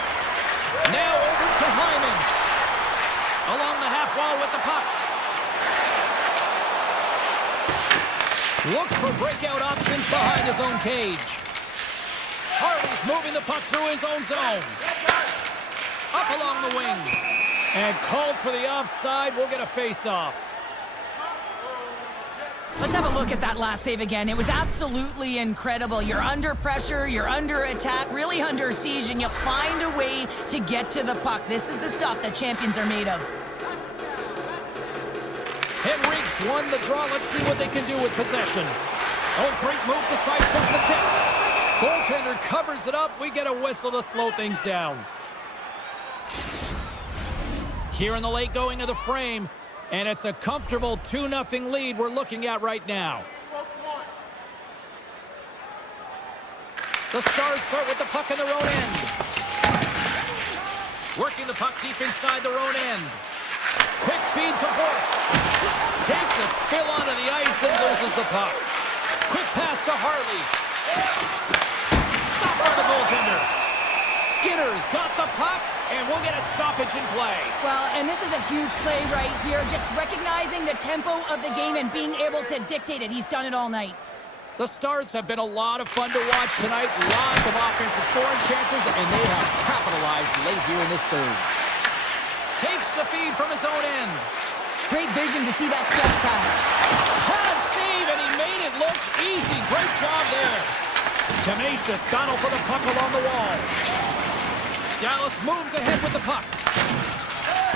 Now over to Hyman. Along the half wall with the puck. Looks for breakout options behind his own cage. Harley's moving the puck through his own zone. Up along the wing. And called for the offside. We'll get a face-off. Let's have a look at that last save again. It was absolutely incredible. You're under pressure, you're under attack, really under siege, and you find a way to get to the puck. This is the stuff that champions are made of. Henrique's won the draw. Let's see what they can do with possession. Oh, great move to sidestep the check. Goaltender covers it up. We get a whistle to slow things down. Here in the late going of the frame. And it's a comfortable 2-0 lead we're looking at right now. The Stars start with the puck in their own end. Working the puck deep inside their own end. Quick feed to Bork. Takes a spill onto the ice and loses the puck. Quick pass to Harley. Stop by the goaltender. Skinner's got the puck, and we'll get a stoppage in play. Well, and this is a huge play right here. Just recognizing the tempo of the game and being able to dictate it. He's done it all night. The Stars have been a lot of fun to watch tonight. Lots of offensive scoring chances, and they have capitalized late here in this third. Takes the feed from his own end. Great vision to see that stretch pass. Hard save, and he made it look easy. Great job there. Tenacious battle for the puck along the wall. Dallas moves ahead with the puck.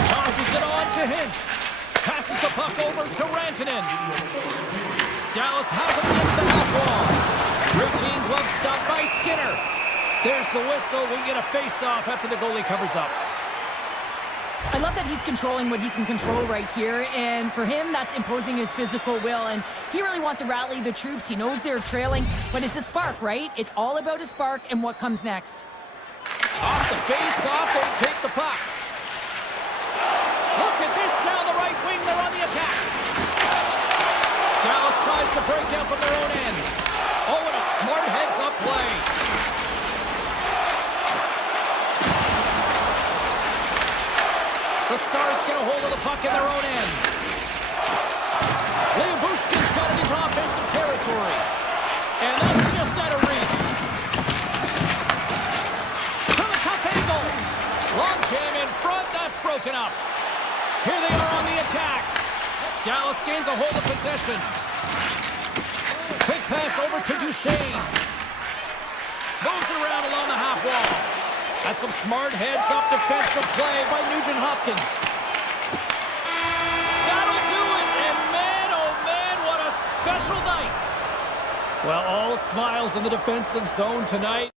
Tosses it on to Hintz. Passes the puck over to Rantanen. Dallas has him against the half wall. Routine glove stop by Skinner. There's the whistle. We get a face-off after the goalie covers up. love that he's controlling what he can control right here, and for him, that's imposing his physical will, and he really wants to rally the troops. He knows they're trailing, but it's a spark, right? It's all about a spark and what comes next. Off the face-off, they take the puck. Look at this down the right wing, they're on the attack. Dallas tries to break out from their own end. Oh, and a smart heads-up play. The Stars get a hold of the puck in their own end. Bushkin's got it into offensive territory. And that's just out of reach. From a tough angle. Long jam in front, that's broken up. Here they are on the attack. Dallas gains a hold of possession. Quick pass over to Duchesne. Moves it around along the half wall. That's some smart heads-up defensive play by Nugent-Hopkins. That'll do it, and man, oh man, what a special night. Well, all smiles in the defensive zone tonight.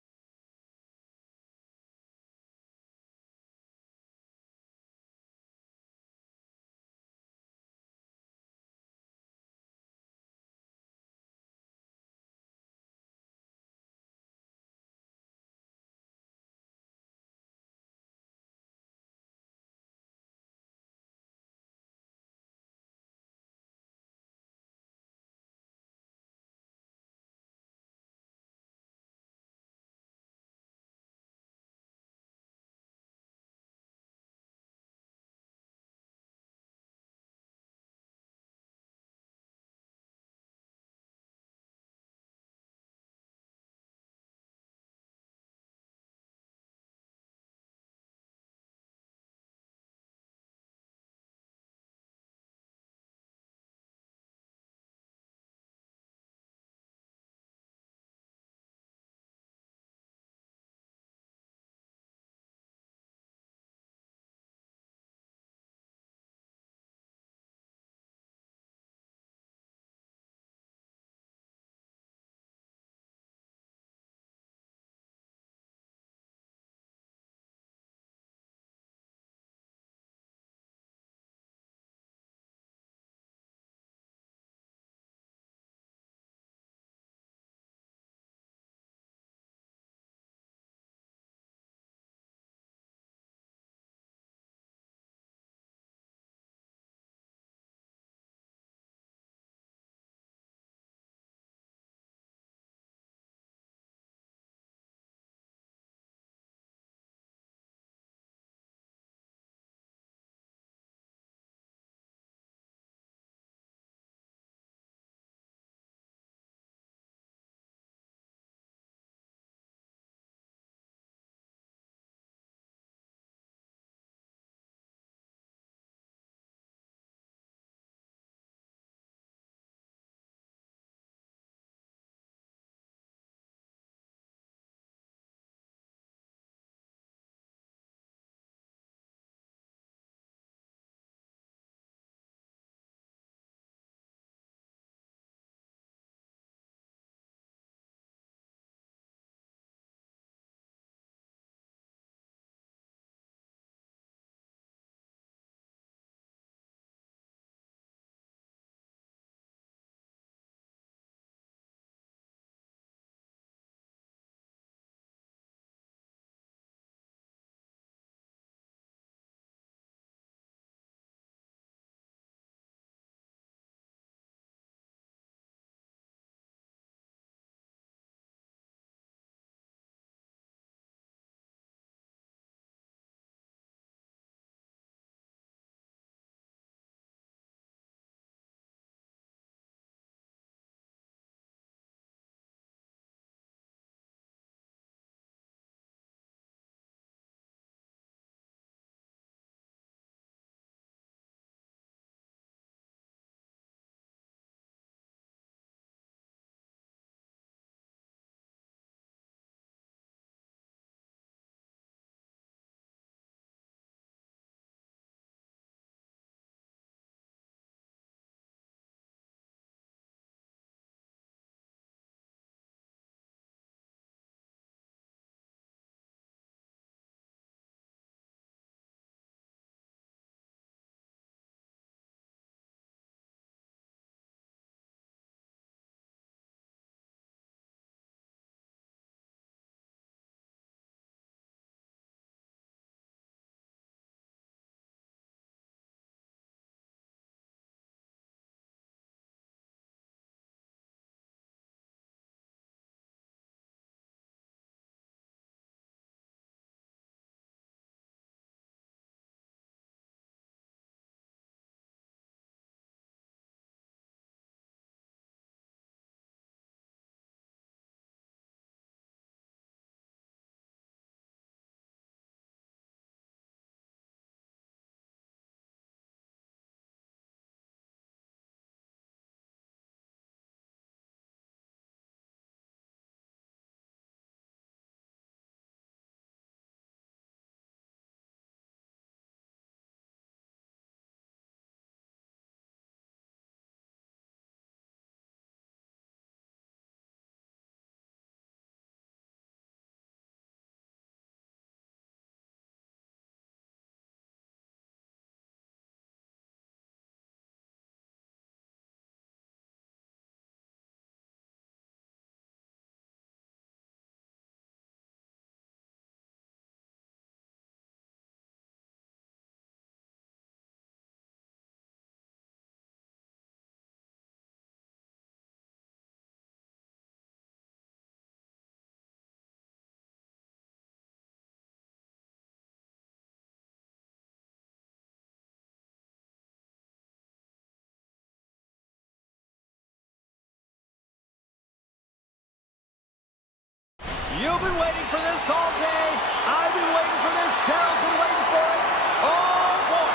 You've been waiting for this all day. I've been waiting for this. Cheryl's been waiting for it. Oh, boy.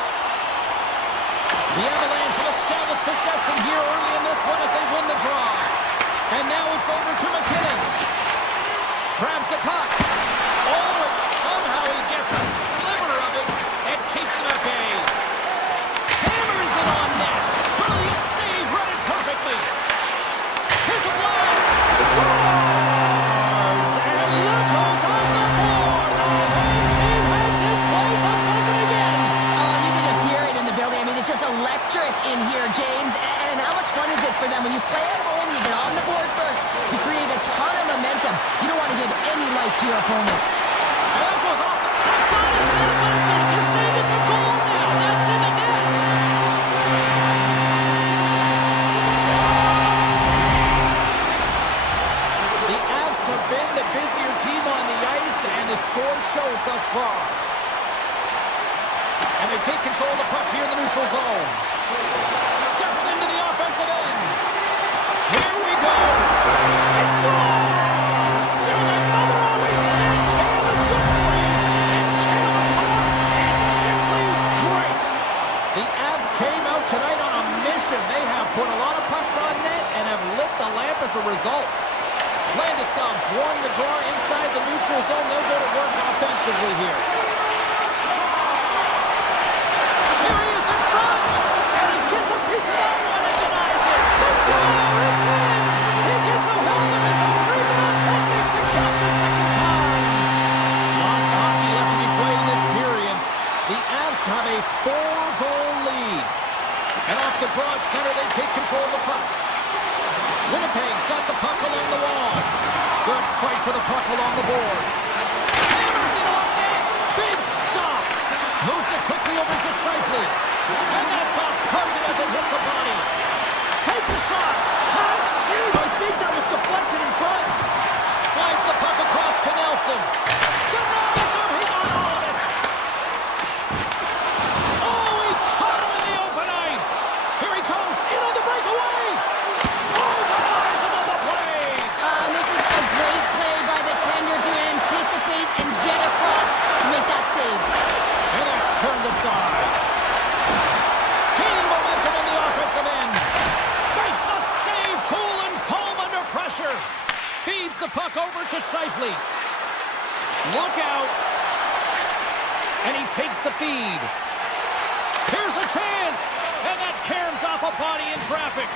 The Avalanche have established possession here early in this one as they win the draw. And now it's over to McKinnon. Grabs the puck. Oh, and somehow he gets a sliver of it and keeps it at bay. Hammers it on net. Brilliant save, run it perfectly. Here's a blast. Scores! And look who's on the board. The home team has this place up buzzing again. Oh, you can just hear it in the building. I mean, it's just electric in here, James. And how much fun is it for them when you play at home, you get on the board first, you create a ton of momentum. You don't want to give any life to your opponent. And that goes off. I thought it hit him, but you're saying it's a goal now. That's in the net. The Avs have been the busier team on the ice, and the score shows thus far. And they take control of the puck here in the neutral zone. Steps into the offensive end. Here we go. They score! Still, my mother always said Kale is good for you, and Kale McCarr is simply great. The Avs came out tonight on a mission. They have put a lot of pucks on net and have lit the lamp as a result. Landeskog's won the draw inside the neutral zone. They'll go to work offensively here. Here he is in front, and he gets a piece of that one and denies it. They score! It's in! He gets a hold of his own rebound and makes it count the second time. Lots of hockey left to be played in this period. The Avs have a 4-goal lead. And off the draw at center, they take control of the puck. Winnipeg's got the puck along the wall. Good fight for the puck along the boards. Hammers it on net. Big stop. Moves it quickly over to Scheifele. And that's off target as it hits a body. Takes a shot. Hot save. I think that was deflected in front. Slides the puck across to Nelson. Denies him. He got all of it. Oh, he caught him in the open ice. Here he comes. In on the breakaway. Oh, denies him on the play. And this is a great play by the tender to anticipate and get across to make that save. And that's turned aside. Gaining momentum on the offensive end. Makes the save, cool and calm under pressure. Feeds the puck over to Scheifele. Look out. And he takes the feed. Here's a chance. And that caroms off a body in traffic.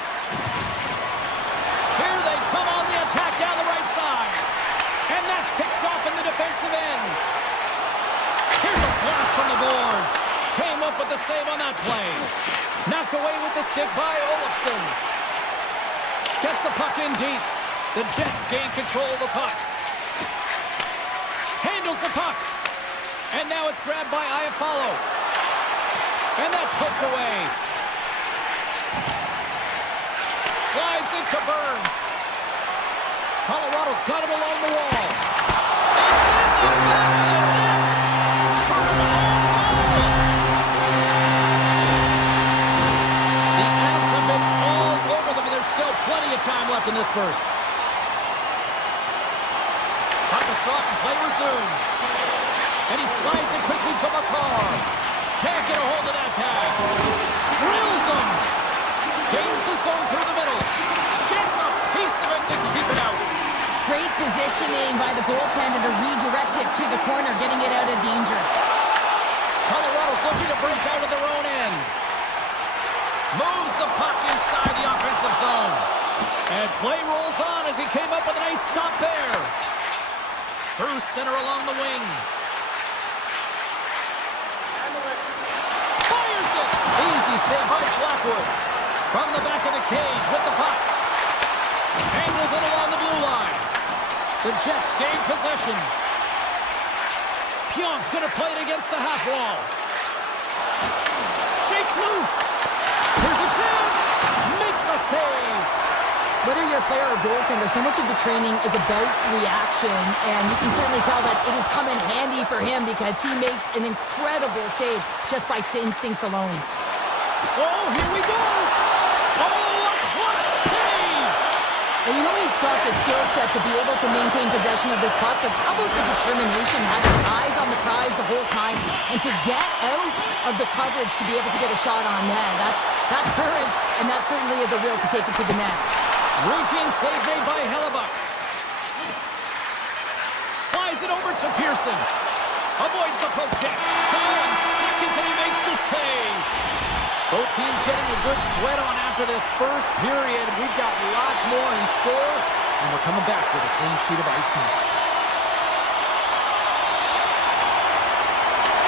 Here they come on the attack down the right side. And that's picked off in the defensive end. Here's a blast from the boards. Came up with the save on that play. Knocked away with the stick by Olofsson. Gets the puck in deep. The Jets gain control of the puck. Handles the puck. And now it's grabbed by Iafallo. And that's hooked away. Slides into Burns. Colorado's got him along the wall. It's in the back of the net. For an own goal. The Avs have been all over them, and there's still plenty of time left in this first. Puck is dropped and play resumes. And he slides it quickly to McCarr. Can't get a hold of that pass. Drills him. Gains the zone through the middle. Gets a piece of it to keep it out. Great positioning by the goaltender to redirect it to the corner, getting it out of danger. Colorado's looking to break out of their own end. Moves the puck inside the offensive zone. And play rolls on as he came up with a nice stop there. Through center along the wing. Fires it. Easy save by Blackwood. From the back of the cage with the puck. Angles it along the blue line. The Jets gain possession. Pionk's going to play it against the half wall. Shakes loose. Here's a chance. Makes a save. Whether you're a player or goaltender, so much of the training is about reaction, and you can certainly tell that it has come in handy for him because he makes an incredible save just by instincts alone. Oh, here we go. Oh, a clutch save. And you know he's got the skill set to be able to maintain possession of this puck, but how about the determination, have his eyes on the prize the whole time, and to get out of the coverage to be able to get a shot on net. That's courage, and that certainly is a will to take it to the net. Routine save made by Hellebuck. Slides it over to Pearson. Avoids the poke check. 10 seconds and he makes the save. Both teams getting a good sweat on after this first period. We've got lots more in store, and we're coming back with a clean sheet of ice next.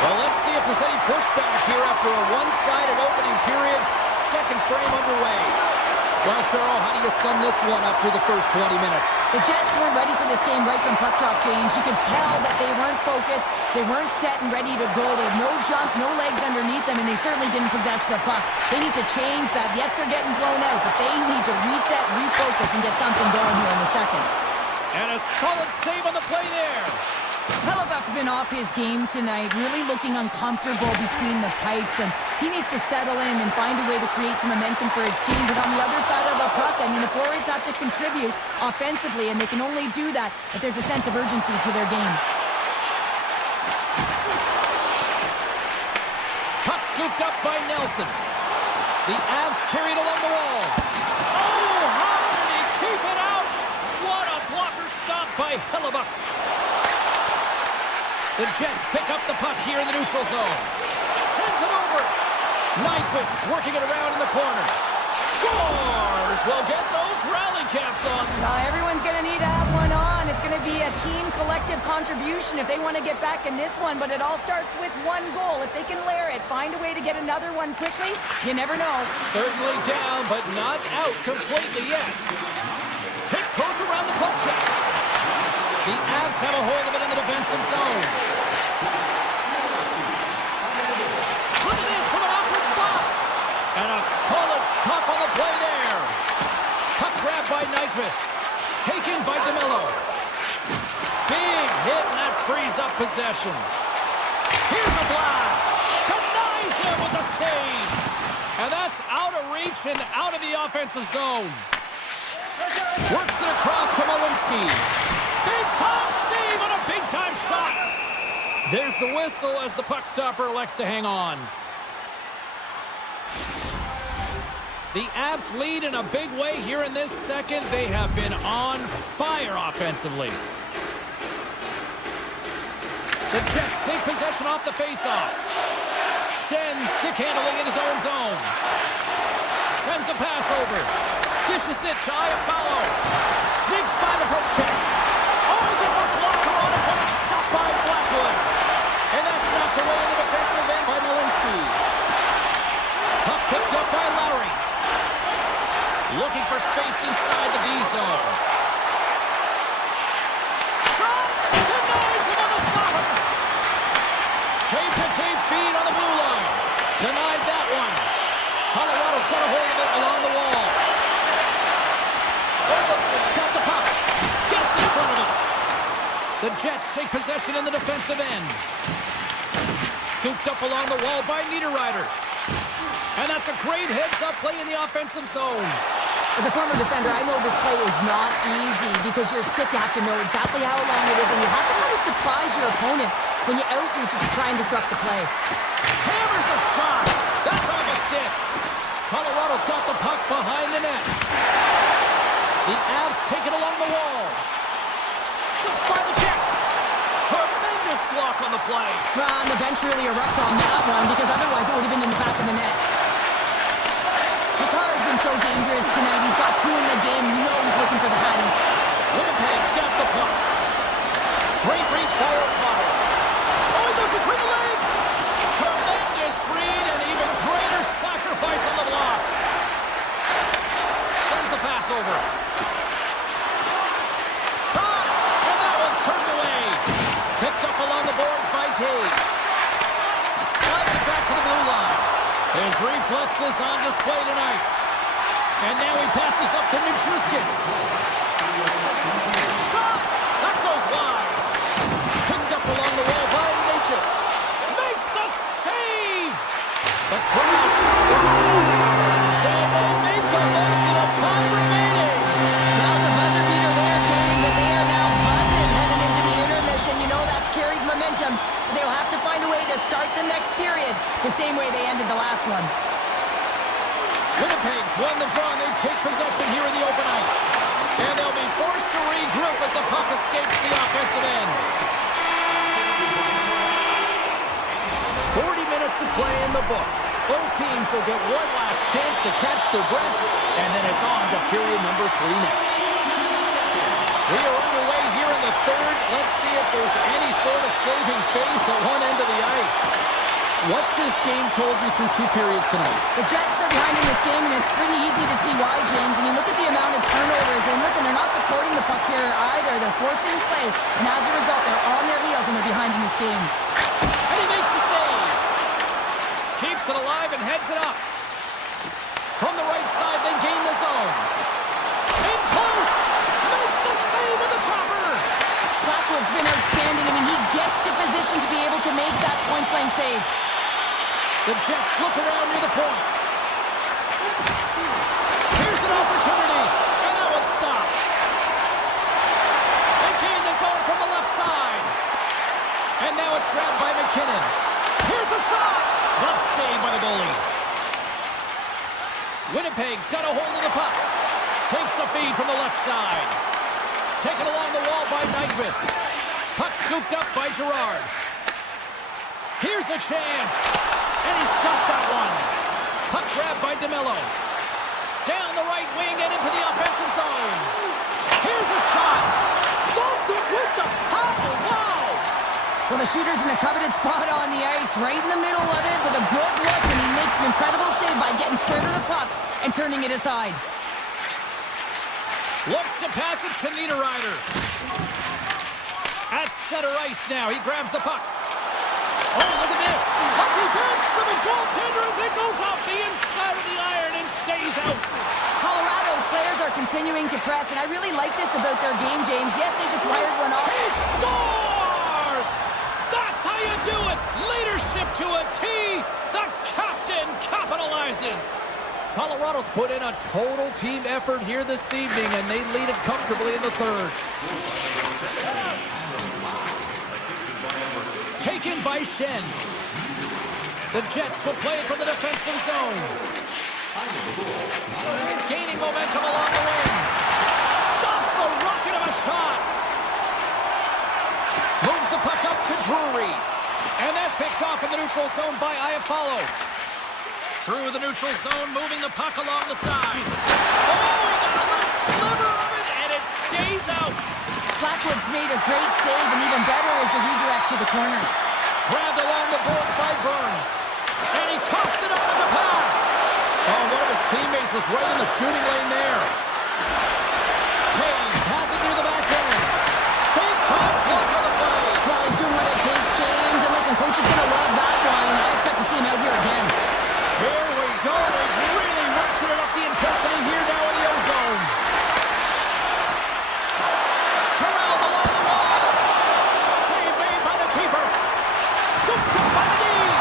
Well, let's see if there's any pushback here after a one-sided opening period. Second frame underway. Well, Cheryl, how do you sum this one up through the first 20 minutes? The Jets weren't ready for this game right from puck drop, James. You could tell that they weren't focused, they weren't set and ready to go. They had no jump, no legs underneath them, and they certainly didn't possess the puck. They need to change that. Yes, they're getting blown out, but they need to reset, refocus, and get something going here in the second. And a solid save on the play there. Hellebuck's been off his game tonight, really looking uncomfortable between the pipes, and he needs to settle in and find a way to create some momentum for his team. But on the other side of the puck, I mean, the forwards have to contribute offensively, and they can only do that if there's a sense of urgency to their game. Puck scooped up by Nelson. The Avs carried along the wall. Oh, how did he keep it out? What a blocker stop by Hellebuck. The Jets pick up the puck here in the neutral zone. Sends it over. Nyquist working it around in the corner. Scores! Well, get those rally caps on. Everyone's going to need to have one on. It's going to be a team collective contribution if they want to get back in this one, but it all starts with one goal. If they can layer it, find a way to get another one quickly, you never know. Certainly down, but not out completely yet. Tiptoes around the poke check. The Avs have a hold of it in the defensive zone. Look at this from an awkward spot. And a solid stop on the play there. Puck grabbed by Nyquist. Taken by DeMello. Big hit, and that frees up possession. Here's a blast. Denies him with the save. And that's out of reach and out of the offensive zone. Works it across to Malinsky. Big-time save on a big-time shot. There's the whistle as the puck stopper elects to hang on. The Avs lead in a big way here in this second. They have been on fire offensively. The Jets take possession off the faceoff. Shen stick handling in his own zone. Sends a pass over. Dishes it to Iafallo. Sneaks by the poke check. Oh, he gets a blocker on it, but it's stopped by Blackwood. And that's knocked away in the defensive end by Malinsky. Puck picked up by Lowry. Looking for space inside the D zone. Shot! Denies him on the slaughter. Tape-to-tape feed on the blue line. Denied that one. Colorado's got a hold of it along the wall. Olofsson's got the puck. Gets in front of it. The Jets take possession in the defensive end. Scooped up along the wall by Niederreiter. And that's a great heads-up play in the offensive zone. As a former defender, I know this play is not easy because you're sick. You have to know exactly how long it is, and you have to kind of surprise your opponent when you outreach to try and disrupt the play. Hammers a shot. That's on the stick. Colorado's got the puck behind the net. The Avs take it along the wall. Slips by the check. Tremendous block on the play. And the bench really erupts on that one because otherwise it would have been in the back of the net. McCarr's been so dangerous tonight. He's got two in the game. You know he's looking for the hattie. Winnipeg's got the puck. Great reach by O'Connor. Oh, he goes between the legs. Tremendous read and even greater sacrifice on the block. Sends the pass over. Shot! And that one's turned away. Picked up along the boards by Taves. Slides it back to the blue line. His reflexes on display tonight. And now he passes up to Nichushkin. Shot! That goes wide. Picked up along the wall by Natchez. Makes the save! The crowd stops. And they make the most of the time remaining. Now it's a buzzer beater possession here in the open ice. And they'll be forced to regroup as the puck escapes the offensive end. 40 minutes to play in the books. Both teams will get one last chance to catch their breaths, and then it's on to period number 3 next. We are underway here in the third. Let's see if there's any sort of saving face at one end of the ice. What's this game told you through 2 periods tonight? The Jets are behind in this game, and it's pretty easy to see why, James. I mean, look at the amount of turnovers. And listen, they're not supporting the puck here either. They're forcing play, and as a result, they're on their heels, and they're behind in this game. And he makes the save. Keeps it alive and heads it up. From the right side, they gain the zone. In close. Makes the save with the chopper. Blackwood's been outstanding. I mean, he gets to position to be able to make that point-blank save. The Jets look around near the point. Here's an opportunity, and that was stopped. They gain the zone from the left side. And now it's grabbed by McKinnon. Here's a shot. Glove save by the goalie. Winnipeg's got a hold of the puck. Takes the feed from the left side. Taken along the wall by Nyquist. Puck scooped up by Girard. Here's a chance. And he's got that one. Puck grabbed by DeMello. Down the right wing and into the offensive zone. Here's a shot. Stopped it with the power. Wow. Well, the shooter's in a coveted spot on the ice, right in the middle of it with a good look, and he makes an incredible save by getting square to the puck and turning it aside. Looks to pass it to Niederreiter. At center ice now. He grabs the puck. Oh, look at this. Lucky dance for the goaltender as it goes off the inside of the iron and stays out. Colorado's players are continuing to press, and I really like this about their game, James. Yes, they just wired one off. He scores! That's how you do it. Leadership to a T. The captain capitalizes. Colorado's put in a total team effort here this evening, and they lead it comfortably in the third. Taken by Shen. The Jets will play it from the defensive zone. Gaining momentum along the wing. Stops the rocket of a shot. Moves the puck up to Drury. And that's picked off in the neutral zone by Iafallo. Through the neutral zone, moving the puck along the side. Oh, he got a little sliver of it, and it stays out. Blackwood's made a great save, and even better is the redirect to the corner. Grabbed along the boards by Burns. And he coughs it up with the pass. Oh, one of his teammates is right in the shooting lane there. Taves has it near the back end. Big time block on the play. Well, he's doing what it takes, James. And listen, coach is going to love that one, and I expect to see him out here again. Here we go. They've really ratcheted up the intensity here now in the O-zone. It's corralled along the wall. Save made by the keeper. Scooped up by the knee.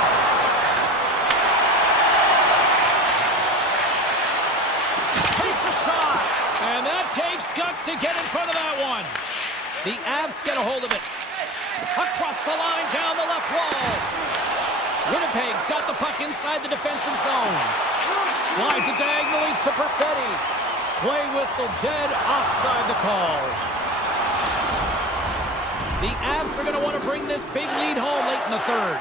Takes a shot. And that takes guts to get in front of that one. The Avs get a hold of it. Across the line, down the left wall. Winnipeg's got the puck inside the defensive zone. Slides it diagonally to Perfetti. Play whistle dead, offside the call. The Avs are going to want to bring this big lead home late in the third.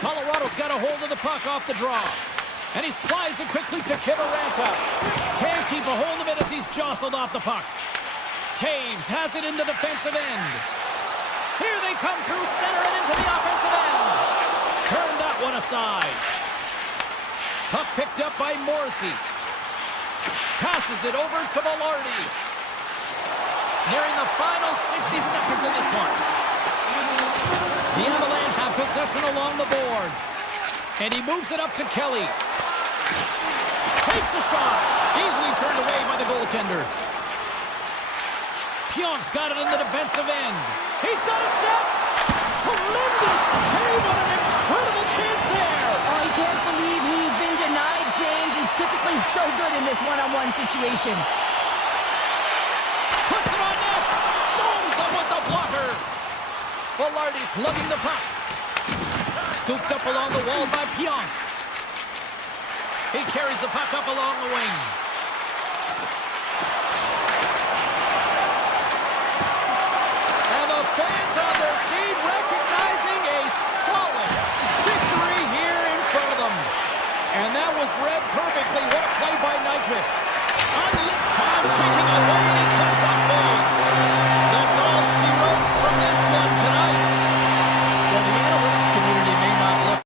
Colorado's got a hold of the puck off the draw. And he slides it quickly to Kiviranta. Can't keep a hold of it as he's jostled off the puck. Taves has it in the defensive end. Here they come through center and into the offensive end. Turn that one aside. Puck picked up by Morrissey. Passes it over to Velarde. Nearing the final 60 seconds in this one. The Avalanche have possession along the boards. And he moves it up to Kelly. Takes a shot. Easily turned away by the goaltender. Pionk's got it in the defensive end. He's got a step. Tremendous save. What an incredible chance there. Oh, you can't believe he's been denied, James. He's typically so good in this one-on-one situation. Puts it on net. Stones him with the blocker. Velarde's lugging the puck. Scooped up along the wall by Pionk. He carries the puck up along the wing. And the fans on their feet recognizing a solid victory here in front of them. And that was read perfectly. What a play by Nyquist. Unlit time taking away, and he comes up big. That's all she wrote from this one tonight. Well, the analytics community may not look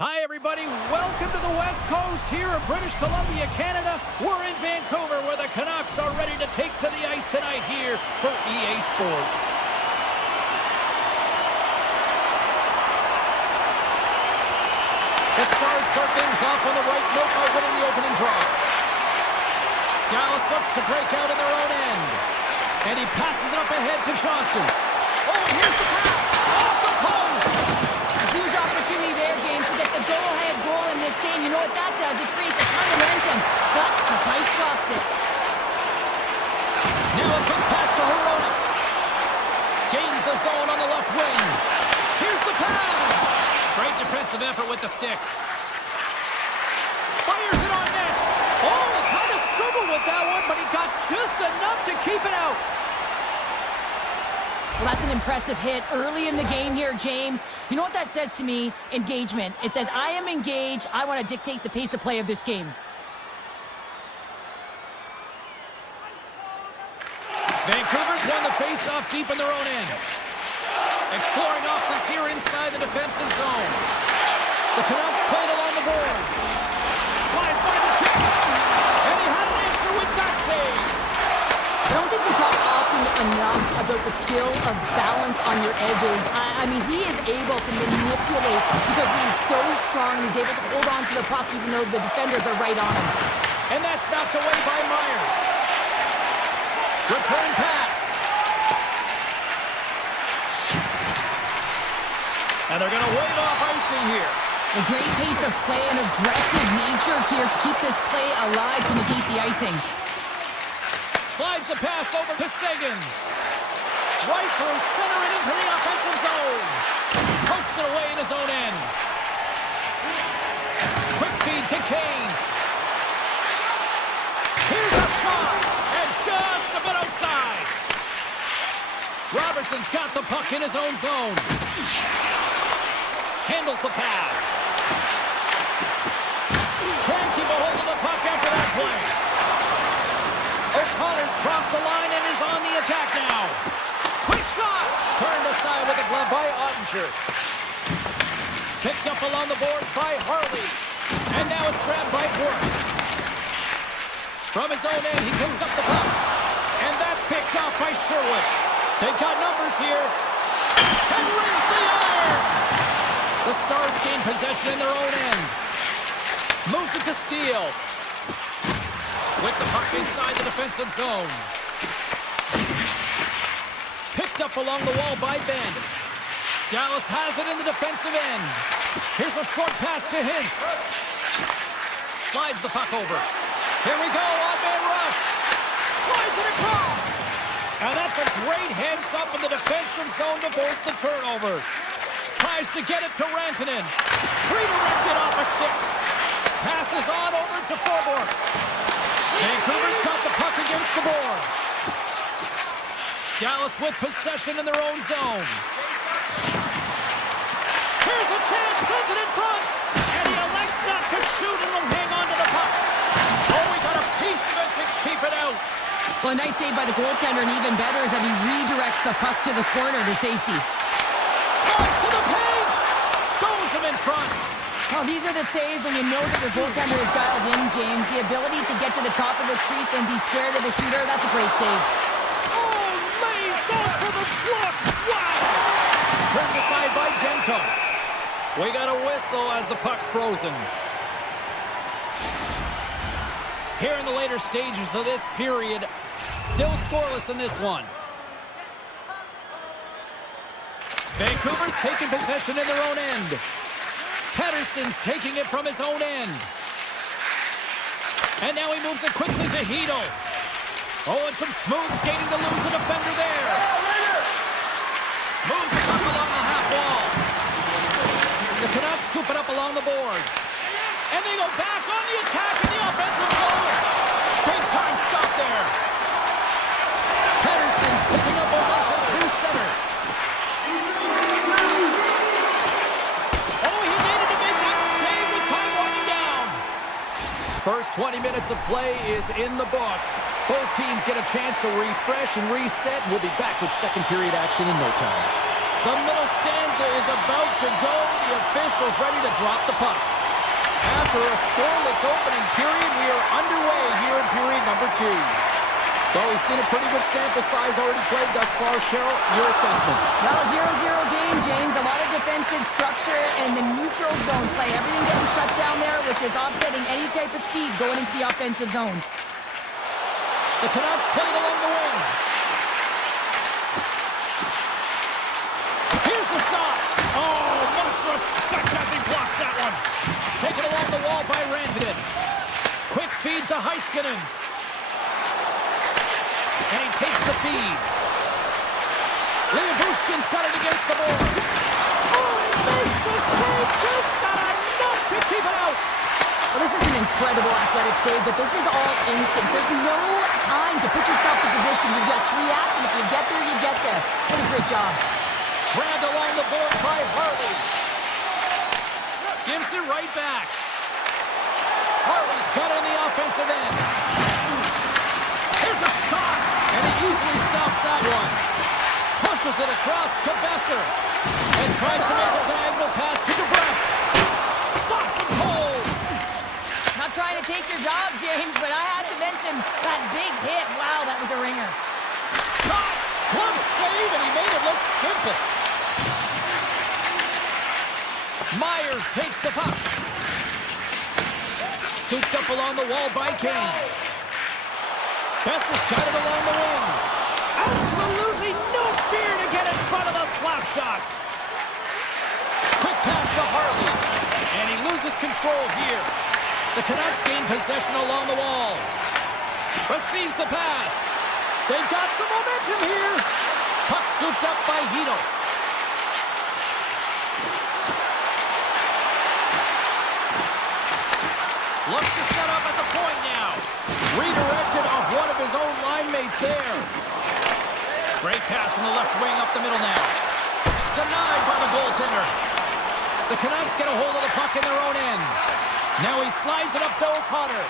Hi, everybody. Welcome to the West Coast here in British Columbia, Canada. We're in Vancouver, where the Canucks are ready to take to the ice tonight here for EA Sports. The Stars start things off on the right note by winning the opening draw. Dallas looks to break out in their own end. And he passes it up ahead to Johnston. Oh, and here's the pass. Off the post. A huge opportunity there, James, to get the go-ahead goal in this game. You know what that does? It creates a ton of momentum. But the pipe stops it. Now a quick pass to Hronek. Gains the zone on the left wing. Here's the pass. Great defensive effort with the stick. Fires it on net. Oh, he kind of struggled with that one, but he got just enough to keep it out. Well, that's an impressive hit early in the game here, James. You know what that says to me? Engagement. It says, I am engaged. I want to dictate the pace of play of this game. Vancouver's won the face-off deep in their own end. Exploring options here inside the defensive zone. The Canucks played along the boards. Slides by the chip. And he had an answer with that save. I don't think we talk often enough about the skill of balance on your edges. I mean, he is able to manipulate because he is so strong. He's able to hold on to the puck even though the defenders are right on him. And that's knocked away by Myers. Return pass. And they're going to wave off icing here. A great pace of play and aggressive nature here to keep this play alive to negate the icing. Slides the pass over to Seguin. Right through center and into the offensive zone. Pokes it away in his own end. Quick feed to Kane. Here's a shot. And just a bit outside. Robertson's got the puck in his own zone. Handles the pass. Can't keep a hold of the puck after that play. O'Connor's crossed the line and is on the attack now. Quick shot! Turned aside with a glove by Ottinger. Picked up along the boards by Harley. And now it's grabbed by Burke. From his own end, he picks up the puck. And that's picked off by Sherwood. They've got numbers here. And rings the iron! The Stars gain possession in their own end. Moves it to Steele. With the puck inside the defensive zone. Picked up along the wall by Ben. Dallas has it in the defensive end. Here's a short pass to Hintz. Slides the puck over. Here we go, odd-man rush. Slides it across. And that's a great heads-up in the defensive zone to force the turnover. Tries to get it to Rantanen. Redirected off a stick. Passes on over to Forborg. Vancouver's got the puck against the boards. Dallas with possession in their own zone. Here's a chance, sends it in front. And he elects not to shoot and will hang on to the puck. Oh, he got a piece of it to keep it out. Well, a nice save by the goaltender, and even better is that he redirects the puck to the corner to safety. Drives to the page. Stows him in front. Well, these are the saves when you know that your goaltender is dialed in, James. The ability to get to the top of the crease and be square to the shooter, that's a great save. Oh, lays off for the block. Wow. Turned aside by Demko. We got a whistle as the puck's frozen. Here in the later stages of this period, still scoreless in this one. Vancouver's taking possession in their own end. Pettersson's taking it from his own end. And now he moves it quickly to Hito. Oh, and some smooth skating to lose the defender there. Moves it up along the half wall. The Canucks scoop it up along the boards. And they go back on the attack in the offensive zone. Big time stop there. Pettersson's picking up momentum through center. Oh, he needed to make that save with time winding down. First 20 minutes of play is in the books. Both teams get a chance to refresh and reset. We'll be back with second period action in no time. The middle stands whistle is about to go. The official's ready to drop the puck. After a scoreless opening period, we are underway here in period number 2. Well, we've seen a pretty good sample size already played thus far. Cheryl, your assessment? Well, 0-0 game, James. A lot of defensive structure and the neutral zone play. Everything getting shut down there, which is offsetting any type of speed going into the offensive zones. The Canucks played along the wing. Here's the shot. Oh, much respect as he blocks that one. Taken along the wall by Rantanen. Quick feed to Heiskanen. And he takes the feed. Bushkin's got it against the boards. Oh, he makes the save. Just not enough to keep it out. Well, this is an incredible athletic save, but this is all instinct. There's no time to put yourself in position. You just react, and if you get there, you get there. What a great job. Grabbed along the board by Harley. Gives it right back. Harley's got it on the offensive end. Here's a shot, and he easily stops that one. Pushes it across to Besser. And tries to make a diagonal pass to DeBrusque. Stops him cold. Not trying to take your job, James, but I had to mention that big hit. Wow, that was a ringer. Shot, glove save, and he made it look simple. Myers takes the puck. Scooped up along the wall by Kane. Besser's got it along the wing. Absolutely no fear to get in front of the slap shot. Quick pass to Harley. And he loses control here. The Canucks gain possession along the wall. Receives the pass. They've got some momentum here. Puck scooped up by Hito. Looks to set up at the point now. Redirected off one of his own line mates there. Great pass from the left wing up the middle now. Denied by the goaltender. The Canucks get a hold of the puck in their own end. Now he slides it up to O'Connor.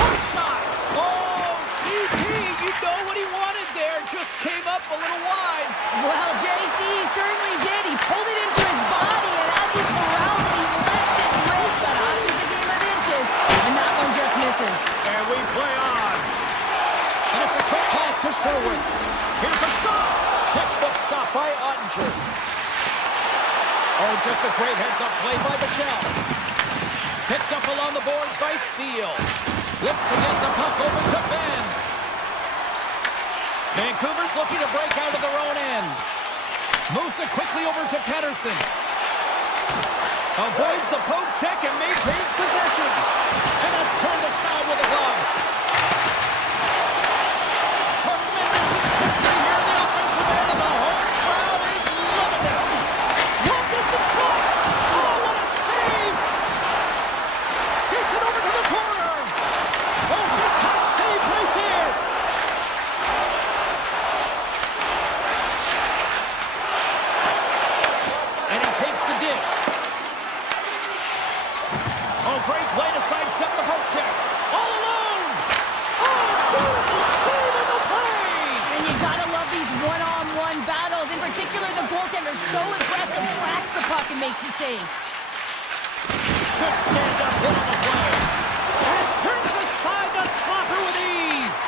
Point shot. Oh, CP, you know what he wanted there. Just came up a little wide. Well, JC certainly did. He pulled it into his body, and as he corrals it, he lets it rip. But hockey's a game of inches, and that one just misses. And we play on. And it's a quick pass to Sherwood. Here's a shot. Textbook stop by Ottinger. Oh, just a great heads-up play by Michelle. Picked up along the boards by Steele. Looks to get the puck over to Ben. Vancouver's looking to break out of their own end. Moves it quickly over to Pettersson. Avoids the poke check and maintains possession. And that's turned aside with a glove. Tremendous intensity here in the offensive end, and the home crowd is loving this. Long distance shot. Oh, what a save. Skates it over to the corner. Oh, big time save right there. And he takes the dish. Oh, great play to sidestep the poke check. All alone. Oh, beautiful save in the play. And you gotta love these one-on-one battles. In particular, the goaltender so aggressive, tracks the puck and makes the save. Good stand-up hit on the play. And turns aside the slapper with ease.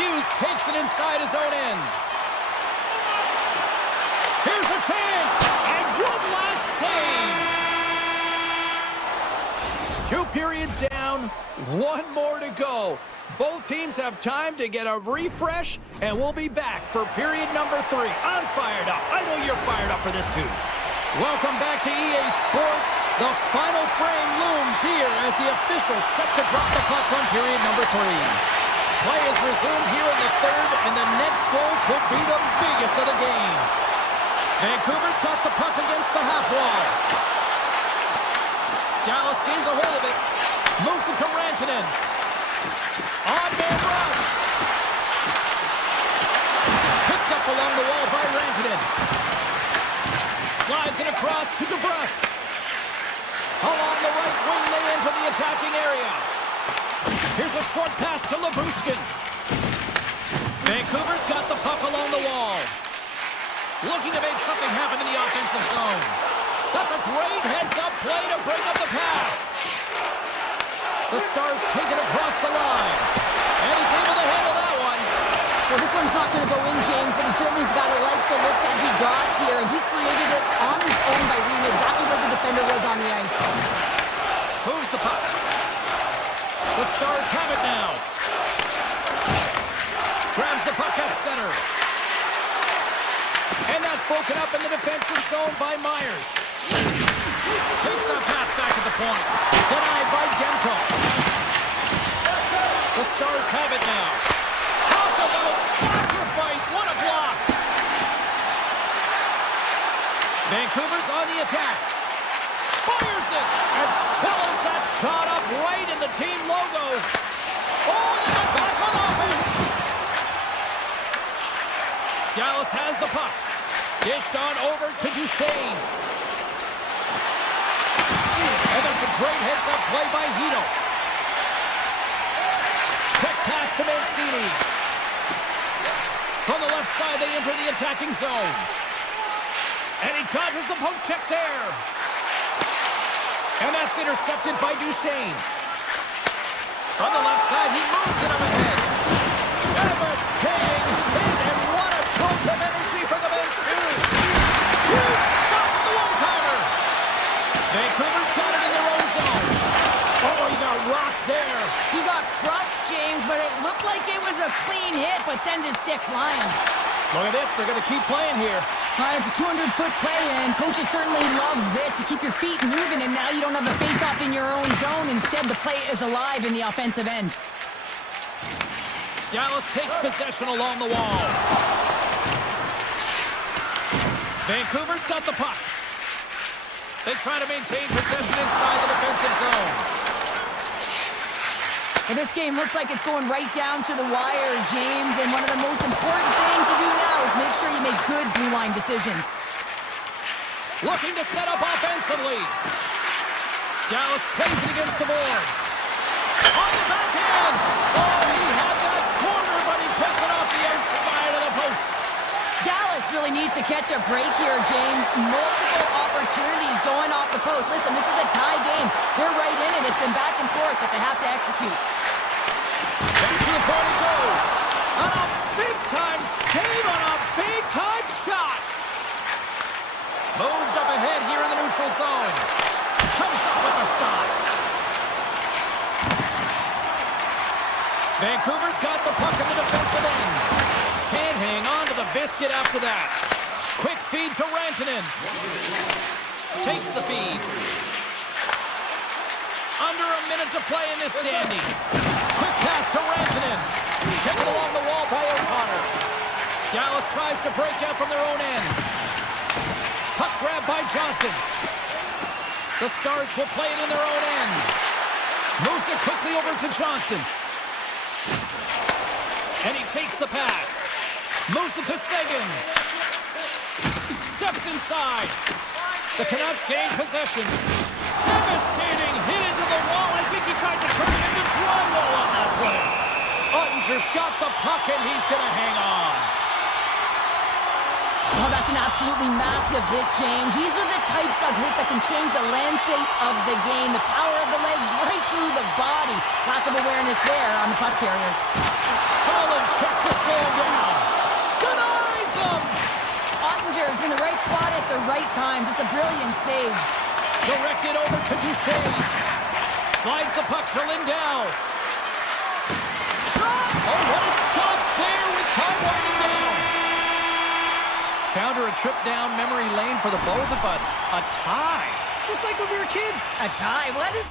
Hughes takes it inside his own end. Here's a chance. And one last save. 2 periods down, 1 more to go. Both teams have time to get a refresh, and we'll be back for period number 3. I'm fired up. I know you're fired up for this too. Welcome back to EA Sports. The final frame looms here as the officials set to drop the puck on period number 3. Play is resumed here in the 3rd, and the next goal could be the biggest of the game. Vancouver's got the puck against the half wall. Dallas gains a hold of it. Moves it to Rantanen. On-man rush. Picked up along the wall by Rantanen. Slides it across to DeBrusque. Along the right wing, they enter the attacking area. Here's a short pass to Bushkin. Vancouver's got the puck along the wall. Looking to make something happen in the offensive zone. That's a great heads-up play to break up the pass. The Stars take it across the line. And he's able to handle that one. Well, this one's not going to go in, James, but he certainly's got to like the look that he got here, and he created it on his own by reading exactly where the defender was on the ice. Moves the puck. The Stars have it now. Grabs the puck at center. And that's broken up in the defensive zone by Myers. Takes that pass back at the point. Denied by Demko. The Stars have it now. Talk about sacrifice. What a block. Vancouver's on the attack. Fires it and swallows that shot up right in the team logo. Oh, and they're back on offense. Dallas has the puck. Dished on over to Duchesne. And that's a great heads-up play by Hito. Quick pass to Mancini. From the left side, they enter the attacking zone. And he dodges the poke check there. And that's intercepted by Duchesne. From the left side, he moves it up ahead. Devastating hit, and what a jolt of energy from the bench, too. Huge stop on the one-timer. Vancouver's got it in their own zone. Oh, he got rocked there. He got crushed, James, but it looked like it was a clean hit, but sends his stick flying. Look at this. They're going to keep playing here. It's a 200-foot play, and coaches certainly love this. You keep your feet moving, and now you don't have a face-off in your own zone. Instead, the play is alive in the offensive end. Dallas takes possession along the wall. Vancouver's got the puck. They try to maintain possession inside the defensive zone. Well, this game looks like it's going right down to the wire, James, and one of the most important things to do now is make sure you make good blue line decisions. Looking to set up offensively. Dallas plays it against the boards. On the backhand. Oh, he had that corner, but he puts it off the outside of the post. Dallas really needs to catch a break here, James. Multiple opportunities going off the post. Listen, this is a tie game. They're right in it. It's been back and forth, but they have to execute. Back to the point it goes. On a big-time save on a big-time shot. Moved up ahead here in the neutral zone. Comes up with a stop. Vancouver's got the puck in the defensive end. Can't hang on to the biscuit after that. Quick feed to Rantanen. Takes the feed. Under a minute to play in this standing. Quick pass to Rantanen. Taken along the wall by O'Connor. Dallas tries to break out from their own end. Puck grab by Johnston. The Stars will play it in their own end. Moves it quickly over to Johnston. And he takes the pass. Moves it to Seguin. Steps inside. The Canucks gain possession. Devastating hit into the wall. I think he tried to turn it into drywall on that play. Ottinger's got the puck, and he's going to hang on. Oh, that's an absolutely massive hit, James. These are the types of hits that can change the landscape of the game. The power of the legs right through the body. Lack of awareness there on the puck carrier. Solid check to slow him down. Denies him! Ottinger's in the right spot at the right time. Just a brilliant save. Directed over to Duchesne. Slides the puck to Lindell. Oh, what a stop there with time winding down. Found her a trip down memory lane for the both of us. A tie. Just like when we were kids. A tie? What is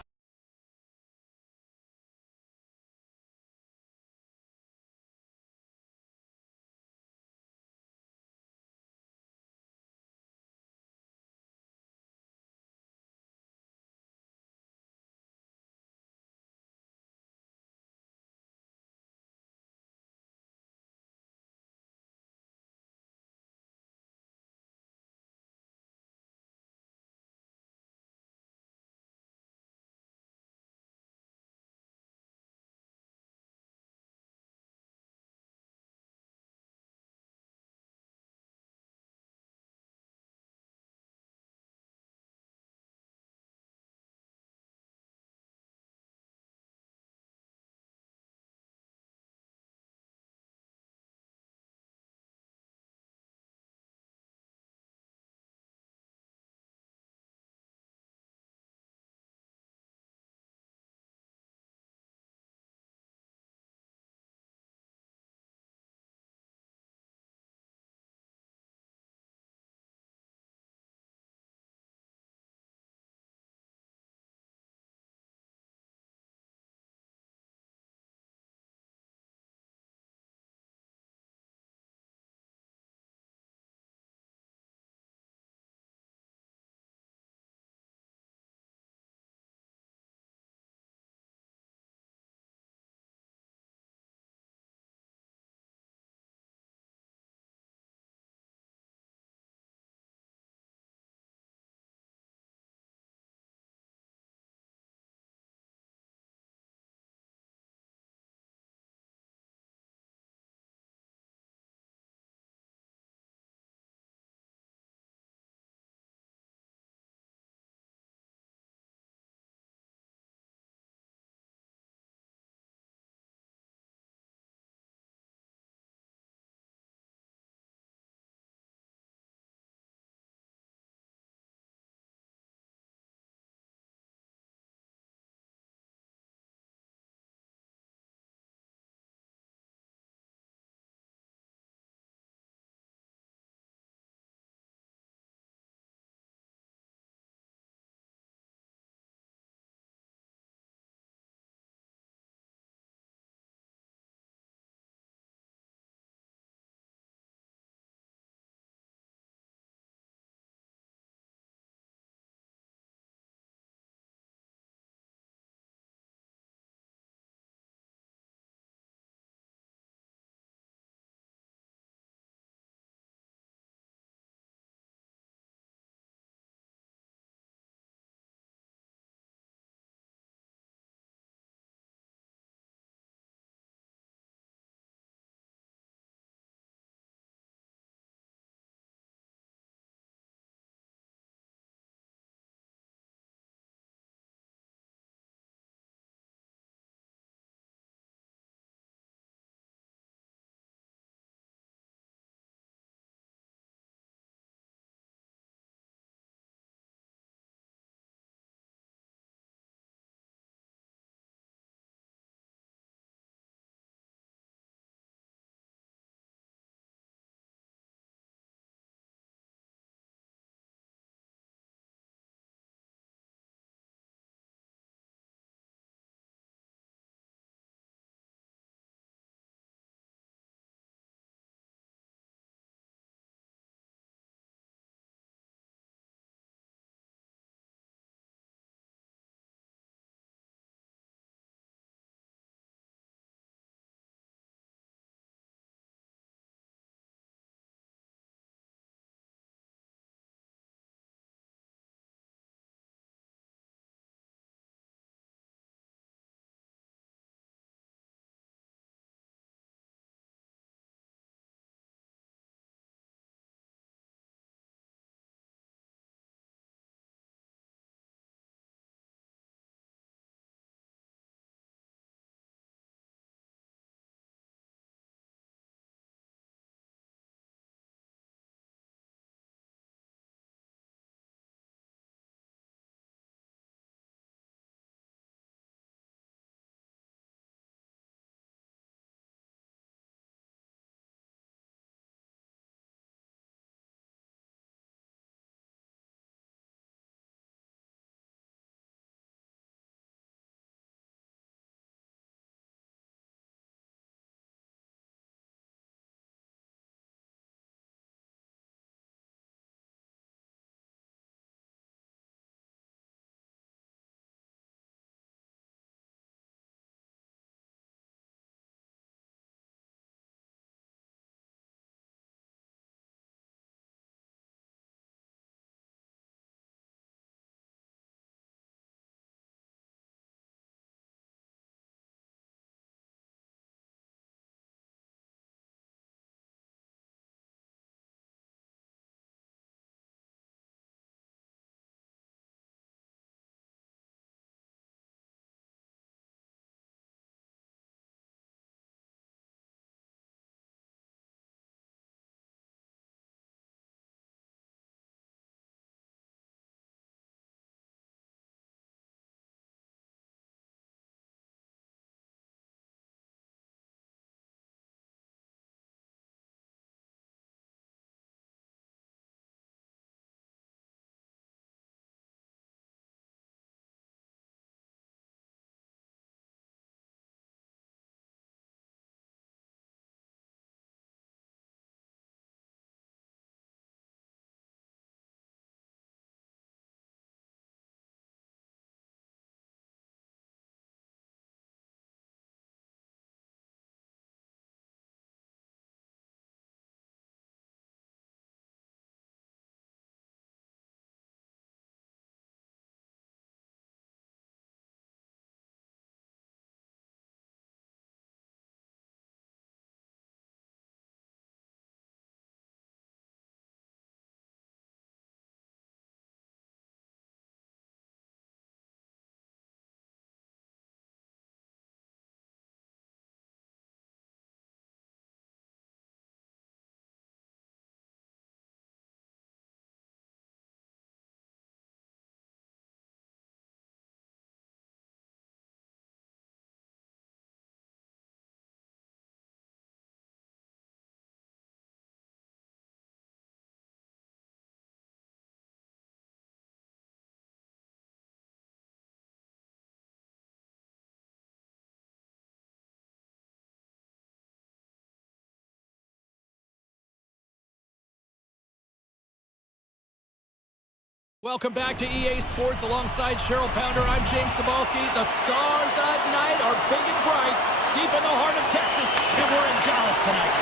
Welcome back to EA Sports alongside Cheryl Pounder. I'm James Cybulski. The stars at night are big and bright, deep in the heart of Texas, and we're in Dallas tonight.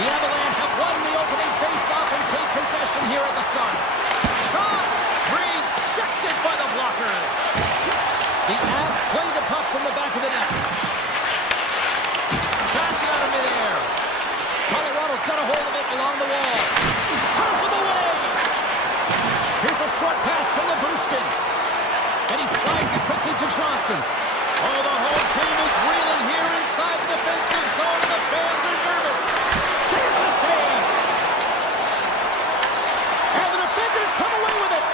The Avalanche have won the opening face-off and take possession here at the start. Shot! Rejected by the blocker. The Avs play the puck from the back of the net. Bats it out of midair. Colorado's got a hold of it along the wall. Turns him away. Here's a short pass to Labushkin. And he slides it quickly to Johnston. Oh, the whole team is reeling here inside the defensive zone. The fans are nervous. There's a save. And the defenders come away with it.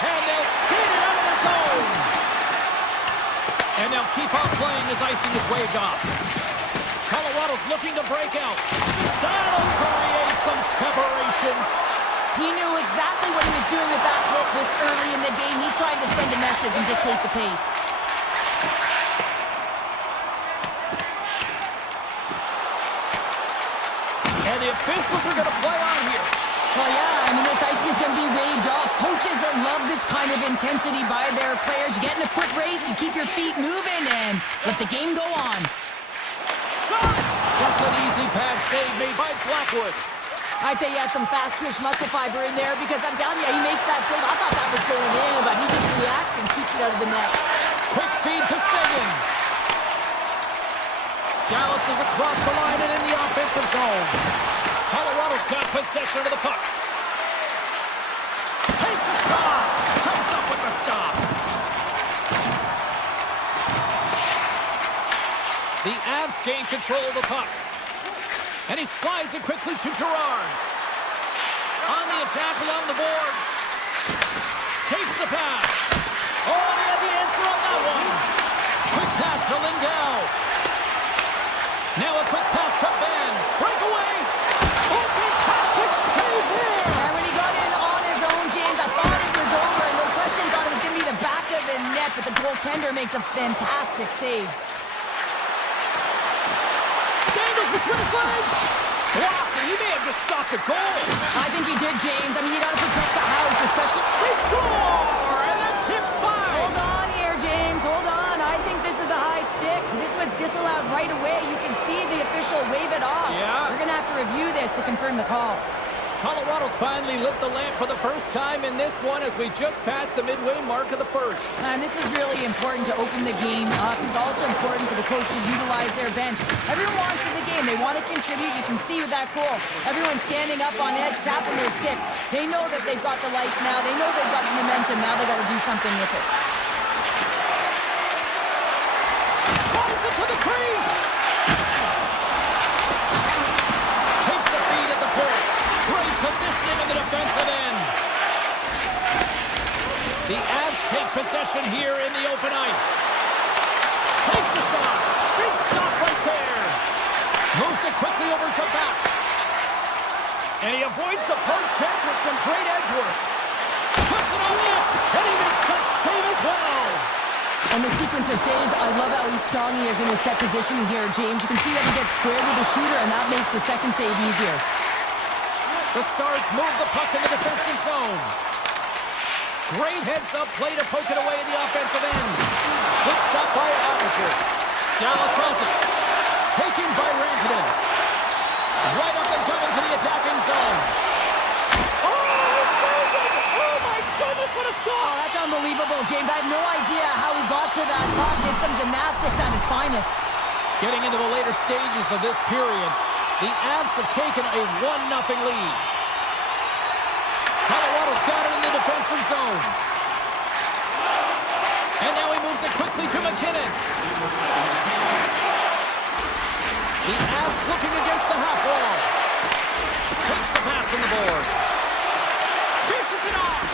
And they'll skate it out of the zone. And they'll keep on playing as icing is waved off. Colorado's looking to break out. That'll create some separation. He knew exactly what he was doing with that hit this early in the game. He's trying to send a message and dictate the pace. And the officials are going to play on here. Well, yeah, I mean, this icing is going to be waved off. Coaches that love this kind of intensity by their players. You get in a foot race, you keep your feet moving, and let the game go on. Shot! Just an easy pass save made by Blackwood. I'd say he has some fast-twitch muscle fiber in there because I'm telling you, he makes that save. I thought that was going in, but he just reacts and keeps it out of the net. Quick feed to Seguin. Dallas is across the line and in the offensive zone. Colorado's got possession of the puck. Takes a shot. Comes up with the stop. The Avs gain control of the puck. And he slides it quickly to Girard. On the attack along the boards. Takes the pass. Oh, he had the answer on that one. Quick pass to Lindell. Now a quick pass to Ben. Breakaway. Oh, fantastic save there. And when he got in on his own, James, I thought it was over. No question, thought it was going to be the back of the net, but the goaltender makes a fantastic save. Between his legs. Blocked, and he may have just stopped a goal. I think he did, James. I mean, you got to protect the house, especially... They score! And that tips by. Hold on here, James. Hold on. I think this is a high stick. This was disallowed right away. You can see the official wave it off. Yeah. We're going to have to review this to confirm the call. Colorado's finally lit the lamp for the first time in this one as we just passed the midway mark of the first. And this is really important to open the game up. It's also important for the coach to utilize their bench. Everyone wants in the game. They want to contribute. You can see with that goal. Everyone's standing up on edge, tapping their sticks. They know that they've got the life now. They know they've got the momentum. Now they've got to do something with it. Drives it to the crease. Takes the feed at the point. Great positioning in the defensive end. The Avs take possession here in the open ice. Takes a shot. Big stop right there. Moves it quickly over to back. And he avoids the poke check with some great edge work. Puts it on net. And he makes that save as well. And the sequence of saves, I love how strong he is in his set position here, James. You can see that he gets squared with the shooter, and that makes the second save easier. The Stars move the puck in the defensive zone. Great heads-up play to poke it away in the offensive end. Good stop by Aperture. Dallas has it. Taken by Rantanen. Right up and gut into the attacking zone. Oh, saved it! Oh, my goodness, what a stop! Oh, that's unbelievable, James. I have no idea how he got to that puck. It's some gymnastics at its finest. Getting into the later stages of this period, the Avs have taken a 1-0 lead. Colorado's got it in the defensive zone. And now he moves it quickly to McKinnon. The Avs looking against the half wall. Takes the pass from the boards. Dishes it off.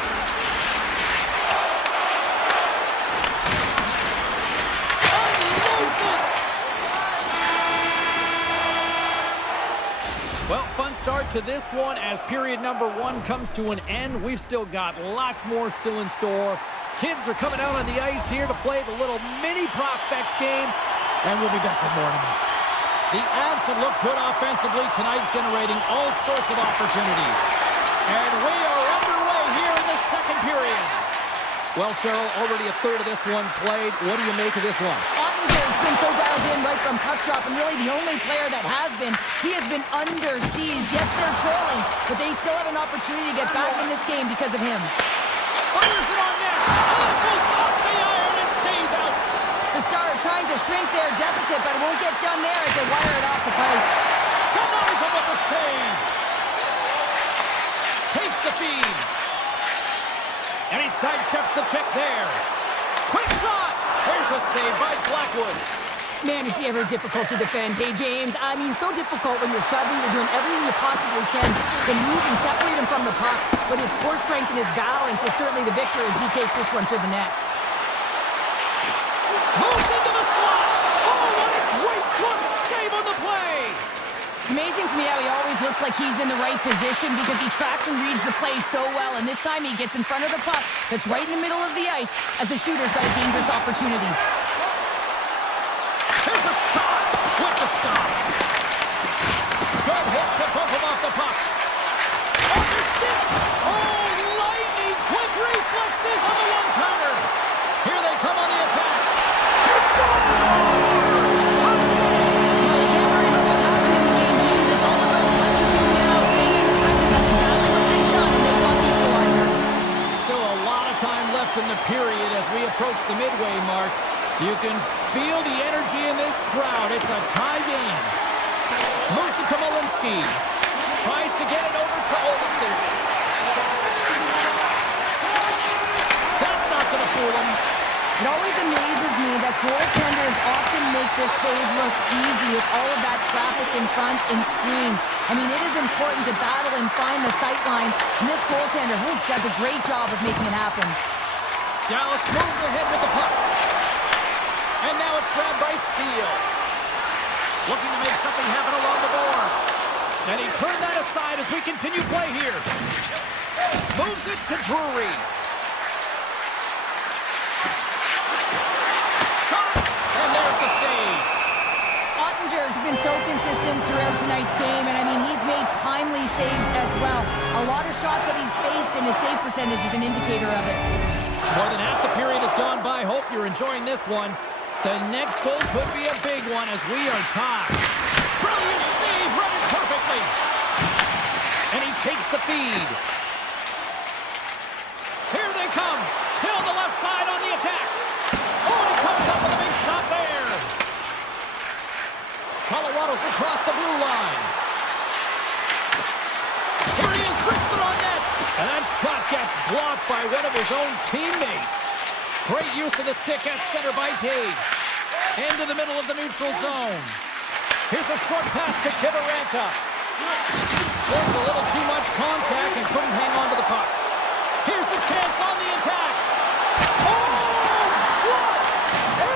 Unloads it. Well, fun start to this one as period number 1 comes to an end. We've still got lots more still in store. Kids are coming out on the ice here to play the little mini prospects game, and we'll be back with more tonight. The Avs have looked good offensively tonight, generating all sorts of opportunities. And we are underway here in the Well, Cheryl, already a third of this one played. What do you make of this one? Ottinger's been so dialed in right from puck drop, and really the only player that has been. He has been under siege. Yes, they're trailing, but they still have an opportunity to get back in this game because of him. Fires it on net. Oh, it goes off the iron and stays out. The Stars trying to shrink their deficit, but it won't get done there as they wire it off the pipe. Denies him with the save. Takes the feed. And he sidesteps the check there. Quick shot. There's a save by Blackwood. Man, is he ever difficult to defend. Hey, James, I mean, so difficult when you're shoving, you're doing everything you possibly can to move and separate him from the puck. But his core strength and his balance is certainly the victor as he takes this one to the net. Moves into the slot. Oh, what a great glove save on the play. It's amazing to me how he always looks like he's in the right position because he tracks and reads the play so well. And this time he gets in front of the puck that's right in the middle of the ice as the shooter's got a dangerous opportunity. Here's a shot with the stop. Good hook to bump him off the puck. Off the stick. Oh, lightning quick reflexes on the one-timer. Here they come on the attack. He scores! In the period as we approach the midway mark. You can feel the energy in this crowd. It's a tie game. Moves it to Malinsky. Tries to get it over to Olsen. That's not going to fool him. It always amazes me that goaltenders often make this save look easy with all of that traffic in front and screen. I mean, it is important to battle and find the sight lines, and this goaltender does a great job of making it happen. Dallas moves ahead with the puck. And now it's grabbed by Steele. Looking to make something happen along the boards. And he turned that aside as we continue play here. Moves it to Drury. Shot! And there's the save. Ottinger's been so consistent throughout tonight's game, and I mean, he's made timely saves as well. A lot of shots that he's faced, and his save percentage is an indicator of it. More than half the period has gone by. Hope you're enjoying this one. The next goal could be a big one as we are tied. Brilliant save, running perfectly. And he takes the feed. Here they come. Down the left side on the attack. Oh, he comes up with a big stop there. Colorado's across the blue line. Here he is, wrists it on net. And that shot gets blocked by one of his own teammates. Great use of the stick at center by Tage. Into the middle of the neutral zone. Here's a short pass to Kivaranta. Just a little too much contact and couldn't hang on to the puck. Here's a chance on the attack. Oh, what a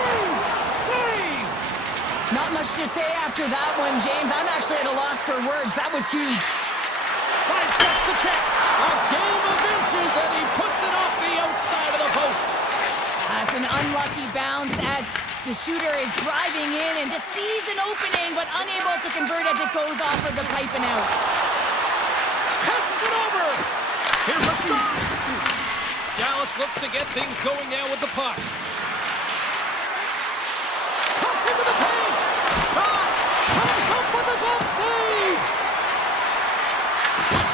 save! Not much to say after that one, James. I'm actually at a loss for words. That was huge. Sidesteps the check. A game of inches, and he puts it off the outside of the post. That's an unlucky bounce as the shooter is driving in and just sees an opening, but unable to convert as it goes off of the pipe and out. Passes it over. Here's a shot. Dallas looks to get things going now with the puck. Cuts into the paint. Shot. Comes up with a glove save.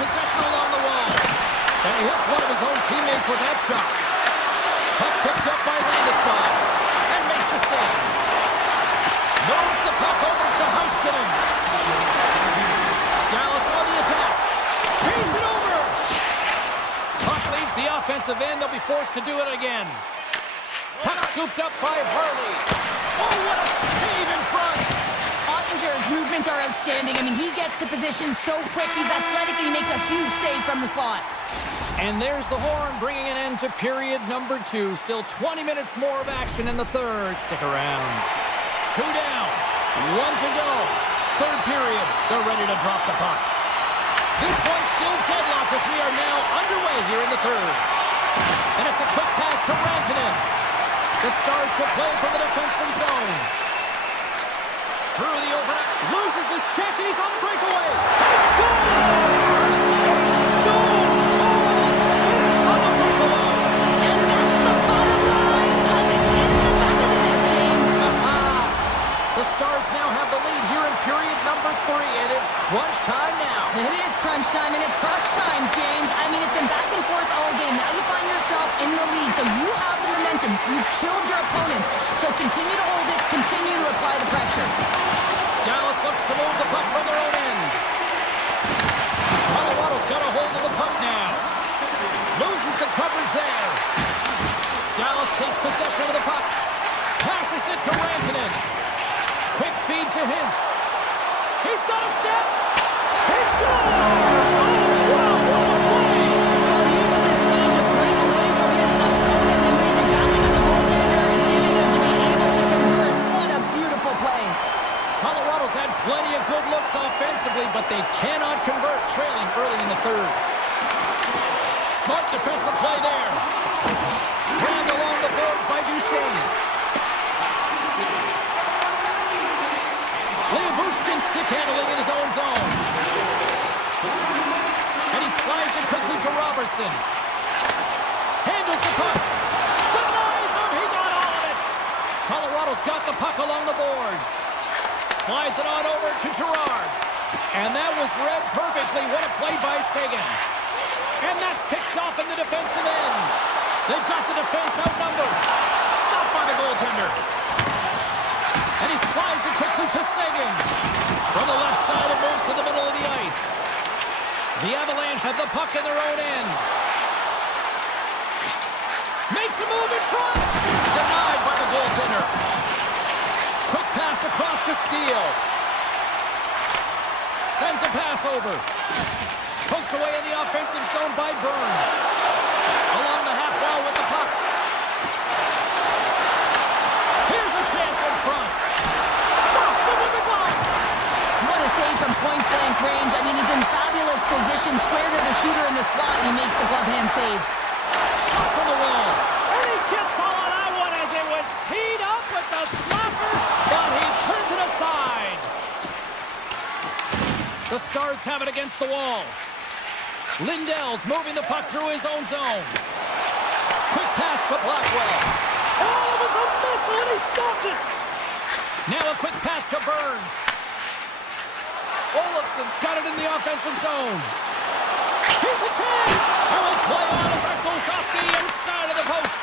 Possession along the wall. And he hits one of his own teammates with that shot. Puck picked up by Landeskog. And makes the save. Moves the puck over to Heiskanen. Dallas on the attack. Feeds it over. Puck leaves the offensive end. They'll be forced to do it again. Puck scooped up by Harley. Oh, what a save in front. Ottinger's movements are outstanding. I mean, he gets to position so quick. He's athletic and he makes a huge save from the slot. And there's the horn bringing an end to period number 2. Still 20 minutes more of action in the third. Stick around. 2 down. 1 to go. Third period. They're ready to drop the puck. This one's still deadlocked as we are now underway here in the third. And it's a quick pass to Rantanen. The Stars will play from the defensive zone. Through the opener. Loses his check and he's on the breakaway. He scores! A stone cold finish on the breakaway. And that's the So you have the momentum. You've killed your opponents. So continue to hold it. Continue to apply the pressure. Dallas looks to move the puck from their own end. Colorado's got a hold of the puck now. Loses the coverage there. Dallas takes possession of the puck. Passes it to Rantanen. Quick feed to Hintz. He's got a step. He scores! Oh, wow, what a play! Well, he uses his speed to break away from his opponent and reads exactly what the goaltender is giving him to be able to convert. What a beautiful play. Colorado's had plenty of good looks offensively, but they cannot convert, trailing early in the third. Smart defensive play there. Grabbed along the boards by Duchesne. Bushkin stick handling in his own zone. And he slides it quickly to Robertson. Handles the puck. Denies him. He got all of it. Colorado's got the puck along the boards. Slides it on over to Girard. And that was read perfectly. What a play by Sagan. And that's picked off in the defensive end. They've got the defense outnumbered. Stopped by the goaltender. And he slides it quickly to Sagan. From the left side, it moves to the middle of the ice. The Avalanche have the puck in their own end. Makes a move in front. Denied by the goaltender. Quick pass across to Steele. Sends a pass over. Poked away in the offensive zone by Burns. Along the half wall with the puck. Here's a chance in front. Stops him with the glove. What a save from point-blank range. I mean, he's in fabulous position, square to the shooter in the slot, and he makes the glove hand save. Shot from the wall. And he gets all on that one as it was teed up with the slapper, but he turns it aside. The Stars have it against the wall. Lindell's moving the puck through his own zone. Quick pass to Blackwell. Oh, it was a missile and he stopped it. Now a quick pass to Burns. Olofsson's got it in the offensive zone. Here's a chance. And we'll play on as that goes off the inside of the post.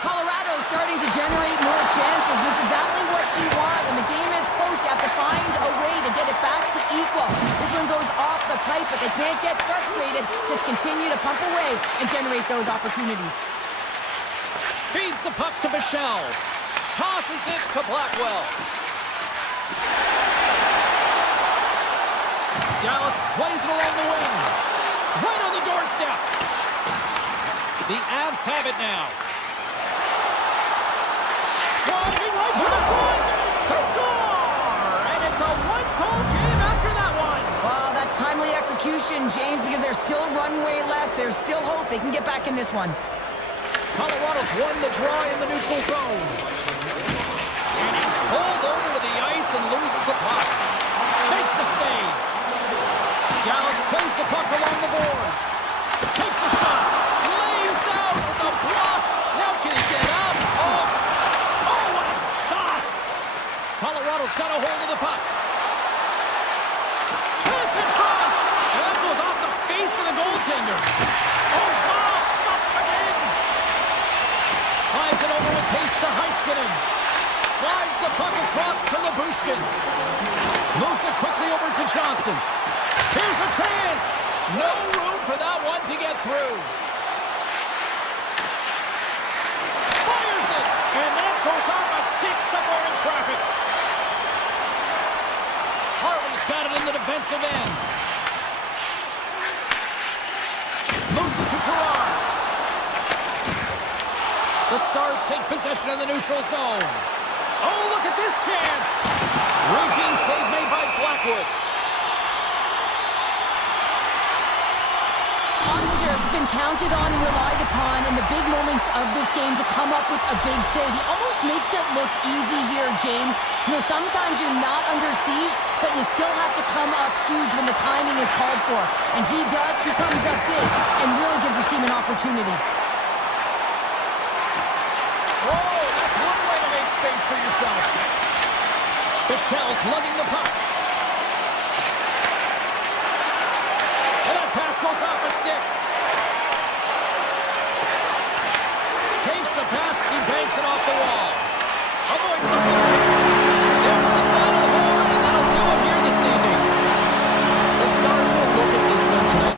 Colorado starting to generate more chances. This is exactly what you want. When the game is close, you have to find a way to get it back to equal. This one goes off the pipe, but they can't get frustrated. Just continue to pump away and generate those opportunities. Feeds the puck to Bichelle. Tosses it to Blackwell. Dallas plays it along the wing. Right on the doorstep. The Avs have it now. Driving right to the front. They score! And it's a one-goal game after that one. Well, that's timely execution, James, because there's still runway left. There's still hope they can get back in this one. Colorado's won the draw in the neutral zone. And he's pulled over to the ice and loses the puck. Makes the save. Dallas plays the puck along the boards. Takes a shot. Lays out with the bluff. Now can he get up? Oh, what a stop. Colorado's got a hold of the puck. Chance in front. And that goes off the face of the goaltender. Oh, wow. Stuffs again. Slides it over with pace to Heiskanen. Slides the puck across to Lyubushkin. Moves it quickly over to Johnston. Here's a chance. No room for that one to get through. Fires it. And that goes off a stick somewhere in traffic. Harley's got it in the defensive end. Moves it to Girard. The Stars take possession in the neutral zone. Oh, look at this chance. Routine save made by Blackwood. Ottinger's been counted on and relied upon in the big moments of this game to come up with a big save. He almost makes it look easy here, James. You know, sometimes you're not under siege, but you still have to come up huge when the timing is called for. And he does. He comes up big and really gives his team an opportunity. Oh, that's one way to make space for yourself. Bichelle's lugging the puck. And that pass goes off a stick. Avoids the punching. There's the final horn, and that'll do it here this evening. The Stars will look at this one tonight.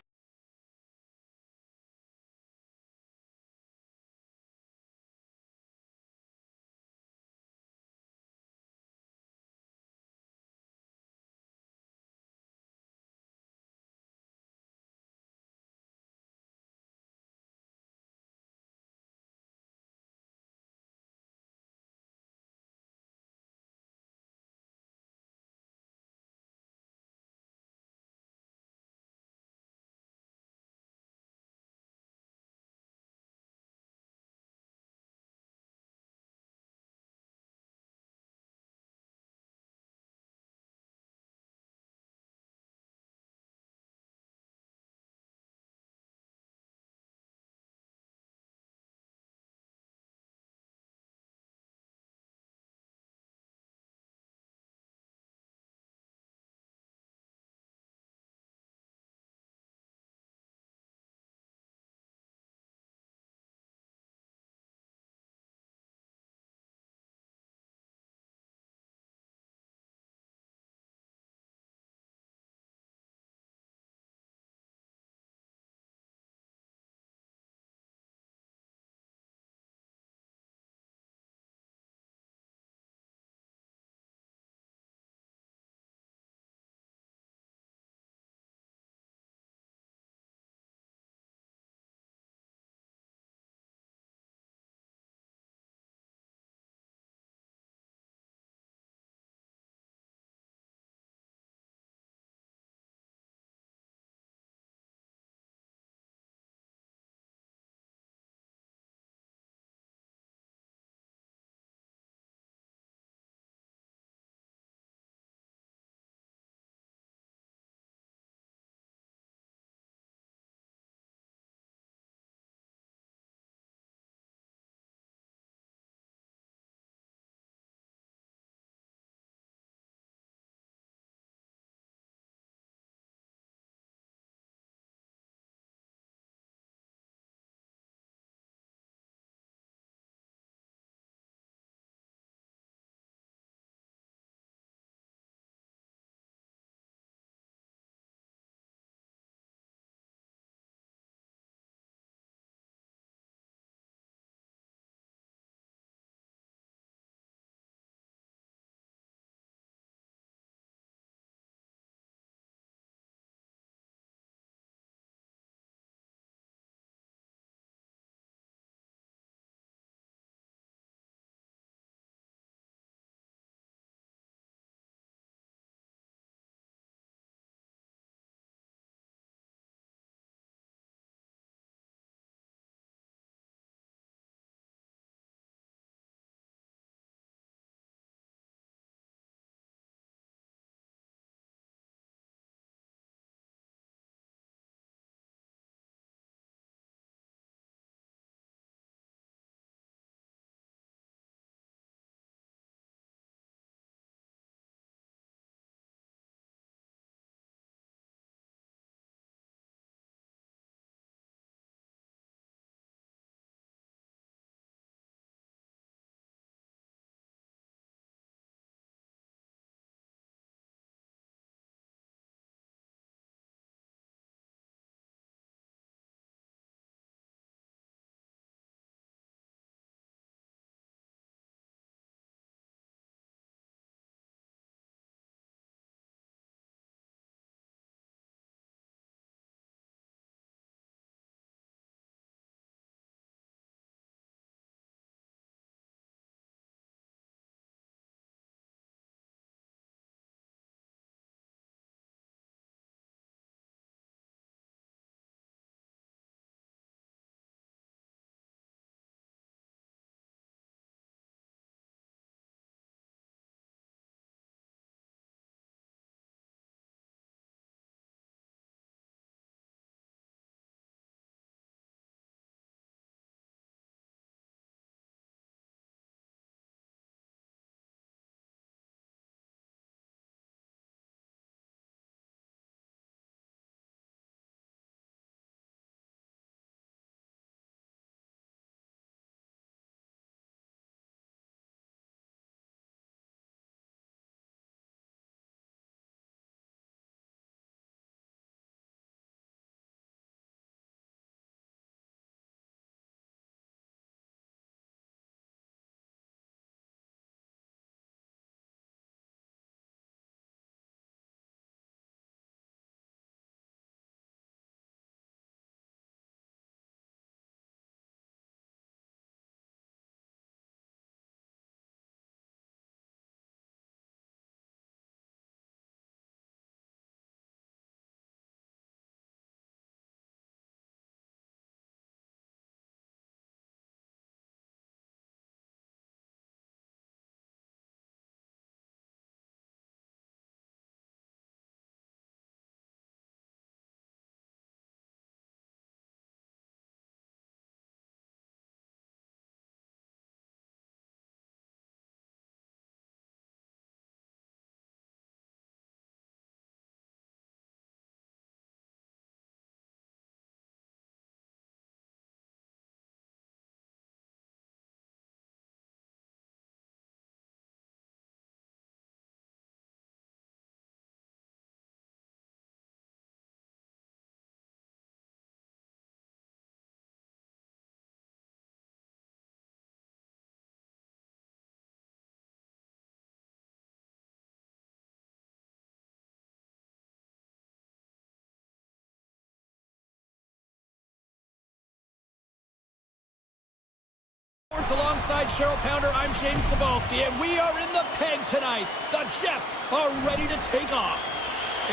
Alongside Cheryl Pounder, I'm James Cebulski, and we are in the peg tonight. The Jets are ready to take off.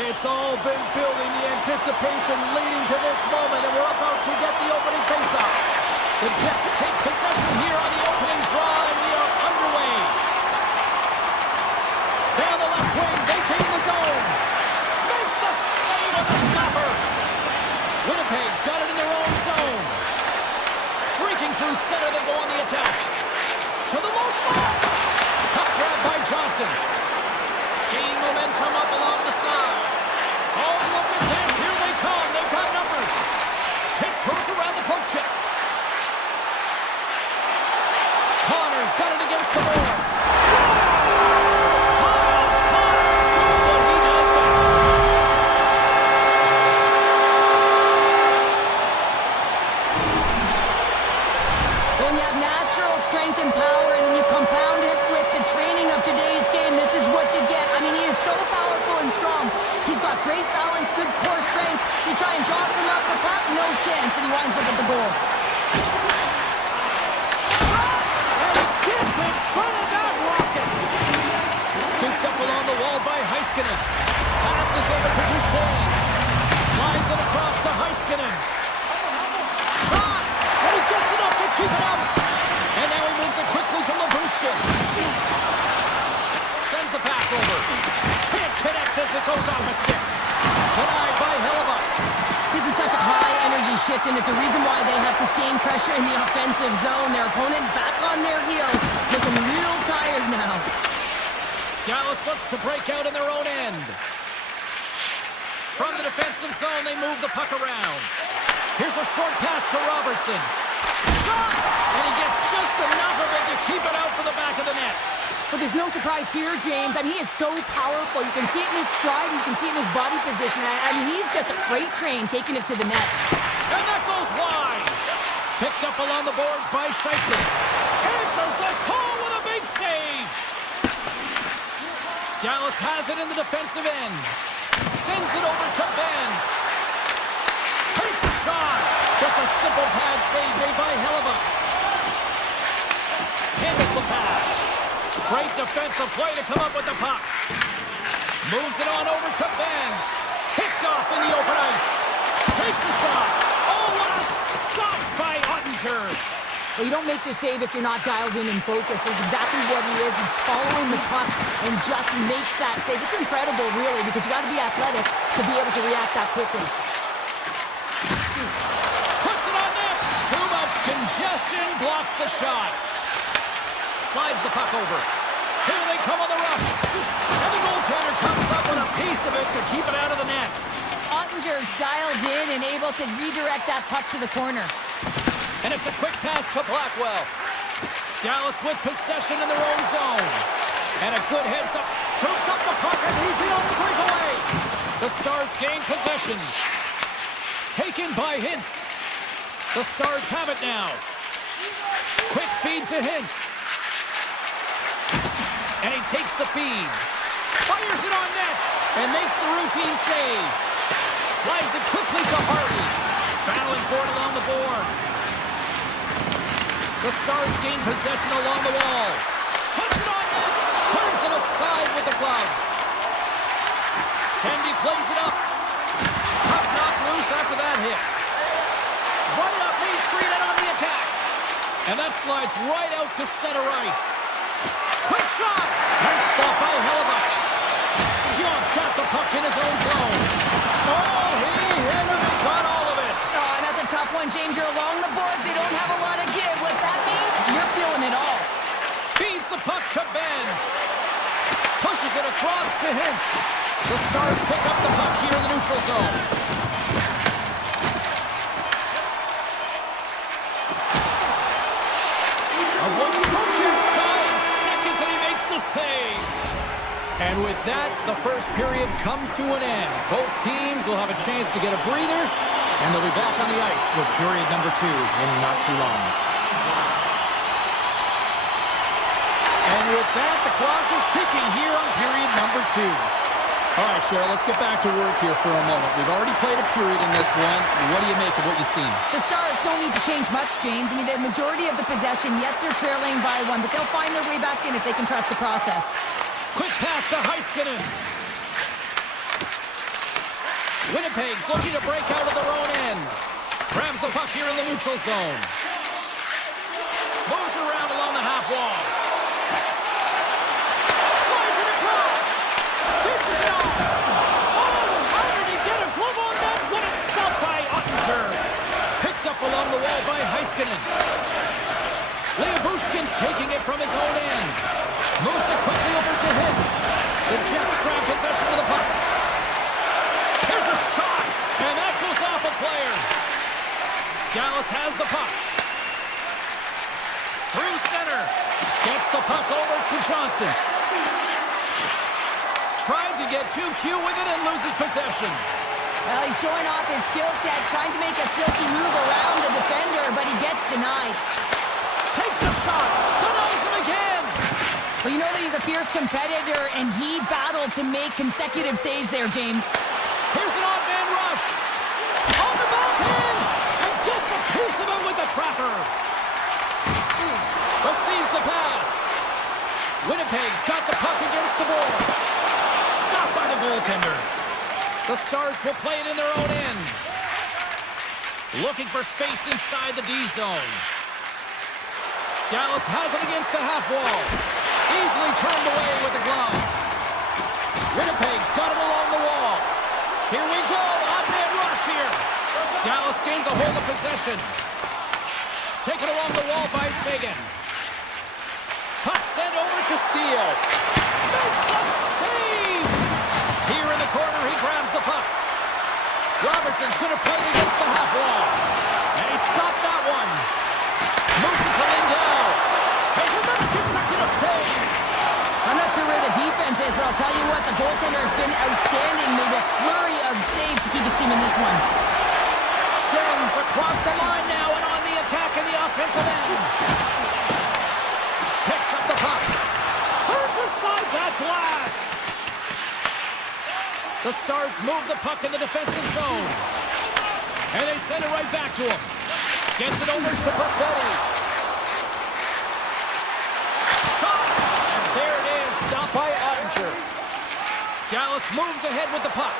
It's all been building, the anticipation leading to this moment, and we're about to get the opening faceoff. The Jets take possession here on the opening draw, and we are underway. Down the left wing, vacating the zone. Makes the save with a slapper. Winnipeg's got it in their own zone. Streaking through center, they go on the attack. To the low slot. Puck grab by Johnston. Gaining momentum up along the side. Oh, look at this. Here they come. They've got numbers. Tiptoes around the poke check. Connor's got it against the boards. Scores! Connor doing what he does best. When you have natural strength and power and then you compound it with the training of today's game, this is what you get. I mean, he is so powerful and strong. He's got great balance, good core strength. You try and jostle him off the puck, no chance, and he winds up at the goal. And he gets in front of that rocket. Scooped up along the wall by Heiskanen. Passes over to Duchesne. Slides it across to Heiskanen. Shot! And he gets enough to keep it out. And now he moves it quickly to Labushkin. Sends the pass over. Can't connect as it goes off a stick. Denied by Hellebuck. This is such a high-energy shift, and it's a reason why they have sustained pressure in the offensive zone. Their opponent back on their heels, looking real tired now. Dallas looks to break out in their own end. From the defensive zone, they move the puck around. Here's a short pass to Robertson. Shot! And he gets just enough of it to keep it out for the back of the net. But there's no surprise here, James. I mean, he is so powerful. You can see it in his stride, you can see it in his body position. I mean, he's just a freight train taking it to the net. And that goes wide. Picked up along the boards by Scheifele. Answers the call with a big save. Dallas has it in the defensive end. Sends it over to Ben. Takes a shot. Just a simple pad save made by Hellebuck. Handles the pass. Great defensive play to come up with the puck. Moves it on over to Ben. Picked off in the open ice. Takes the shot. Oh, what a stop by Ottinger. Well, you don't make the save if you're not dialed in and focused. That's exactly what he is. He's following the puck and just makes that save. It's incredible, really, because you got to be athletic to be able to react that quickly. Puts it on net. Too much congestion. Blocks the shot. Slides the puck over. Here they come on the rush. And the goaltender comes up with a piece of it to keep it out of the net. Ottinger's dialed in and able to redirect that puck to the corner. And it's a quick pass to Blackwell. Dallas with possession in their own zone. And a good heads up. Scoops up the puck and he's in on the breakaway. The Stars gain possession. Taken by Hintz. The Stars have it now. Quick feed to Hintz. And he takes the feed. Fires it on net. And makes the routine save. Slides it quickly to Hardy. Battling for it along the boards. The Stars gain possession along the wall. Puts it on net. Turns it aside with the glove. Tendy plays it up. Puck knocked loose after that hit. Right up Main Street and on the attack. And that slides right out to center ice. Quick shot! Nice stop by Hellebuck. Pion's got the puck in his own zone. Oh, he hit him and got all of it. Oh, and that's a tough one, James. You're along the boards. They don't have a lot of give. What that means, you're feeling it all. Feeds the puck to Ben. Pushes it across to Hintz. The Stars pick up the puck here in the neutral zone. Avoids the poke check. 5 seconds and he makes the save. And with that, the first period comes to an end. Both teams will have a chance to get a breather, and they'll be back on the ice for period number 2 in not too long. And with that, the clock is ticking here on period number 2. All right, Cheryl, let's get back to work here for a moment. We've already played a period in this one. What do you make of what you've seen? The Stars don't need to change much, James. I mean, the majority of the possession, yes, they're trailing by one, but they'll find their way back in if they can trust the process. Quick pass to Heiskanen. Winnipeg's looking to break out of their own end. Grabs the puck here in the neutral zone. Moves around along the half wall. Slides it across. Dishes it off. Oh, how did he get a glove on that? What a stop by Ottinger. Picked up along the wall by Heiskanen. Leobushkin's taking it from his own end. Moves it quickly over to Hintz. The Jets grab possession of the puck. Here's a shot, and that goes off a player. Dallas has the puck. Through center. Gets the puck over to Johnston. Tried to get too cute with it and loses possession. Well, he's showing off his skill set, trying to make a silky move around the defender, but he gets denied. Takes a shot. Denies him again. Well, you know that he's a fierce competitor, and he battled to make consecutive saves there, James. Here's an odd man rush. On the backhand. And gets a piece of it with the trapper. Receives the pass. Winnipeg's got the puck against the boards. Stopped by the goaltender. The Stars will play it in their own end. Looking for space inside the D zone. Dallas has it against the half wall. Easily turned away with the glove. Winnipeg's got it along the wall. Here we go. Odd man rush here. Dallas gains a hold of possession. Taken along the wall by Sagan. Puck sent over to Steele. Makes the save. Here in the corner, he grabs the puck. Robertson's going to play it against the half wall. And he stopped that one. Moves it to Lindell. Has another consecutive save. I'm not sure where the defense is, but I'll tell you what, the goaltender has been outstanding. Made a flurry of saves to keep his team in this one. Sends across the line now and on the attack in the offensive end. Picks up the puck. Turns aside that blast. The Stars move the puck in the defensive zone. And they send it right back to him. Gets it over to Perfetti. Shot. And there it is. Stopped by Ottinger. Dallas moves ahead with the puck.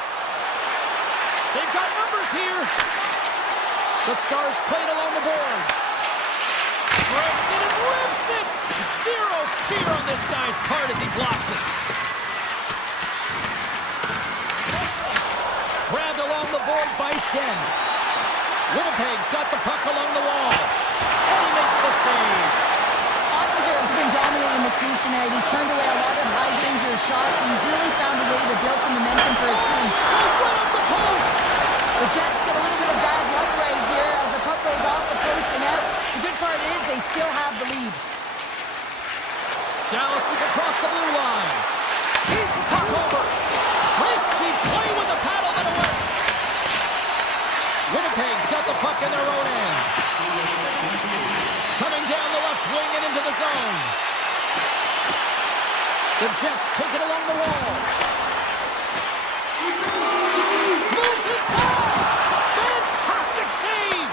They've got numbers here. The Stars played along the boards. Breaks it and rips it. Zero fear on this guy's part as he blocks it. Grabbed along the board by Shen. Winnipeg's got the puck along the wall. And he makes the save. Ottinger has been dominating the crease tonight. He's turned away a lot of high-danger shots, and he's really found a way to build some momentum for his team. Goes right up the post. The Jets get a little bit of bad luck right here as the puck goes off the post and out. The good part is they still have the lead. Dallas is across the blue line. Beats the puck over. Risky play with the paddle, but it works. Winnipeg's got the puck in their own end. Coming down the left wing and into the zone. The Jets take it along the wall. Moves inside. Fantastic save.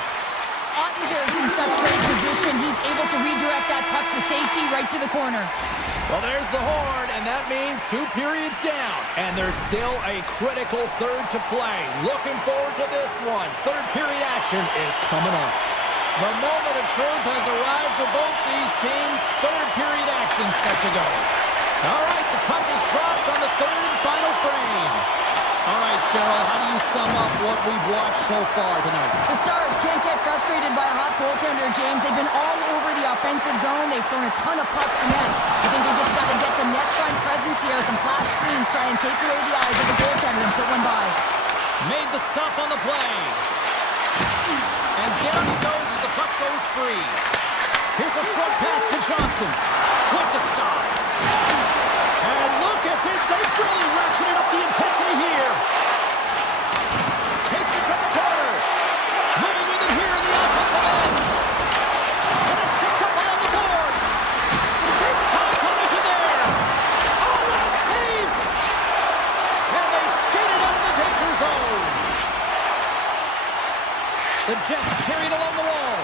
Ottinger is in such great position. He's able to redirect that puck to safety right to the corner. Well, there's the horn, and that means 2 periods down. And there's still a critical third to play. Looking forward to this one. Third period action is coming up. The moment of truth has arrived for both these teams. Third period action set to go. All right, the puck is dropped on the third and final frame. All right, Cheryl, how do you sum up what we've watched so far tonight? The Stars can't get frustrated by a hot goaltender, James. They've been all over the offensive zone. They've thrown a ton of pucks to net. I think they just got to get some net front presence here, some flash screens, try and take away the eyes of the goaltender and put one by. Made the stop on the play. And down he goes as the puck goes free. Here's a short pass to Johnston. With the stop. And look at this. They've really ratcheted up the intensity here. Takes it from the corner. Moving with it here in the offensive end. And it's picked up along the boards. Big time collision there. Oh, what a save. And the Jets carry it along the wall.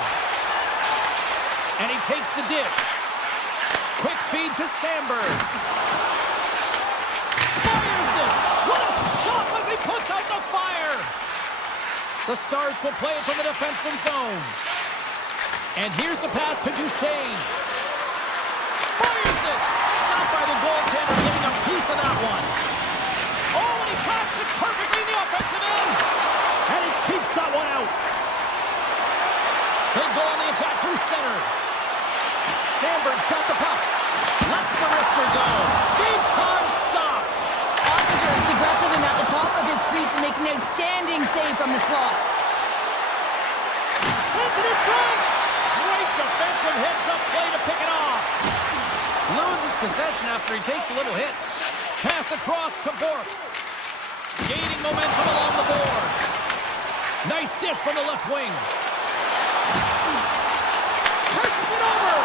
And he takes the dish. Quick feed to Sandberg. Fires it! What a stop as he puts out the fire! The Stars will play it from the defensive zone. And here's the pass to Duchesne. Fires it! Stopped by the goaltender, getting a piece of that one. Oh, and he cracks it perfectly in the offensive end. And he keeps that one out. They go on the attack through center. Sandberg's got the puck. Lets the wrister go. Big time stop. Ottinger is aggressive and at the top of his crease and makes an outstanding save from the slot. Sends it in front. Great defensive heads-up play to pick it off. Loses possession after he takes a little hit. Pass across to Bork. Gaining momentum along the boards. Nice dish from the left wing. Pushes it over.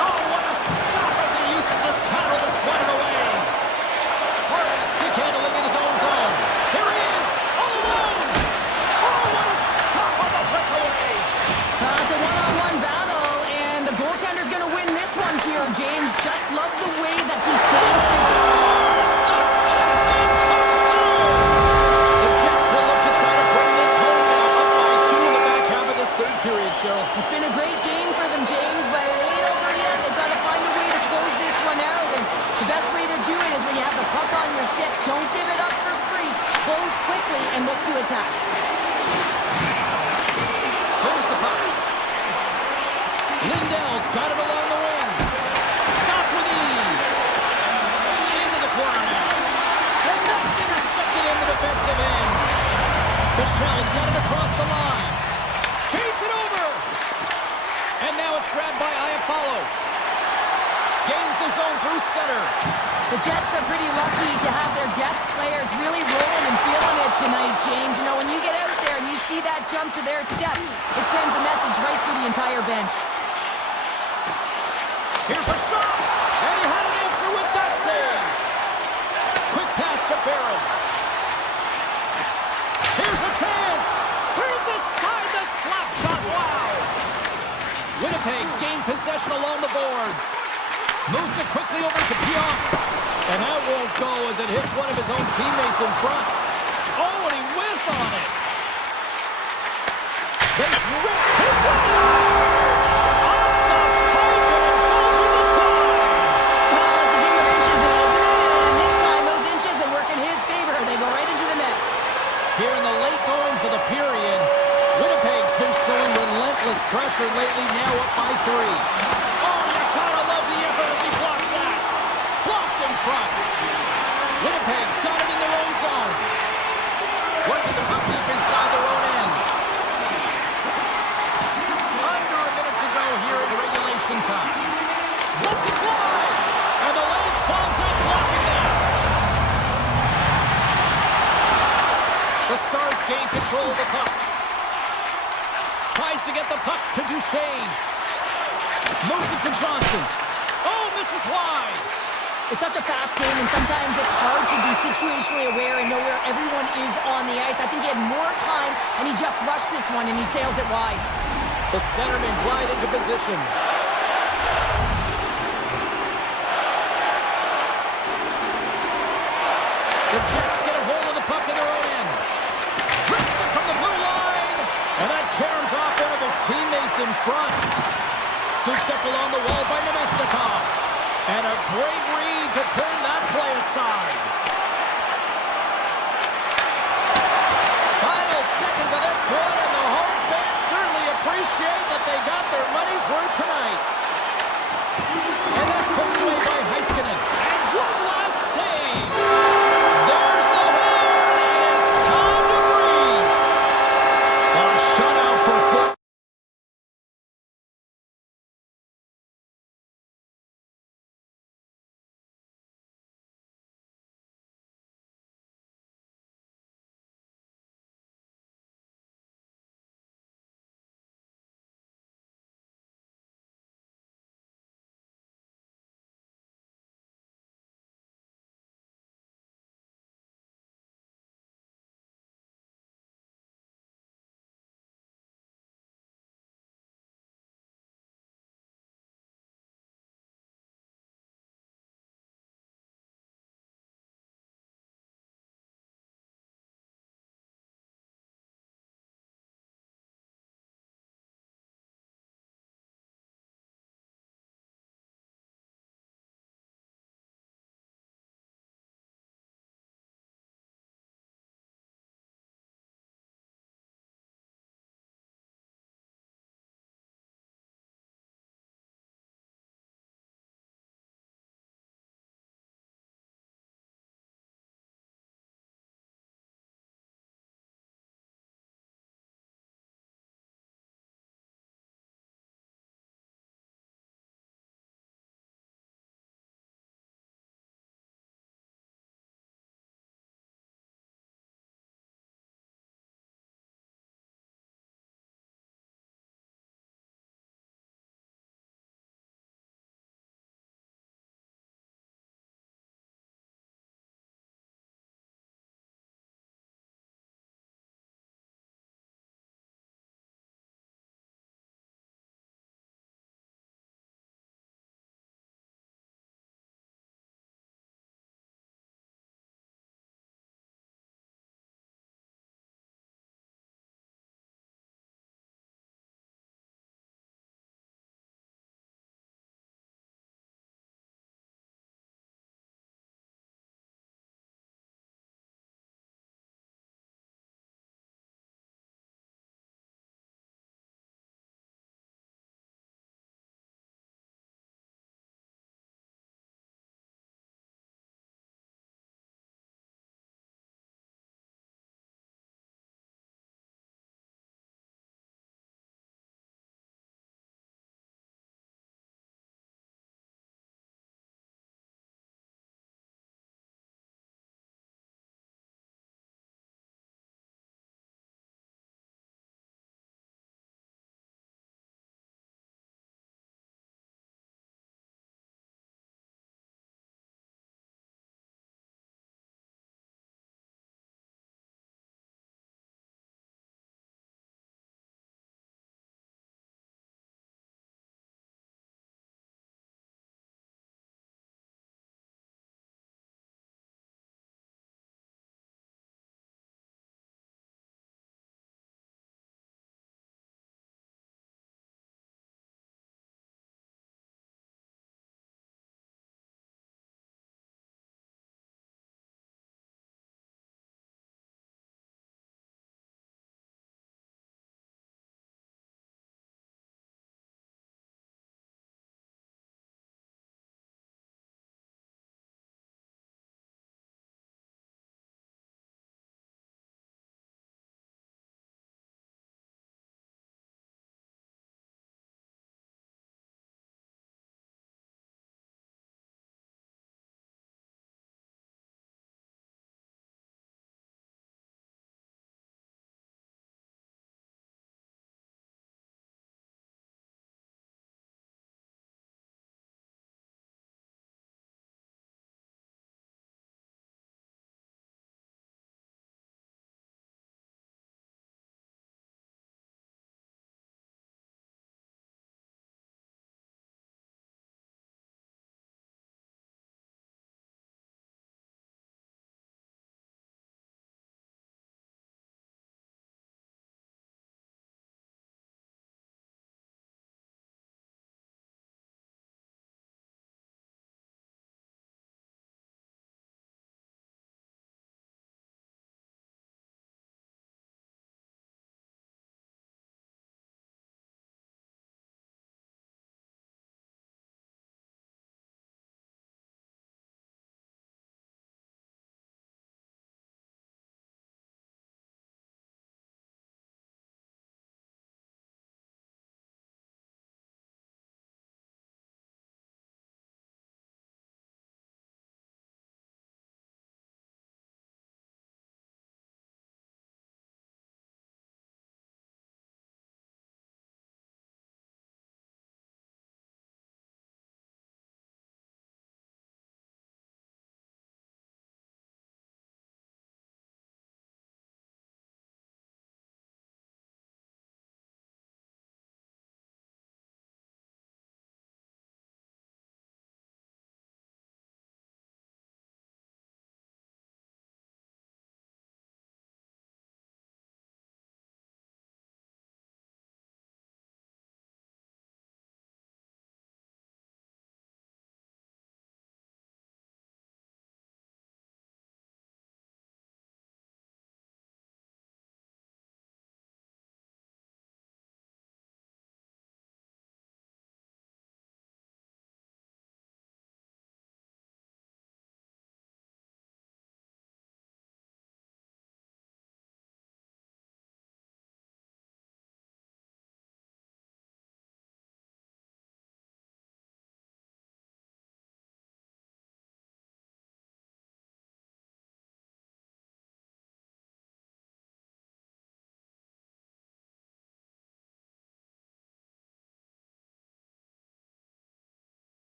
Oh, what a stop as he uses his paddle to sweat it away. Hard stick handling in his own zone. Here he is, all alone. Oh, what a stop on the breakaway. It's a one-on-one battle, and the goaltender's going to win this one here, James. Just love the way that he stands his The captain comes through. The Jets will look to try to bring this home now, up by 2 in the back half of this third period, Cheryl. It's been a great game for them, James, but it ain't over yet. They've got to find a way to close this one out, and the best way to do it is when you have the puck on your stick. Don't give it up for free. Close quickly and look to attack. Here's the puck. Lindell's got it along the wing. Stopped with ease. Into the corner now. And that's intercepted in the defensive end. Michelle's got it across the line. Feeds it over. And now it's grabbed by Iafallo. Gains the zone through center. The Jets are pretty lucky to have their depth players really rolling and feeling it tonight, James. You know, when you get out there and you see that jump to their step, it sends a message right through the entire bench. Here's a shot. And he had an answer with that save. Quick pass to Barron. Here's a chance. Here's aside the slap shot. Wow. Winnipeg's gained possession along the boards. Moves it quickly over to Pionk. And that won't go as it hits one of his own teammates in front. Oh, and he whiffs on it. They rip his scores! Off the pipe and indulging the twine. Well, it's a game of inches, isn't it? And this time, those inches, they work in his favor. They go right into the net. Here in the late goings of the period, Winnipeg's been showing relentless pressure lately, now up by 3. Oh, you gotta love the effort as he blocks that. Blocked in front. Winnipeg's got it in their own zone. Working the puck deep inside their own end. Under a minute to go here in regulation time. Lets it fly. And the lane's clogged up, blocking that. The Stars gain control of the puck. Tries to get the puck to Duchesne. Moves it to Johnson. Oh, misses wide. It's such a fast game, and sometimes it's hard to be situationally aware and know where everyone is on the ice. I think he had more time, and he just rushed this one, and he sails it wide. The centerman glide into position. The Jets get a hold of the puck in their own end. Rips it from the blue line. And that caroms off one of his teammates in front. Scooped up along the wall by Nemesnikov. And a great read to turn that play aside. Final seconds of this one, and the home fans certainly appreciate that they got their money's worth tonight. And that's poked away by Heiskanen. And one last save.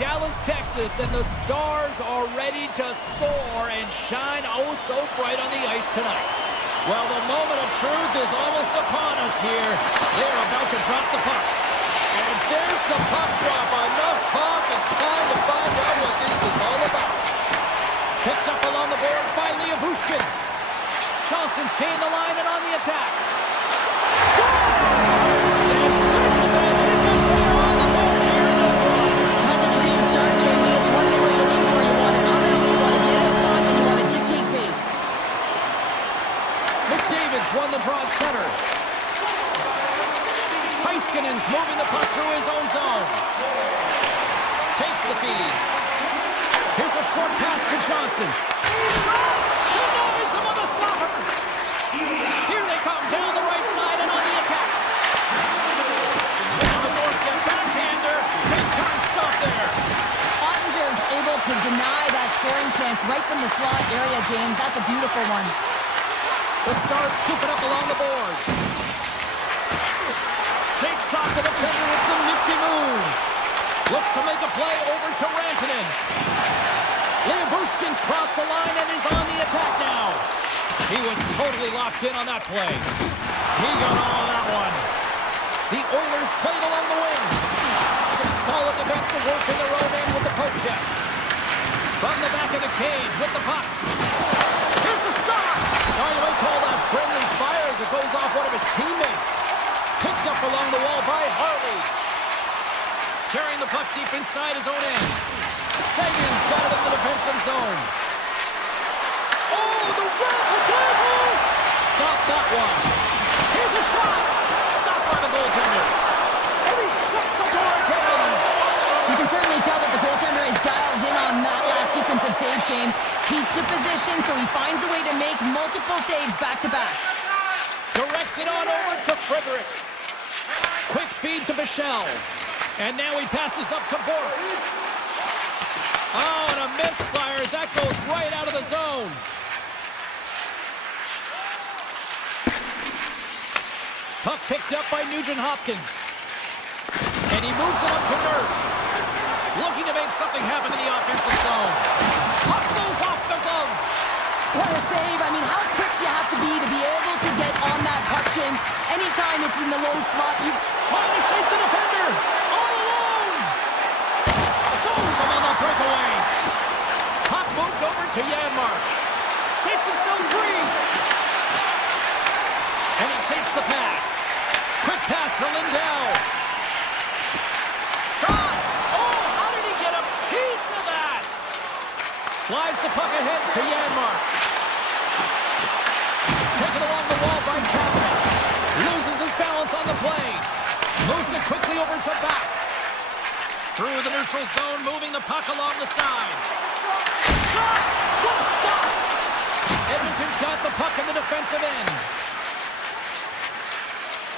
Dallas, Texas, and the Stars are ready to soar and shine oh so bright on the ice tonight. Well, the moment of truth is almost upon us here. They're about to drop the puck. And there's the puck drop. Enough talk. It's time to find out what this is all about. Picked up along the boards by Bushkin. Johnston's gained the line and on the attack. Scores! And quick as a hit on the board here in this one. That's a dream start, JT. It's one thing we're looking for. You want to come out, you want to get it on, and you want to dictate pace. McDavid's won the draw at center. Heiskanen's moving the puck through his own zone. Takes the feed. Here's a short pass to Johnston. Denies him on the slapper. Here they come down the right side and on the attack. On the doorstep, backhander. Big time stop there. Ottinger's able to deny that scoring chance right from the slot area, James. That's a beautiful one. The Stars scoop it up along the boards. Shakes off the defender with some nifty moves. Looks to make a play over to Rantanen. Bushkin's crossed the line and is on the attack now. He was totally locked in on that play. He got all of that one. The Oilers played along the wing. Some solid defensive work in their own end with the poke check. From the back of the cage with the puck. Here's a shot. Now you might call that friendly fire as it goes off one of his teammates. Picked up along the wall by Harley. Carrying the puck deep inside his own end. Sagan's got it in the defensive zone. Oh, the razzle-dazzle! Stop that one. Here's a shot. Stopped by the goaltender. And he shuts the door again. You can certainly tell that the goaltender is dialed in on that last sequence of saves, James. He's to position, so he finds a way to make multiple saves back-to-back. Directs it on over to Frederick. Quick feed to Michelle. And now he passes up to Bork. Oh, and a misfire as that goes right out of the zone. Puck picked up by Nugent-Hopkins. And he moves it up to Nurse. Looking to make something happen in the offensive zone. Puck goes off the glove. What a save. I mean, how quick do you have to be able to get on that puck, James? Anytime it's in the low slot, you... Trying to shake the defender. All alone. Stones him on the breakaway. Puck moved over to Janmark. Shakes himself free. And he takes the pass. Quick pass to Lindell. Shot. Oh, how did he get a piece of that? Slides the puck ahead to Janmark. Taken along the wall by Kapanen. Loses his balance on the play. Moves it quickly over to back. Through the neutral zone, moving the puck along the side. Shot! What a stop! Edmonton's got the puck in the defensive end.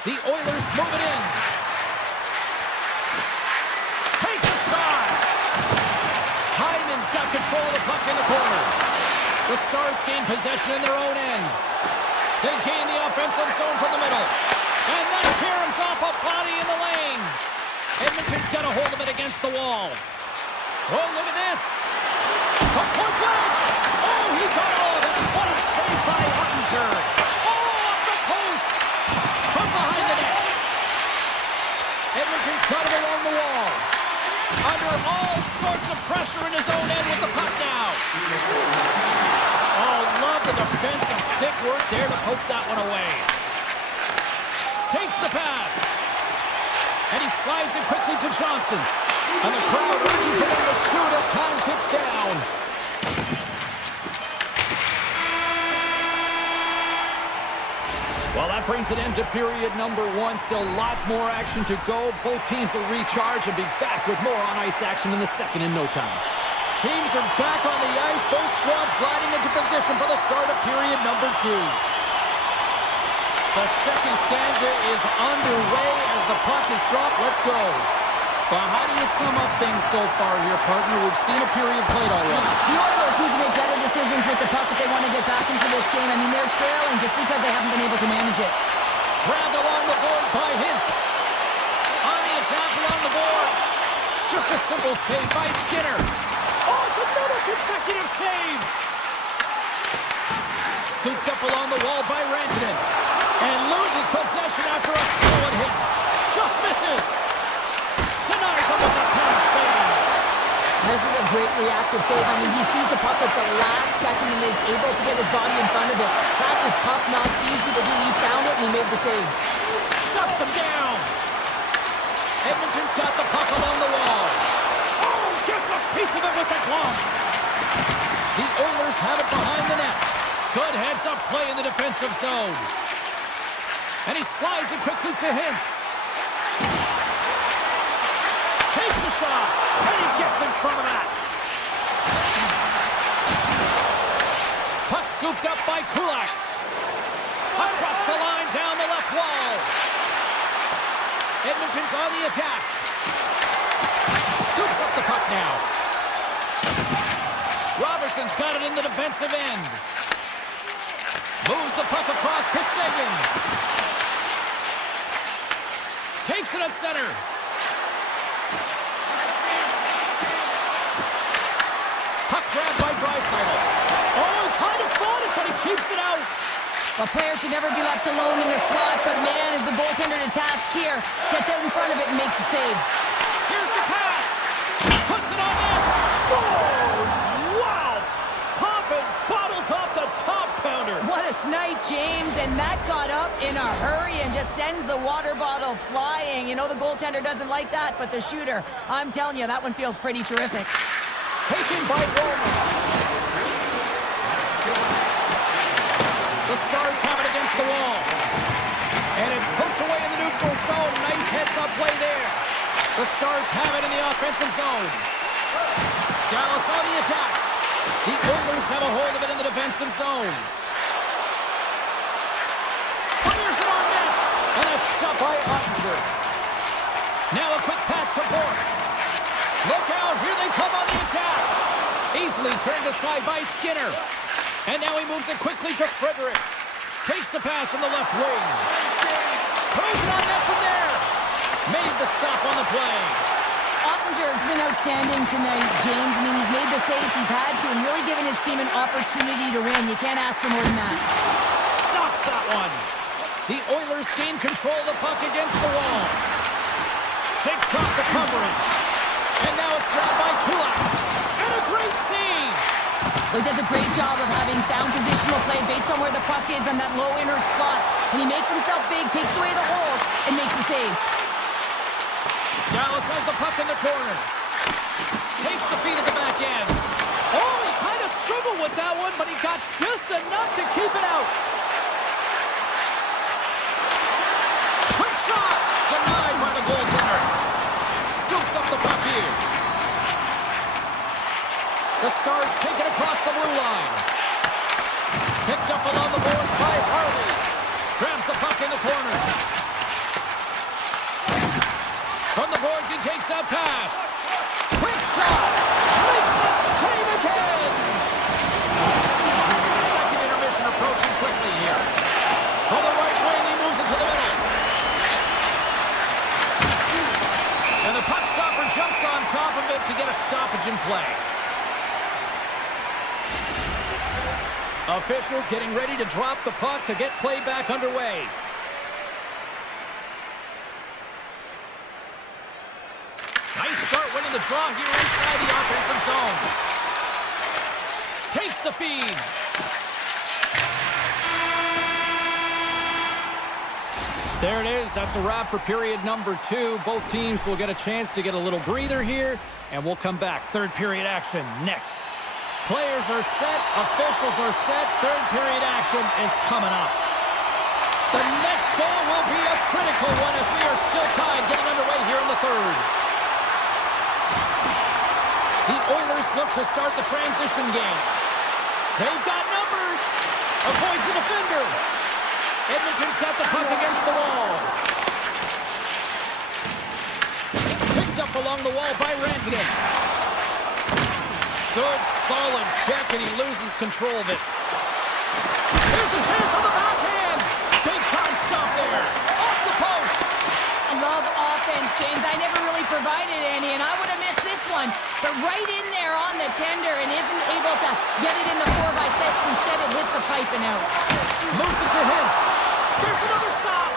The Oilers move it in. Takes a shot! Hyman's got control of the puck in the corner. The Stars gain possession in their own end. They gain the offensive zone from the middle. And that caroms off a body in the lane. Edmonton's got a hold of it against the wall. Oh, look at this. From point blank. Oh, he got all of it. What a save by Ottinger. Oh, up the post. From behind the net. Edmonton's got it along the wall. Under all sorts of pressure in his own end with the puck now. Oh, love the defensive stick work there to poke that one away. Takes the pass. And he slides it quickly to Johnston. And the crowd urging for them to shoot as time ticks down. Well, that brings an end to period number one. Still lots more action to go. Both teams will recharge and be back with more on-ice action in the second in no time. Teams are back on the ice. Both squads gliding into position for the start of period number two. The second stanza is underway as the puck is dropped. Let's go. Well, how do you sum up things so far here, partner? We've seen a period played already. The Oilers need to make better decisions with the puck if they want to get back into this game. I mean, they're trailing just because they haven't been able to manage it. Grabbed along the boards by Hintz. On the attack along the boards. Just a simple save by Skinner. Oh, it's another consecutive save. Scooped up along the wall by Rantanen. And loses possession after a solid hit. Just misses. Denies him with the pass save. This is a great reactive save. I mean, he sees the puck at the last second and is able to get his body in front of it. That is tough, not easy to do. He found it and he made the save. Shuts him down. Edmonton's got the puck along the wall. Oh, gets a piece of it with the glove. The Oilers have it behind the net. Good heads-up play in the defensive zone. And he slides it quickly to Hintz. Takes a shot, and he gets in front of that. Puck scooped up by Kulak. Across the line, down the left wall. Edmonton's on the attack. Scoops up the puck now. Robertson's got it in the defensive end. Moves the puck across to Seguin. Takes it at center. Puck grabbed by Draisaitl. Oh, kind of fought it, but he keeps it out. A player should never be left alone in the slot, but man, is the goaltender to task here. Gets out in front of it and makes the save. Here's the pass. Puts it on net. Scores! Wow! Popping bottles off the top counter. What a snipe, James, and that got up in a hurry and just sends the water bottle flying. You know the goaltender doesn't like that, but the shooter, I'm telling you, that one feels pretty terrific. Taken by Walmer. The Stars have it against the wall. And it's poked away in the neutral zone. Nice heads-up play there. The Stars have it in the offensive zone. Dallas on the attack. The Oilers have a hold of it in the defensive zone. Fires it on net. And a stop by Ottinger. Now a quick pass to Bork. Look out, here they come on the attack. Easily turned aside by Skinner. And now he moves it quickly to Frederick. Takes the pass from the left wing. Throws it on net from there. Made the stop on the play. Ottinger's been outstanding tonight, James. I mean, he's made the saves he's had to and really given his team an opportunity to win. You can't ask for more than that. Stops that one. The Oilers gain control of the puck against the wall. Shakes off the coverage. And now it's grabbed by Kulak. And a great save. Well, he does a great job of having sound positional play based on where the puck is on that low inner slot. And he makes himself big, takes away the holes, and makes the save. Dallas has the puck in the corner. Takes the feed at the back end. Oh, he kind of struggled with that one, but he got just enough to keep it out. Quick shot! Denied by the goaltender. Scoops up the puck here. The Stars take it across the blue line. Picked up along the boards by Harley. Grabs the puck in the corner. From the boards, he takes that pass. Quick shot. Makes the save again. Second intermission approaching quickly here. From the right wing, he moves it to the middle. And the puck stopper jumps on top of it to get a stoppage in play. Officials getting ready to drop the puck to get play back underway. Nice start winning the draw here inside the offensive zone. Takes the feed. There it is. That's a wrap for period number 2. Both teams will get a chance to get a little breather here, and we'll come back. Third period action next. Players are set, officials are set, third period action is coming up. The next goal will be a critical one as we are still tied, getting underway here in the third. The Oilers look to start the transition game. They've got numbers. Avoids the defender. Edmonton's got the puck against the wall. Picked up along the wall by Rantanen. Good, solid check, and he loses control of it. Here's a chance on the backhand. Big-time stop there. Off the post. I love offense, James. I never really provided any, and I would have missed but right in there on the tender and isn't able to get it in the 4x6. Instead, it hits the pipe and out. Moves it to Hintz. There's another stop.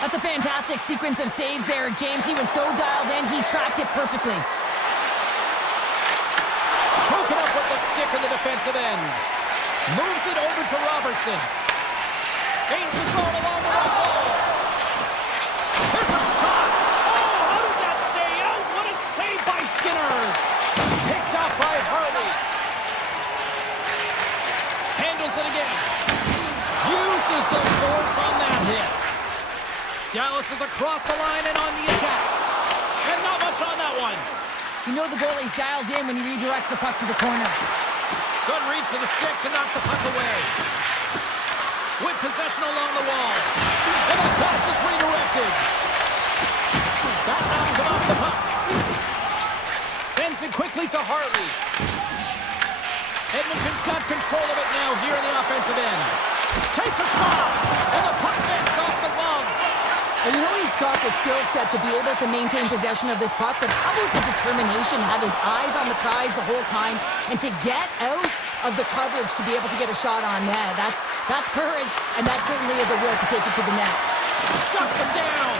That's a fantastic sequence of saves there, James. He was so dialed in, he tracked it perfectly. Broken up with the stick in the defensive end. Moves it over to Robertson. Aims his own along the right wall. There's a shot. Oh, how did that stay out? What a save by Skinner. Picked up by Harley. Handles it again. Uses the force on that hit. Dallas is across the line and on the attack. And not much on that one. You know the goalie's dialed in when he redirects the puck to the corner. Good reach for the stick to knock the puck away. With possession along the wall. And the pass is redirected. That knocks him off the puck. Sends it quickly to Hartley. Edmonton's got control of it now here in the offensive end. Takes a shot. And the puck nets off the glove. And you know he's got the skill set to be able to maintain possession of this puck, but how about the determination, have his eyes on the prize the whole time, and to get out of the coverage to be able to get a shot on net. That's courage, and that certainly is a will to take it to the net. Shuts him down.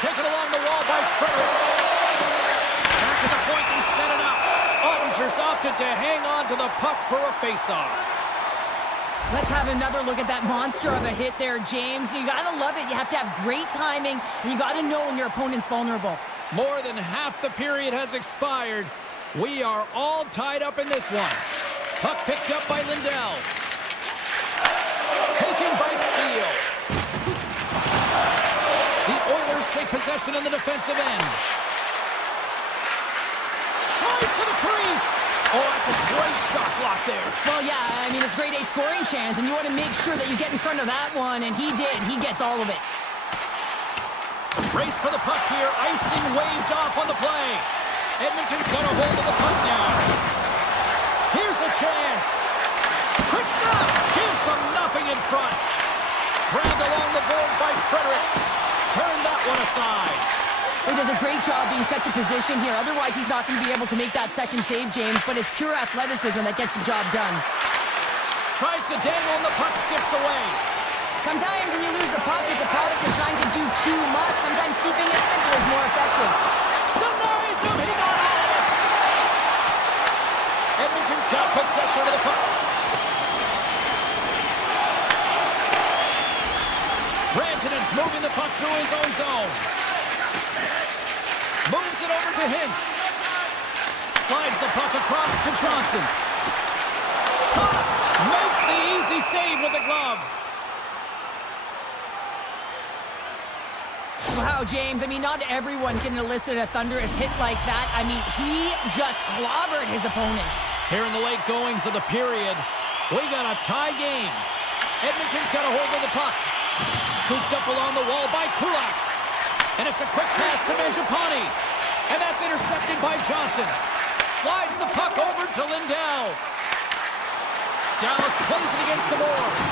Taken along the wall by Frederick. Back at the point, they set it up. Ottinger's opted to hang on to the puck for a face-off. Let's have another look at that monster of a hit there, James. You gotta love it. You have to have great timing, and you gotta know when your opponent's vulnerable. More than half the period has expired. We are all tied up in this one. Puck picked up by Lindell. Taken by Steele. The Oilers take possession in the defensive end. Tries to the crease. Oh, that's a great shot block there. Well, yeah, I mean, it's grade A scoring chance, and you want to make sure that you get in front of that one, and he did. He gets all of it. Race for the puck here. Icing waved off on the play. Edmonton's got a hold of the puck now. Here's a chance. Quick shot. Gives them nothing in front. Grabbed along the boards by Frederick. Turn that one aside. He does a great job being such a position here. Otherwise, he's not going to be able to make that second save, James, but it's pure athleticism that gets the job done. Tries to dangle and the puck skips away. Sometimes when you lose the puck, it's a product of trying to do too much. Sometimes keeping it simple is more effective. Denies him. He got all of it. Edmonton's got possession of the puck. Rantanen's moving the puck through his own zone. Moves it over to Hintz. Slides the puck across to Johnston. Shot! Makes the easy save with the glove. Wow, James, I mean, not everyone can elicit a thunderous hit like that. I mean, he just clobbered his opponent. Here in the late goings of the period, we got a tie game. Edmonton's got a hold of the puck. Scooped up along the wall by Kulak. And it's a quick pass to Mangiapane. And that's intercepted by Johnston. Slides the puck over to Lindell. Dallas plays it against the boards.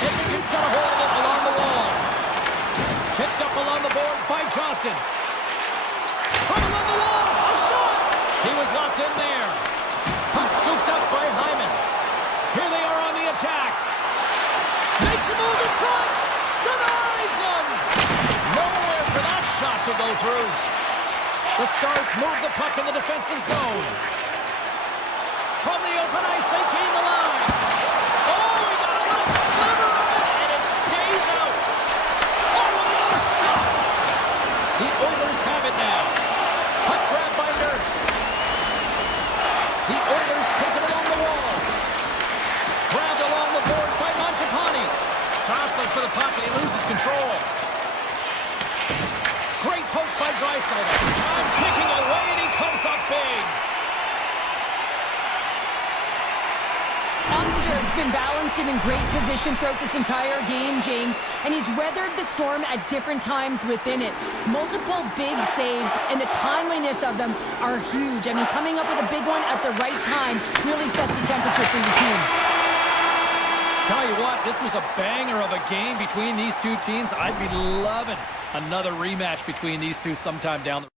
Edmonton's got a hold of it along the wall. Picked up along the boards by Johnston. From along the wall, a shot! He was locked in there. Puck scooped up by Hyman. Here they are on the attack. Makes a move in front. Denies him. Nowhere for that shot to go through. The Stars move the puck in the defensive zone. From the open ice, they gain the line. Oh, he got a little sliver of it, and it stays out. Oh, another stop. The Oilers have it now. Puck grab by Nurse. The Oilers take it along the wall. Grabbed along the boards by Mangiapane. Jostling for the puck, and he loses control. Great poke by Draisaitl. Time ticking away, and he comes up big. Ottinger's been balanced and in great position throughout this entire game, James, and he's weathered the storm at different times within it. Multiple big saves, and the timeliness of them are huge. I mean, coming up with a big one at the right time really sets the temperature for your team. Tell you what, this was a banger of a game between these two teams. I'd be loving another rematch between these two sometime down the road.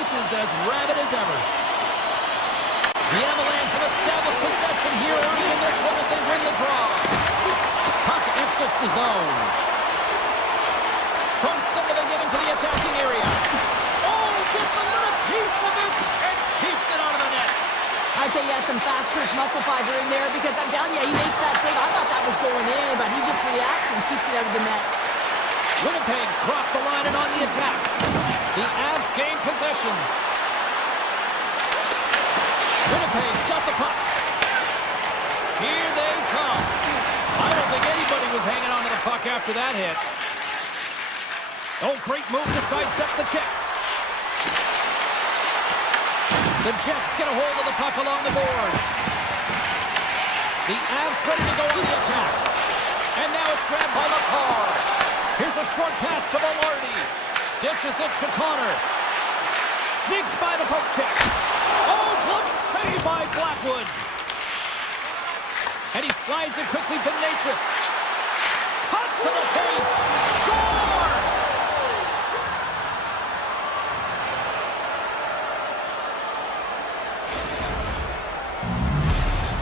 pace is as rabid as ever. The Avalanche have established possession here early in this one as they win the draw. Puck exits the zone. From center they get into the attacking area. Oh, gets a little piece of it and keeps it out of the net. I'd say he has some fast push muscle fiber in there because I'm telling you, he makes that save. I thought that was going in, but he just reacts and keeps it out of the net. Winnipeg's cross the line and on the attack. The Avs gain possession. Winnipeg's got the puck. Here they come. I don't think anybody was hanging on to the puck after that hit. Oh, great move to sidestep the check. The Jets get a hold of the puck along the boards. The Avs ready to go on the attack. And now it's grabbed by McCarr. Here's a short pass to Velarde. Dishes it to Connor. Sneaks by the poke check. Oh, glove save by Blackwood. And he slides it quickly to Natchez. Cuts to the paint. Scores!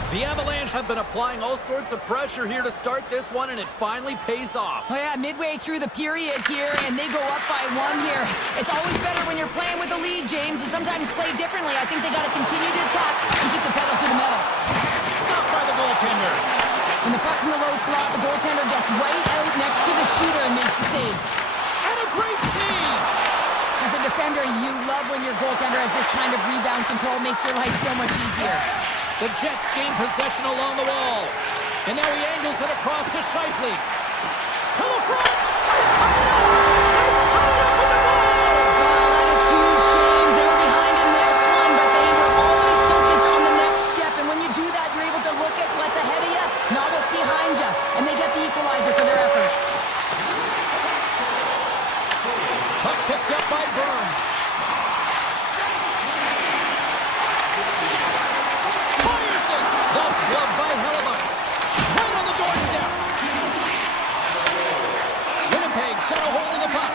The Avalanche have been applying all sorts of pressure here to start this one, and it finally pays off. Oh yeah, midway through the period here, and they go up by one here. It's always better when you're playing with the lead, James. You sometimes play differently. I think they got to continue to attack and keep the pedal to the metal. Stopped by the goaltender. When the puck's in the low slot, the goaltender gets right out next to the shooter and makes the save. And a great save! As a defender, you love when your goaltender has this kind of rebound control. Makes your life so much easier. The Jets gain possession along the wall. And now he angles it across to Scheifele. To the front! They tie it up with the goal! Well, that is huge, James. They were behind in this one, but they were always focused on the next step. And when you do that, you're able to look at what's ahead of you, not what's behind you. And they get the equalizer for their efforts. Puck picked up by Burns. Thus gloved by Hellebuck. Right on the doorstep. Winnipeg's got a hold of the puck.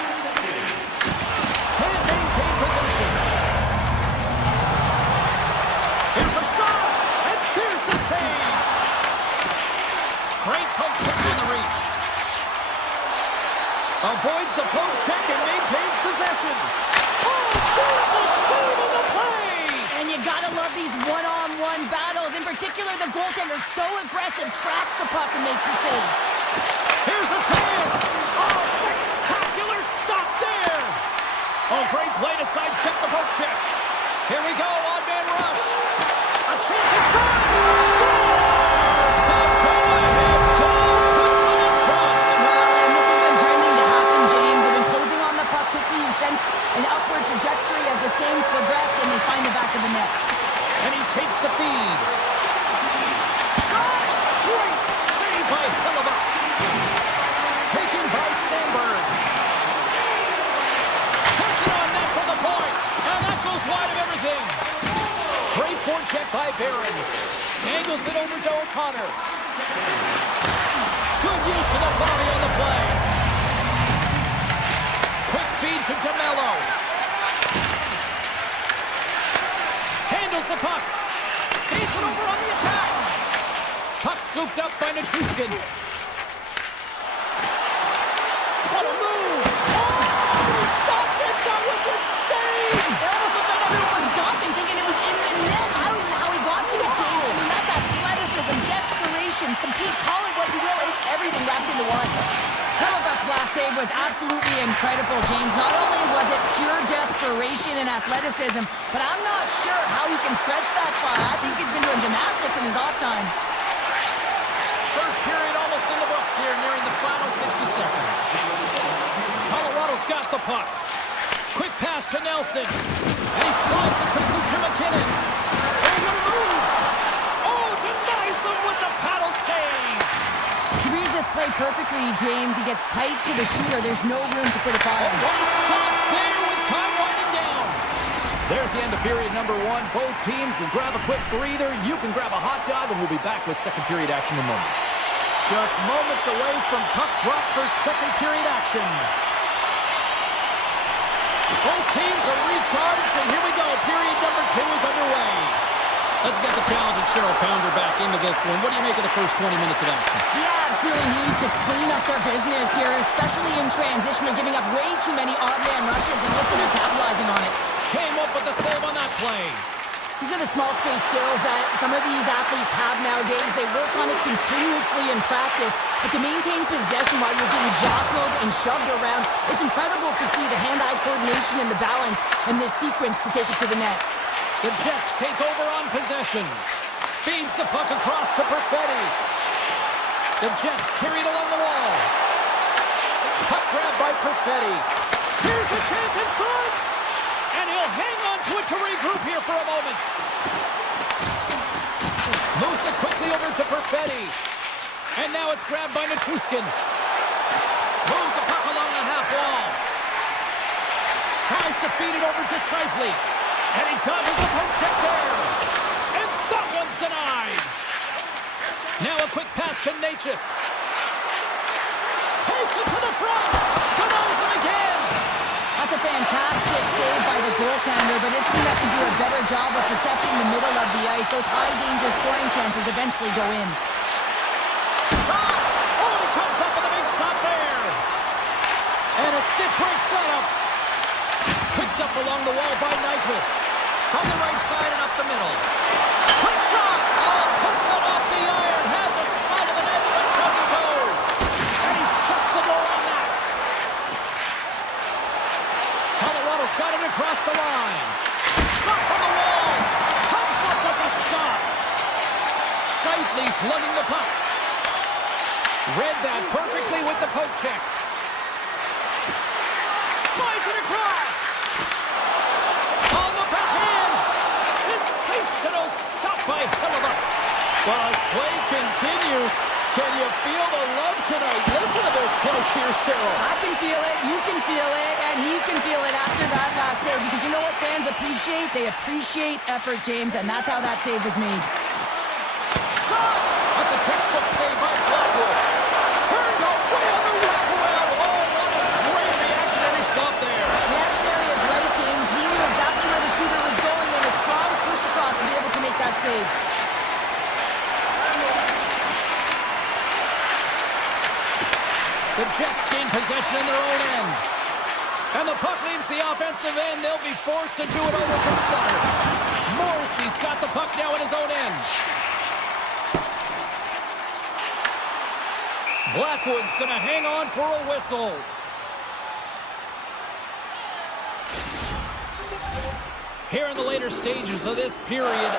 Can't maintain possession. Here's a shot, and there's the save. Great poke check on the reach. Avoids the poke check and maintains possession. Oh, beautiful save on the play. And you gotta love these one-on-one battles. In particular, the goaltender so aggressive, tracks the puck and makes the save. Here's a chance. Oh, spectacular stop there. Oh, great play to sidestep the poke check. Here we go, odd-man rush. A chance at front. Scores! The go-ahead goal puts them in front. Well, and this has been trending to happen, James. They've been closing on the puck quickly. You sense an upward trajectory as this game's progressed, and they find the back of the net. And he takes the feed. Shot! Great save by Hellebuck. Taken by Sandberg. Puts it on net for the point. And that goes wide of everything. Great forecheck by Barron. Angles it over to O'Connor. Good use of the body on the play. Quick feed to DeMello. Handles the puck. Feeds it over on the attack. Puck scooped up by Nichushkin. What a move! Oh, he stopped it! That was insane! It almost looked like everyone was stopping, thinking it was in the net. I don't know how he got to it, James. I mean, that's athleticism, desperation, compete, call it what you will. It's everything wrapped into one. Hellebuck's last save was absolutely incredible, James. Not only was it pure desperation and athleticism, but I'm not sure how he can stretch that far. I think he's been doing gymnastics in his off time. First period almost in the books here, nearing the final 60 seconds. Colorado's got the puck. Quick pass to Nelson. And he slides it quickly to McKinnon. Oh, what a move! Oh, denies him with the paddle save! He reads this play perfectly, James. He gets tight to the shooter. There's no room to put it by him. One stop there with time winding down. There's the end of period number one. Both teams will grab a quick breather. You can grab a hot dog, and we'll be back with second period action in moments. Just moments away from puck drop for second period action. Both teams are recharged, and here we go. Period number 2 is underway. Let's get the talented Cheryl Pounder back into this one. What do you make of the first 20 minutes of action? The Avs really need to clean up their business here, especially in transition. They're giving up way too many odd man rushes, and listen, they're capitalizing on it. Came up with the save on that play. These are the small space skills that some of these athletes have nowadays. They work on it continuously in practice, but to maintain possession while you're being jostled and shoved around, it's incredible to see the hand-eye coordination and the balance in this sequence to take it to the net. The Jets take over on possession. Feeds the puck across to Perfetti. The Jets carried along the wall. Puck grabbed by Perfetti. Here's a chance in front! And he'll hang on to it to regroup here for a moment. Moves it quickly over to Perfetti. And now it's grabbed by Nichushkin. Moves the puck along the half wall. Tries to feed it over to Scheifele. And he dodges a poke check there. And that one's denied. Now a quick pass to Natchez. Takes it to the front. Denies him again. That's a fantastic save by the goaltender, but his team has to do a better job of protecting the middle of the ice. Those high-danger scoring chances eventually go in. Shot! Oh, he comes up with a big stop there. And a stick break setup. Picked up along the wall by Nyquist. From the right side and up the middle. Quick shot! Oh, puts it off the iron. Had the side of the net, but doesn't go. And he shuts the door on that. Colorado's got it across the line. Shot from the wall. Comes up with the stop. Scheifele's lugging the puck. Read that perfectly with the poke check. Slides it across. On the backhand. Sensational stop by Hellebuyck. Well, as play continues, can you feel the love tonight? Listen to this place here, Cheryl. I can feel it, you can feel it, and he can feel it after that last save. Because you know what fans appreciate? They appreciate effort, James, and that's how that save was made. Shot! That's a textbook save by Blackwood. Turned away on the wraparound. Oh, what a great reaction, and he stopped there. The action area is right, James. He knew exactly where the shooter was going, and a strong push across to be able to make that save. The Jets gain possession in their own end. And the puck leaves the offensive end. They'll be forced to do it over from center. Morrissey's got the puck now in his own end. Blackwood's going to hang on for a whistle. Here in the later stages of this period,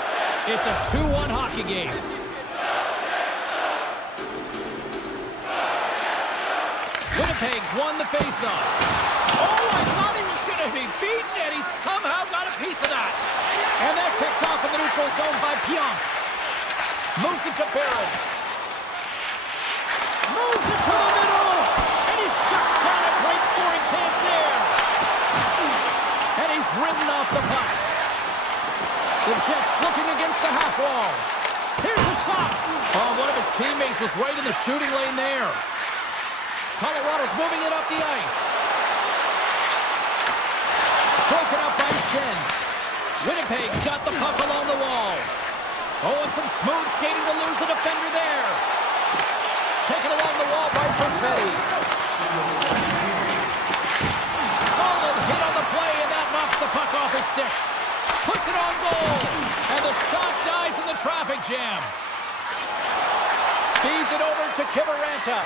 it's a 2-1 hockey game. Winnipeg's won the faceoff. Oh, I thought he was going to be beaten, and he somehow got a piece of that. And that's picked off in the neutral zone by Pionk. Moves it to Barron. Moves it to the middle. And he shuts down a great scoring chance there. And he's ridden off the puck. The Jets looking against the half wall. Here's a shot. Oh, one of his teammates was right in the shooting lane there. Colorado's moving it up the ice. Broken up by Shen. Winnipeg's got the puck along the wall. Oh, and some smooth skating to lose a defender there. Taken along the wall by Perfetti. Solid hit on the play, and that knocks the puck off his stick. Puts it on goal. And the shot dies in the traffic jam. Feeds it over to Kiviranta.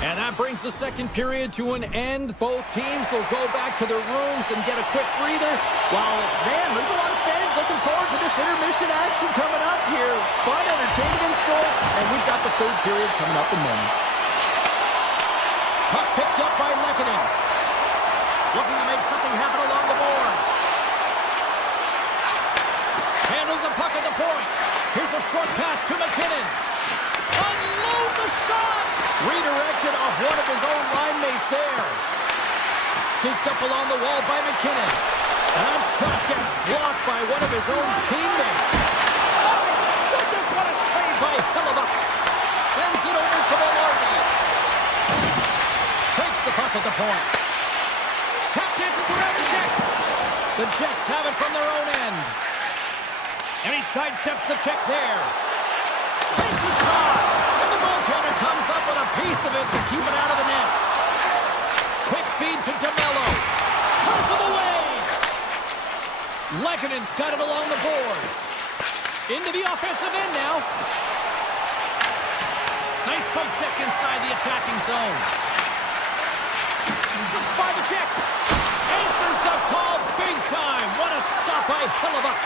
And that brings the second period to an end. Both teams will go back to their rooms and get a quick breather. Well, man, there's a lot of fans looking forward to this intermission action coming up here. Fun, entertainment in store, and we've got the third period coming up in moments. Puck picked up by Lehkonen. Looking to make something happen along the boards. Handles the puck at the point. Here's a short pass to McKinnon. Unloads a shot. Redirected off one of his own line mates there. Scooped up along the wall by McKinnon. And that shot gets blocked by one of his own teammates. Oh, goodness, what a save by Hellebuyck. Sends it over to at the point. Tap dances around the check. The Jets have it from their own end. And he sidesteps the check there. Takes a shot. And the goaltender comes up with a piece of it to keep it out of the net. Quick feed to DeMello. Turns him away. Lekkonen's got it along the boards. Into the offensive end now. Nice pump check inside the attacking zone. Slips by the check. Answers the call big time. What a stop by Hellebuyck.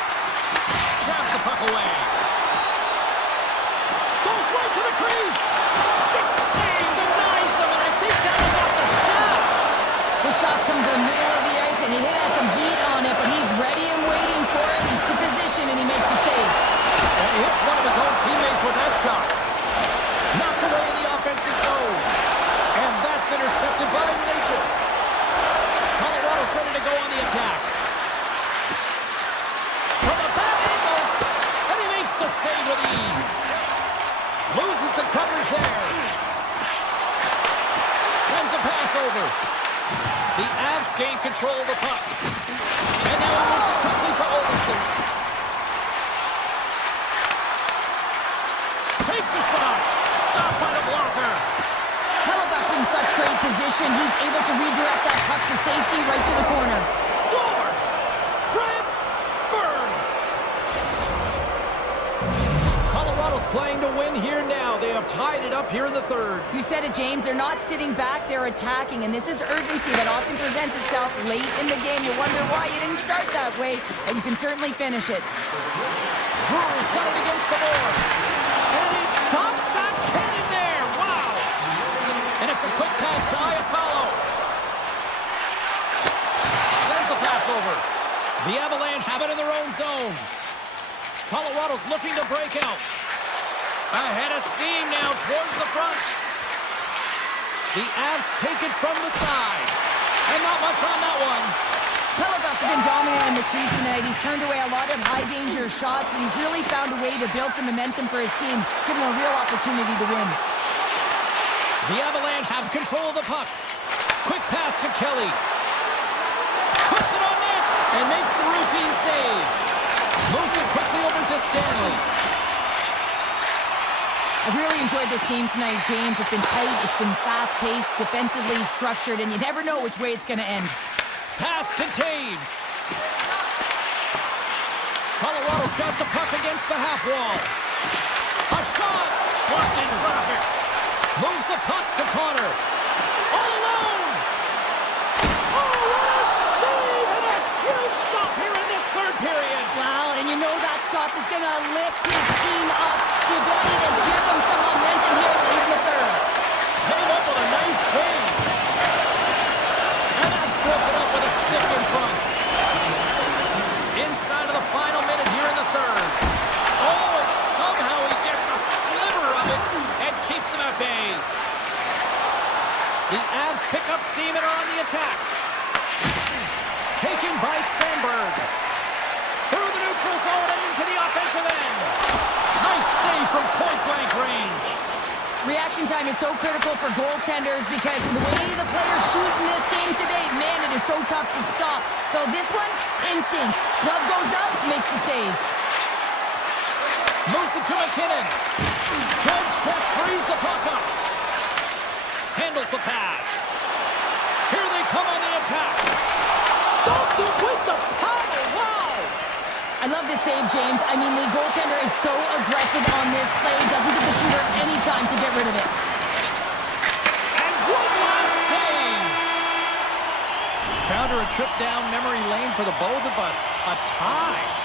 Jabs the puck away. Goes right to the crease. Stick save. Denies him, and I think that was off the shaft. The shots come to the middle of the ice, and he has some heat on it, but he's ready and waiting for it. He's to position, and he makes the save. And he hits one of his own teammates with that shot. Knocked away in the offensive zone. And that's intercepted by Natchez. Colorado's ready to go on the attack. From a bad angle. And he makes the save with ease. Loses the coverage there. Sends a pass over. The Avs gain control of the puck. And now he moves it quickly to Olsen. Takes a shot. Stopped by the blocker. Hellebuyck's in such great position. He's able to redirect that puck to safety right to the corner. Scores! Brent Burns! Colorado's playing to win here now. They have tied it up here in the third. You said it, James. They're not sitting back. They're attacking, and this is urgency that often presents itself late in the game. You wonder why you didn't start that way, but you can certainly finish it. Brewer's got it against the boards. And he stops that cannon there. Wow! And it's a quick pass to Iafallo. Sends the pass over. The Avalanche have it in their own zone. Colorado's looking to break out. Ahead of steam now towards the front. The Avs take it from the side. And not much on that one. Hellebuyck's been dominant in the crease tonight. He's turned away a lot of high-danger shots, and he's really found a way to build some momentum for his team, give him a real opportunity to win. The Avalanche have control of the puck. Quick pass to Kelly. Puts it on net and makes the routine save. Moves it quickly over to Stanley. I've really enjoyed this game tonight, James. It's been tight, it's been fast-paced, defensively structured, and you never know which way it's going to end. Pass to Taves. Colorado's got the puck against the half wall. A shot! Blocked in traffic. Moves the puck to Connor. All alone! Oh, what a save! And a huge stop here in this third period. Wow, and you know that stop is going to lift his team up. The ability to give them some momentum here late in the third. Came up with a nice save. And that's broken up with a stick in front. Inside of the final minute here in the third. Oh, and somehow he gets a sliver of it and keeps them at bay. The Avs pick up steam and are on the attack. Taken by Sandberg. Through the neutral zone and into the offensive end. Nice save from point-blank range. Reaction time is so critical for goaltenders because the way the players shoot in this game today, man, it is so tough to stop. So this one, instincts. Glove goes up, makes the save. Moves it to McKinnon. Good check, frees the puck up. Handles the pass. Here they come on the attack. Stopped it with the paddle. Wow! I love this save, James. I mean, the goaltender is so aggressive on this play. Doesn't give the shooter any time to get rid of it. And one last save. Found her a trip down memory lane for the both of us. A tie.